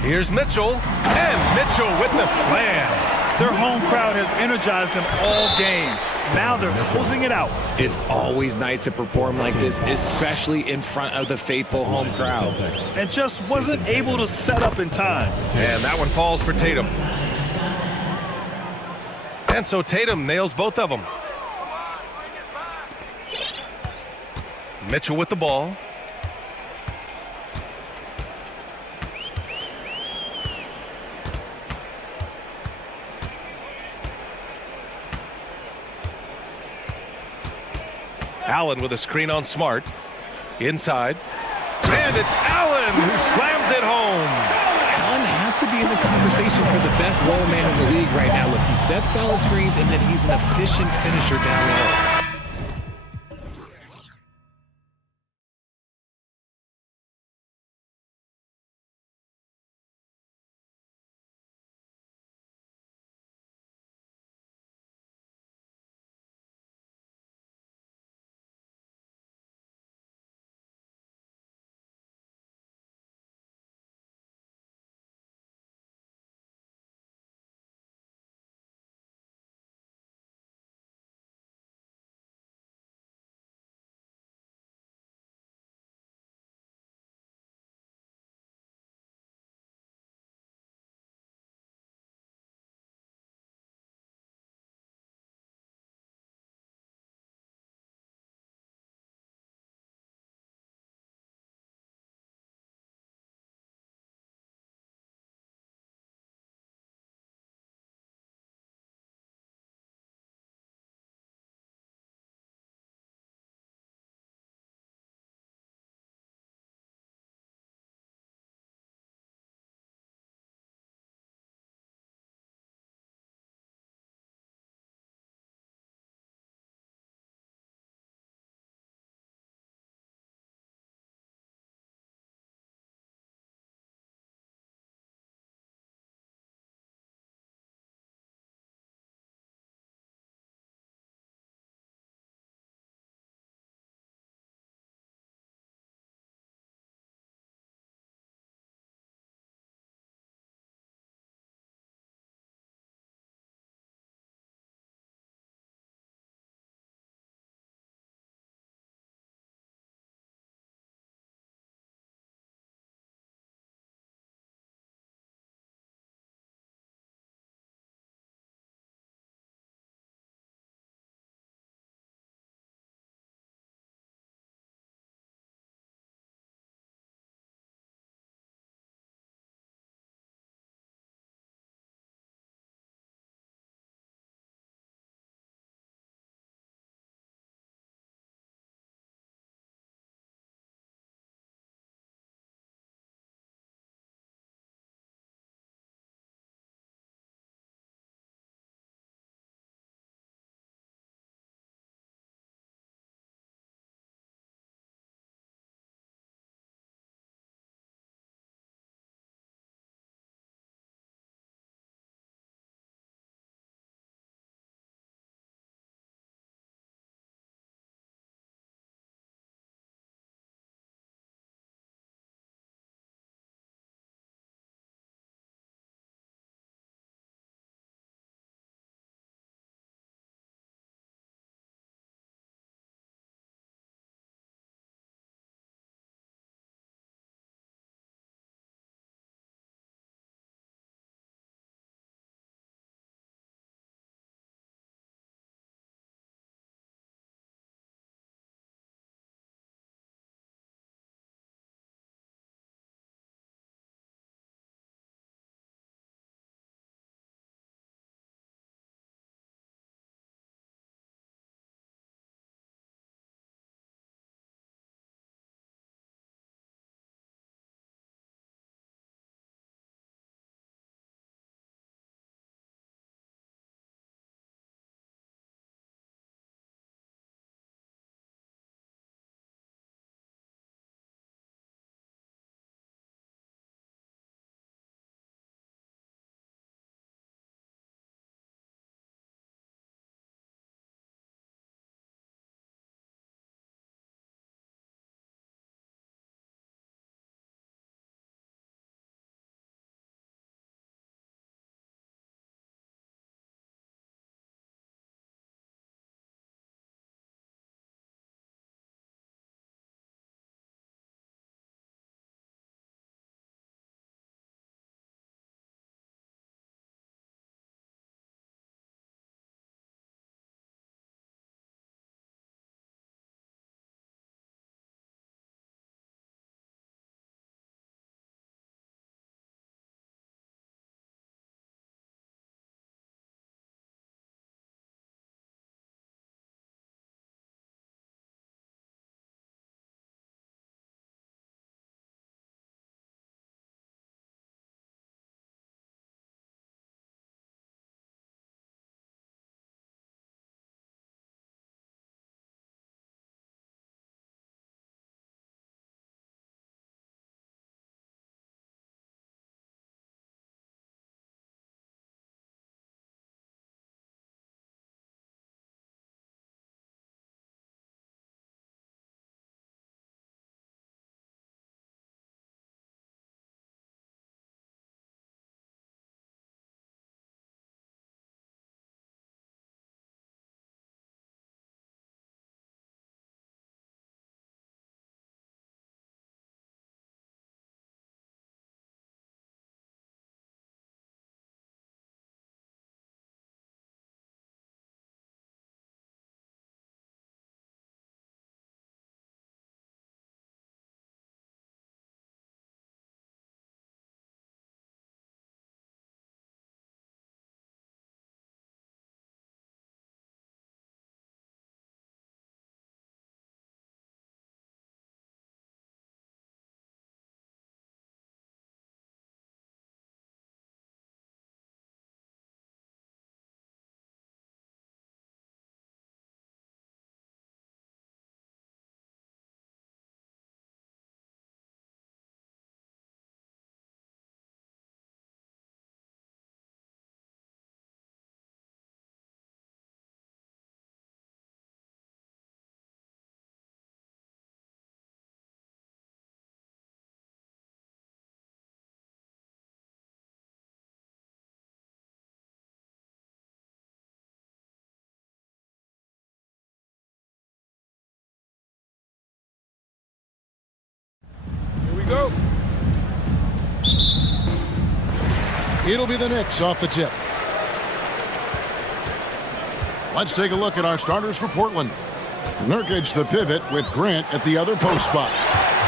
Here's Mitchell. And Mitchell with the slam. Their home crowd has energized them all game. Now they're closing it out. It's always nice to perform like this, especially in front of the faithful home crowd. And just wasn't able to set up in time. And that one falls for Tatum. And so Tatum nails both of them. Mitchell with the ball. Allen with a screen on Smart. Inside. And it's Allen who slams it home. Allen has to be in the conversation for the best roll man in the league right now. Look, he sets solid screens, and then he's an efficient finisher down low. It'll be the Knicks off the tip. Let's take a look at our starters for Portland. Nurkic the pivot with Grant at the other post spot.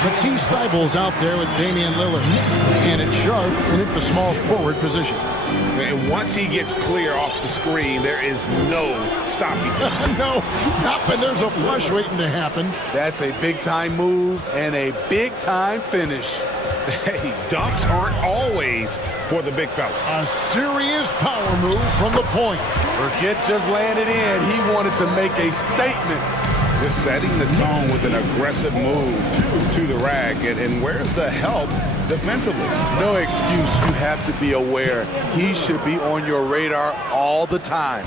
Matisse Thybulle's out there with Damian Lillard. And it's Sharp in at the small forward position. And once he gets clear off the screen, there is no stopping him. No, not when there's a flush waiting to happen. That's a big-time move and a big-time finish. Hey, dunks aren't always for the big fella. A serious power move from the point. Forget just laying it in. He wanted to make a statement. Just setting the tone with an aggressive move to the rack. And where's the help defensively? No excuse. You have to be aware. He should be on your radar all the time.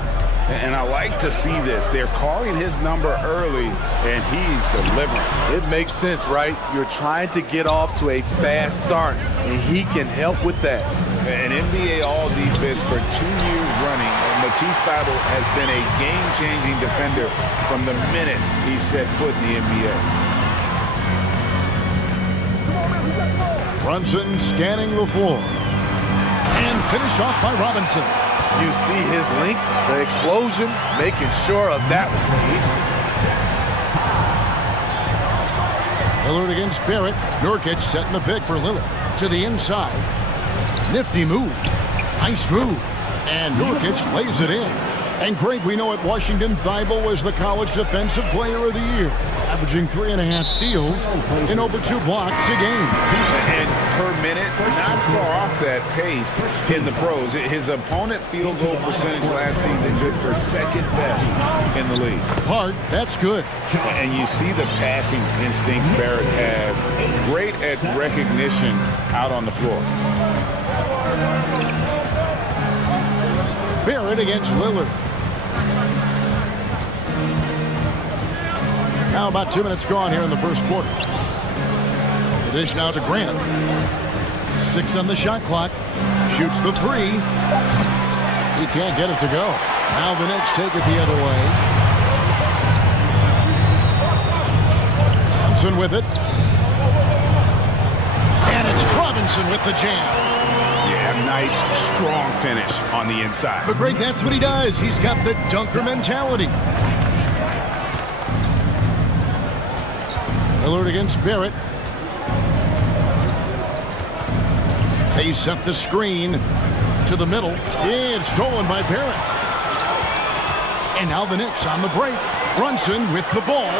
And I like to see this. They're calling his number early, and he's delivering. It makes sense, right? You're trying to get off to a fast start, and he can help with that. An NBA All-Defense for 2 years running. Matisse Thybulle has been a game-changing defender from the minute he set foot in the NBA. Brunson scanning the floor. And finished off by Robinson. You see his length, the explosion, making sure of that one. Lillard against Barrett. Nurkic setting the pick for Lillard. To the inside. Nifty move. Nice move. And Nurkic lays it in. And Greg, we know at Washington, Thybulle was the college defensive player of the year, averaging 3.5 steals and over 2 blocks a game. And per minute, not far off that pace in the pros. His opponent field goal percentage last season good for second best in the league. Hard, that's good. And you see the passing instincts Barrett has. Great at recognition out on the floor. Barrett against Lillard. Now about 2 minutes gone here in the first quarter. The dish now to Grant. 6 on the shot clock. Shoots the 3. He can't get it to go. Now the Knicks take it the other way. Thompson with it. And it's Robinson with the jam. Yeah, nice, strong finish on the inside. But Greg, that's what he does. He's got the dunker mentality. Lillard against Barrett. They set the screen to the middle. It's stolen by Barrett. And now the Knicks on the break. Brunson with the ball.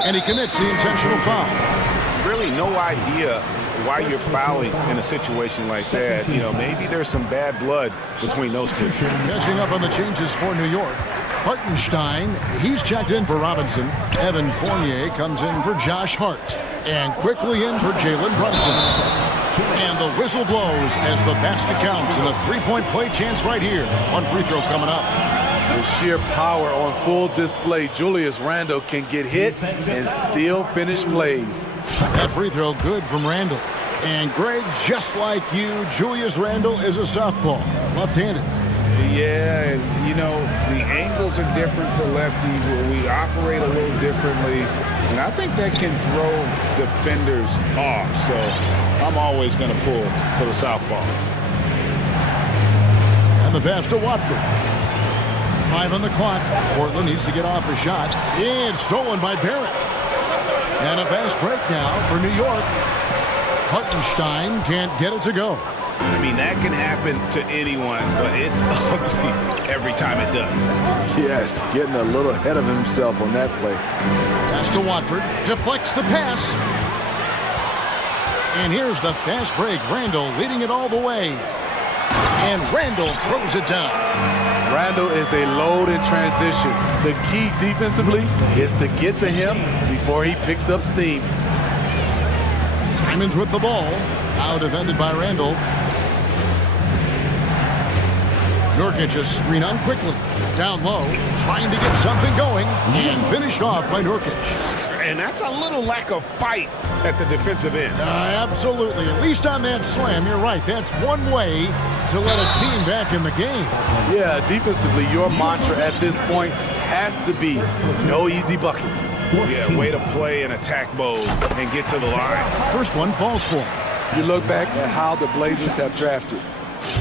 And he commits the intentional foul. Really no idea why you're fouling in a situation like that. You know, maybe there's some bad blood between those two. Catching up on the changes for New York. Hartenstein, he's checked in for Robinson. Evan Fournier comes in for Josh Hart. And quickly in for Jalen Brunson. And the whistle blows as the basket counts in a 3-point play chance right here. One free throw coming up. The sheer power on full display. Julius Randle can get hit and still finish plays. That free throw good from Randle. And Greg, just like you, Julius Randle is a southpaw, left-handed. Yeah, and you know, the angles are different for lefties where we operate a little differently. And I think that can throw defenders off. So I'm always going to pull for the southpaw. And the pass to Watford. 5 on the clock. Portland needs to get off a shot. It's stolen by Barrett. And a fast break now for New York. Hartenstein can't get it to go. I mean, that can happen to anyone, but it's ugly every time it does. Yes, getting a little ahead of himself on that play. Pass to Watford. Deflects the pass. And here's the fast break. Randle leading it all the way. And Randle throws it down. Randle is a load in transition. The key defensively is to get to him before he picks up steam. Simons with the ball. Now defended by Randle. Nurkic just screen on quickly. Down low, trying to get something going, and finished off by Nurkic. And that's a little lack of fight at the defensive end. Absolutely. At least on that slam, you're right. That's one way to let a team back in the game. Yeah, defensively, your mantra at this point has to be no easy buckets. Yeah, way to play in attack mode and get to the line. First one falls for. You look back at how the Blazers have drafted.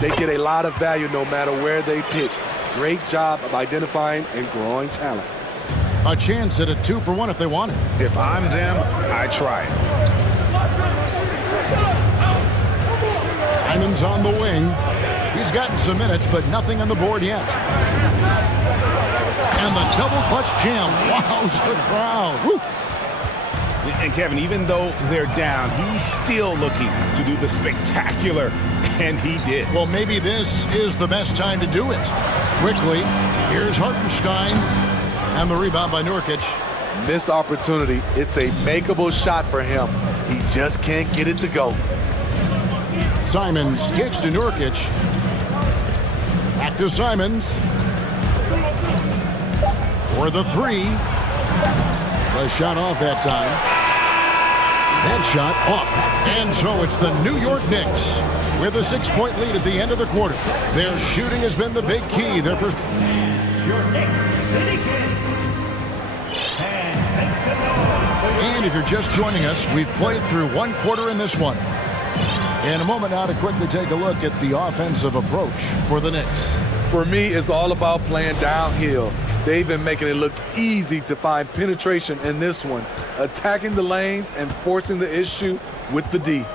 They get a lot of value no matter where they pick. Great job of identifying and growing talent. A chance at a 2-for-1 if they want it. If I'm them, I try it. Simon's on the wing. He's gotten some minutes, but nothing on the board yet. And the double clutch jam. Wows the crowd. Woo. And Kevin, even though they're down, he's still looking to do the spectacular, and he did. Well, maybe this is the best time to do it. Quickly, here's Hartenstein. And the rebound by Nurkic. Missed opportunity. It's a makeable shot for him. He just can't get it to go. Simons kicks to Nurkic. Back to Simons. For the three. The shot off that time. That shot off. And so it's the New York Knicks with a 6-point lead at the end of the quarter. Their shooting has been the big key. Their And if you're just joining us, we've played through one quarter in this one. In a moment now to quickly take a look at the offensive approach for the Knicks. For me, it's all about playing downhill. They've been making it look easy to find penetration in this one, attacking the lanes and forcing the issue with the D.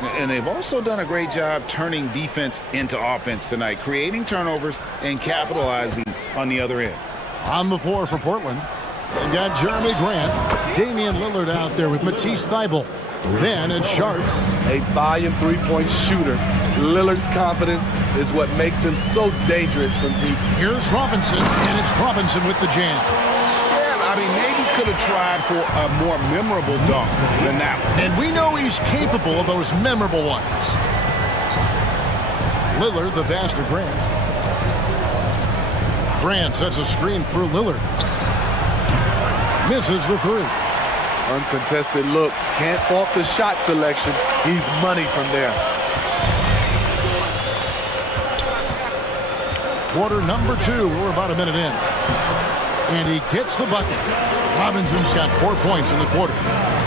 And they've also done a great job turning defense into offense tonight, creating turnovers and capitalizing on the other end. On the floor for Portland, they've got Jeremy Grant, Damian Lillard out there with Matisse Thybulle. Then it's Sharp. A volume three-point shooter. Lillard's confidence is what makes him so dangerous from deep. Here's Robinson, and it's Robinson with the jam. Yeah, I mean, maybe could have tried for a more memorable dunk than that one. And we know he's capable of those memorable ones. Lillard, the pass to Grant. Grant sets a screen for Lillard. Misses the three. Uncontested look. Can't fault the shot selection. He's money from there. Quarter number 2. We're about a minute in. And he gets the bucket. Robinson's got 4 points in the quarter.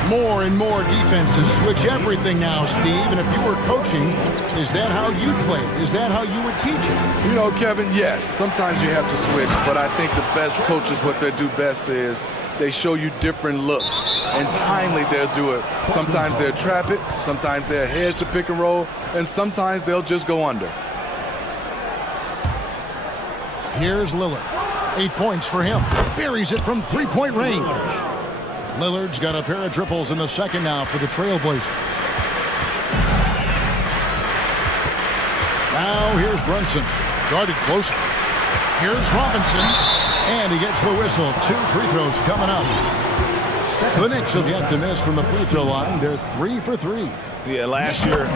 More and more defenses switch everything now, Steve. And if you were coaching, is that how you play? Is that how you would teach it? You know, Kevin, yes. Sometimes you have to switch. But I think the best coaches, what they do best is they show you different looks. And timely, they'll do it. Sometimes they'll trap it. Sometimes they'll hedge the pick and roll. And sometimes they'll just go under. Here's Lillard. 8 points for him. Buries it from three-point range. Lillard's got a pair of triples in the second now for the Trailblazers. Now here's Brunson. Guarded closer. Here's Robinson. And he gets the whistle. 2 free throws coming up. The Knicks have yet to miss from the free throw line. They're 3 for 3. Yeah, last year,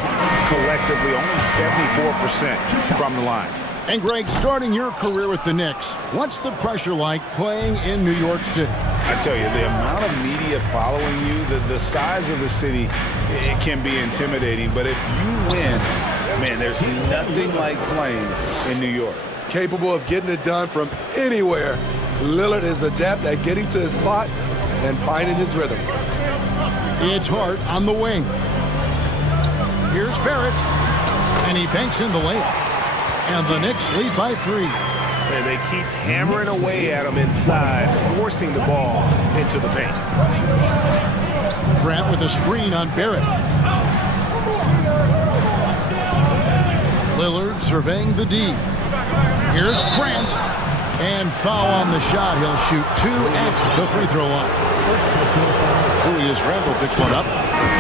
collectively, only 74% from the line. And Greg, starting your career with the Knicks, what's the pressure like playing in New York City? I tell you, the amount of media following you, the size of the city, it can be intimidating. But if you win, man, there's nothing like playing in New York. Capable of getting it done from anywhere. Lillard is adept at getting to his spots and finding his rhythm. It's Hart on the wing. Here's Barrett, and he banks in the layup. And the Knicks lead by 3. And they keep hammering away at him inside, forcing the ball into the paint. Grant with a screen on Barrett. Lillard surveying the D. Here's Grant. And foul on the shot. He'll shoot 2 at the free throw line. Julius Randle picks one up.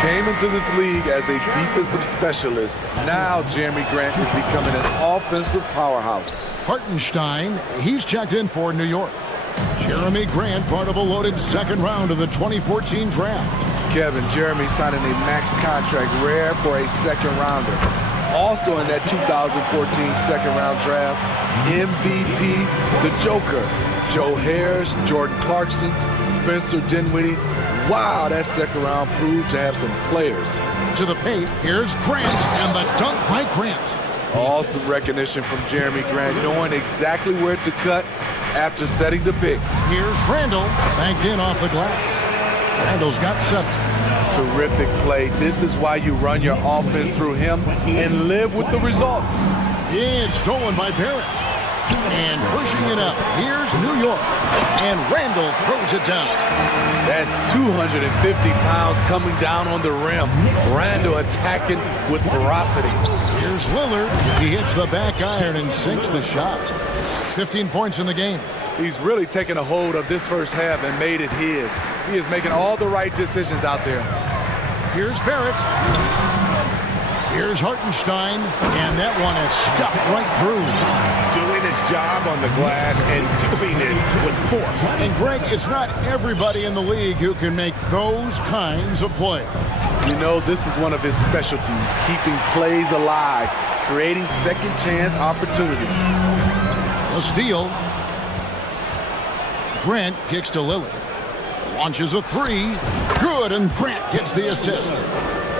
Came into this league as a defensive specialist. Now Jeremy Grant is becoming an offensive powerhouse. Hartenstein, he's checked in for New York. Jeremy Grant, part of a loaded second round of the 2014 draft. Kevin, Jeremy signing a max contract, rare for a second rounder. Also in that 2014 second round draft, MVP, the Joker, Joe Harris, Jordan Clarkson, Spencer Dinwiddie. Wow, that second round proved to have some players. To the paint, here's Grant, and the dunk by Grant. Awesome recognition from Jeremy Grant, knowing exactly where to cut after setting the pick. Here's Randall, banked in off the glass. Randall's got 7. Terrific play. This is why you run your offense through him and live with the results. It's stolen by Barrett. And pushing it up. Here's New York. And Randall throws it down. That's 250 pounds coming down on the rim. Randall attacking with ferocity. Here's Lillard. He hits the back iron and sinks the shot. 15 points in the game. He's really taken a hold of this first half and made it his. He is making all the right decisions out there. Here's Barrett. Here's Hartenstein, and that one is stuffed right through. Doing his job on the glass and doing it with force. And Greg, it's not everybody in the league who can make those kinds of plays. You know, this is one of his specialties, keeping plays alive, creating second chance opportunities. A steal. Grant kicks to Lillard. Launches a 3. Good, and Grant gets the assist.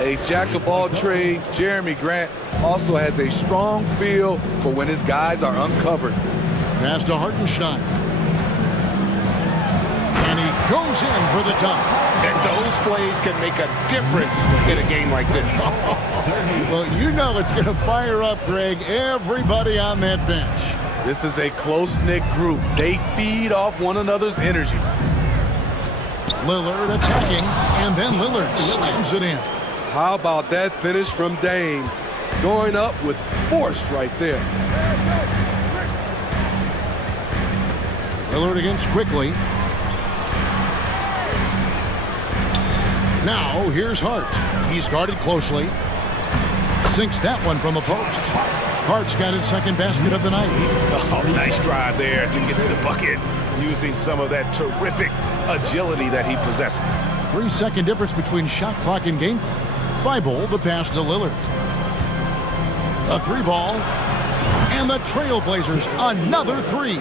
A jack of all trades, Jeremy Grant also has a strong feel for when his guys are uncovered. Pass to Hartenstein. And he goes in for the dunk. And those plays can make a difference in a game like this. Well, you know it's going to fire up, Greg, everybody on that bench. This is a close-knit group. They feed off one another's energy. Lillard attacking, and then Lillard slams it in. How about that finish from Dame? Going up with force right there. Lillard against quickly. Now here's Hart. He's guarded closely. Sinks that one from the post. Hart's got his second basket of the night. Oh, nice drive there to get to the bucket, using some of that terrific agility that he possesses. 3-second difference between shot clock and game clock. Thibault, the pass to Lillard. A 3 ball. And the Trailblazers, another 3.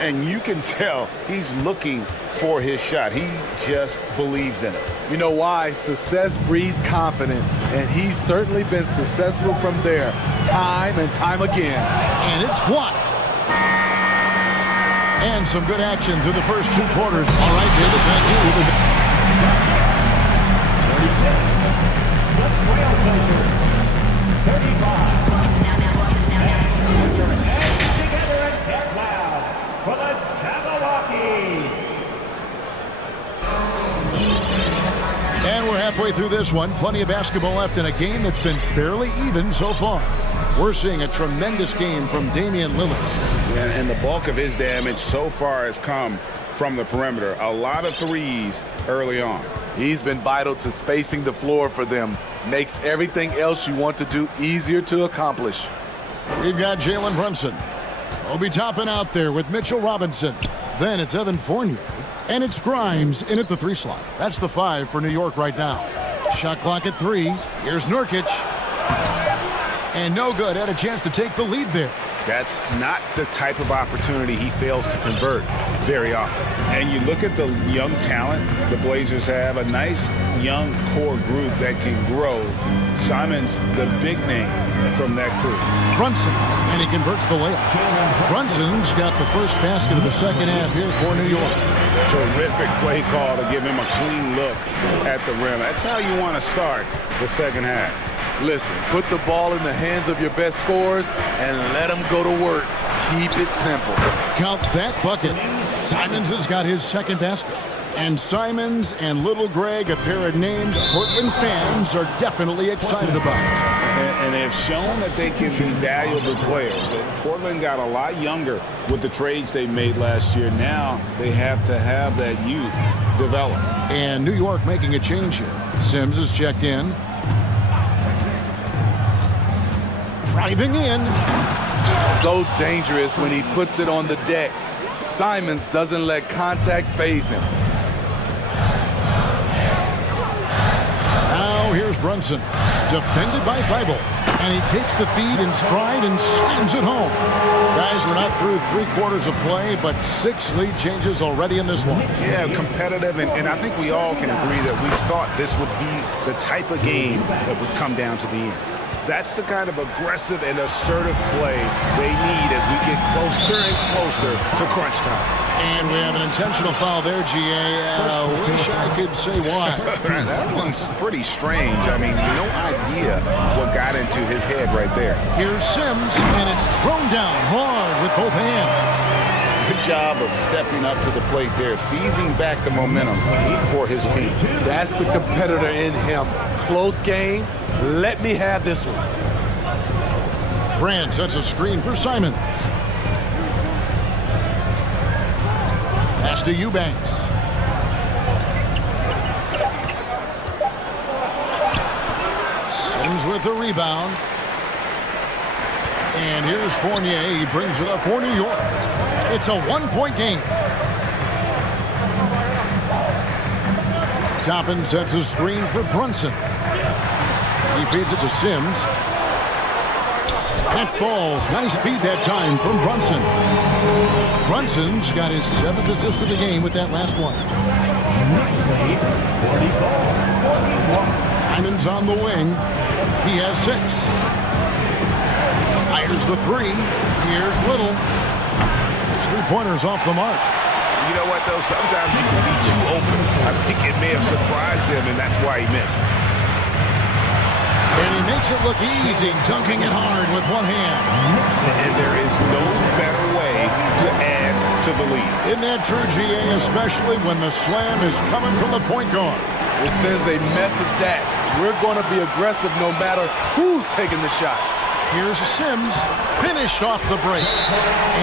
And you can tell he's looking for his shot. He just believes in it. You know why? Success breeds confidence, and he's certainly been successful from there, time and time again. And it's blocked. And some good action through the first 2 quarters. All right, David, thank you. The Trailblazers, 35. Together and get loud for the Jabberwocky. And we're halfway through this one. Plenty of basketball left in a game that's been fairly even so far. We're seeing a tremendous game from Damian Lillard. And the bulk of his damage so far has come from the perimeter. A lot of threes early on. He's been vital to spacing the floor for them. Makes everything else you want to do easier to accomplish. We've got Jalen Brunson. Obi Toppin out there with Mitchell Robinson. Then it's Evan Fournier. And it's Grimes in at the 3 slot. That's the 5 for New York right now. Shot clock at 3. Here's Nurkic. And no good. Had a chance to take the lead there. That's not the type of opportunity he fails to convert very often. And you look at the young talent the Blazers have, a nice young core group that can grow. Simon's the big name from that group. Brunson, and he converts the layup. Brunson's got the first basket of the second half here for New York. Terrific play call to give him a clean look at the rim. That's how you want to start the second half. Listen, put the ball in the hands of your best scorers and let them go to work. Keep it simple. Count that bucket. Simons has got his second basket. And Simons and Little Greg, a pair of names Portland fans are definitely excited about. And they've shown that they can be valuable players. Portland got a lot younger with the trades they made last year. Now they have to have that youth develop. And New York making a change here. Sims is checked in. Driving in. So dangerous when he puts it on the deck. Simons doesn't let contact faze him. Now here's Brunson, defended by Thibault. And he takes the feed in stride and slams it home. Guys, we're not through 3 quarters of play, but 6 lead changes already in this one. Yeah, competitive, and I think we all can agree that we thought this would be the type of game that would come down to the end. That's the kind of aggressive and assertive play they need as we get closer and closer to crunch time. And we have an intentional foul there, GA. Wish I could say why. That one's pretty strange. I mean, no idea what got into his head right there. Here's Sims, and it's thrown down hard with both hands. Good job of stepping up to the plate there, seizing back the momentum for his team. That's the competitor in him. Close game. Let me have this one. Grant sets a screen for Simon. Pass to Eubanks. Sims with the rebound. And here's Fournier. He brings it up for New York. It's a one-point game. Toppin sets a screen for Brunson. He feeds it to Sims. That falls. Nice feed that time from Brunson. Brunson's got his 7th assist of the game with that last one. Simon's on the wing. He has 6. Fires the 3. Here's Little. His 3-pointers off the mark. You know what, though? Sometimes you can be too open. I think it may have surprised him, and that's why he missed. And he makes it look easy, dunking it hard with one hand. And there is no better way to add to the lead. Isn't that true, GA, especially when the slam is coming from the point guard? It sends a message that we're going to be aggressive no matter who's taking the shot. Here's Sims, finished off the break.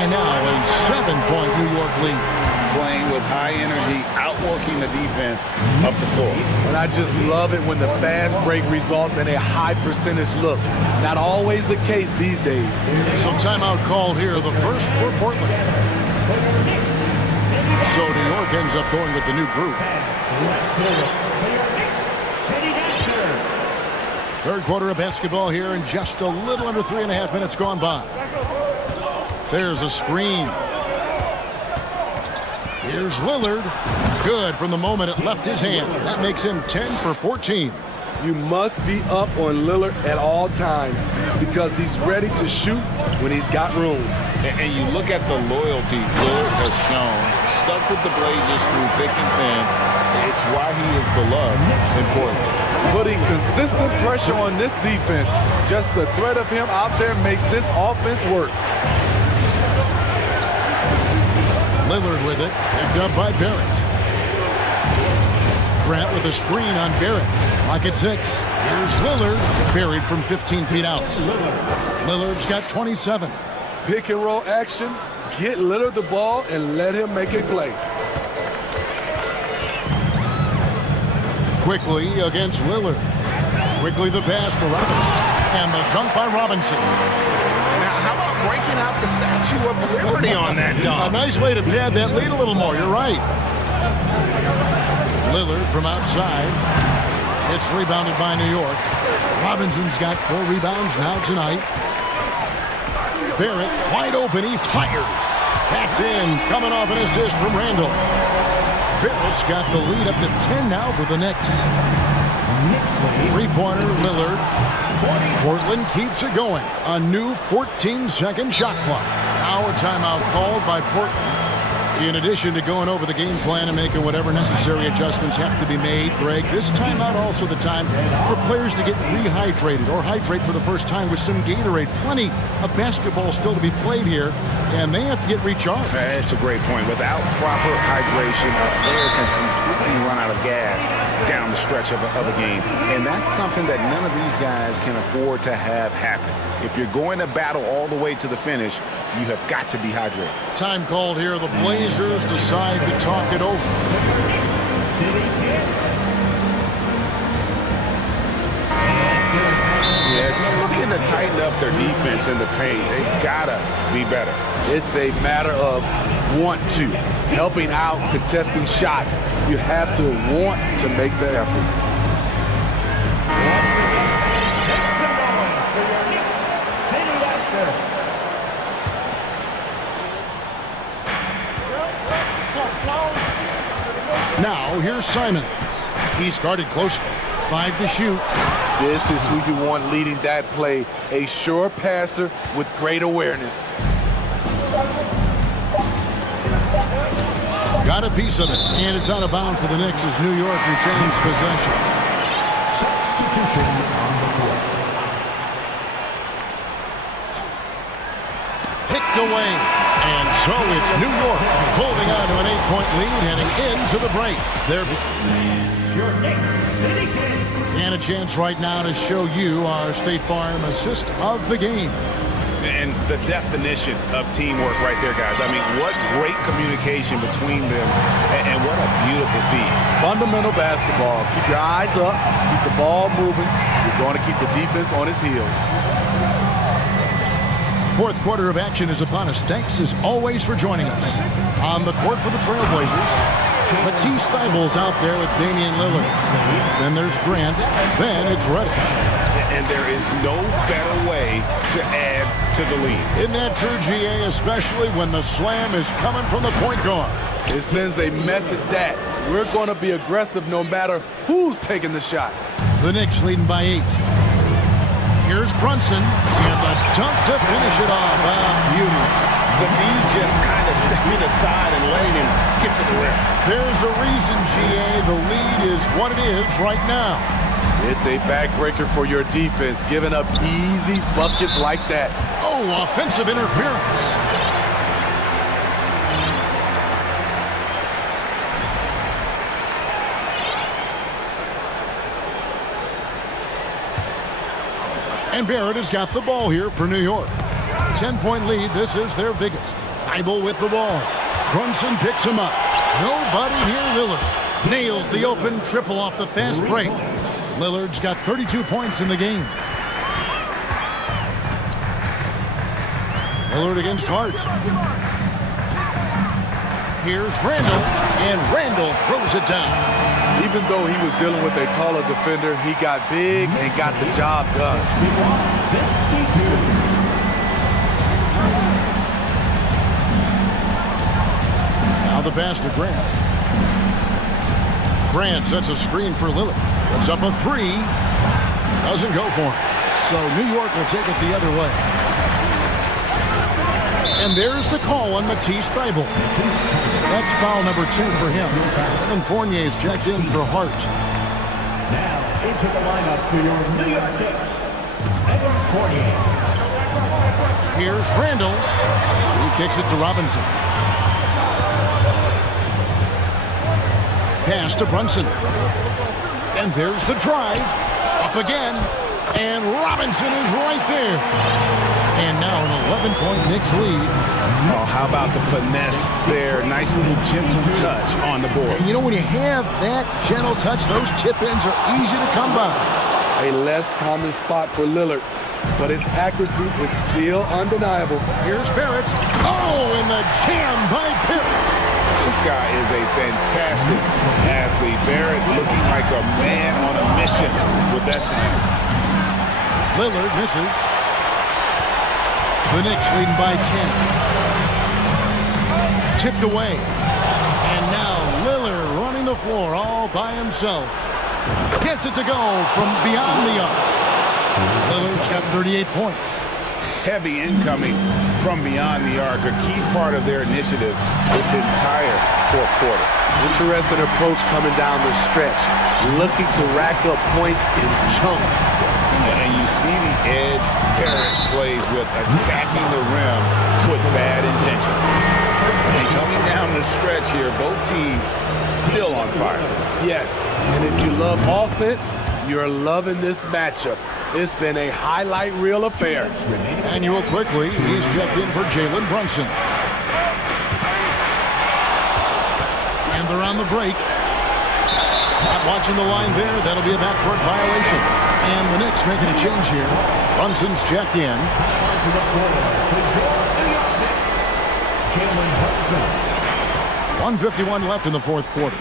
And now a 7-point New York lead. Playing with high energy, outworking the defense up the floor. And I just love it when the fast break results in a high percentage look. Not always the case these days. So timeout called here, the first for Portland. So New York ends up going with the new group. Third quarter of basketball here, and just a little under 3.5 minutes gone by. There's a screen. Here's Lillard. Good from the moment it left his hand. That makes him 10 for 14. You must be up on Lillard at all times because he's ready to shoot when he's got room. And you look at the loyalty Lillard has shown, stuck with the Blazers through thick and thin. It's why he is beloved in Portland. Putting consistent pressure on this defense. Just the threat of him out there makes this offense work. Lillard with it, picked up by Barrett. Grant with a screen on Barrett. Lock at 6. Here's Lillard, buried from 15 feet out. Lillard's got 27. Pick and roll action. Get Lillard the ball and let him make a play. Quickly against Lillard. Quickly the pass to Robinson. And the dunk by Robinson. Now, how about breaking out the Statue of Liberty on that dunk? A nice way to pad that lead a little more. You're right. Lillard from outside. It's rebounded by New York. Robinson's got 4 rebounds now tonight. Barrett wide open. He fires. That's in. Coming off an assist from Randall. Barrett's got the lead up to 10 now for the Knicks. 3-pointer, Lillard. Portland keeps it going. A new 14-second shot clock. Now a timeout called by Portland. In addition to going over the game plan and making whatever necessary adjustments have to be made, Greg, this timeout also the time for players to get rehydrated or hydrate for the first time with some Gatorade. Plenty of basketball still to be played here, and they have to get recharged. That's a great point. Without proper hydration, a player can completely run out of gas down the stretch of a game. And that's something that none of these guys can afford to have happen. If you're going to battle all the way to the finish, you have got to be hydrated. Time called here. The Blazers decide to talk it over. Yeah, just looking to tighten up their defense in the paint. They gotta be better. It's a matter of want to. Helping out, contesting shots. You have to want to make the effort. Now, here's Simons. He's guarded closely. 5 to shoot. This is who you want leading that play, a sure passer with great awareness. Got a piece of it, and it's out of bounds to the Knicks as New York retains possession. Substitution on the court. Picked away, and so it's New York holding on to an 8-point lead heading into the break. Your Knicks City Kings. And a chance right now to show you our State Farm assist of the game. And the definition of teamwork right there, guys. I mean, what great communication between them, and what a beautiful feed. Fundamental basketball. Keep your eyes up, keep the ball moving. You're going to keep the defense on its heels. Fourth quarter of action is upon us. Thanks as always for joining us. On the court for the Trailblazers, Matisse Thybulle's out there with Damian Lillard. Then there's Grant. Then it's Reddish. And there is no better way to add to the lead. Isn't that true, GA, especially when the slam is coming from the point guard? It sends a message that we're going to be aggressive no matter who's taking the shot. The Knicks leading by 8. Here's Brunson, and the dunk to finish it off. Wow, beauty. The D just kind of stepping aside and letting him get to the rim. There's a reason, GA, the lead is what it is right now. It's a backbreaker for your defense, giving up easy buckets like that. Oh, offensive interference. And Barrett has got the ball here for New York. 10-point lead. This is their biggest. Thibault with the ball. Brunson picks him up. Nobody near Lillard. Nails the open triple off the fast break. Lillard's got 32 points in the game. Lillard against Hart. Here's Randall, and Randall throws it down. Even though he was dealing with a taller defender, he got big and got the job done. Now the pass to Grant. Grant sets a screen for Lillard. Puts up a 3. Doesn't go for him. So New York will take it the other way. And there's the call on Matisse Thybulle. That's foul number 2 for him. Evan Fournier's checked in for Hart. Now into the lineup for your New York Knicks, Evan Fournier. Here's Randall. He kicks it to Robinson. Pass to Brunson. And there's the drive. Up again. And Robinson is right there. And now an 11-point Knicks lead. Oh, how about the finesse there? Nice little gentle touch on the board. And you know, when you have that gentle touch, those chip-ins are easy to come by. A less common spot for Lillard, but his accuracy is still undeniable. Here's Barrett. Oh, and the jam by Barrett. This guy is a fantastic athlete. Barrett looking like a man on a mission with that slam. Lillard misses. The Knicks leading by 10. Tipped away. And now Lillard running the floor all by himself. Gets it to go from beyond the arc. Lillard's got 38 points. Heavy incoming from beyond the arc, a key part of their initiative this entire fourth quarter. Interesting approach coming down the stretch, looking to rack up points in chunks. And you see the edge Barrett plays with, attacking the rim with bad intention. And coming down the stretch here, both teams still on fire. Yes, and if you love offense, you're loving this matchup. It's been a highlight reel affair. Manuel quickly, he's checked in for Jalen Brunson. And they're on the break. Not watching the line there, that'll be a backcourt violation. And the Knicks making a change here. Brunson's checked in. 1:51 left in the fourth quarter.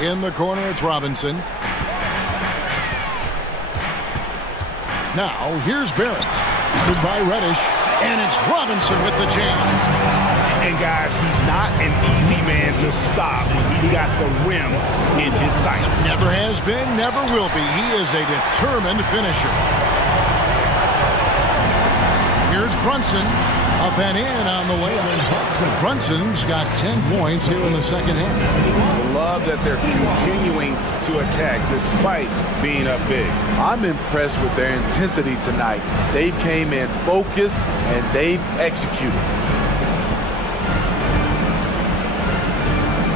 In the corner, it's Robinson. Now, here's Barrett. By Reddish. And it's Robinson with the jam. And guys, he's not an easy man to stop when he's got the rim in his sights. Never has been, never will be. He is a determined finisher. Here's Brunson. Up and in on the way. Brunson's got 10 points here in the second half. Love that they're continuing to attack despite being up big. I'm impressed with their intensity tonight. They came in focused and they've executed.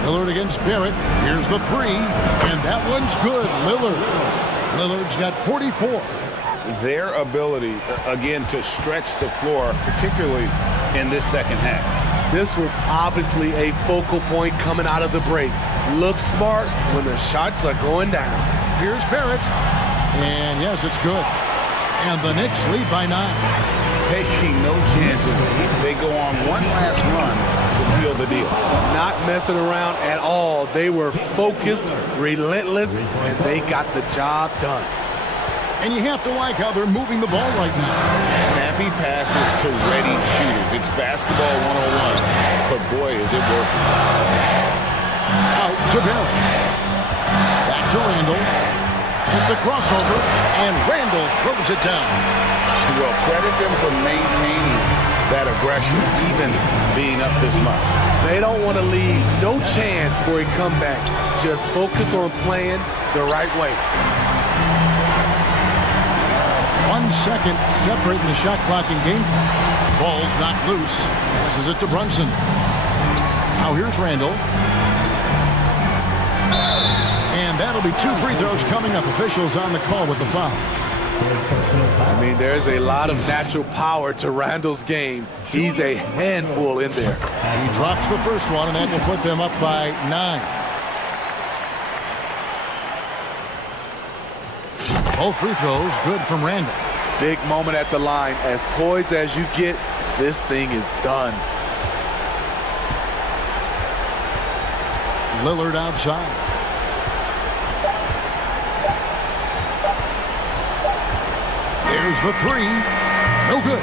Lillard against Barrett. Here's the three, and that one's good. Lillard's got 44. Their ability, again, to stretch the floor, particularly in this second half. This was obviously a focal point coming out of the break. Look smart when the shots are going down. Here's Barrett, and yes, it's good. And the Knicks lead by 9. Taking no chances. They go on one last run to seal the deal. Not messing around at all. They were focused, relentless, and they got the job done. And you have to like how they're moving the ball right now. Snappy passes to ready shooters. It's basketball 101, but boy, is it working. Out to Barrett. Back to Randall. Hit the crossover, and Randall throws it down. Well, credit them for maintaining that aggression, even being up this much. They don't want to leave no chance for a comeback. Just focus on playing the right way. 1 second separating the shot clock and game clock. Ball's not loose. Passes it to Brunson. Now here's Randall. And that'll be 2 free throws coming up. Officials on the call with the foul. I mean, there's a lot of natural power to Randall's game. He's a handful in there. He drops the first one, and that will put them up by 9. Both free throws good from Randall. Big moment at the line. As poised as you get, this thing is done. Lillard outside. There's the three. No good.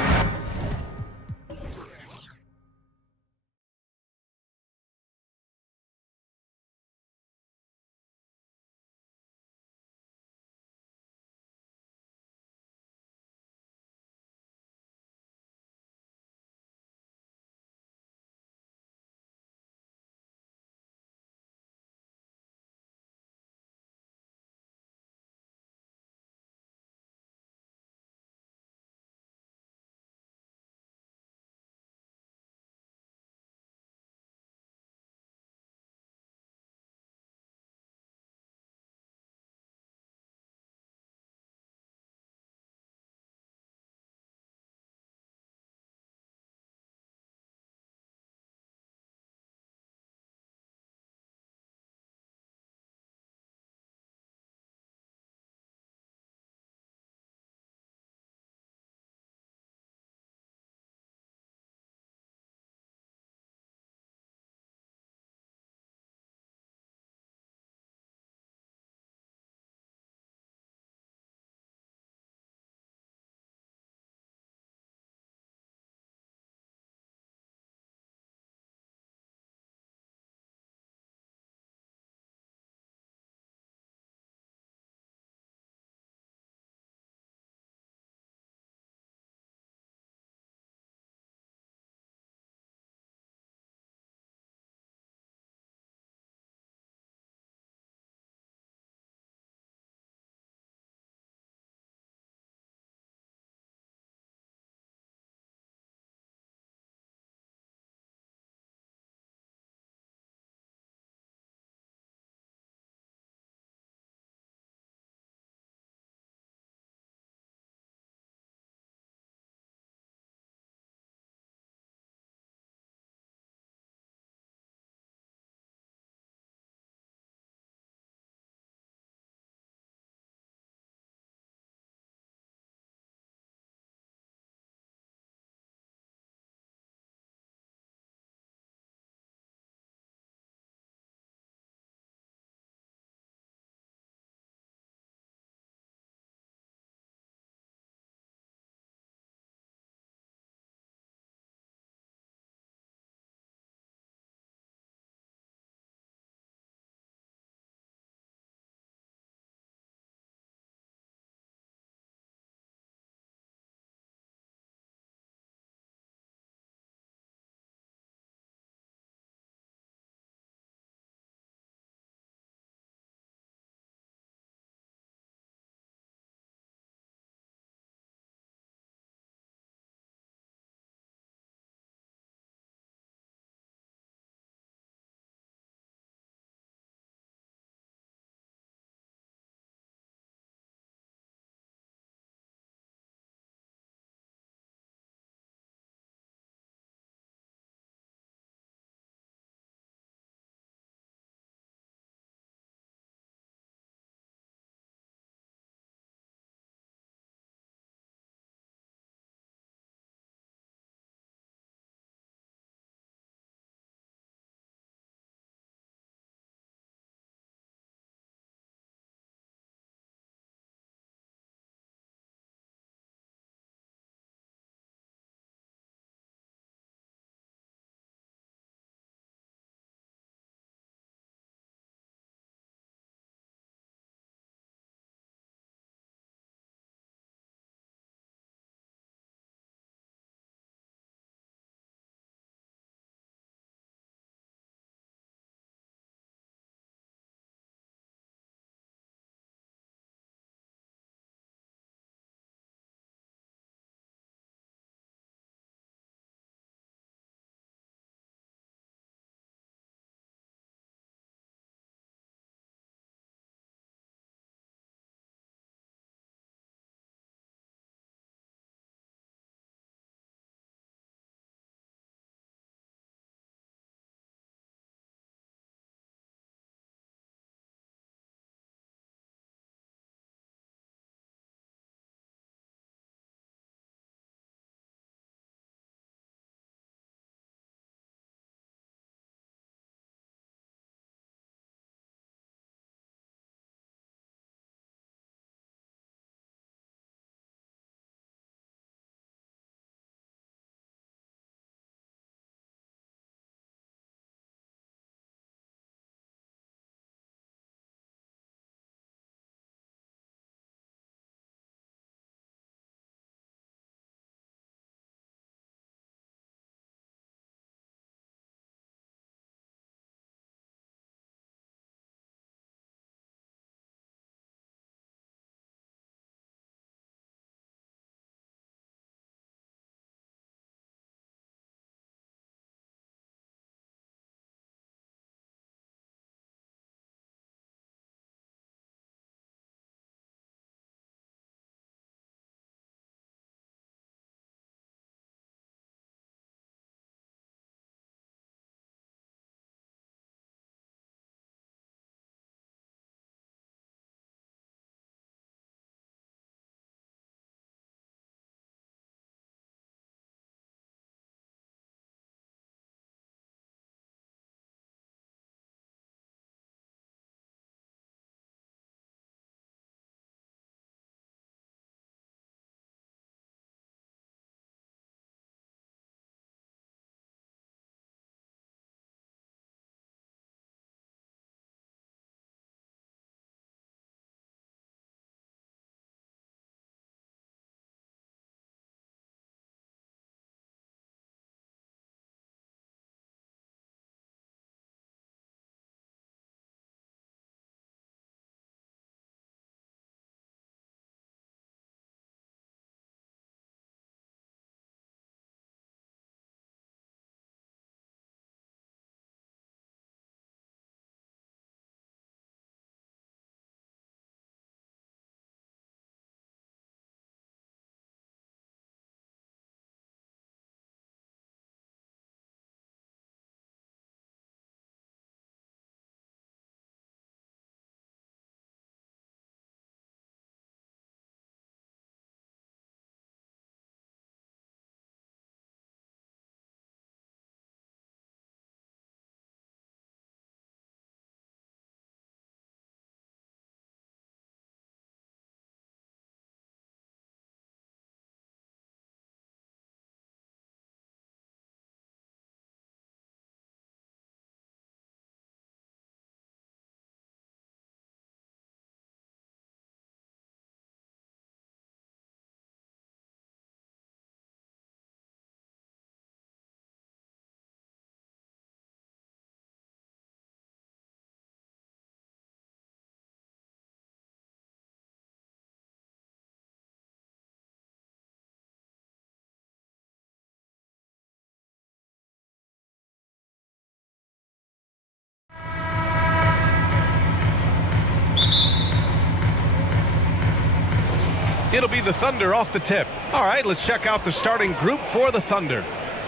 It'll be the Thunder off the tip. All right, let's check out the starting group for the Thunder.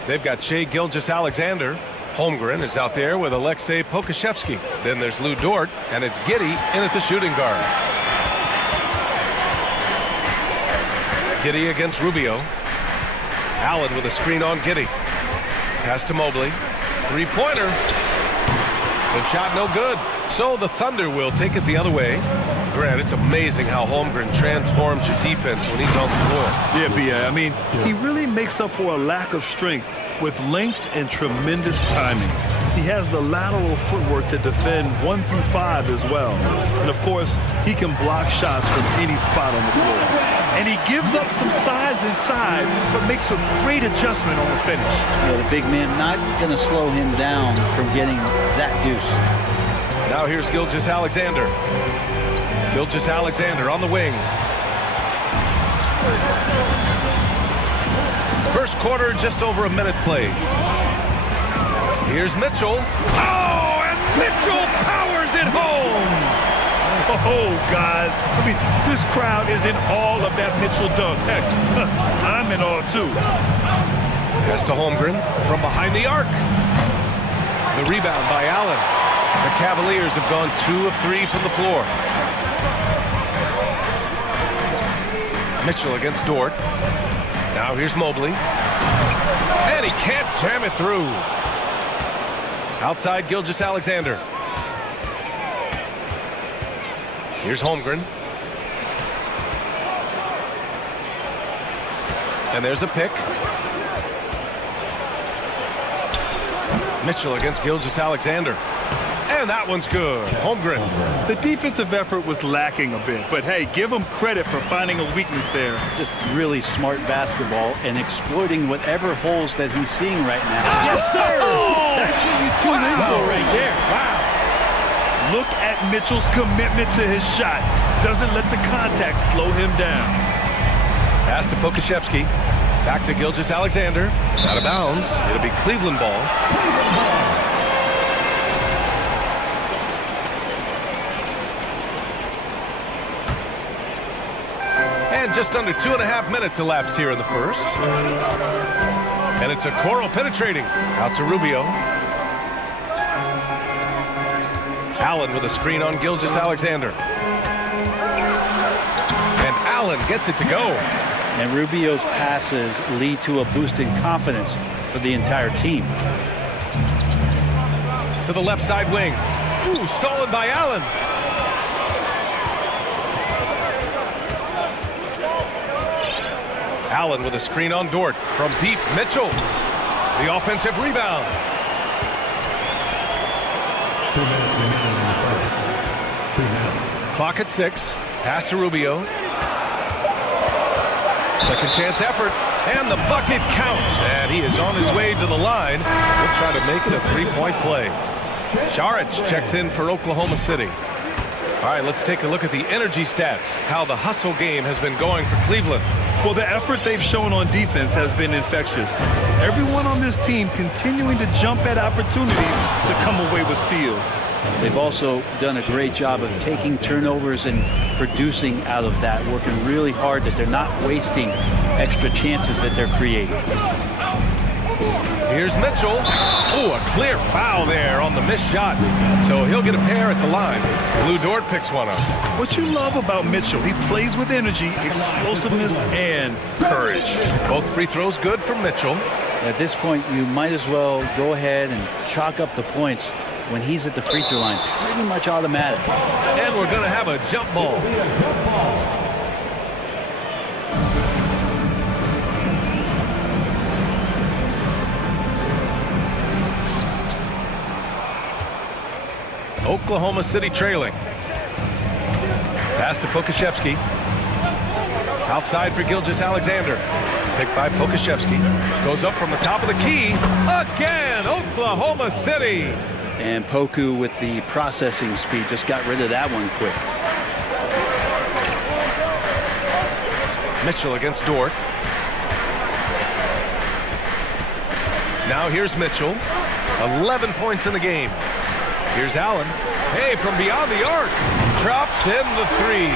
They've got Shai Gilgeous-Alexander. Holmgren is out there with Alexei Pokashevsky. Then there's Lou Dort, and it's Giddey in at the shooting guard. Giddey against Rubio. Allen with a screen on Giddey. Pass to Mobley. Three-pointer. The shot no good. So the Thunder will take it the other way. Grant, it's amazing how Holmgren transforms your defense when he's on the floor. Yeah, B.A. I mean, he really makes up for a lack of strength with length and tremendous timing. He has the lateral footwork to defend 1 through 5 as well. And of course, he can block shots from any spot on the floor. And he gives up some size inside, but makes a great adjustment on the finish. Yeah, the big man not going to slow him down from getting that deuce. Now here's Gilgeous-Alexander. Gilgeous-Alexander on the wing. First quarter, just over a minute played. Here's Mitchell. Oh, and Mitchell powers it home. Oh, guys. I mean, this crowd is in awe of that Mitchell dunk. Heck, I'm in awe, too. Pass to Holmgren from behind the arc. The rebound by Allen. The Cavaliers have gone 2 of 3 from the floor. Mitchell against Dort. Now here's Mobley. And he can't jam it through. Outside Gilgeous-Alexander. Here's Holmgren. And there's a pick. Mitchell against Gilgeous-Alexander. And that one's good. Holmgren. The defensive effort was lacking a bit, but hey, give him credit for finding a weakness there. Just really smart basketball and exploiting whatever holes that he's seeing right now. Yes, sir! That's what you tune in for right there. Wow. Look at Mitchell's commitment to his shot. Doesn't let the contact slow him down. Pass to Pokashevsky. Back to Gilgeous-Alexander. Out of bounds. It'll be Cleveland ball. And just under 2.5 minutes elapsed here in the first. And it's a Okoro penetrating. Out to Rubio. Allen with a screen on Gilgeous-Alexander. And Allen gets it to go. And Rubio's passes lead to a boost in confidence for the entire team. To the left side wing. Ooh, stolen by Allen. Allen with a screen on Dort. From deep, Mitchell. The offensive rebound. 2 minutes remaining in the first. 2 minutes. Clock at 6. Pass to Rubio. Second chance effort. And the bucket counts. And he is on his way to the line. We'll try to make it a 3-point play. Šarić checks in for Oklahoma City. All right, let's take a look at the energy stats. How the hustle game has been going for Cleveland. Well, the effort they've shown on defense has been infectious. Everyone on this team continuing to jump at opportunities to come away with steals. They've also done a great job of taking turnovers and producing out of that, working really hard that they're not wasting extra chances that they're creating. Here's Mitchell. Oh, a clear foul there on the missed shot. So he'll get a pair at the line. Lou Dort picks one up. What you love about Mitchell, he plays with energy, explosiveness, and courage. Both free throws good from Mitchell. At this point, you might as well go ahead and chalk up the points when he's at the free throw line. Pretty much automatic. And we're going to have a jump ball. Oklahoma City trailing. Pass to Pokashevsky. Outside for Gilgeous-Alexander. Picked by Pokashevsky. Goes up from the top of the key. Again, Oklahoma City. And Poku with the processing speed just got rid of that one quick. Mitchell against Dort. Now here's Mitchell. 11 points in the game. Here's Allen. Hey, from beyond the arc. Drops in the 3.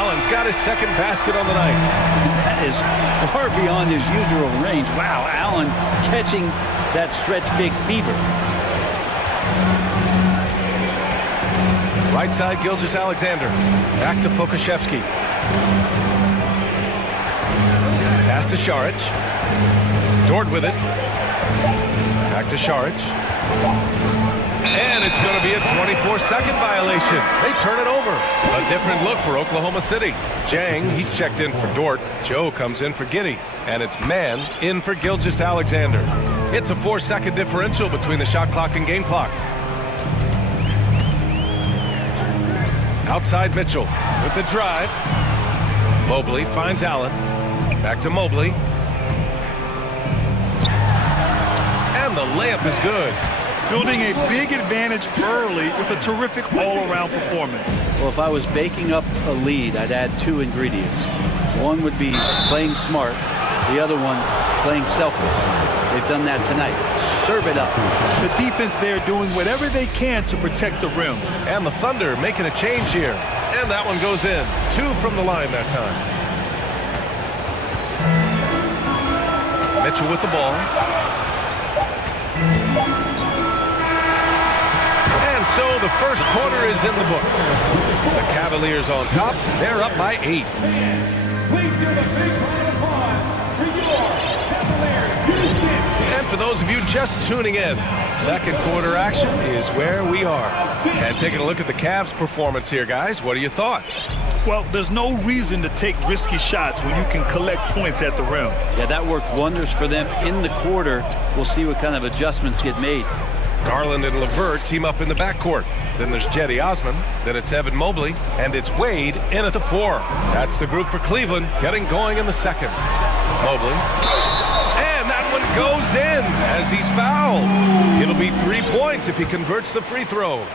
Allen's got his second basket on the night. That is far beyond his usual range. Wow, Allen catching that stretch big fever. Right side, Gilgeous-Alexander. Back to Pokashevsky. Pass to Šarić. Dort with it. Back to Šarić. And it's going to be a 24-second violation. They turn it over. A different look for Oklahoma City. Jang, he's checked in for Dort. Joe comes in for Giddey. And it's man in for Gilgeous-Alexander. It's a 4-second differential between the shot clock and game clock. Outside Mitchell with the drive. Mobley finds Allen. Back to Mobley. And the layup is good. Building a big advantage early with a terrific all-around performance. Well, if I was baking up a lead, I'd add two ingredients. One would be playing smart. The other one, playing selfless. They've done that tonight. Serve it up. The defense there doing whatever they can to protect the rim. And the Thunder making a change here. And that one goes in. 2 from the line that time. Mitchell with the ball. And so the first quarter is in the books. The Cavaliers on top. They're up by 8. Please give a big round of applause for your Cavaliers. And for those of you just tuning in, second quarter action is where we are. And taking a look at the Cavs' performance here, guys. What are your thoughts? Well, there's no reason to take risky shots when you can collect points at the rim. Yeah, that worked wonders for them in the quarter. We'll see what kind of adjustments get made. Garland and LeVert team up in the backcourt. Then there's Cedi Osman. Then it's Evan Mobley. And it's Wade in at the 4. That's the group for Cleveland getting going in the second. Mobley. And that one goes in as he's fouled. It'll be 3 points if he converts the free throw.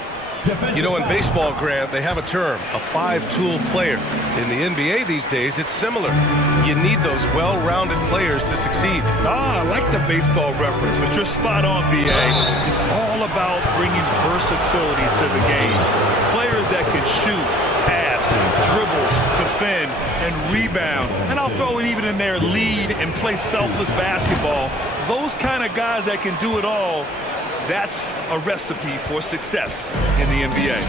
You know, in baseball, Grant, they have a term, a 5-tool player. In the NBA these days, it's similar. You need those well-rounded players to succeed. I like the baseball reference, but you're spot on, BA. It's all about bringing versatility to the game. Players that can shoot, pass, dribble, defend, and rebound. And I'll throw it even in there, lead and play selfless basketball. Those kind of guys that can do it all, that's a recipe for success in the NBA.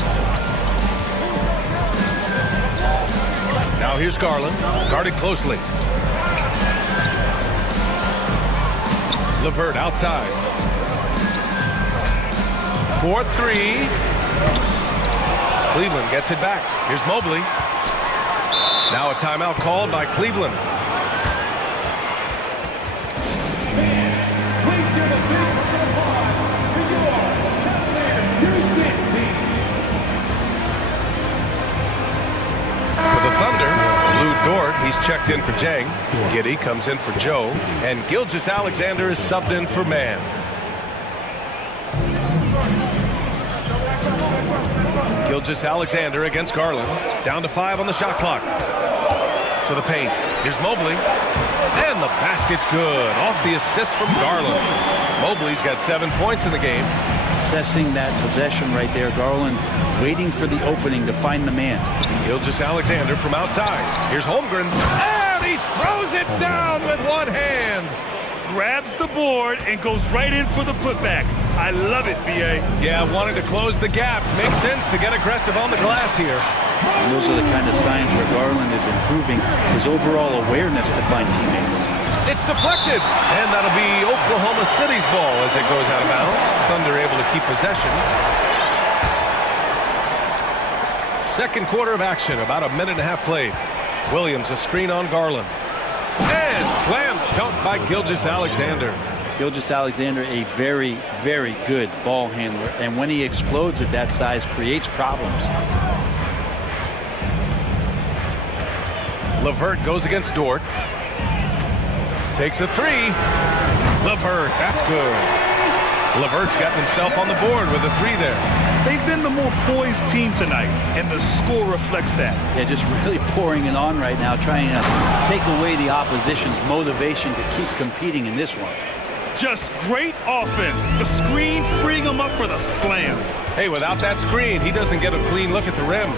Now here's Garland, guarded closely. LeVert outside. 4-3. Cleveland gets it back. Here's Mobley. Now a timeout called by Cleveland. Thunder, Lou Dort, he's checked in for Jang. Giddey comes in for Joe. And Gilgeous-Alexander is subbed in for Man. Gilgeous-Alexander against Garland. Down to 5 on the shot clock. To the paint. Here's Mobley. And the basket's good. Off the assist from Garland. Mobley's got 7 points in the game. Assessing that possession right there, Garland waiting for the opening to find the man. Gilgeous-Alexander from outside. Here's Holmgren. And he throws it down with one hand. Grabs the board and goes right in for the putback. I love it, BA. Yeah, wanted to close the gap. Makes sense to get aggressive on the glass here. And those are the kind of signs where Garland is improving his overall awareness to find teammates. It's deflected, and that'll be Oklahoma City's ball as it goes out of bounds. Thunder able to keep possession. Second quarter of action, about a minute and a half played. Williams a screen on Garland. And slam dunk by Gilgeous-Alexander. Gilgeous-Alexander, a very, very good ball handler, and when he explodes at that size, creates problems. LeVert goes against Dort. Takes a 3. LeVert, that's good. LeVert's gotten himself on the board with a 3 there. They've been the more poised team tonight, and the score reflects that. Yeah, just really pouring it on right now, trying to take away the opposition's motivation to keep competing in this one. Just great offense. The screen freeing him up for the slam. Hey, without that screen, he doesn't get a clean look at the rim.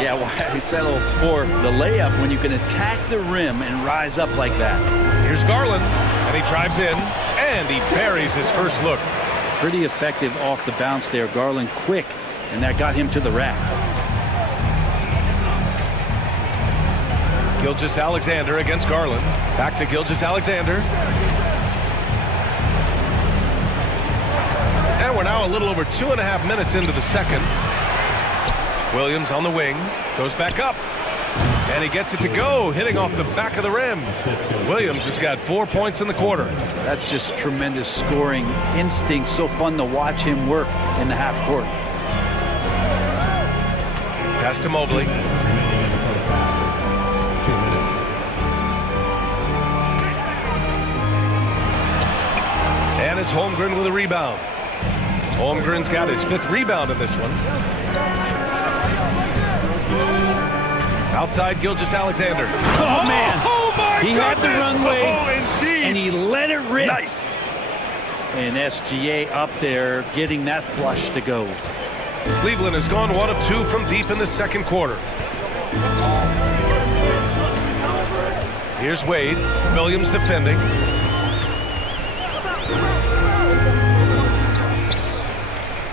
Yeah, why settle for the layup when you can attack the rim and rise up like that? Here's Garland, and he drives in, and he buries his first look. Pretty effective off the bounce there. Garland quick, and that got him to the rack. Gilgeous-Alexander against Garland. Back to Gilgeous-Alexander. And we're now a little over 2.5 minutes into the second. Williams on the wing, goes back up. And he gets it to go, hitting off the back of the rim. Williams has got 4 points in the quarter. That's just tremendous scoring instinct. So fun to watch him work in the half court. Pass to Mobley. And it's Holmgren with a rebound. Holmgren's got his 5th rebound in this one. Outside Gilgeous-Alexander. Oh, man. Oh, my He goodness. had the runway, indeed. and he let it rip. Nice. And SGA up there getting that flush to go. Cleveland has gone 1 of 2 from deep in the second quarter. Here's Wade. Williams defending.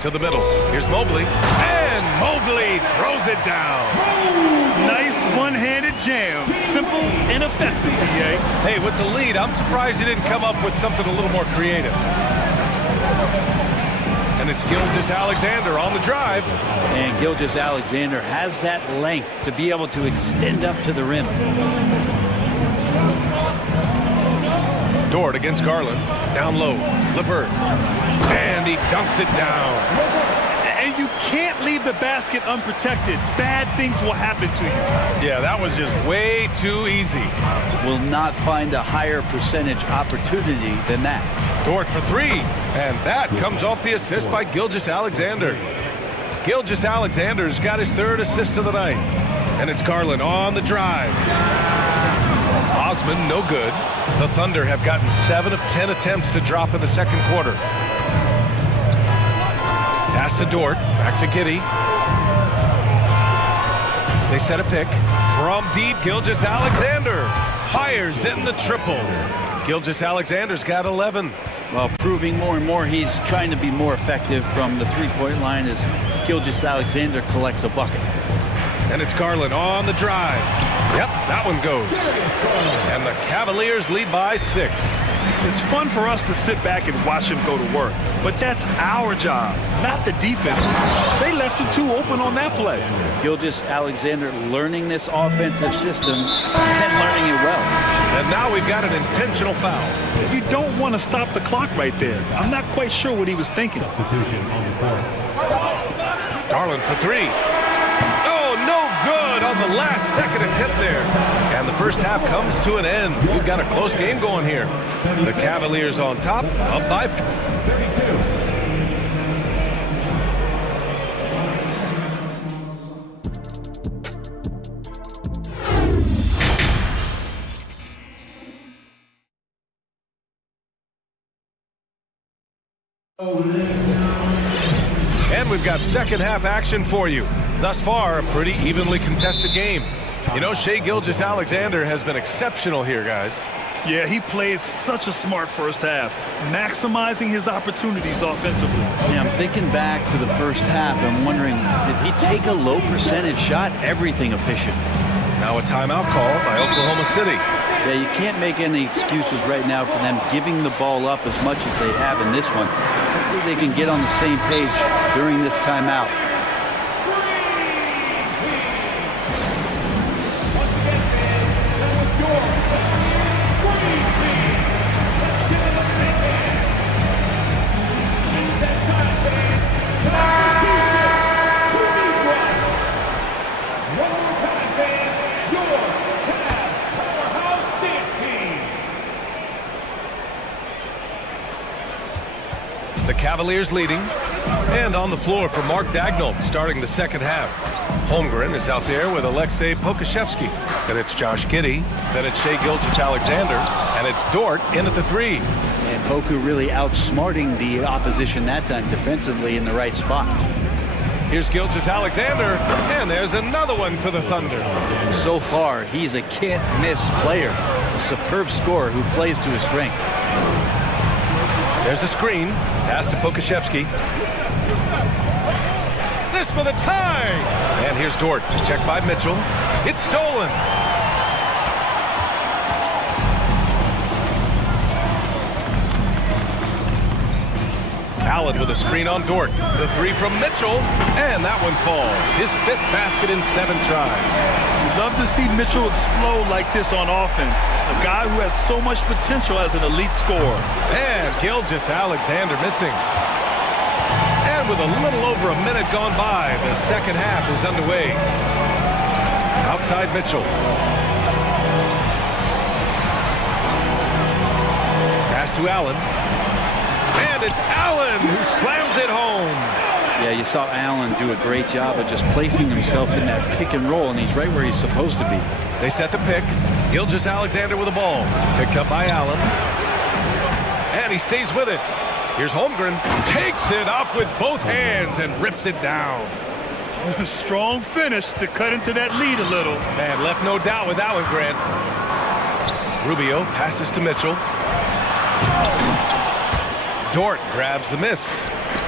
To the middle. Here's Mobley. And Mobley throws it down. Nice one-handed jam. Simple and effective, PA. Hey, with the lead, I'm surprised he didn't come up with something a little more creative. And it's Gilgeous-Alexander on the drive. And Gilgeous-Alexander has that length to be able to extend up to the rim. Dort against Garland. Down low. LeVert. And he dunks it down. And you can't leave the basket unprotected. Bad things will happen to you. Yeah, that was just way too easy. Will not find a higher percentage opportunity than that. Dort for 3. And that comes off the assist by Gilgeous-Alexander. Gilgeous-Alexander's got his 3rd assist of the night. And it's Garland on the drive. Osman, no good. The Thunder have gotten 7 of 10 attempts to drop in the second quarter. Pass to Dort, back to Giddey. They set a pick. From deep, Gilgeous-Alexander fires in the triple. Gilgeous-Alexander's got 11. Well, proving more and more he's trying to be more effective from the three-point line as Gilgeous-Alexander collects a bucket. And it's Garland on the drive. Yep, that one goes. And the Cavaliers lead by 6. It's fun for us to sit back and watch him go to work. But that's our job, not the defense. They left him too open on that play. Gilgeous-Alexander learning this offensive system and learning it well. And now we've got an intentional foul. You don't want to stop the clock right there. I'm not quite sure what he was thinking. Garland for 3. Oh, no good on the last second attempt there. And the first half comes to an end. We've got a close game going here. The Cavaliers on top, up by 32. And we've got second half action for you. Thus far, a pretty evenly contested game. You know, Shai Gilgeous-Alexander has been exceptional here, guys. Yeah, he played such a smart first half, maximizing his opportunities offensively. Yeah, I'm thinking back to the first half. I'm wondering, did he take a low percentage shot? Everything efficient. Now a timeout call by Oklahoma City. Yeah, you can't make any excuses right now for them giving the ball up as much as they have in this one. Hopefully they can get on the same page during this timeout. The Cavaliers leading, and on the floor for Mark Daigneault starting the second half. Holmgren is out there with Alexei Pokashevsky. Then it's Josh Giddey. Then it's Shai Gilgeous-Alexander. And it's Dort in at the 3. And Poku really outsmarting the opposition that time defensively in the right spot. Here's Gilgeous-Alexander, and there's another one for the Thunder. So far, he's a can't-miss player, a superb scorer who plays to his strength. There's a screen, pass to Pokashevsky. This for the tie! And here's Dort, checked by Mitchell. It's stolen. Allen with a screen on Dort. The 3 from Mitchell, and that one falls. His 5th basket in 7 tries. You'd love to see Mitchell explode like this on offense. A guy who has so much potential as an elite scorer. And Gilgeous-Alexander missing. And with a little over a minute gone by, the second half is underway. Outside Mitchell. Pass to Allen. And it's Allen who slams it home. Yeah, you saw Allen do a great job of just placing himself in that pick and roll, and he's right where he's supposed to be. They set the pick. Gilgeous-Alexander with the ball. Picked up by Allen. And he stays with it. Here's Holmgren. Takes it up with both hands and rips it down. A strong finish to cut into that lead a little. Man, left no doubt with that one, Grant. Rubio passes to Mitchell. Dort grabs the miss.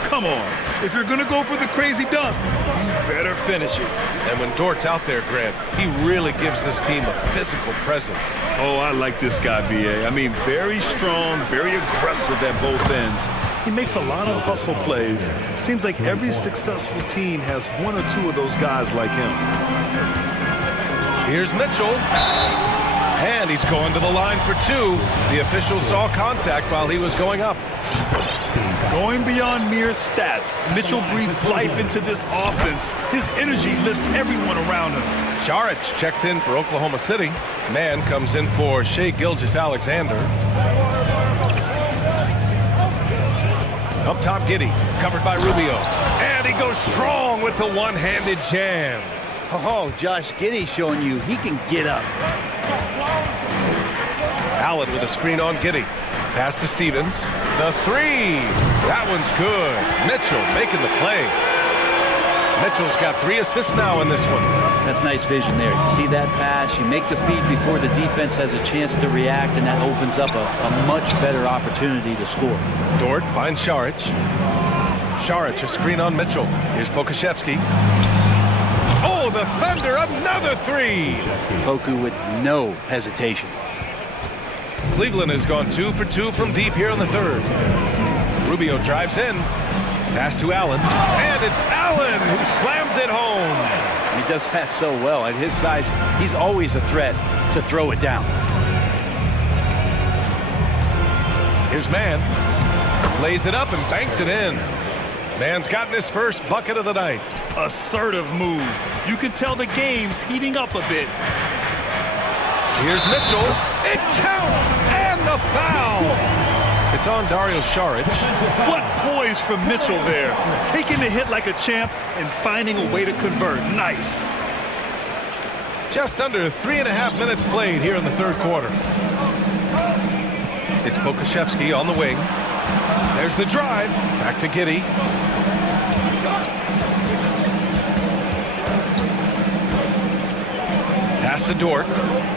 Come on. If you're going to go for the crazy dunk, you better finish it. And when Dort's out there, Grant, he really gives this team a physical presence. Oh, I like this guy, B.A. I mean, very strong, very aggressive at both ends. He makes a lot of hustle plays. Seems like every successful team has 1 or 2 of those guys like him. Here's Mitchell. And he's going to the line for 2. The official saw contact while he was going up. Going beyond mere stats, Mitchell breathes life into this offense. His energy lifts everyone around him. Šarić checks in for Oklahoma City. Man comes in for Shai Gilgeous-Alexander. Up top, Giddey, covered by Rubio. And he goes strong with the one-handed jam. Oh, Josh Giddey showing you he can get up. Allen with a screen on Giddey. Pass to Stevens. The 3. That one's good. Mitchell making the play. Mitchell's got 3 assists now in this one. That's nice vision there. You see that pass, you make the feed before the defense has a chance to react, and that opens up a much better opportunity to score. Dort finds Šarić. Šarić, a screen on Mitchell. Here's Pokashevsky. Oh, the Thunder, another 3. Poku with no hesitation. Cleveland has gone 2 for 2 from deep here in the 3rd. Rubio drives in. Pass to Allen. And it's Allen who slams it home. He does that so well. At his size, he's always a threat to throw it down. Here's Mann. Lays it up and banks it in. Mann's gotten his first bucket of the night. Assertive move. You can tell the game's heating up a bit. Here's Mitchell. It counts, and the foul. It's on Dario Šarić. What poise from Mitchell there. Taking the hit like a champ and finding a way to convert. Nice. Just under 3.5 minutes played here in the 3rd quarter. It's Pokashevsky on the wing. There's the drive. Back to Giddey. Pass to Dort.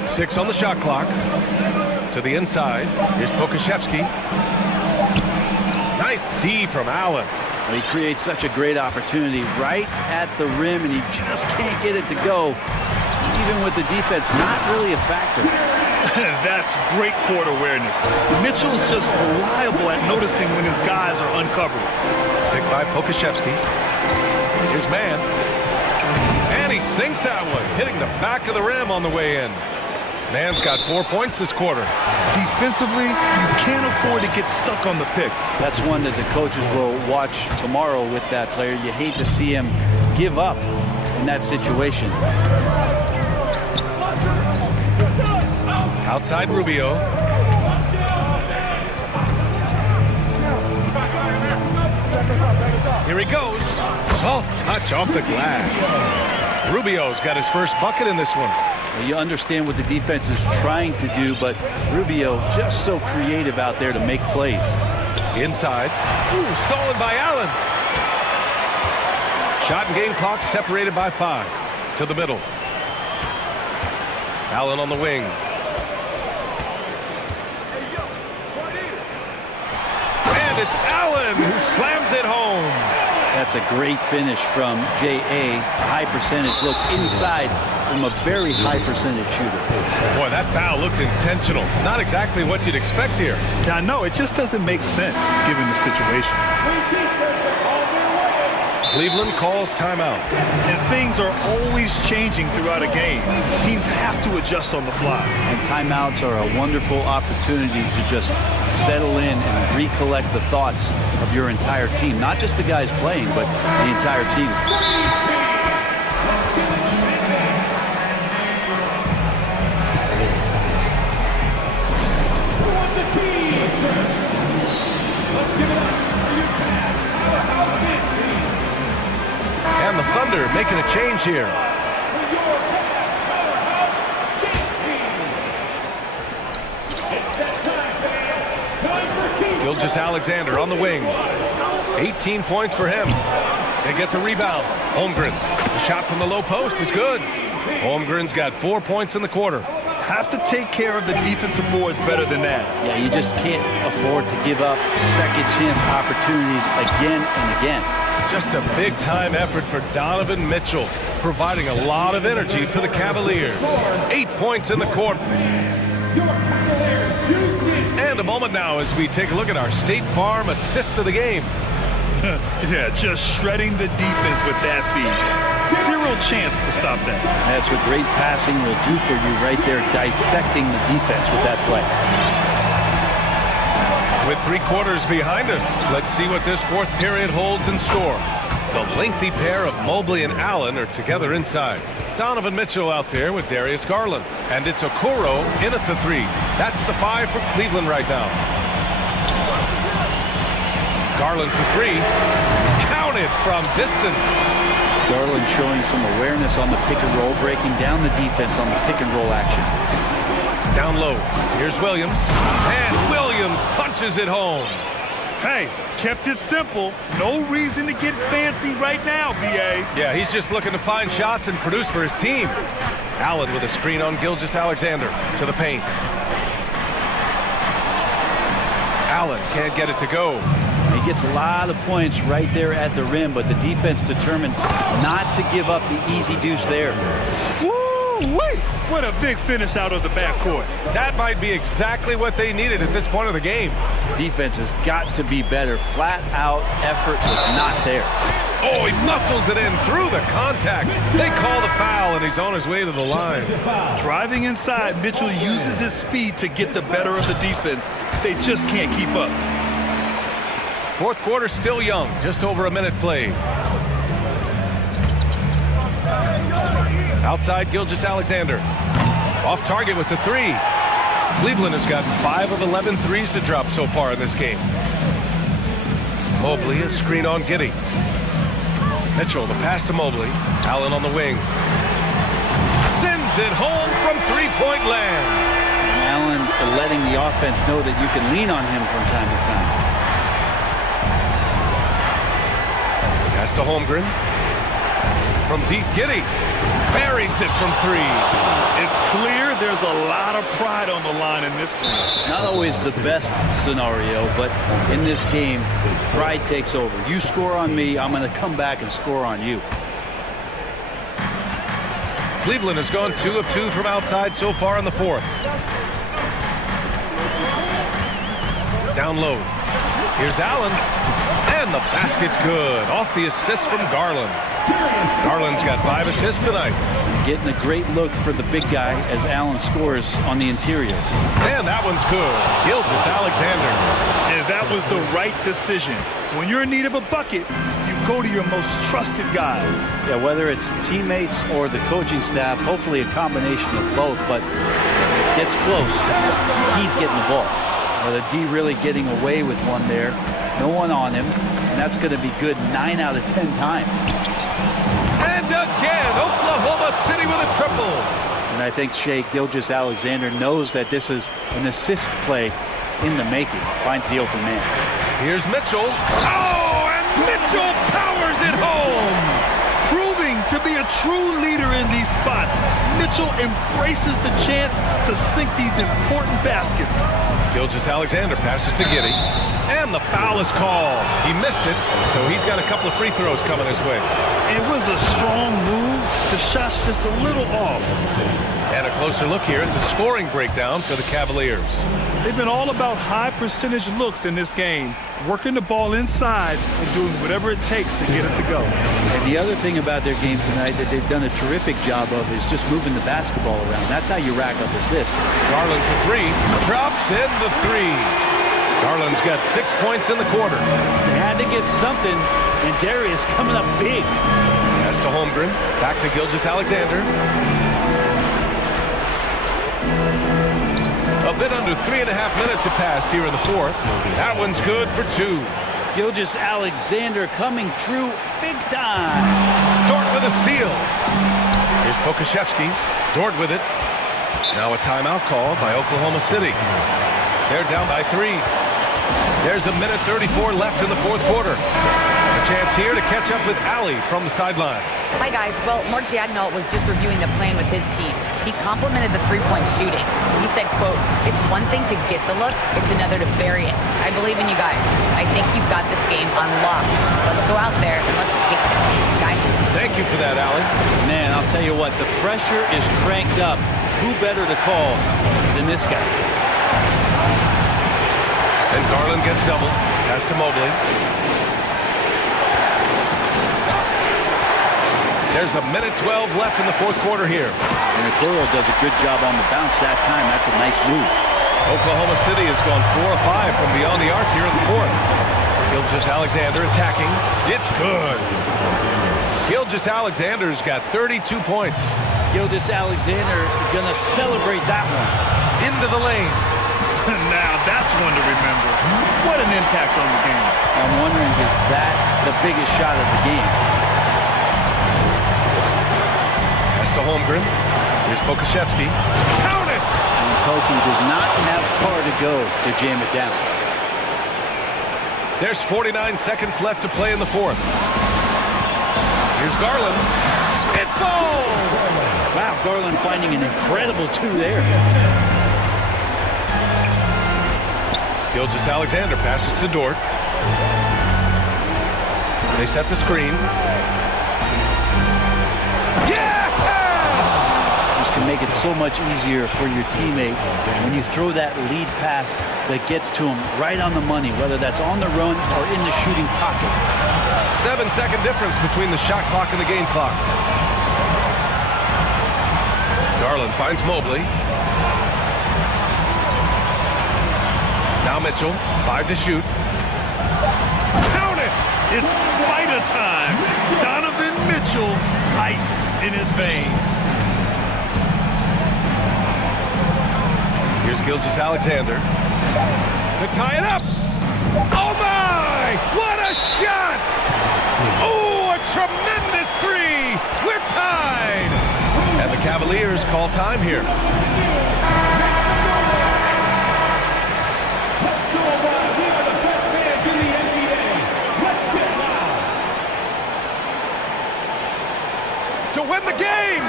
6 on the shot clock. To the inside. Here's Pokashevsky. Nice D from Allen. He creates such a great opportunity right at the rim, and he just can't get it to go. Even with the defense not really a factor. That's great court awareness. Mitchell's just reliable at noticing when his guys are uncovered. Picked by Pokashevsky. Here's Mann. And he sinks that one, hitting the back of the rim on the way in. Mann's got 4 points this quarter. Defensively, you can't afford to get stuck on the pick. That's one that the coaches will watch tomorrow with that player. You hate to see him give up in that situation. Outside Rubio. Here he goes. Soft touch off the glass. Rubio's got his first bucket in this one. Well, you understand what the defense is trying to do, but Rubio just so creative out there to make plays. Inside. Ooh, stolen by Allen. Shot and game clock separated by 5. To the middle. Allen on the wing. And it's Allen who slams it home. That's a great finish from J.A. High percentage look inside from a very high percentage shooter. Boy, that foul looked intentional. Not exactly what you'd expect here. Yeah, I know. It just doesn't make sense given the situation. Cleveland calls timeout. And things are always changing throughout a game. Teams have to adjust on the fly. And timeouts are a wonderful opportunity to just settle in and recollect the thoughts of your entire team. Not just the guys playing, but the entire team. And the Thunder making a change here. Gilgeous-Alexander on the wing. 18 points for him. They get the rebound. Holmgren. The shot from the low post is good. Holmgren's got 4 points in the quarter. Have to take care of the defensive boards better than that. Yeah, you just can't afford to give up second chance opportunities again and again. Just a big-time effort for Donovan Mitchell, providing a lot of energy for the Cavaliers. 8 points in the quarter. And a moment now as we take a look at our State Farm assist of the game. Yeah, just shredding the defense with that feed. Zero chance to stop that. That's what great passing will do for you right there, dissecting the defense with that play. With 3 quarters behind us, let's see what this fourth period holds in store. The lengthy pair of Mobley and Allen are together inside. Donovan Mitchell out there with Darius Garland. And it's Okoro in at the 3. That's the 5 for Cleveland right now. Garland for 3. Counted from distance. Garland showing some awareness on the pick and roll, breaking down the defense on the pick and roll action. Down low. Here's Williams. And Williams punches it home. Hey, kept it simple. No reason to get fancy right now, B.A. Yeah, he's just looking to find shots and produce for his team. Allen with a screen on Gilgeous-Alexander to the paint. Allen can't get it to go. He gets a lot of points right there at the rim, but the defense determined not to give up the easy deuce there. Woo-wee! What a big finish out of the backcourt. That might be exactly what they needed at this point of the game. Defense has got to be better. Flat out effort was not there. Oh, he muscles it in through the contact. They call the foul, and he's on his way to the line. Driving inside, Mitchell uses his speed to get the better of the defense. They just can't keep up. Fourth quarter still young, just over a minute played. Outside Gilgeous-Alexander. Off target with the 3. Cleveland has gotten 5 of 11 threes to drop so far in this game. Mobley, a screen on Giddey. Mitchell, the pass to Mobley. Allen on the wing. Sends it home from three-point land. Allen letting the offense know that you can lean on him from time to time. Pass to Holmgren. From deep, Giddey. Buries it from 3. It's clear there's a lot of pride on the line in this one. Not always the best scenario, but in this game, pride takes over. You score on me, I'm going to come back and score on you. Cleveland has gone 2 of 2 from outside so far in the fourth. Down low. Here's Allen. And the basket's good. Off the assist from Garland. Garland's got 5 assists tonight. Getting a great look for the big guy as Allen scores on the interior. And that one's good. Gilgeous-Alexander. And that was the right decision. When you're in need of a bucket, you go to your most trusted guys. Yeah, whether it's teammates or the coaching staff, hopefully a combination of both, but gets close. He's getting the ball. Well, the D really getting away with one there. No one on him, and that's going to be good 9 out of 10 times. And And again, Oklahoma City with a triple. And I think Shea Gilgeous-Alexander knows that this is an assist play in the making. Finds the open man. Here's Mitchell. Oh, and Mitchell powers it home. Proving to be a true leader in these spots, Mitchell embraces the chance to sink these important baskets. Gilgeous-Alexander passes to Giddey. And the foul is called. He missed it, so he's got a couple of free throws coming his way. It was a strong move. The shot's just a little off. And a closer look here at the scoring breakdown for the Cavaliers. They've been all about high percentage looks in this game, working the ball inside and doing whatever it takes to get it to go. And the other thing about their game tonight that they've done a terrific job of is just moving the basketball around. That's how you rack up assists. Garland for three. Drops in the three. Garland's got 6 points in the quarter. They had to get something, and Darius coming up big. Pass to Holmgren. Back to Gilgeous-Alexander. A bit under 3.5 minutes have passed here in the fourth. That one's good for two. Gilgeous-Alexander coming through big time. Dort with a steal. Here's Pokashevsky. Dort with it. Now a timeout call by Oklahoma City. They're down by 3. There's a minute 34 left in the fourth quarter. A chance here to catch up with Allie from the sideline. Hi, guys. Well, Mark Daigneault was just reviewing the plan with his team. He complimented the three-point shooting. He said, quote, "It's one thing to get the look, it's another to bury it. I believe in you guys. I think you've got this game on lock. Let's go out there and let's take this, guys." Thank you for that, Allie. Man, I'll tell you what, the pressure is cranked up. Who better to call than this guy? And Garland gets doubled. Pass to Mobley. There's a minute 12 left in the fourth quarter here. And Okoro does a good job on the bounce that time. That's a nice move. Oklahoma City has gone 4 of 5 from beyond the arc here in the fourth. Gilgeous-Alexander attacking. It's good. Gilgeous-Alexander's got 32 points. Gilgeous-Alexander gonna celebrate that one. Into the lane. Now that's one to remember. What an impact on the game. I'm wondering, is that the biggest shot of the game? Pass to Holmgren. Here's Pokashevsky. Count it! And Poku does not have far to go to jam it down. There's 49 seconds left to play in the fourth. Here's Garland. It falls! Wow, Garland finding an incredible 2 there. Gilgeous-Alexander passes to Dort. They set the screen. Yes! This can make it so much easier for your teammate when you throw that lead pass that gets to him right on the money, whether that's on the run or in the shooting pocket. 7-second difference between the shot clock and the game clock. Garland finds Mobley. Now Mitchell, 5 to shoot. Count it! It's spider time. Donovan Mitchell, ice in his veins. Here's Gilgeous-Alexander to tie it up. Oh my! What a shot! Oh, a tremendous 3! We're tied! And the Cavaliers call time here. To win the game!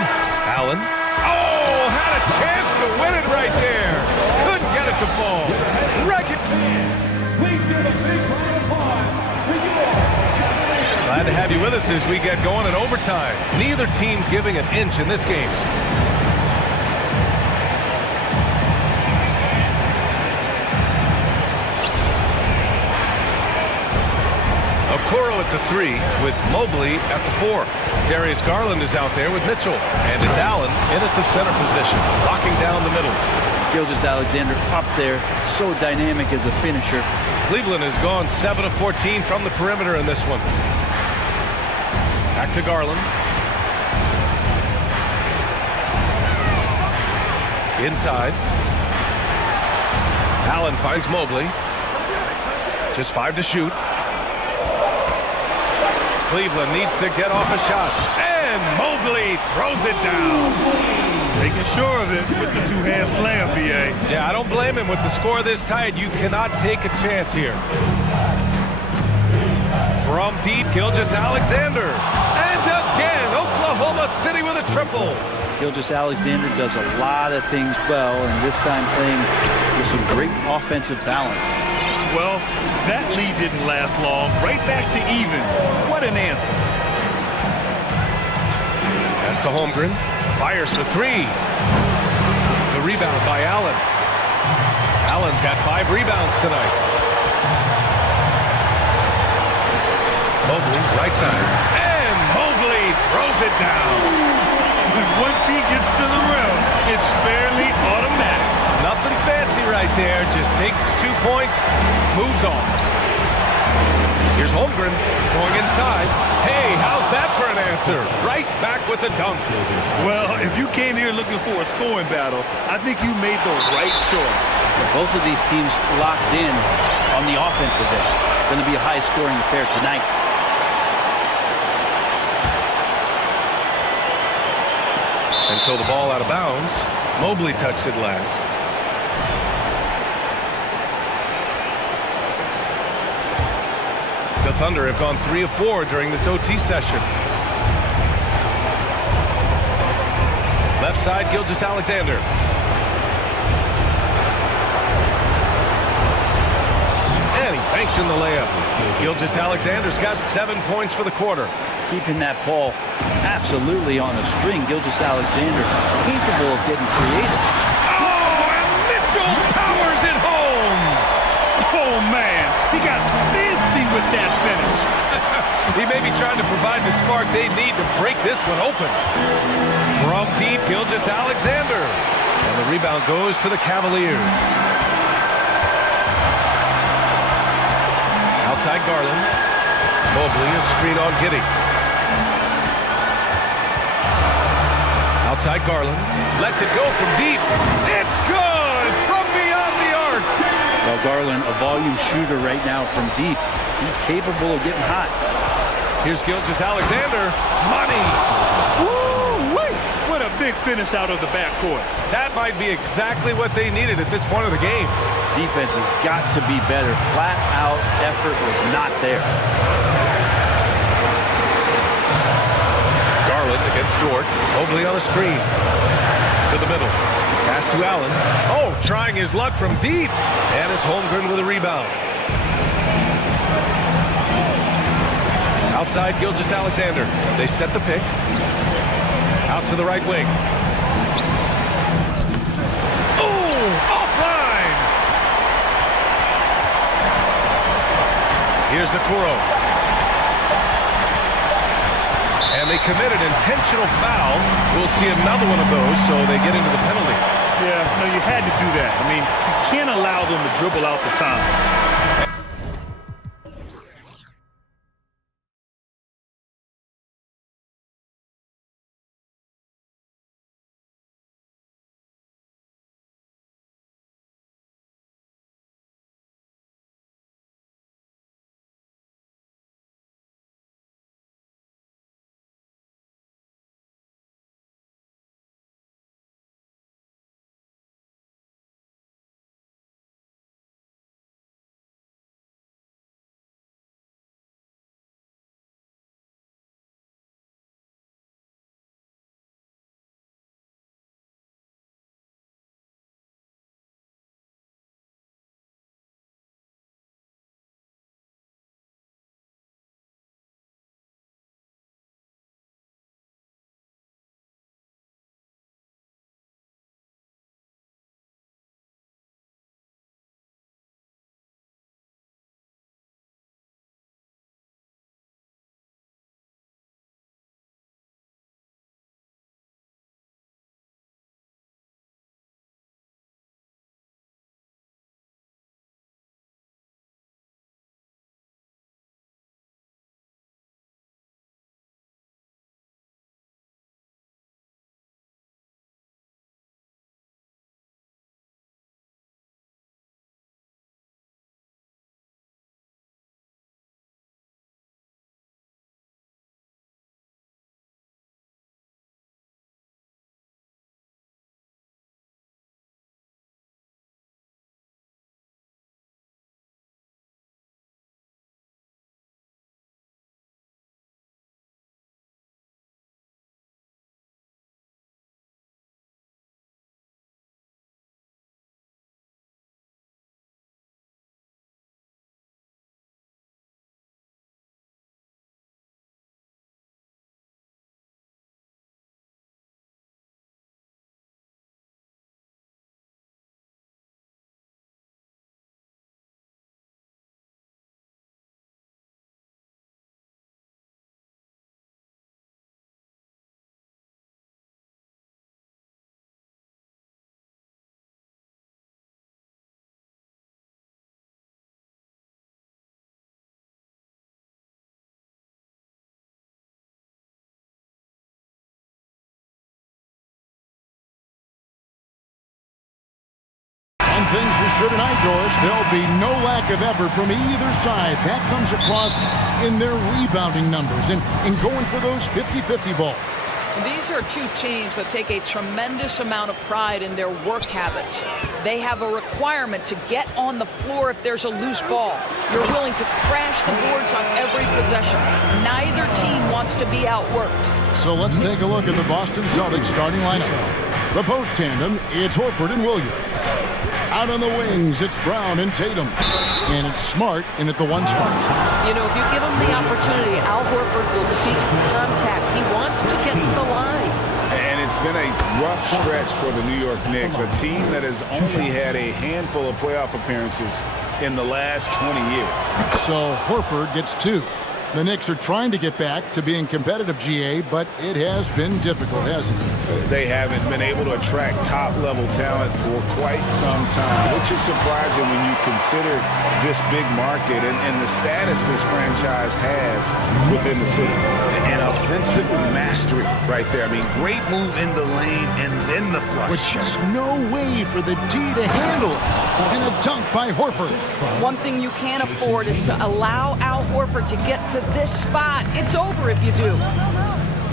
Allen. Oh, had a chance to win it right there. Couldn't get it to fall. Please give a big round of applause for your Cavaliers. Glad to have you with us as we get going in overtime. Neither team giving an inch in this game. Okoro at the 3 with Mobley at the 4. Darius Garland is out there with Mitchell. And it's Allen in at the center position, locking down the middle. Gilgeous-Alexander up there, so dynamic as a finisher. Cleveland has gone 7 of 14 from the perimeter in this one. Back to Garland. Inside. Allen finds Mobley. Just 5 to shoot. Cleveland needs to get off a shot. And And Mobley throws it down. Making sure of it with the two-hand slam, B.A. Yeah, I don't blame him. With the score this tight, you cannot take a chance here. From deep, Gilgeous-Alexander. And again, Oklahoma City with a triple. Gilgeous-Alexander does a lot of things well, and this time playing with some great offensive balance. Well, that lead didn't last long. Right back to even. What an answer. Pass to Holmgren. Fires for three. The rebound by Allen. Allen's got 5 rebounds tonight. Mobley, right side. And Mobley throws it down. Once he gets to the rim, it's fairly automatic. Nothing fancy right there. Just takes his 2 points, moves on. Here's Holmgren going inside. Hey, how's that for an answer? Right back with the dunk. Well, if you came here looking for a scoring battle, I think you made the right choice. Both of these teams locked in on the offensive end. Going to be a high-scoring affair tonight. And so the ball out of bounds. Mobley touched it last. The Thunder have gone 3 of 4 during this OT session. Left side, Gilgeous-Alexander. And he banks in the layup. Gilgeous-Alexander's got 7 points for the quarter. Keeping that ball absolutely on a string. Gilgeous-Alexander capable of getting creative. Oh, and Mitchell powers it home. Oh, man. He got fancy with that finish. He may be trying to provide the spark they need to break this one open. From deep, Gilgeous-Alexander. And the rebound goes to the Cavaliers. Outside Garland. Mobley, a screen on Giddey. Outside Garland. Lets it go from deep. It's good from beyond the arc. Well, Garland, a volume shooter right now from deep. He's capable of getting hot. Here's Gilgeous-Alexander. Money. Woo-wee. What a big finish out of the backcourt. That might be exactly what they needed at this point of the game. Defense has got to be better. Flat out effort was not there. Garland against Dort. Mobley on a screen. To the middle. Pass to Allen. Oh, trying his luck from deep. And it's Holmgren with a rebound. Outside Gilgeous-Alexander. They set the pick. Out to the right wing. Oh, offline. Here's Okoro. And they commit an intentional foul. We'll see another one of those, so they get into the penalty. Yeah, no, you had to do that. I mean, you can't allow them to dribble out the time. for sure tonight, Doris. There'll be no lack of effort from either side. That comes across in their rebounding numbers and going for those 50-50 balls. These are two teams that take a tremendous amount of pride in their work habits. They have a requirement to get on the floor if there's a loose ball. You're willing to crash the boards on every possession. Neither team wants to be outworked. So let's take a look at the Boston Celtics starting lineup. The post tandem, it's Horford and Williams. Out on the wings, it's Brown and Tatum. And it's Smart in at the one spot. You know, if you give him the opportunity, Al Horford will seek contact. He wants to get to the line. And it's been a rough stretch for the New York Knicks, a team that has only had a handful of playoff appearances in the last 20 years. So Horford gets 2. The Knicks are trying to get back to being competitive, GA, but it has been difficult, hasn't it? They haven't been able to attract top-level talent for quite some time, which is surprising when you consider this big market and the status this franchise has within the city. And offensive mastery right there. I mean, great move in the lane and then the flush. With just no way for the D to handle it. And a dunk by Horford. One thing you can't afford is to allow Al Horford to get to this spot. It's over if you do.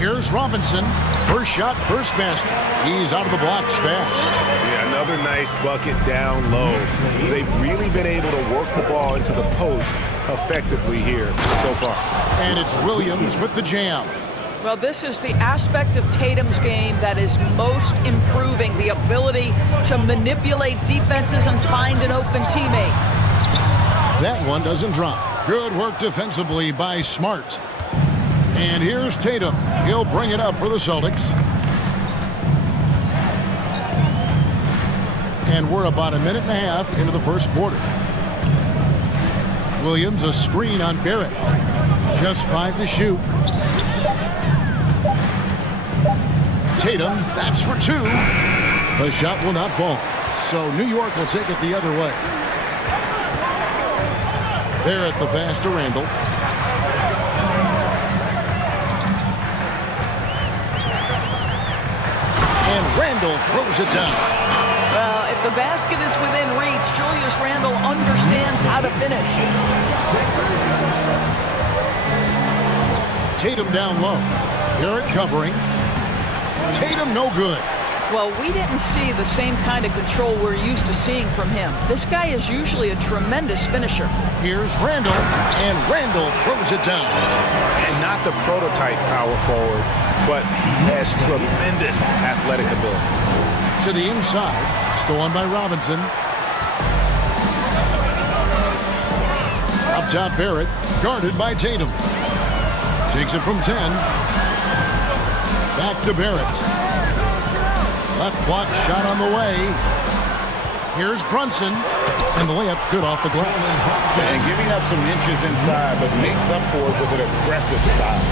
Here's Robinson. First shot, first basket. He's out of the blocks fast. Yeah, another nice bucket down low. They've really been able to work the ball into the post effectively here so far. And it's Williams with the jam. Well, this is the aspect of Tatum's game that is most improving, the ability to manipulate defenses and find an open teammate. That one doesn't drop. Good work defensively by Smart. And here's Tatum. He'll bring it up for the Celtics. And we're about a minute and a half into the first quarter. Williams, a screen on Barrett. Just 5 to shoot. Tatum, that's for 2. The shot will not fall. So New York will take it the other way. Barrett the pass to Randall. And Randall throws it down. Well, if the basket is within reach, Julius Randle understands how to finish. Tatum down low. Barrett covering. Tatum no good. Well, we didn't see the same kind of control we're used to seeing from him. This guy is usually a tremendous finisher. Here's Randall, and Randall throws it down. And not the prototype power forward, but he has tremendous athletic ability. To the inside, stolen by Robinson. Up top, Barrett, guarded by Tatum. Takes it from 10. Back to Barrett. Left block shot on the way. Here's Brunson, and the layup's good off the glass. And giving up some inches inside, but makes up for it with an aggressive style.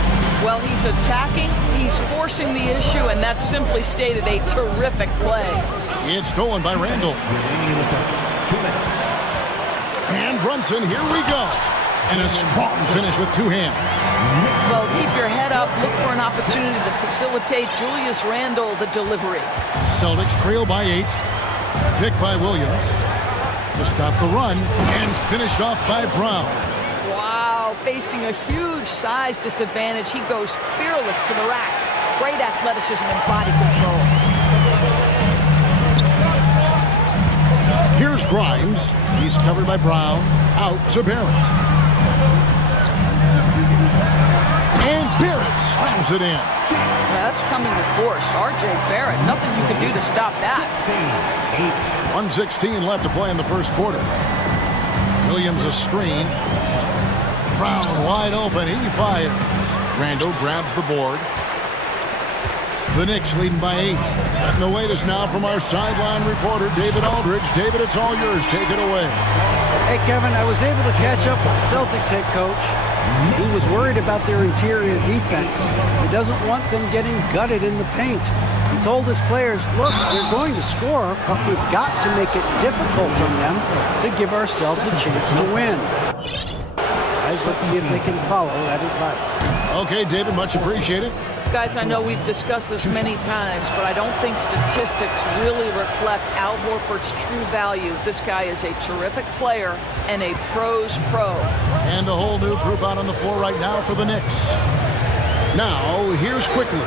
Well, he's attacking, he's forcing the issue, and that's simply stated a terrific play. It's stolen by Randall. And Brunson, here we go. And a strong finish with 2 hands. Well, keep your head up, look for an opportunity to facilitate Julius Randle the delivery. Celtics trail by 8. Picked by Williams to stop the run, and finished off by Brown. Wow, facing a huge size disadvantage, he goes fearless to the rack. Great athleticism and body control. Here's Grimes. He's covered by Brown. Out to Barrett. And Barrett slams it in. That's coming with force. R.J. Barrett, nothing you can do to stop that. 1:16 left to play in the first quarter. Williams a screen. Brown wide open. He fires. Randall grabs the board. The Knicks leading by 8. And the wait is now from our sideline reporter, David Aldridge. David, it's all yours. Take it away. Hey, Kevin, I was able to catch up with the Celtics head coach. He was worried about their interior defense. He doesn't want them getting gutted in the paint. He told his players, look, they're going to score, but we've got to make it difficult on them to give ourselves a chance to win. Guys, let's see if they can follow that advice. Okay, David, much appreciated. Guys, I know we've discussed this many times, but I don't think statistics really reflect Al Horford's true value. This guy is a terrific player and a pro's pro. And a whole new group out on the floor right now for the Knicks. Now, here's Quickly.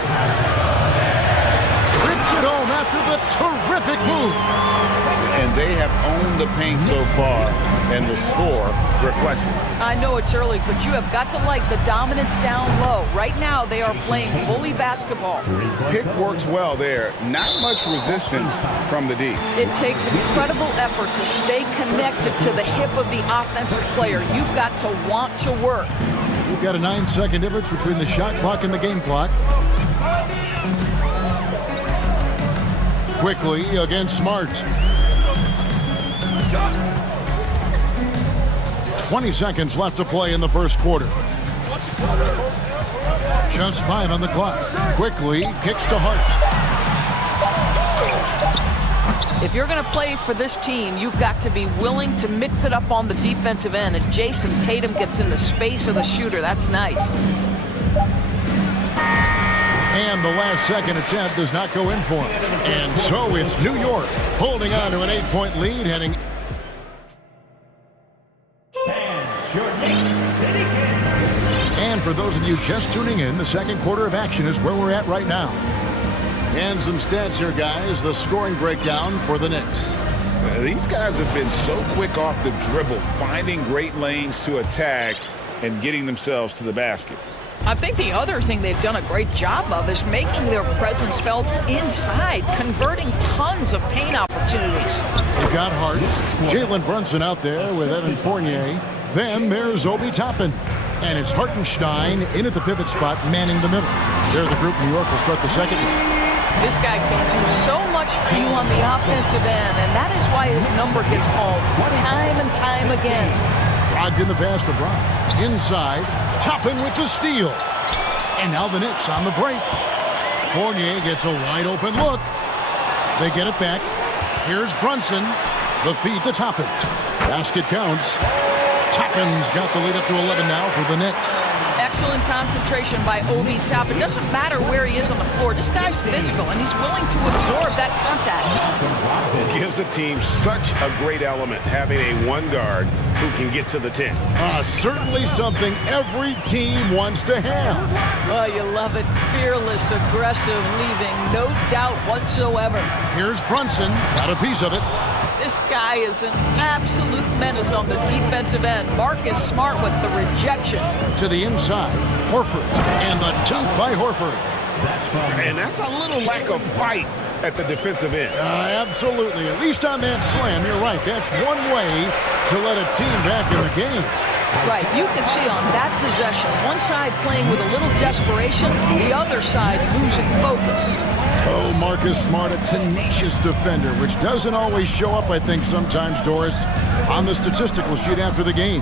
Rips it home after the terrific move. And they have owned the paint so far, and the score reflects it. I know it's early, but you have got to like the dominance down low. Right now, they are playing bully basketball. Pick works well there. Not much resistance from the D. It takes incredible effort to stay connected to the hip of the offensive player. You've got to want to work. We've got a 9-second difference between the shot clock and the game clock. Quickly against Smart. 20 seconds left to play in the first quarter. Just 5 on the clock. Quickly kicks to Hart. If you're going to play for this team, you've got to be willing to mix it up on the defensive end. And Jason Tatum gets in the space of the shooter. That's nice. And the last second attempt does not go in for him. And so it's New York holding on to an 8-point lead heading. And for those of you just tuning in, the second quarter of action is where we're at right now. And some stats here, guys. The scoring breakdown for the Knicks. These guys have been so quick off the dribble, finding great lanes to attack and getting themselves to the basket. I think the other thing they've done a great job of is making their presence felt inside, converting tons of paint opportunities. They've got Hart, Jalen Brunson out there with Evan Fournier. Then there's Obi Toppin. And it's Hartenstein in at the pivot spot, manning the middle. There's the group. New York will start the second. This guy can do so much for you on the offensive end, and that is why his number gets called time and time again. Brogdon the pass to Brock. Inside, Toppin with the steal. And now the Knicks on the break. Fournier gets a wide open look. They get it back. Here's Brunson. The feed to Toppin. Basket counts. Toppin's got the lead up to 11 now for the Knicks. Excellent concentration by Obi Toppin. Doesn't matter where he is on the floor. This guy's physical, and he's willing to absorb that contact. Gives the team such a great element, having a one guard who can get to the 10. Certainly something every team wants to have. Oh, you love it. Fearless, aggressive, leaving no doubt whatsoever. Here's Brunson. Got a piece of it. This guy is an absolute menace on the defensive end. Marcus Smart with the rejection. To the inside, Horford. And the dunk by Horford. And that's a little lack of fight at the defensive end. Absolutely. At least on that slam, you're right. That's one way to let a team back in the game. Right, you can see on that possession, one side playing with a little desperation, the other side losing focus. Oh, Marcus Smart, a tenacious defender, which doesn't always show up, I think, sometimes, Doris, on the statistical sheet after the game.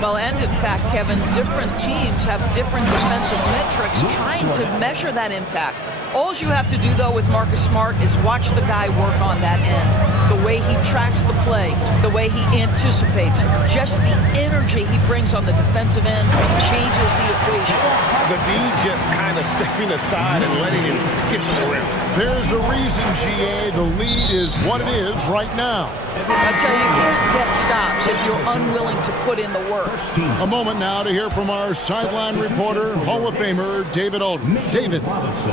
Well, and in fact, Kevin, different teams have different defensive metrics trying to measure that impact. All you have to do, though, with Marcus Smart is watch the guy work on that end. The way he tracks the play, the way he anticipates, just the energy he brings on the defensive end changes the equation. The D just kind of stepping aside and letting him get to the rim. There's a reason, GA, the lead is what it is right now. I tell you, you can't get stops if you're unwilling to put in the work. A moment now to hear from our sideline reporter, Hall of Famer, David Alden. David.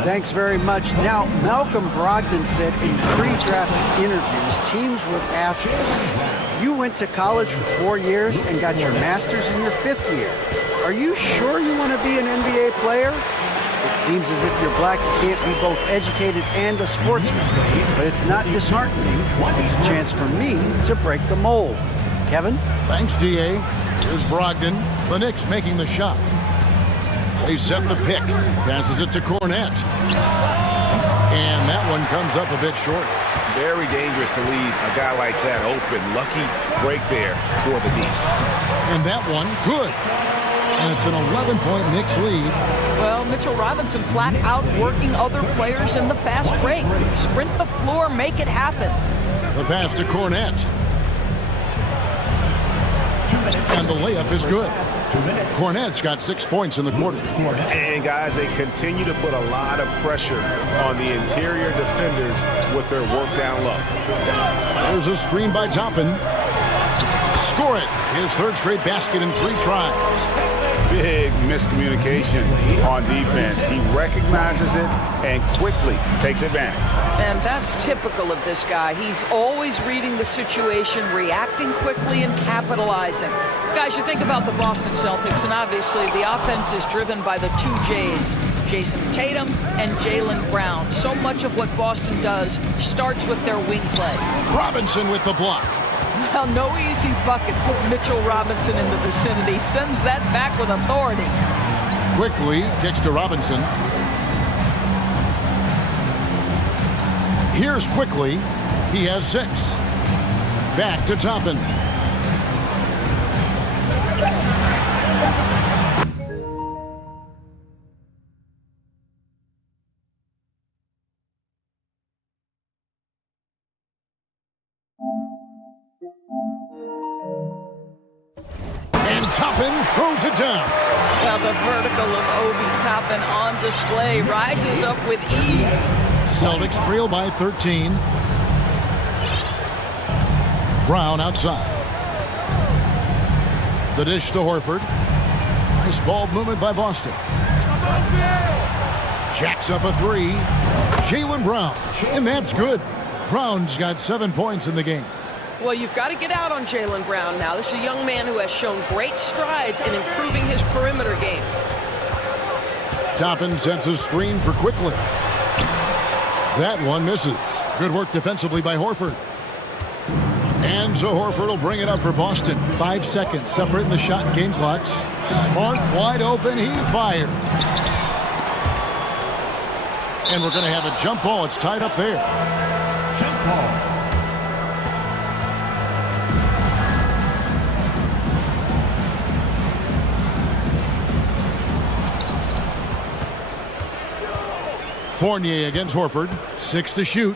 Thanks very much. Now, Malcolm Brogdon said in pre-draft interviews, teams would ask him, you went to college for 4 years and got your master's in your 5th year. Are you sure you want to be an NBA player? It seems as if you're black, you can't be both educated and a sportsman. But it's not disheartening. It's a chance for me to break the mold. Kevin? Thanks, DA. Here's Brogdon. The Knicks making the shot. They set the pick. Passes it to Cornette. And that one comes up a bit short. Very dangerous to leave a guy like that open. Lucky break there for the D. And that one, good. And it's an 11-point Knicks lead. Well, Mitchell Robinson flat out working other players in the fast break. Sprint the floor, make it happen. The pass to Cornette. And the layup is good. Cornette's got 6 points in the quarter. And guys, they continue to put a lot of pressure on the interior defenders with their work down low. There's a screen by Toppin. Score it. His third straight basket in 3 tries. Big miscommunication on defense. He recognizes it and quickly takes advantage. And that's typical of this guy. He's always reading the situation, reacting quickly, and capitalizing. Guys, you think about the Boston Celtics, and obviously the offense is driven by the 2 J's, Jason Tatum and Jaylen Brown. So much of what Boston does starts with their wing play. Robinson with the block. Well, no easy buckets with Mitchell Robinson in the vicinity. Sends that back with authority. Quickly kicks to Robinson. Here's Quickly. He has 6. Back to Toppin. And Toppin throws it down. Well, the vertical of Obi Toppin on display rises up with ease. Celtics trail by 13. Brown outside. The dish to Horford. Nice ball movement by Boston. Jacks up a 3. Jaylen Brown. And that's good. Brown's got 7 points in the game. Well, you've got to get out on Jaylen Brown now. This is a young man who has shown great strides in improving his perimeter game. Toppin sets a screen for Quickly. That one misses. Good work defensively by Horford. And so Horford will bring it up for Boston. 5 seconds separating the shot and game clocks. Smart, wide open, he fires. And we're going to have a jump ball. It's tied up there. Jump ball. Fournier against Horford. 6 to shoot.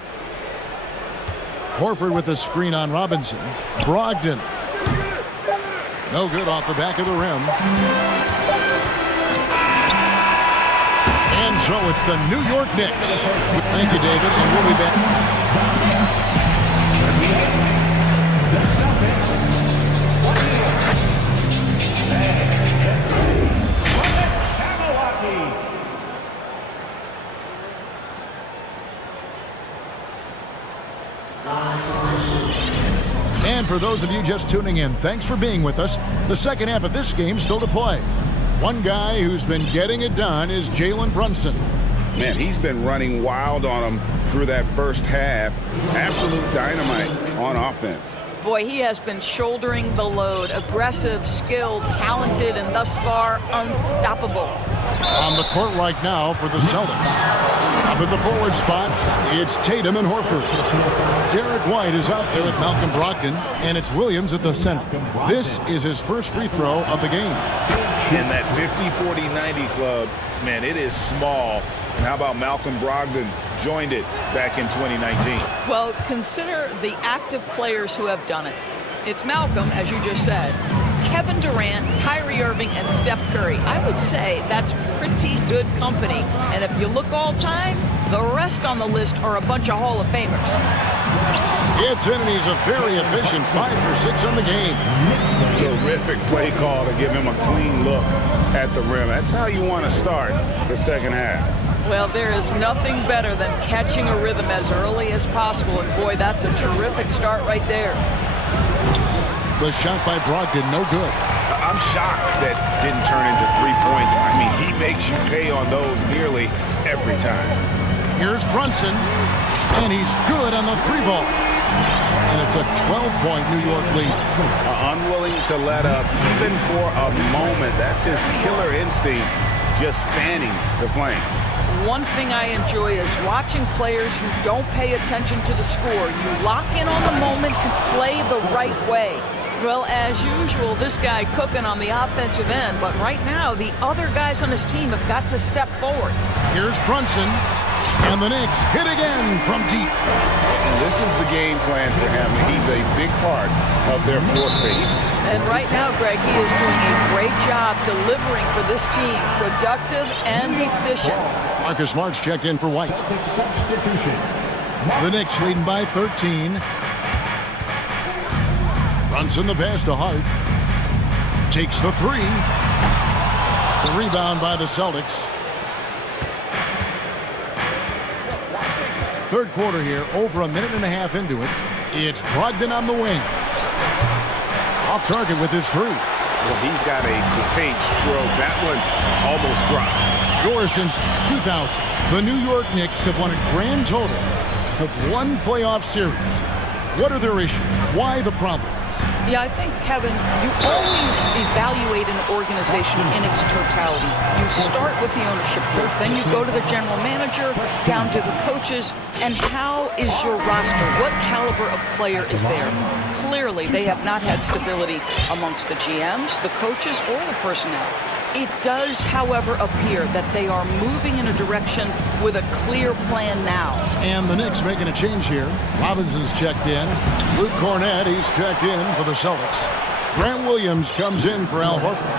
Horford with a screen on Robinson. Brogdon. No good off the back of the rim. And so it's the New York Knicks. Thank you, David, and we'll be back. And for those of you just tuning in, thanks for being with us. The second half of this game still to play. One guy who's been getting it done is Jalen Brunson. Man, he's been running wild on him through that first half. Absolute dynamite on offense. Boy, he has been shouldering the load. Aggressive, skilled, talented, and thus far unstoppable. On the court right now for the Celtics. Up in the forward spots, it's Tatum and Horford. Derek White is out there with Malcolm Brogdon, and it's Williams at the center. This is his first free throw of the game. In that 50-40-90 club, man, it is small. And how about Malcolm Brogdon joined it back in 2019? Well, consider the active players who have done it. It's Malcolm, as you just said, Kevin Durant, Kyrie Irving, and Steph Curry. I would say that's pretty good company. And if you look all time, the rest on the list are a bunch of Hall of Famers. Gets in, and he's a very efficient 5 for 6 on the game. Terrific play call to give him a clean look at the rim. That's how you want to start the second half. Well, there is nothing better than catching a rhythm as early as possible. And boy, that's a terrific start right there. The shot by Brogdon, no good. I'm shocked that didn't turn into 3 points. I mean, he makes you pay on those nearly every time. Here's Brunson, and he's good on the 3-ball. And it's a 12-point New York lead. Unwilling to let up even for a moment. That's his killer instinct, just fanning the flame. One thing I enjoy is watching players who don't pay attention to the score. You lock in on the moment and play the right way. Well, as usual, this guy cooking on the offensive end, but right now the other guys on his team have got to step forward. Here's Brunson. And the Knicks hit again from deep. And this is the game plan for him. He's a big part of their floor space. And right now, Greg, he is doing a great job delivering for this team, productive and efficient. Marcus Smart's checked in for White. Substitution. The Knicks leading by 13. Brunson the pass to Hart. Takes the three. The rebound by the Celtics. Third quarter here, over a minute and a half into it. It's Brogdon on the wing. Off target with his three. Well, he's got a great stroke. That one almost dropped. Doris since 2000. The New York Knicks have won a grand total of one playoff series. What are their issues? Why the problems? Yeah, I think, Kevin, you always evaluate an organization in its totality. You start with the ownership group, then you go to the general manager, down to the coaches, and how is your roster? What caliber of player is there? Clearly, they have not had stability amongst the GMs, the coaches, or the personnel. It does, however, appear that they are moving in a direction with a clear plan now. And the Knicks making a change here. Robinson's checked in. Luke Cornett, he's checked in for the Celtics. Grant Williams comes in for Al Horford.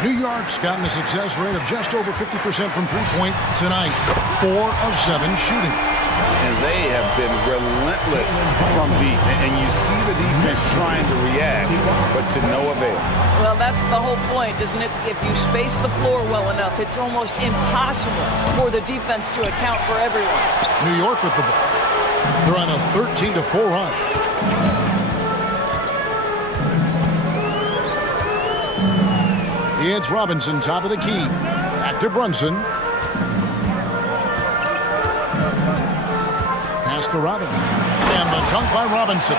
New York's gotten a success rate of just over 50% from three-point tonight. 4 of 7 shooting. And they have been relentless from deep. And you see the defense trying to react, but to no avail. Well, that's the whole point, isn't it? If you space the floor well enough, it's almost impossible for the defense to account for everyone. New York with the ball. They're on a 13-4 run. It's Robinson, top of the key. Back to Brunson. Pass to Robinson. And the dunk by Robinson.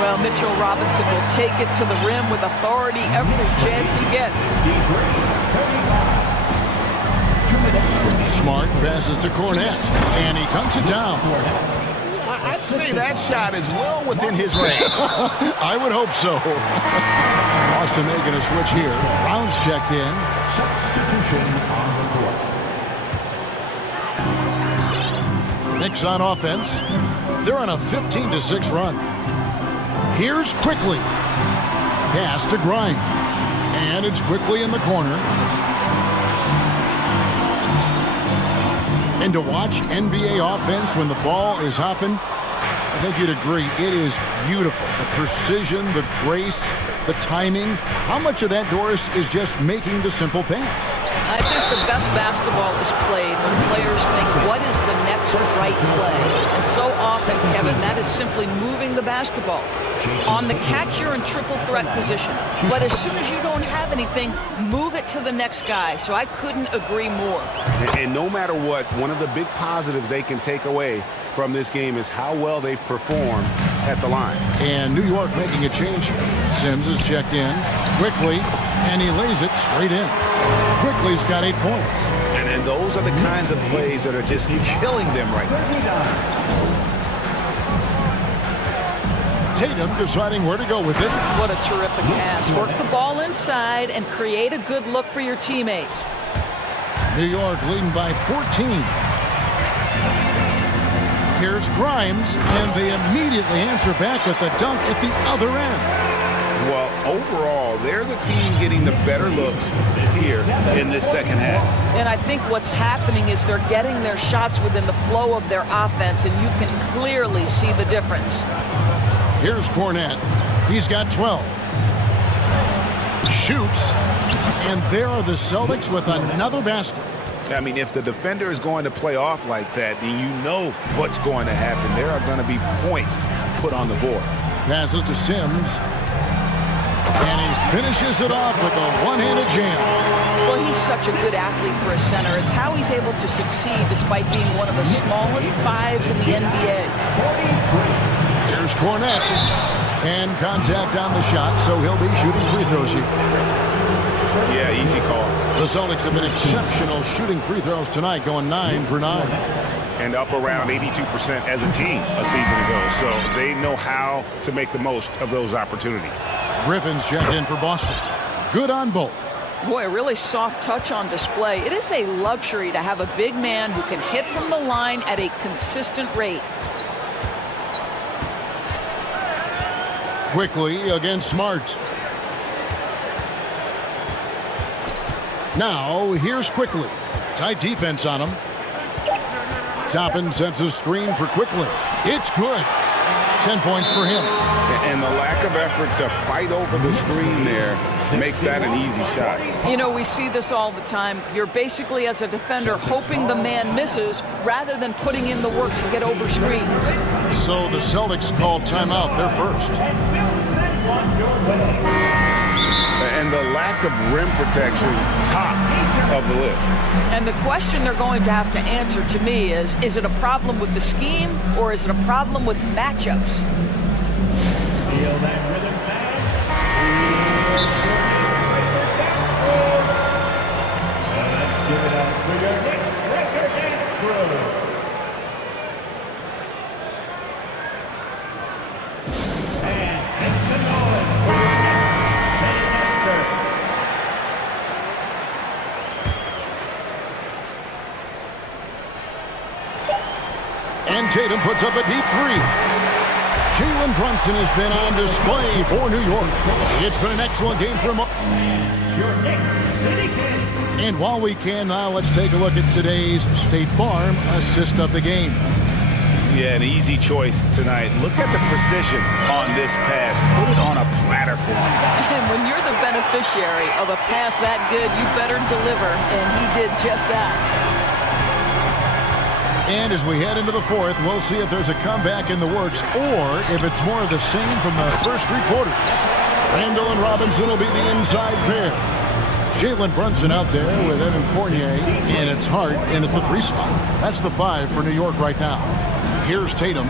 Well, Mitchell Robinson will take it to the rim with authority every chance he gets. Smart passes to Cornett. And he dunks it down. I'd say that shot is well within his range. I would hope so. Boston making a switch here. Brown's checked in. Substitution on the court. Knicks on offense. They're on a 15-6 run. Here's Quickly. Pass to Grimes. And it's Quickly in the corner. And to watch NBA offense when the ball is hopping, I think you'd agree, it is beautiful. The precision, the grace, the timing. How much of that, Doris, is just making the simple pass? I think the best basketball is played when players think, what is the next right play? And so often, Kevin, that is simply moving the basketball. On the catch, you're in triple threat position. But as soon as you don't have anything, move it to the next guy. So I couldn't agree more. And no matter what, one of the big positives they can take away from this game is how well they've performed at the line. And New York making a change here. Sims is checked in quickly, and he lays it straight in. Quickly's got 8 points. And those are the kinds of plays that are just killing them right now. Tatum deciding where to go with it. What a terrific pass. Work the ball inside and create a good look for your teammate. New York leading by 14. Here's Grimes, and they immediately answer back with the dunk at the other end. Well, overall, they're the team getting the better looks here in this second half. And I think what's happening is they're getting their shots within the flow of their offense, and you can clearly see the difference. Here's Cornett. He's got 12. Shoots, and there are the Celtics with another basket. I mean, if the defender is going to play off like that, then you know what's going to happen. There are going to be points put on the board. Passes to Sims. And he finishes it off with a one-handed jam. Well, he's such a good athlete for a center. It's how he's able to succeed despite being one of the smallest fives in the NBA. Here's Cornett. And contact on the shot, so he'll be shooting free throws here. Yeah, easy call. The Celtics have been exceptional shooting free throws tonight, going 9 for 9. And up around 82% as a team a season ago. So they know how to make the most of those opportunities. Griffin's checked in for Boston. Good on both. Boy, a really soft touch on display. It is a luxury to have a big man who can hit from the line at a consistent rate. Quickly against Smart. Now, here's Quickly. Tight defense on him. Toppin sets a screen for Quickly. It's good. 10 points for him. And the lack of effort to fight over the screen there makes that an easy shot. You know, we see this all the time. You're basically, as a defender, hoping the man misses rather than putting in the work to get over screens. So the Celtics called timeout. They're first. And the lack of rim protection, top of the list. And the question they're going to have to answer to me is it a problem with the scheme or is it a problem with matchups? Feel that rhythm fast. Let's give it up for your next record dance crew. And it's the noise for your next setting actor. And Tatum puts up a deep three. Jalen Brunson has been on display for New York. It's been an excellent game for him. Your next city kid. And while we can now, let's take a look at today's State Farm assist of the game. Yeah, an easy choice tonight. Look at the precision on this pass. Put it on a platter for him. And when you're the beneficiary of a pass that good, you better deliver, and he did just that. And as we head into the fourth, we'll see if there's a comeback in the works or if it's more of the same from the first three quarters. Randall and Robinson will be the inside pair. Jalen Brunson out there with Evan Fournier, and it's Hart in at the 3 spot. That's the 5 for New York right now. Here's Tatum.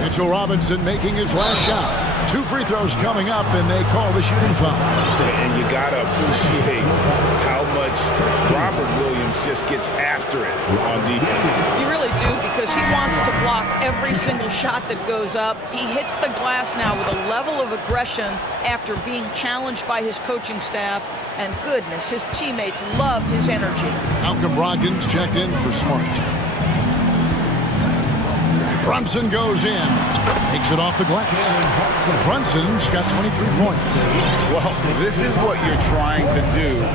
Mitchell Robinson making his last shot. 2 free throws coming up, and they call the shooting foul. And you got to appreciate how much Robert Williams just gets after it on defense. You really do, because he wants to block every single shot that goes up. He hits the glass now with a level of aggression after being challenged by his coaching staff. And goodness, his teammates love his energy. Malcolm Brogdon's checked in for Smart. Brunson goes in. Takes it off the glass. Brunson's got 23 points. Well, this is what you're trying to do.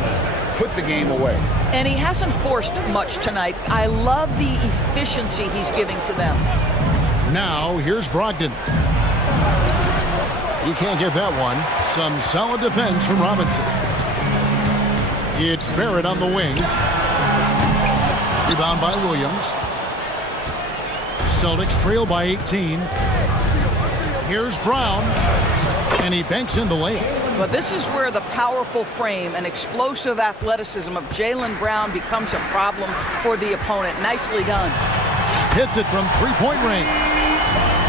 Put the game away. And he hasn't forced much tonight. I love the efficiency he's giving to them. Now, here's Brogdon. He can't get that one. Some solid defense from Robinson. It's Barrett on the wing. Rebound by Williams. Celtics trail by 18. Here's Brown. And he banks in the layup. But this is where the powerful frame and explosive athleticism of Jaylen Brown becomes a problem for the opponent. Nicely done. Hits it from three-point range.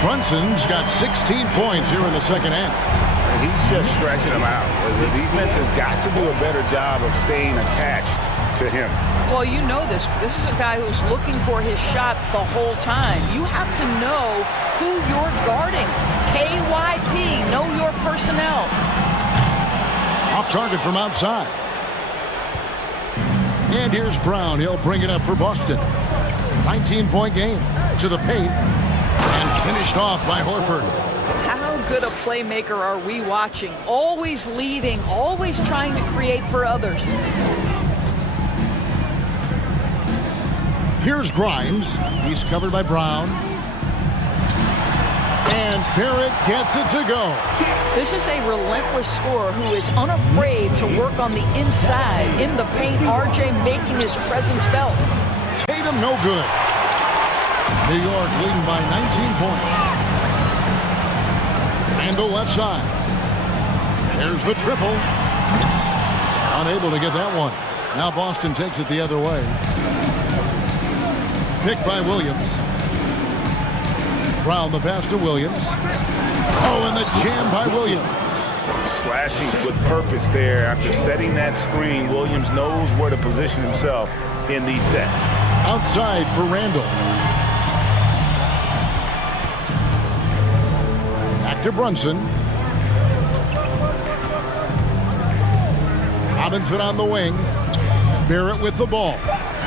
Brunson's got 16 points here in the second half. He's just stretching them out. The defense has got to do a better job of staying attached to him. Well, you know this. This is a guy who's looking for his shot the whole time. You have to know who you're guarding. KYP, know your personnel. Off target from outside. And here's Brown. He'll bring it up for Boston. 19-point game to the paint. And finished off by Horford. How good a playmaker are we watching? Always leading, always trying to create for others. Here's Grimes. He's covered by Brown. And Barrett gets it to go. This is a relentless scorer who is unafraid to work on the inside. In the paint, RJ making his presence felt. Tatum no good. New York leading by 19 points. Randall left side. There's the triple. Unable to get that one. Now Boston takes it the other way. Picked by Williams. Brown the pass to Williams. Oh, and the jam by Williams. Slashing with purpose there. After setting that screen, Williams knows where to position himself in these sets. Outside for Randall. Back to Brunson. Robinson on the wing. Barrett with the ball.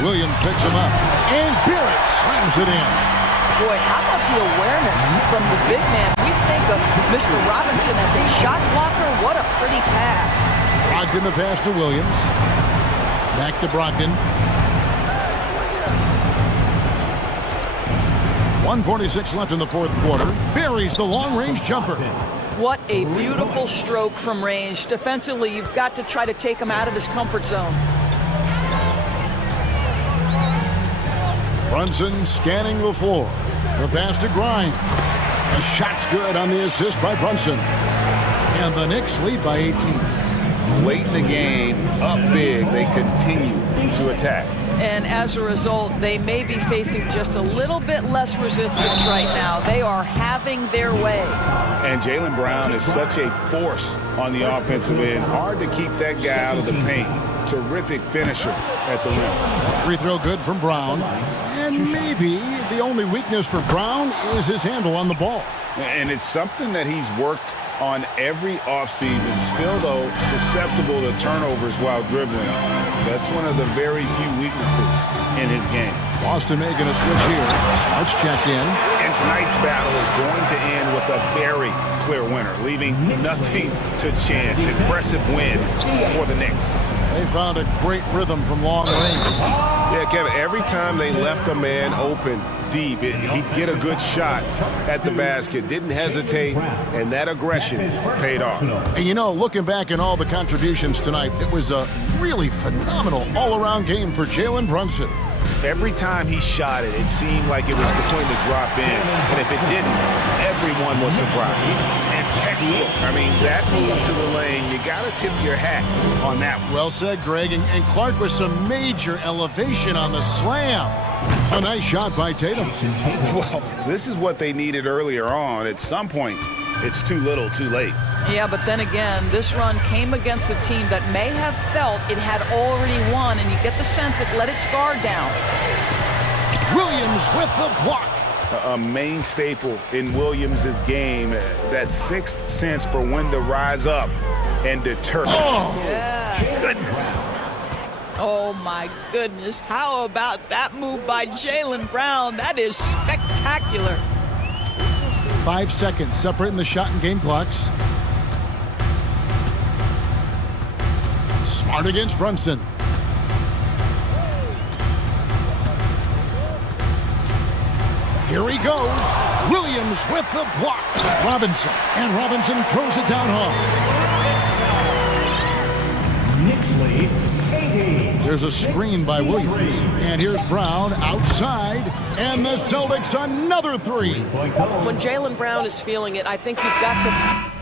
Williams picks him up. And Barrett slams it in. Boy, how about the awareness from the big man? We think of Mr. Robinson as a shot blocker. What a pretty pass. Brogdon the pass to Williams. Back to Brogdon. 1:46 left in the fourth quarter. Buries the long-range jumper. What a beautiful stroke from range. Defensively, you've got to try to take him out of his comfort zone. Brunson scanning the floor. The pass to Grimes. The shot's good on the assist by Brunson. And the Knicks lead by 18. Late in the game, up big, they continue to attack. And as a result, they may be facing just a little bit less resistance right now. They are having their way. And Jaylen Brown is such a force on the offensive end. Hard to keep that guy out of the paint. Terrific finisher at the rim. Free throw good from Brown. And maybe the only weakness for Brown is his handle on the ball. And it's something that he's worked on every offseason. Still, though, susceptible to turnovers while dribbling. That's one of the very few weaknesses in his game. Boston making a switch here. Smart's checked in. And tonight's battle is going to end with a very clear winner, leaving nothing to chance. Impressive win for the Knicks. They found a great rhythm from long range. Yeah, Kevin, every time they left a man open deep, he'd get a good shot at the basket. Didn't hesitate, and that aggression paid off. And you know, looking back at all the contributions tonight, it was a really phenomenal all-around game for Jalen Brunson. Every time he shot it, it seemed like it was going to drop in. And if it didn't, everyone was surprised. And textbook. I mean, that move to the lane, you got to tip your hat on that one. Well said, Greg. And Clark with some major elevation on the slam. A nice shot by Tatum. Well, this is what they needed earlier on. At some point, it's too little, too late. Yeah, but then again, this run came against a team that may have felt it had already won, and you get the sense it let its guard down. Williams with the block. A main staple in Williams' game, that sixth sense for when to rise up and deter. Oh, yeah. Goodness. Oh, my goodness. How about that move by Jaylen Brown? That is spectacular. 5 seconds separating the shot and game clocks. Smart against Brunson. Here he goes. Williams with the block. Robinson. And Robinson throws it down hard. Knicks lead 80. There's a screen by Williams. And here's Brown outside. And the Celtics another three. When Jaylen Brown is feeling it, I think you've got to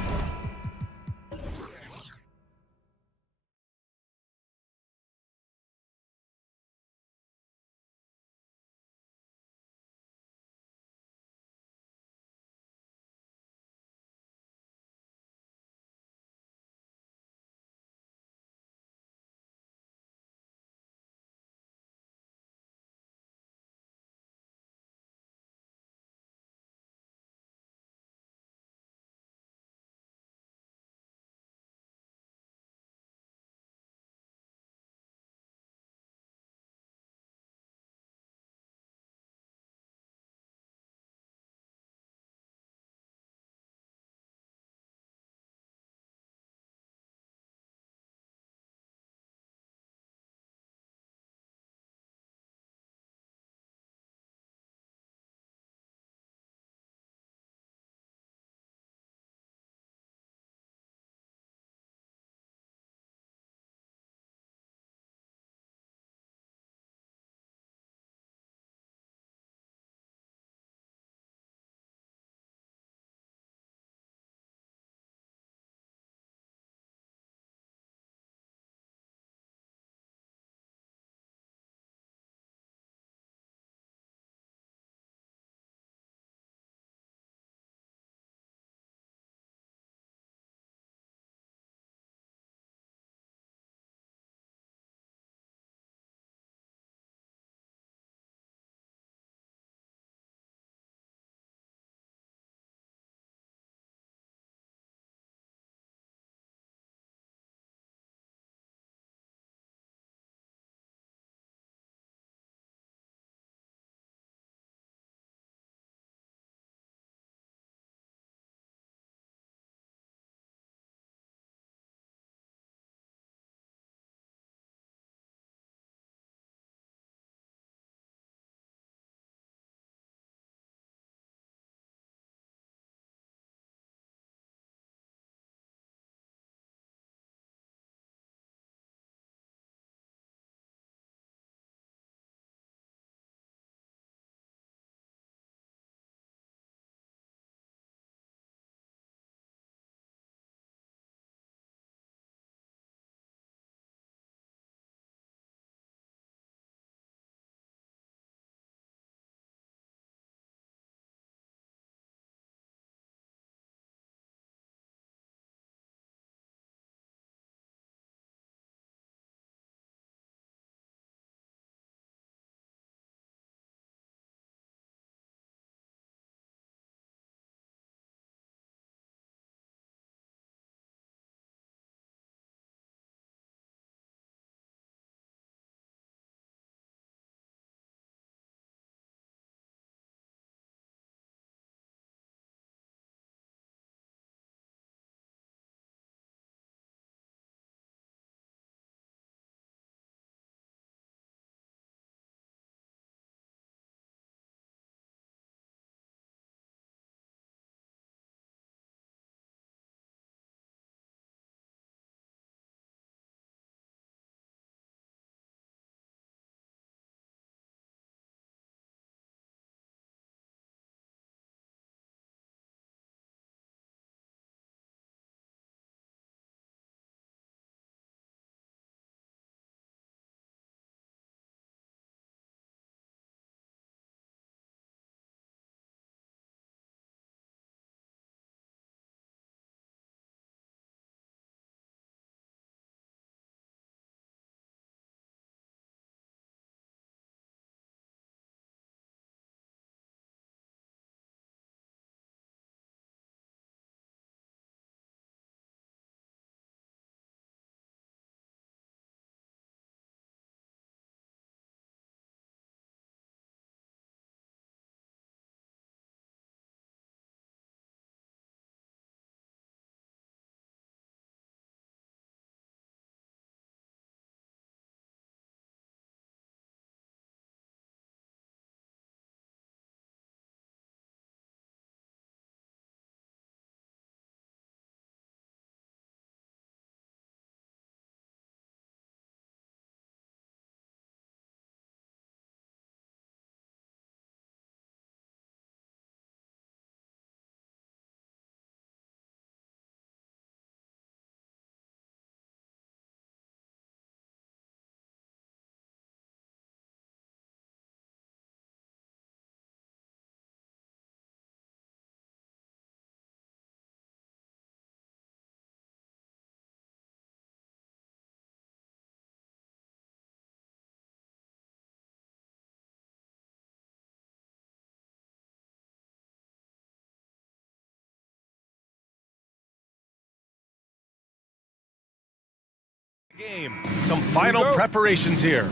Game. Some final preparations here.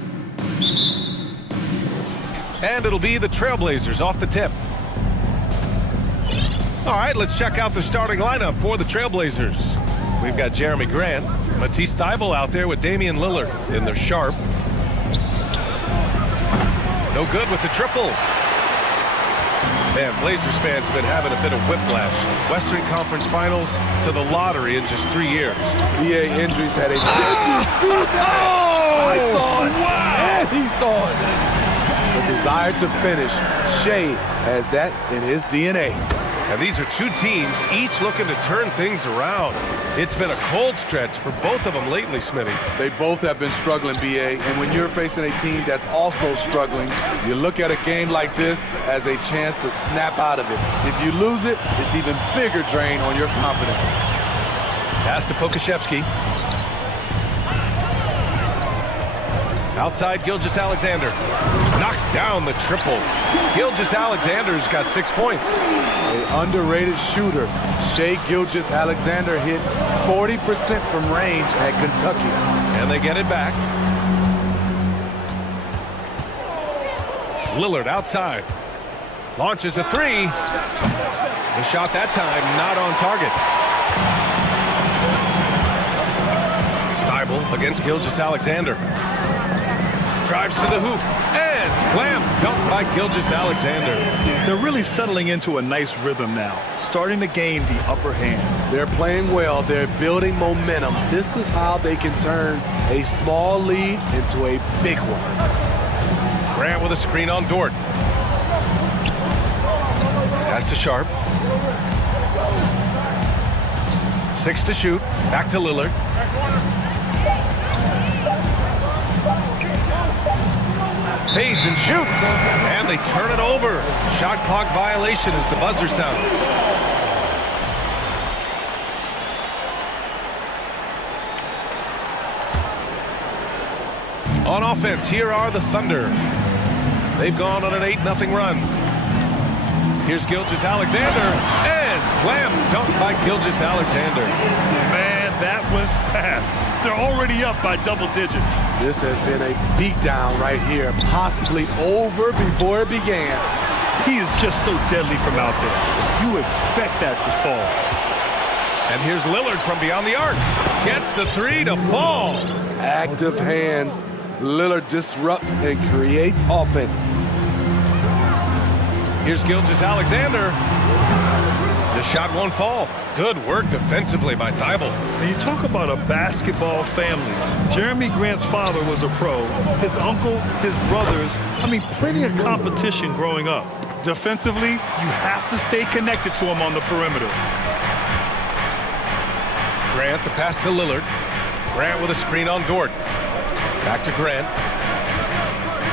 And it'll be the Trailblazers off the tip. All right, let's check out the starting lineup for the Trailblazers. We've got Jeremy Grant, Matisse Thybulle out there with Damian Lillard in their sharp. No good with the triple. Man, Blazers fans have been having a bit of whiplash. Western Conference Finals to the lottery in just 3 years. EA injuries had a... Did you see that? I saw it. Wow. And he saw it. The desire to finish. Shea has that in his DNA. And these are two teams, each looking to turn things around. It's been a cold stretch for both of them lately, Smitty. They both have been struggling, BA. And when you're facing a team that's also struggling, you look at a game like this as a chance to snap out of it. If you lose it, it's even bigger drain on your confidence. Pass to Pokashevsky. Outside, Gilgeous-Alexander knocks down the triple. Gilgeous-Alexander's got 6 points. An underrated shooter. Shea Gilgeous-Alexander hit 40% from range at Kentucky. And they get it back. Lillard outside. Launches a three. The shot that time not on target. Thybulle against Gilgeous-Alexander. Drives to the hoop and slam dunk by Gilgeous-Alexander. They're really settling into a nice rhythm now, starting to gain the upper hand. They're playing well. They're building momentum. This is how they can turn a small lead into a big one. Grant with a screen on Dort. Pass to Sharp. 6 to shoot. Back to Lillard. Fades and shoots, and they turn it over. Shot clock violation as the buzzer sounds. On offense, here are the Thunder. They've gone on an 8-0 run. Here's Gilgeous-Alexander, and slam dunk by Gilgeous-Alexander. Man, that was fast. They're already up by double digits. This has been a beatdown right here, possibly over before it began. He is just so deadly from out there. You expect that to fall. And here's Lillard from beyond the arc. Gets the three to fall. Active hands. Lillard disrupts and creates offense. Here's Gilgeous-Alexander. The shot won't fall. Good work defensively by Thybulle. And you talk about a basketball family. Jeremy Grant's father was a pro. His uncle, his brothers. I mean, plenty of competition growing up. Defensively, you have to stay connected to him on the perimeter. Grant, the pass to Lillard. Grant with a screen on Dort. Back to Grant.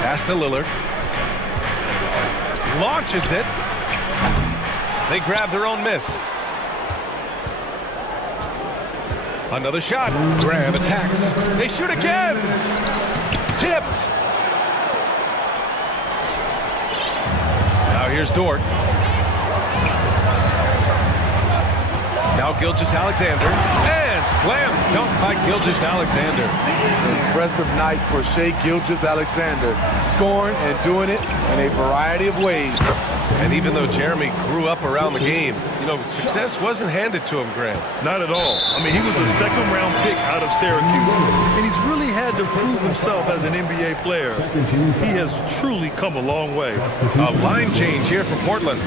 Pass to Lillard. Launches it. They grab their own miss. Another shot. Grant attacks. They shoot again. Tipped. Now here's Dort. Now Gilgeous-Alexander. And slam dunk by Gilgeous-Alexander. Impressive night for Shea Gilgeous-Alexander. Scoring and doing it in a variety of ways. And even though Jeremy grew up around the game, you know, success wasn't handed to him, Grant. Not at all. I mean, he was a second-round pick out of Syracuse. And he's really had to prove himself as an NBA player. He has truly come a long way. A line change here for Portland.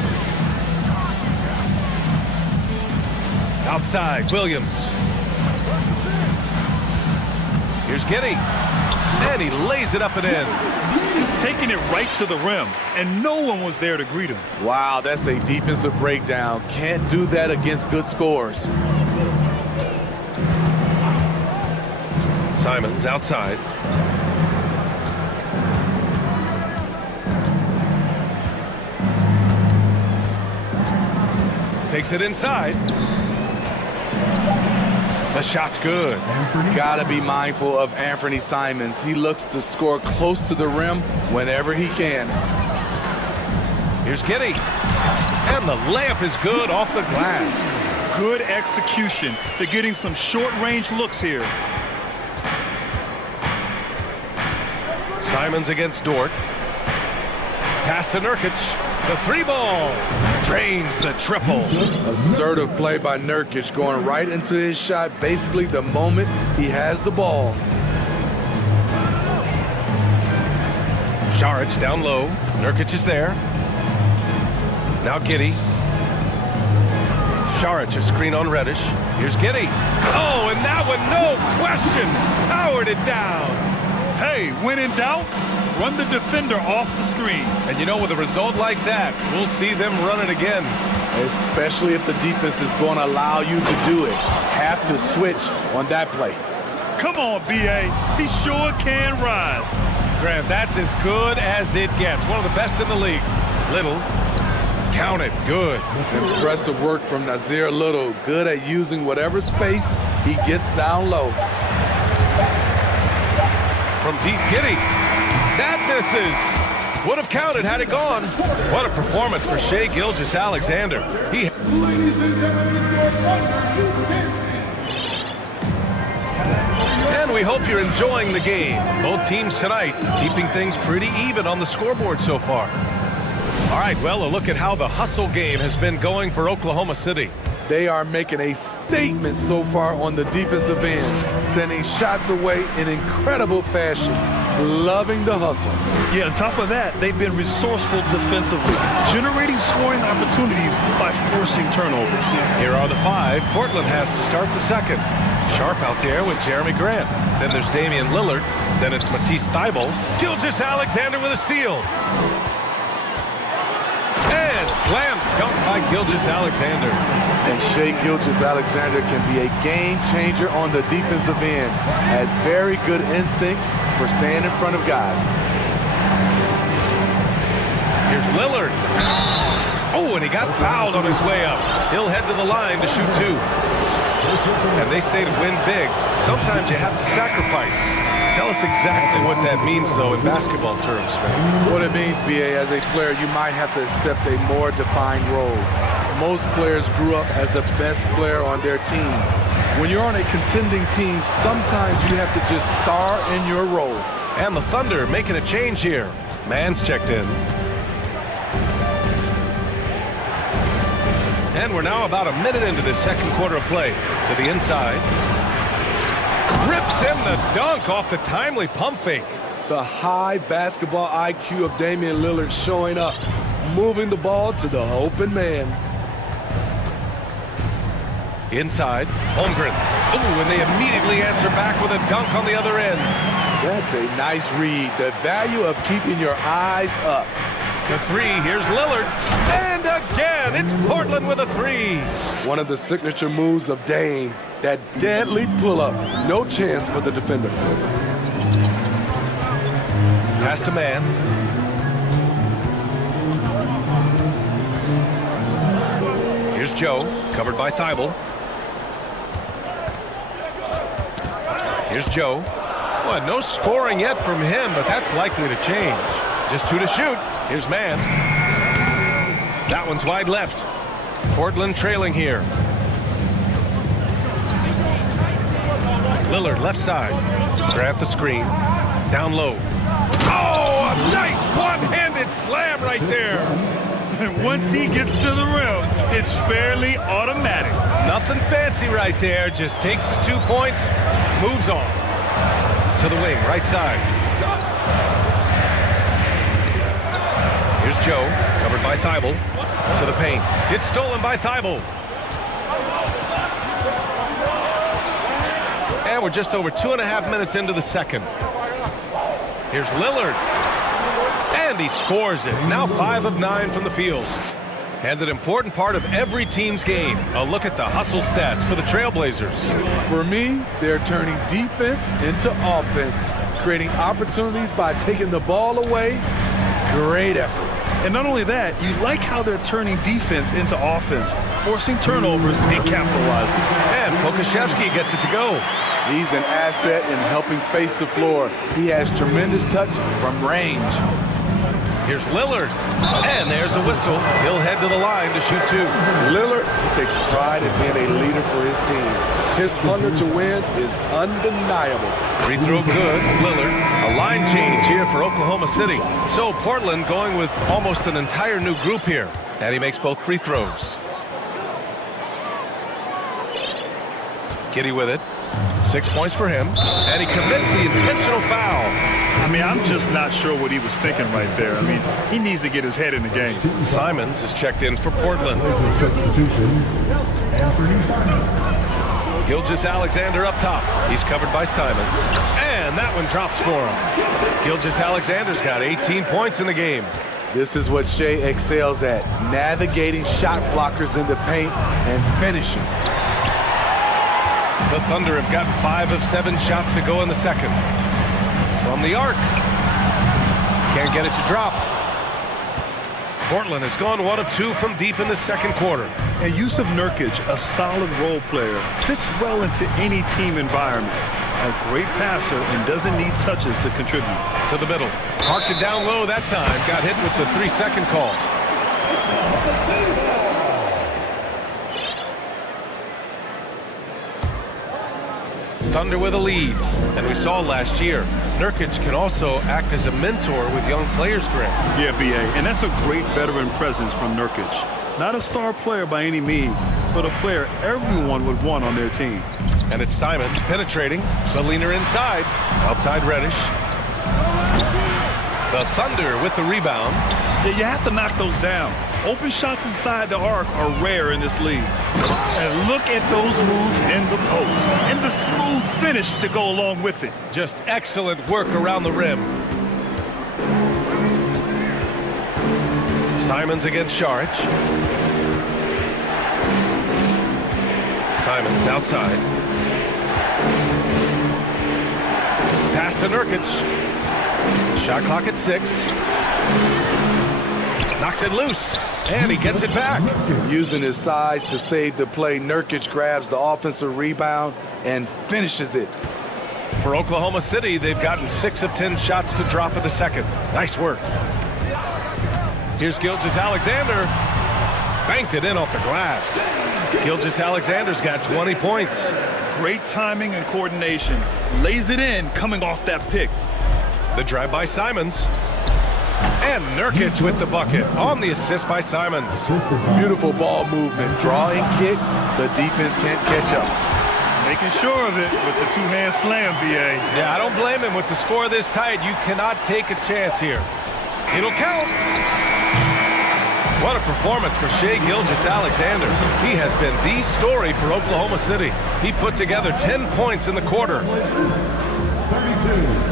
Outside, Williams. Here's Giddey. And he lays it up and in. He's taking it right to the rim, and no one was there to greet him. Wow, that's a defensive breakdown. Can't do that against good scores. Simons outside. Takes it inside. The shot's good. Gotta be mindful of Anthony Simons. He looks to score close to the rim whenever he can. Here's Giddey. And the layup is good off the glass. Good execution. They're getting some short-range looks here. Simons against Dort. Pass to Nurkic. The three ball. Drains the triple. Assertive play by Nurkic, going right into his shot basically the moment he has the ball. Šarić down low. Nurkic is there. Now Giddey. Šarić, a screen on Reddish. Here's Giddey. Oh, and that one, no question, powered it down. Hey, when in doubt, run the defender off the screen. And you know, with a result like that, we'll see them run it again. Especially if the defense is going to allow you to do it. Have to switch on that play. Come on, B.A. He sure can rise. Grant, that's as good as it gets. One of the best in the league. Little. Count it. Good. Impressive work from Nazir Little. Good at using whatever space he gets down low. From deep, Giddey. That misses. Would have counted had it gone. What a performance for Shai Gilgeous-Alexander. And we hope you're enjoying the game. Both teams tonight keeping things pretty even on the scoreboard so far. All right, well, a look at how the hustle game has been going for Oklahoma City. They are making a statement so far on the defensive end, sending shots away in incredible fashion, loving the hustle. Yeah, on top of that, they've been resourceful defensively, generating scoring opportunities by forcing turnovers. Here are the five. Portland has to start the second. Sharp out there with Jeremy Grant. Then there's Damian Lillard. Then it's Matisse Thybulle. Gilgeous-Alexander with a steal. And slam dunk by Gilgeous-Alexander. And Shai Gilgeous-Alexander can be a game changer on the defensive end. Has very good instincts for staying in front of guys. Here's Lillard. Oh, and he got fouled on his way up. He'll head to the line to shoot two. And they say to win big, sometimes you have to sacrifice. Tell us exactly what that means, though, in basketball terms, man. What it means, B.A., as a player, you might have to accept a more defined role. Most players grew up as the best player on their team. When you're on a contending team, sometimes you have to just star in your role. And the Thunder making a change here. Mann's checked in. And we're now about a minute into the second quarter of play. To the inside. Rips in the dunk off the timely pump fake. The high basketball IQ of Damian Lillard showing up, moving the ball to the open man. Inside, Holmgren. Ooh, and they immediately answer back with a dunk on the other end. That's a nice read. The value of keeping your eyes up. The three, here's Lillard. And again, it's Portland with a three. One of the signature moves of Dame, that deadly pull-up. No chance for the defender. Pass to Mann. Here's Joe, covered by Thybulle. Here's Joe. Well, no scoring yet from him, but that's likely to change. Just two to shoot. Here's Mann. That one's wide left. Portland trailing here. Lillard left side. Grant the screen. Down low. Oh, a nice one-handed slam right there. And once he gets to the rim, it's fairly automatic. Nothing fancy right there. Just takes his 2 points, moves on. To the wing, right side. Here's Joe, covered by Thybulle. To the paint. It's stolen by Thybulle. And we're just over 2.5 minutes into the second. Here's Lillard. And he scores it. Now 5 of 9 from the field. And an important part of every team's game. A look at the hustle stats for the Trailblazers. For me, they're turning defense into offense, creating opportunities by taking the ball away. Great effort. And not only that, you like how they're turning defense into offense, forcing turnovers and capitalizing. And Pokusevski gets it to go. He's an asset in helping space the floor. He has tremendous touch from range. Here's Lillard. And there's a whistle. He'll head to the line to shoot two. Lillard takes pride in being a leader for his team. His hunger to win is undeniable. Free throw good, Lillard. A line change here for Oklahoma City. So Portland going with almost an entire new group here. And he makes both free throws. Kitty with it. 6 points for him. And he commits the intentional foul. I mean, I'm just not sure what he was thinking right there. I mean, he needs to get his head in the game. Simons is checked in for Portland. Gilgeous-Alexander up top. He's covered by Simons. And that one drops for him. Gilgeous-Alexander's got 18 points in the game. This is what Shea excels at, navigating shot blockers in the paint and finishing. The Thunder have gotten 5 of 7 shots to go in the second. From the arc. Can't get it to drop. Portland has gone 1 of 2 from deep in the second quarter. And Yusuf Nurkic, a solid role player, fits well into any team environment. A great passer and doesn't need touches to contribute. To the middle. Parked it down low that time. Got hit with the 3-second call. Thunder with a lead. And we saw last year, Nurkic can also act as a mentor with young players, Grant. Yeah, B.A., and that's a great veteran presence from Nurkic. Not a star player by any means, but a player everyone would want on their team. And it's Simons penetrating. The leaner inside. Outside Reddish. The Thunder with the rebound. Yeah, you have to knock those down. Open shots inside the arc are rare in this league. And look at those moves in the post. And the smooth finish to go along with it. Just excellent work around the rim. Simons against Sharch. Simons outside. Pass to Nurkic. Shot clock at 6. Knocks it loose, and he gets it back. Using his size to save the play, Nurkic grabs the offensive rebound and finishes it. For Oklahoma City, they've gotten 6 of 10 shots to drop in the second. Nice work. Here's Gilgeous-Alexander. Banked it in off the glass. Gilgeous-Alexander's got 20 points. Great timing and coordination. Lays it in coming off that pick. The drive by Simons. And Nurkic with the bucket on the assist by Simons. Beautiful ball movement. Drawing kick. The defense can't catch up. Making sure of it with the two-hand slam, B.A. Yeah, I don't blame him. With the score this tight, you cannot take a chance here. It'll count. What a performance for Shai Gilgeous-Alexander. He has been the story for Oklahoma City. He put together 10 points in the quarter. 32.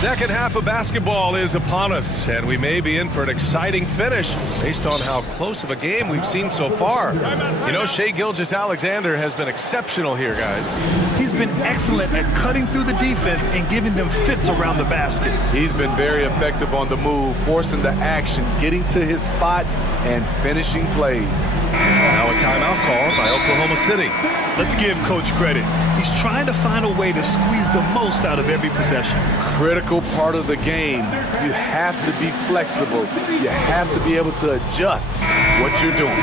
Second half of basketball is upon us, and we may be in for an exciting finish based on how close of a game we've seen so far. You know, Shai Gilgeous-Alexander has been exceptional here, guys. He's been excellent at cutting through the defense and giving them fits around the basket. He's been very effective on the move, forcing the action, getting to his spots, and finishing plays. Now a timeout call by Oklahoma City. Let's give Coach credit. He's trying to find a way to squeeze the most out of every possession. Critical part of the game. You have to be flexible. You have to be able to adjust what you're doing.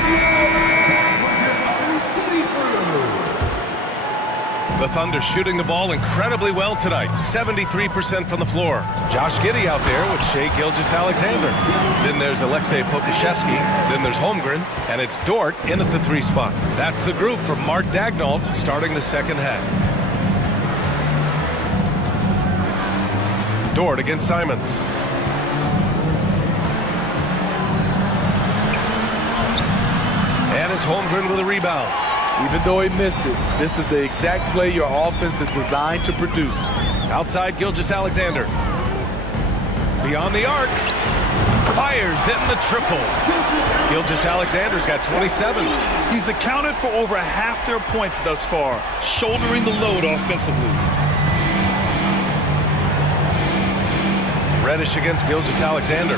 The Thunder shooting the ball incredibly well tonight. 73% from the floor. Josh Giddey out there with Shai Gilgeous-Alexander. Then there's Aleksej Pokusevski. Then there's Holmgren. And it's Dort in at the 3 spot. That's the group from Mark Daigneault starting the second half. Dort against Simons. And it's Holmgren with a rebound. Even though he missed it, this is the exact play your offense is designed to produce. Outside Gilgeous-Alexander. Beyond the arc. Fires, hitting the triple. Gilgeous-Alexander's got 27. He's accounted for over half their points thus far, shouldering the load offensively. Reddish against Gilgeous-Alexander.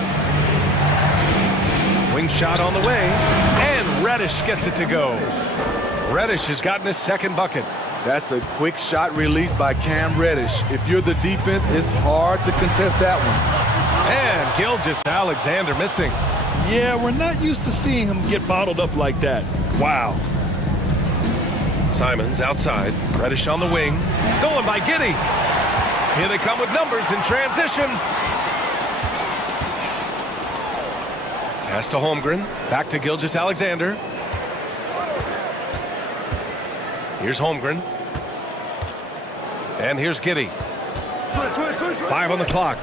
Wing shot on the way, and Reddish gets it to go. Reddish has gotten his second bucket. That's a quick shot released by Cam Reddish. If you're the defense, it's hard to contest that one. And Gilgeous-Alexander missing. Yeah, we're not used to seeing him get bottled up like that. Wow. Simons outside. Reddish on the wing. Stolen by Giddey. Here they come with numbers in transition. Pass to Holmgren. Back to Gilgeous-Alexander. Here's Holmgren. And here's Giddey. 5 on the clock.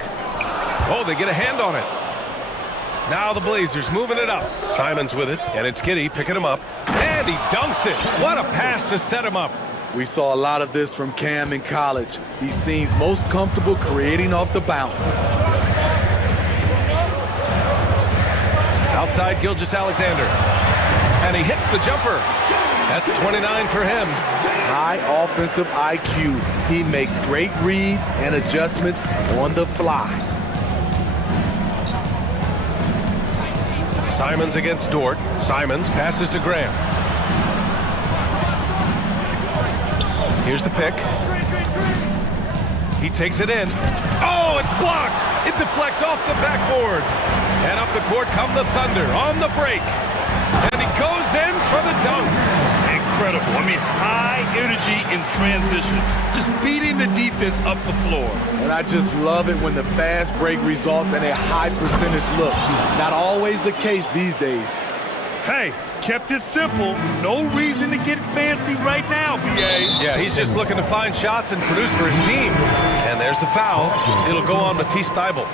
Oh, they get a hand on it. Now the Blazers moving it up. Simons with it, and it's Giddey picking him up. And he dunks it. What a pass to set him up. We saw a lot of this from Cam in college. He seems most comfortable creating off the bounce. Outside Gilgeous-Alexander. And he hits the jumper. That's 29 for him. High offensive IQ. He makes great reads and adjustments on the fly. Simons against Dort. Simons passes to Graham. Here's the pick. He takes it in. Oh, it's blocked. It deflects off the backboard. And up the court come the Thunder on the break. And he goes in for the dunk. Incredible. I mean, high energy in transition. Just beating the defense up the floor. And I just love it when the fast break results in a high percentage look. Not always the case these days. Hey, kept it simple. No reason to get fancy right now, BA. Yeah, he's just looking to find shots and produce for his team. And there's the foul. It'll go on Matisse Thybulle.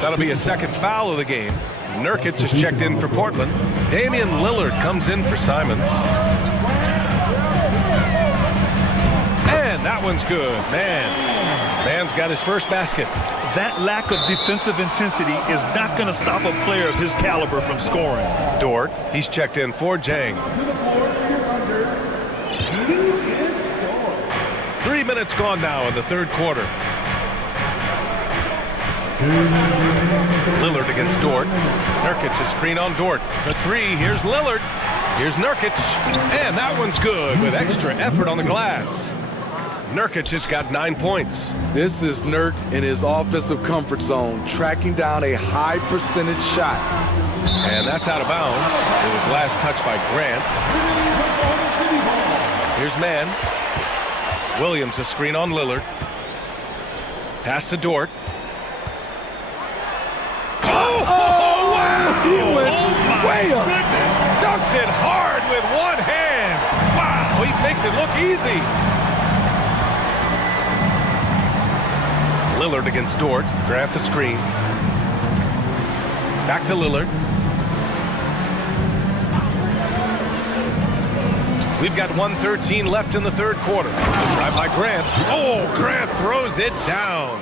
That'll be a second foul of the game. Nurkic just checked in for Portland. Damian Lillard comes in for Simons. And that one's good. Man's got his first basket. That lack of defensive intensity is not going to stop a player of his caliber from scoring. Dort, he's checked in for Jang. 3 minutes gone now in the third quarter. Lillard against Dort. Nurkic, a screen on Dort. For 3, here's Lillard. Here's Nurkic. And that one's good with extra effort on the glass. Nurkic has got 9 points. This is Nurk in his offensive comfort zone, tracking down a high percentage shot. And that's out of bounds. It was last touched by Grant. Here's Mann. Williams, a screen on Lillard. Pass to Dort. Oh, wow! He went way up. Dunks it hard with one hand. Wow, he makes it look easy. Lillard against Dort. Grant the screen. Back to Lillard. We've got 1:13 left in the third quarter. Drive by Grant. Oh, Grant throws it down.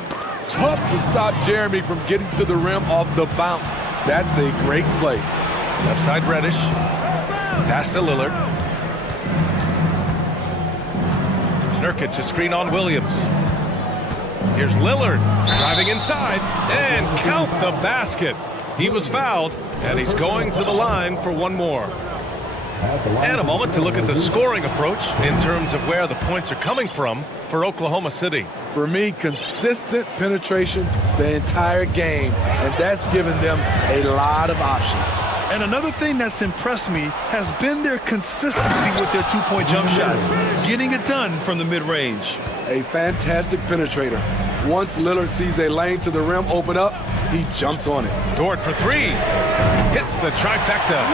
Tough to stop Jeremy from getting to the rim off the bounce. That's a great play. Left side Reddish. Pass to Lillard. Nurkic, a screen on Williams. Here's Lillard driving inside and count the basket. He was fouled and he's going to the line for one more. And a moment to look at the scoring approach in terms of where the points are coming from for Oklahoma City. For me, consistent penetration the entire game, and that's given them a lot of options. And another thing that's impressed me has been their consistency with their two-point jump shots, getting it done from the mid-range. A fantastic penetrator. Once Lillard sees a lane to the rim open up, he jumps on it. Dort for 3. Hits the trifecta.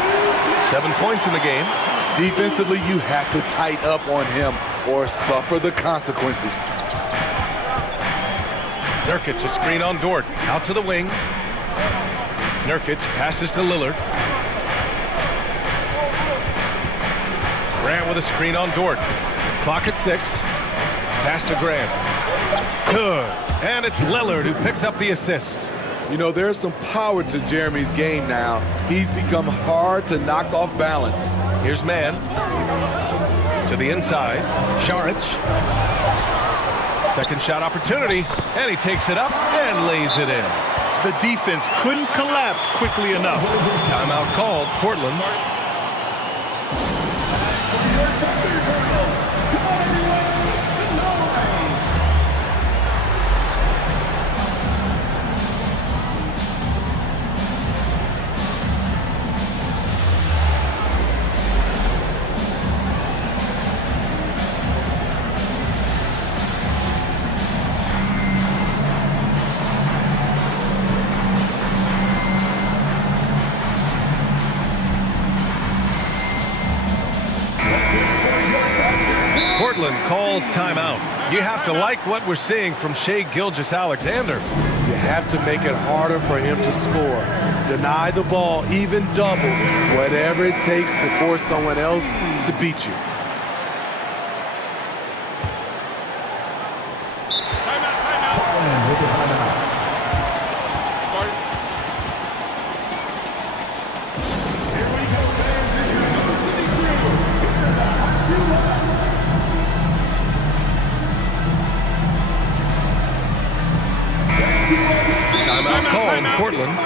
7 points in the game. Defensively, you have to tighten up on him or suffer the consequences. Nurkic, a screen on Dort. Out to the wing. Nurkic passes to Lillard. Grant with a screen on Dort. Clock at 6. Pass to Grant. Good. And it's Lillard who picks up the assist. You know, there's some power to Jeremy's game now. He's become hard to knock off balance. Here's Mann. To the inside. Šarić. Second shot opportunity. And he takes it up and lays it in. The defense couldn't collapse quickly enough. Timeout called, Portland. Portland calls timeout. You have to like what we're seeing from Shai Gilgeous-Alexander. You have to make it harder for him to score. Deny the ball, even double, whatever it takes to force someone else to beat you. Timeout called, Portland.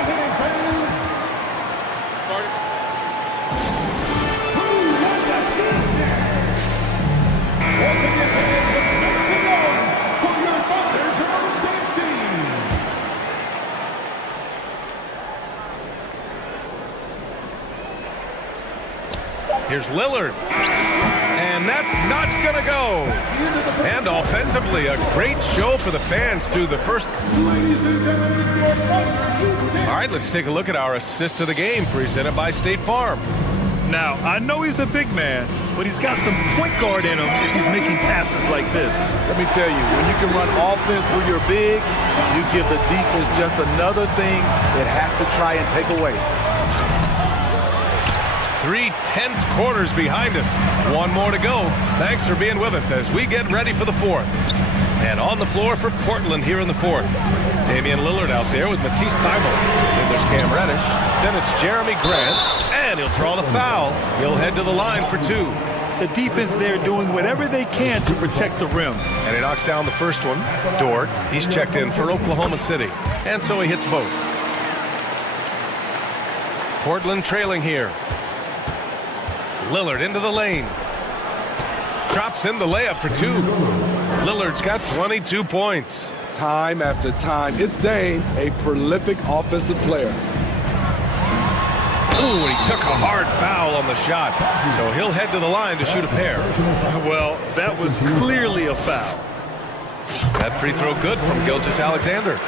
Here's Lillard. And that's not going to go. And offensively, a great show for the fans through the first. All right, let's take a look at our assist of the game presented by State Farm. Now, I know he's a big man, but he's got some point guard in him if he's making passes like this. Let me tell you, when you can run offense through your bigs, you give the defense just another thing it has to try and take away. 3 tense quarters behind us. One more to go. Thanks for being with us as we get ready for the fourth. And on the floor for Portland here in the fourth. Damian Lillard out there with Matisse Thybulle. Then there's Cam Reddish. Then it's Jeremy Grant. And he'll draw the foul. He'll head to the line for 2. The defense there doing whatever they can to protect the rim. And he knocks down the first one. Dort, he's checked in for Oklahoma City. And so he hits both. Portland trailing here. Lillard into the lane. Drops in the layup for 2. Lillard's got 22 points. Time after time, it's Dame, a prolific offensive player. Ooh, he took a hard foul on the shot. So he'll head to the line to shoot a pair. Well, that was clearly a foul. That free throw good from Gilgeous-Alexander.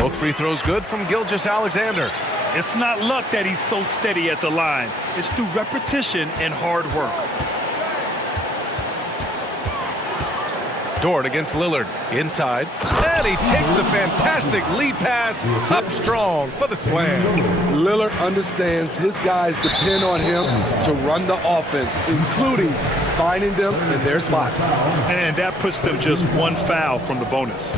Both free throws good from Gilgeous-Alexander. It's not luck that he's so steady at the line. It's through repetition and hard work. Dort against Lillard. Inside. And he takes the fantastic lead pass up strong for the slam. Lillard understands his guys depend on him to run the offense, including finding them in their spots. And that puts them just one foul from the bonus.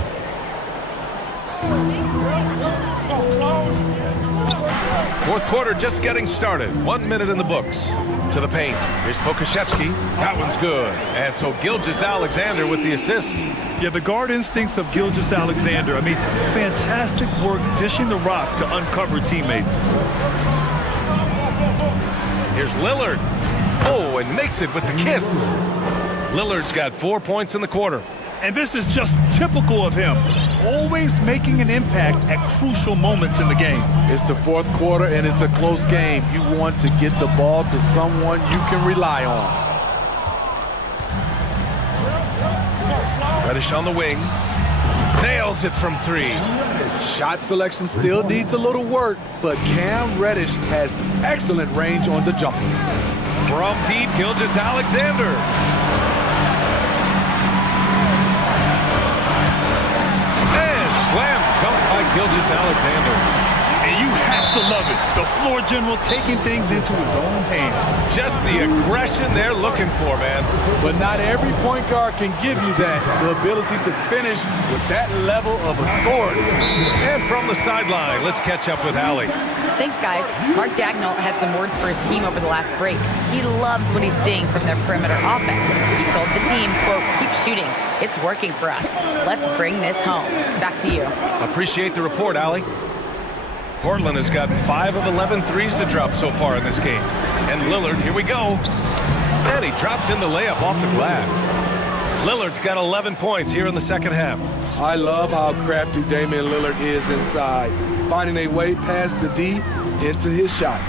Fourth quarter just getting started. 1 minute in the books. To the paint. Here's Pokashevsky. That one's good. And so Gilgeous-Alexander with the assist. Yeah, the guard instincts of Gilgeous-Alexander. I mean, fantastic work dishing the rock to uncover teammates. Here's Lillard. Oh, and makes it with the kiss. Lillard's got 4 points in the quarter. And this is just typical of him, always making an impact at crucial moments in the game. It's the fourth quarter, and it's a close game. You want to get the ball to someone you can rely on. Reddish on the wing. Nails it from 3. Shot selection still needs a little work, but Cam Reddish has excellent range on the jumper. From deep, Gilgeous-Alexander. Slam dunk by Gilgeous-Alexander. And you have to love it. The floor general taking things into his own hands. Just the aggression they're looking for, man. But not every point guard can give you that. The ability to finish with that level of authority. And from the sideline, let's catch up with Allie. Thanks, guys. Mark Dagnall had some words for his team over the last break. He loves what he's seeing from their perimeter offense. He told the team, quote, keep shooting. It's working for us. Let's bring this home. Back to you. Appreciate the report, Allie. Portland has gotten 5 of 11 threes to drop so far in this game. And Lillard, here we go. And he drops in the layup off the glass. Lillard's got 11 points here in the second half. I love how crafty Damian Lillard is inside, finding a way past the D into his shot.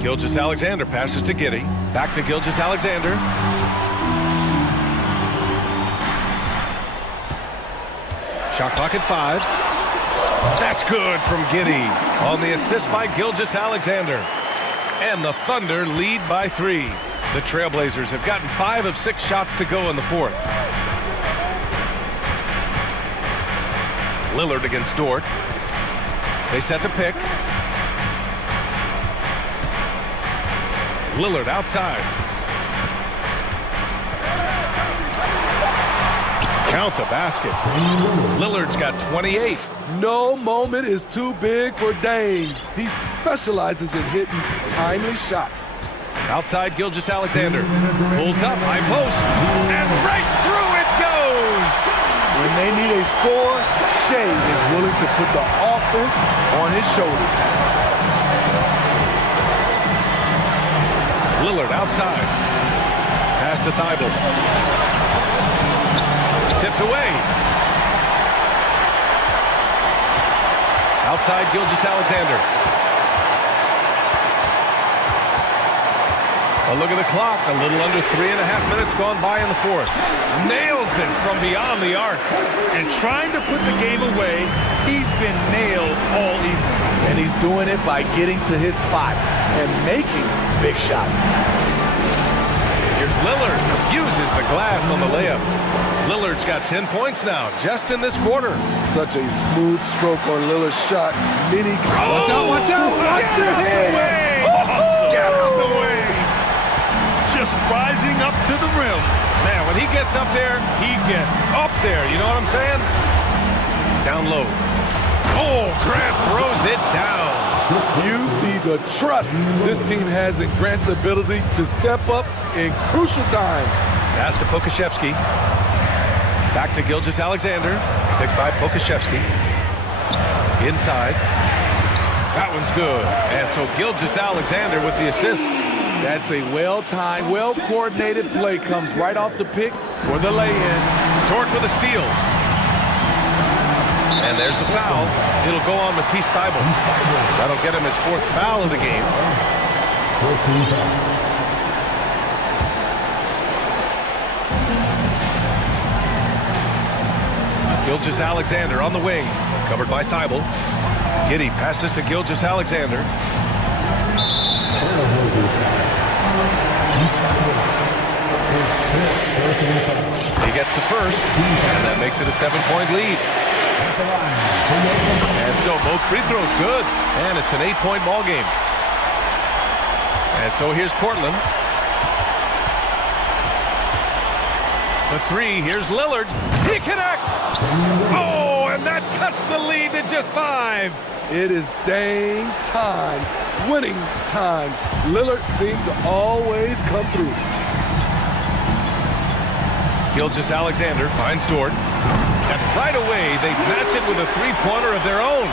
Gilgeous-Alexander passes to Giddey. Back to Gilgeous-Alexander. Shot clock at 5. That's good from Giddey on the assist by Gilgeous-Alexander. And the Thunder lead by 3. The Trailblazers have gotten 5 of 6 shots to go in the fourth. Lillard against Dort. They set the pick. Lillard outside. Count the basket. Lillard's got 28. No moment is too big for Dame. He specializes in hitting timely shots. Outside Gilgeous-Alexander. Pulls up, high post. And right through it goes! When they need a score, Shea is willing to put the offense on his shoulders. Lillard outside. Pass to Thibault. Tipped away. Outside Gilgeous-Alexander. A look at the clock. A little under 3.5 minutes gone by in the fourth. Nails it from beyond the arc. And trying to put the game away, he's been nails all evening. And he's doing it by getting to his spots and making big shots. Here's Lillard. Uses the glass on the layup. Lillard's got 10 points now, just in this quarter. Such a smooth stroke on Lillard's shot. Many. Watch out, watch out! Watch your head! Get out the way! Just rising up to the rim. Man, when he gets up there, he gets up there. You know what I'm saying? Down low. Oh, Grant throws it down. You see the trust this team has in Grant's ability to step up in crucial times. Pass to Pokashevsky. Back to Gilgeous-Alexander. Picked by Pokashevsky. Inside. That one's good. And so Gilgeous-Alexander with the assist. That's a well-timed, well-coordinated play. Comes right off the pick for the lay-in. Dort with a steal. And there's the foul. It'll go on Matisse Thybulle. That'll get him his 4th foul of the game. Gilgeous-Alexander on the wing. Covered by Thybulle. Giddey passes to Gilgeous-Alexander. He gets the first, and that makes it a 7-point lead. And so both free throws good, and it's an 8-point ball game. And so here's Portland. The 3, here's Lillard. He connects! Oh, and that cuts the lead to just 5. It is Dame time, winning time. Lillard seems to always come through. Gilgeous-Alexander finds Dort. And right away, they match it with a 3-pointer of their own.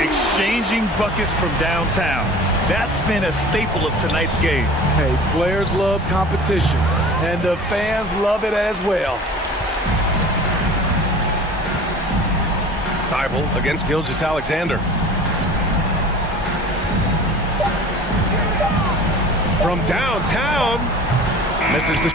Exchanging buckets from downtown. That's been a staple of tonight's game. Hey, players love competition, and the fans love it as well. Thybulle against Gilgeous-Alexander. From downtown, misses the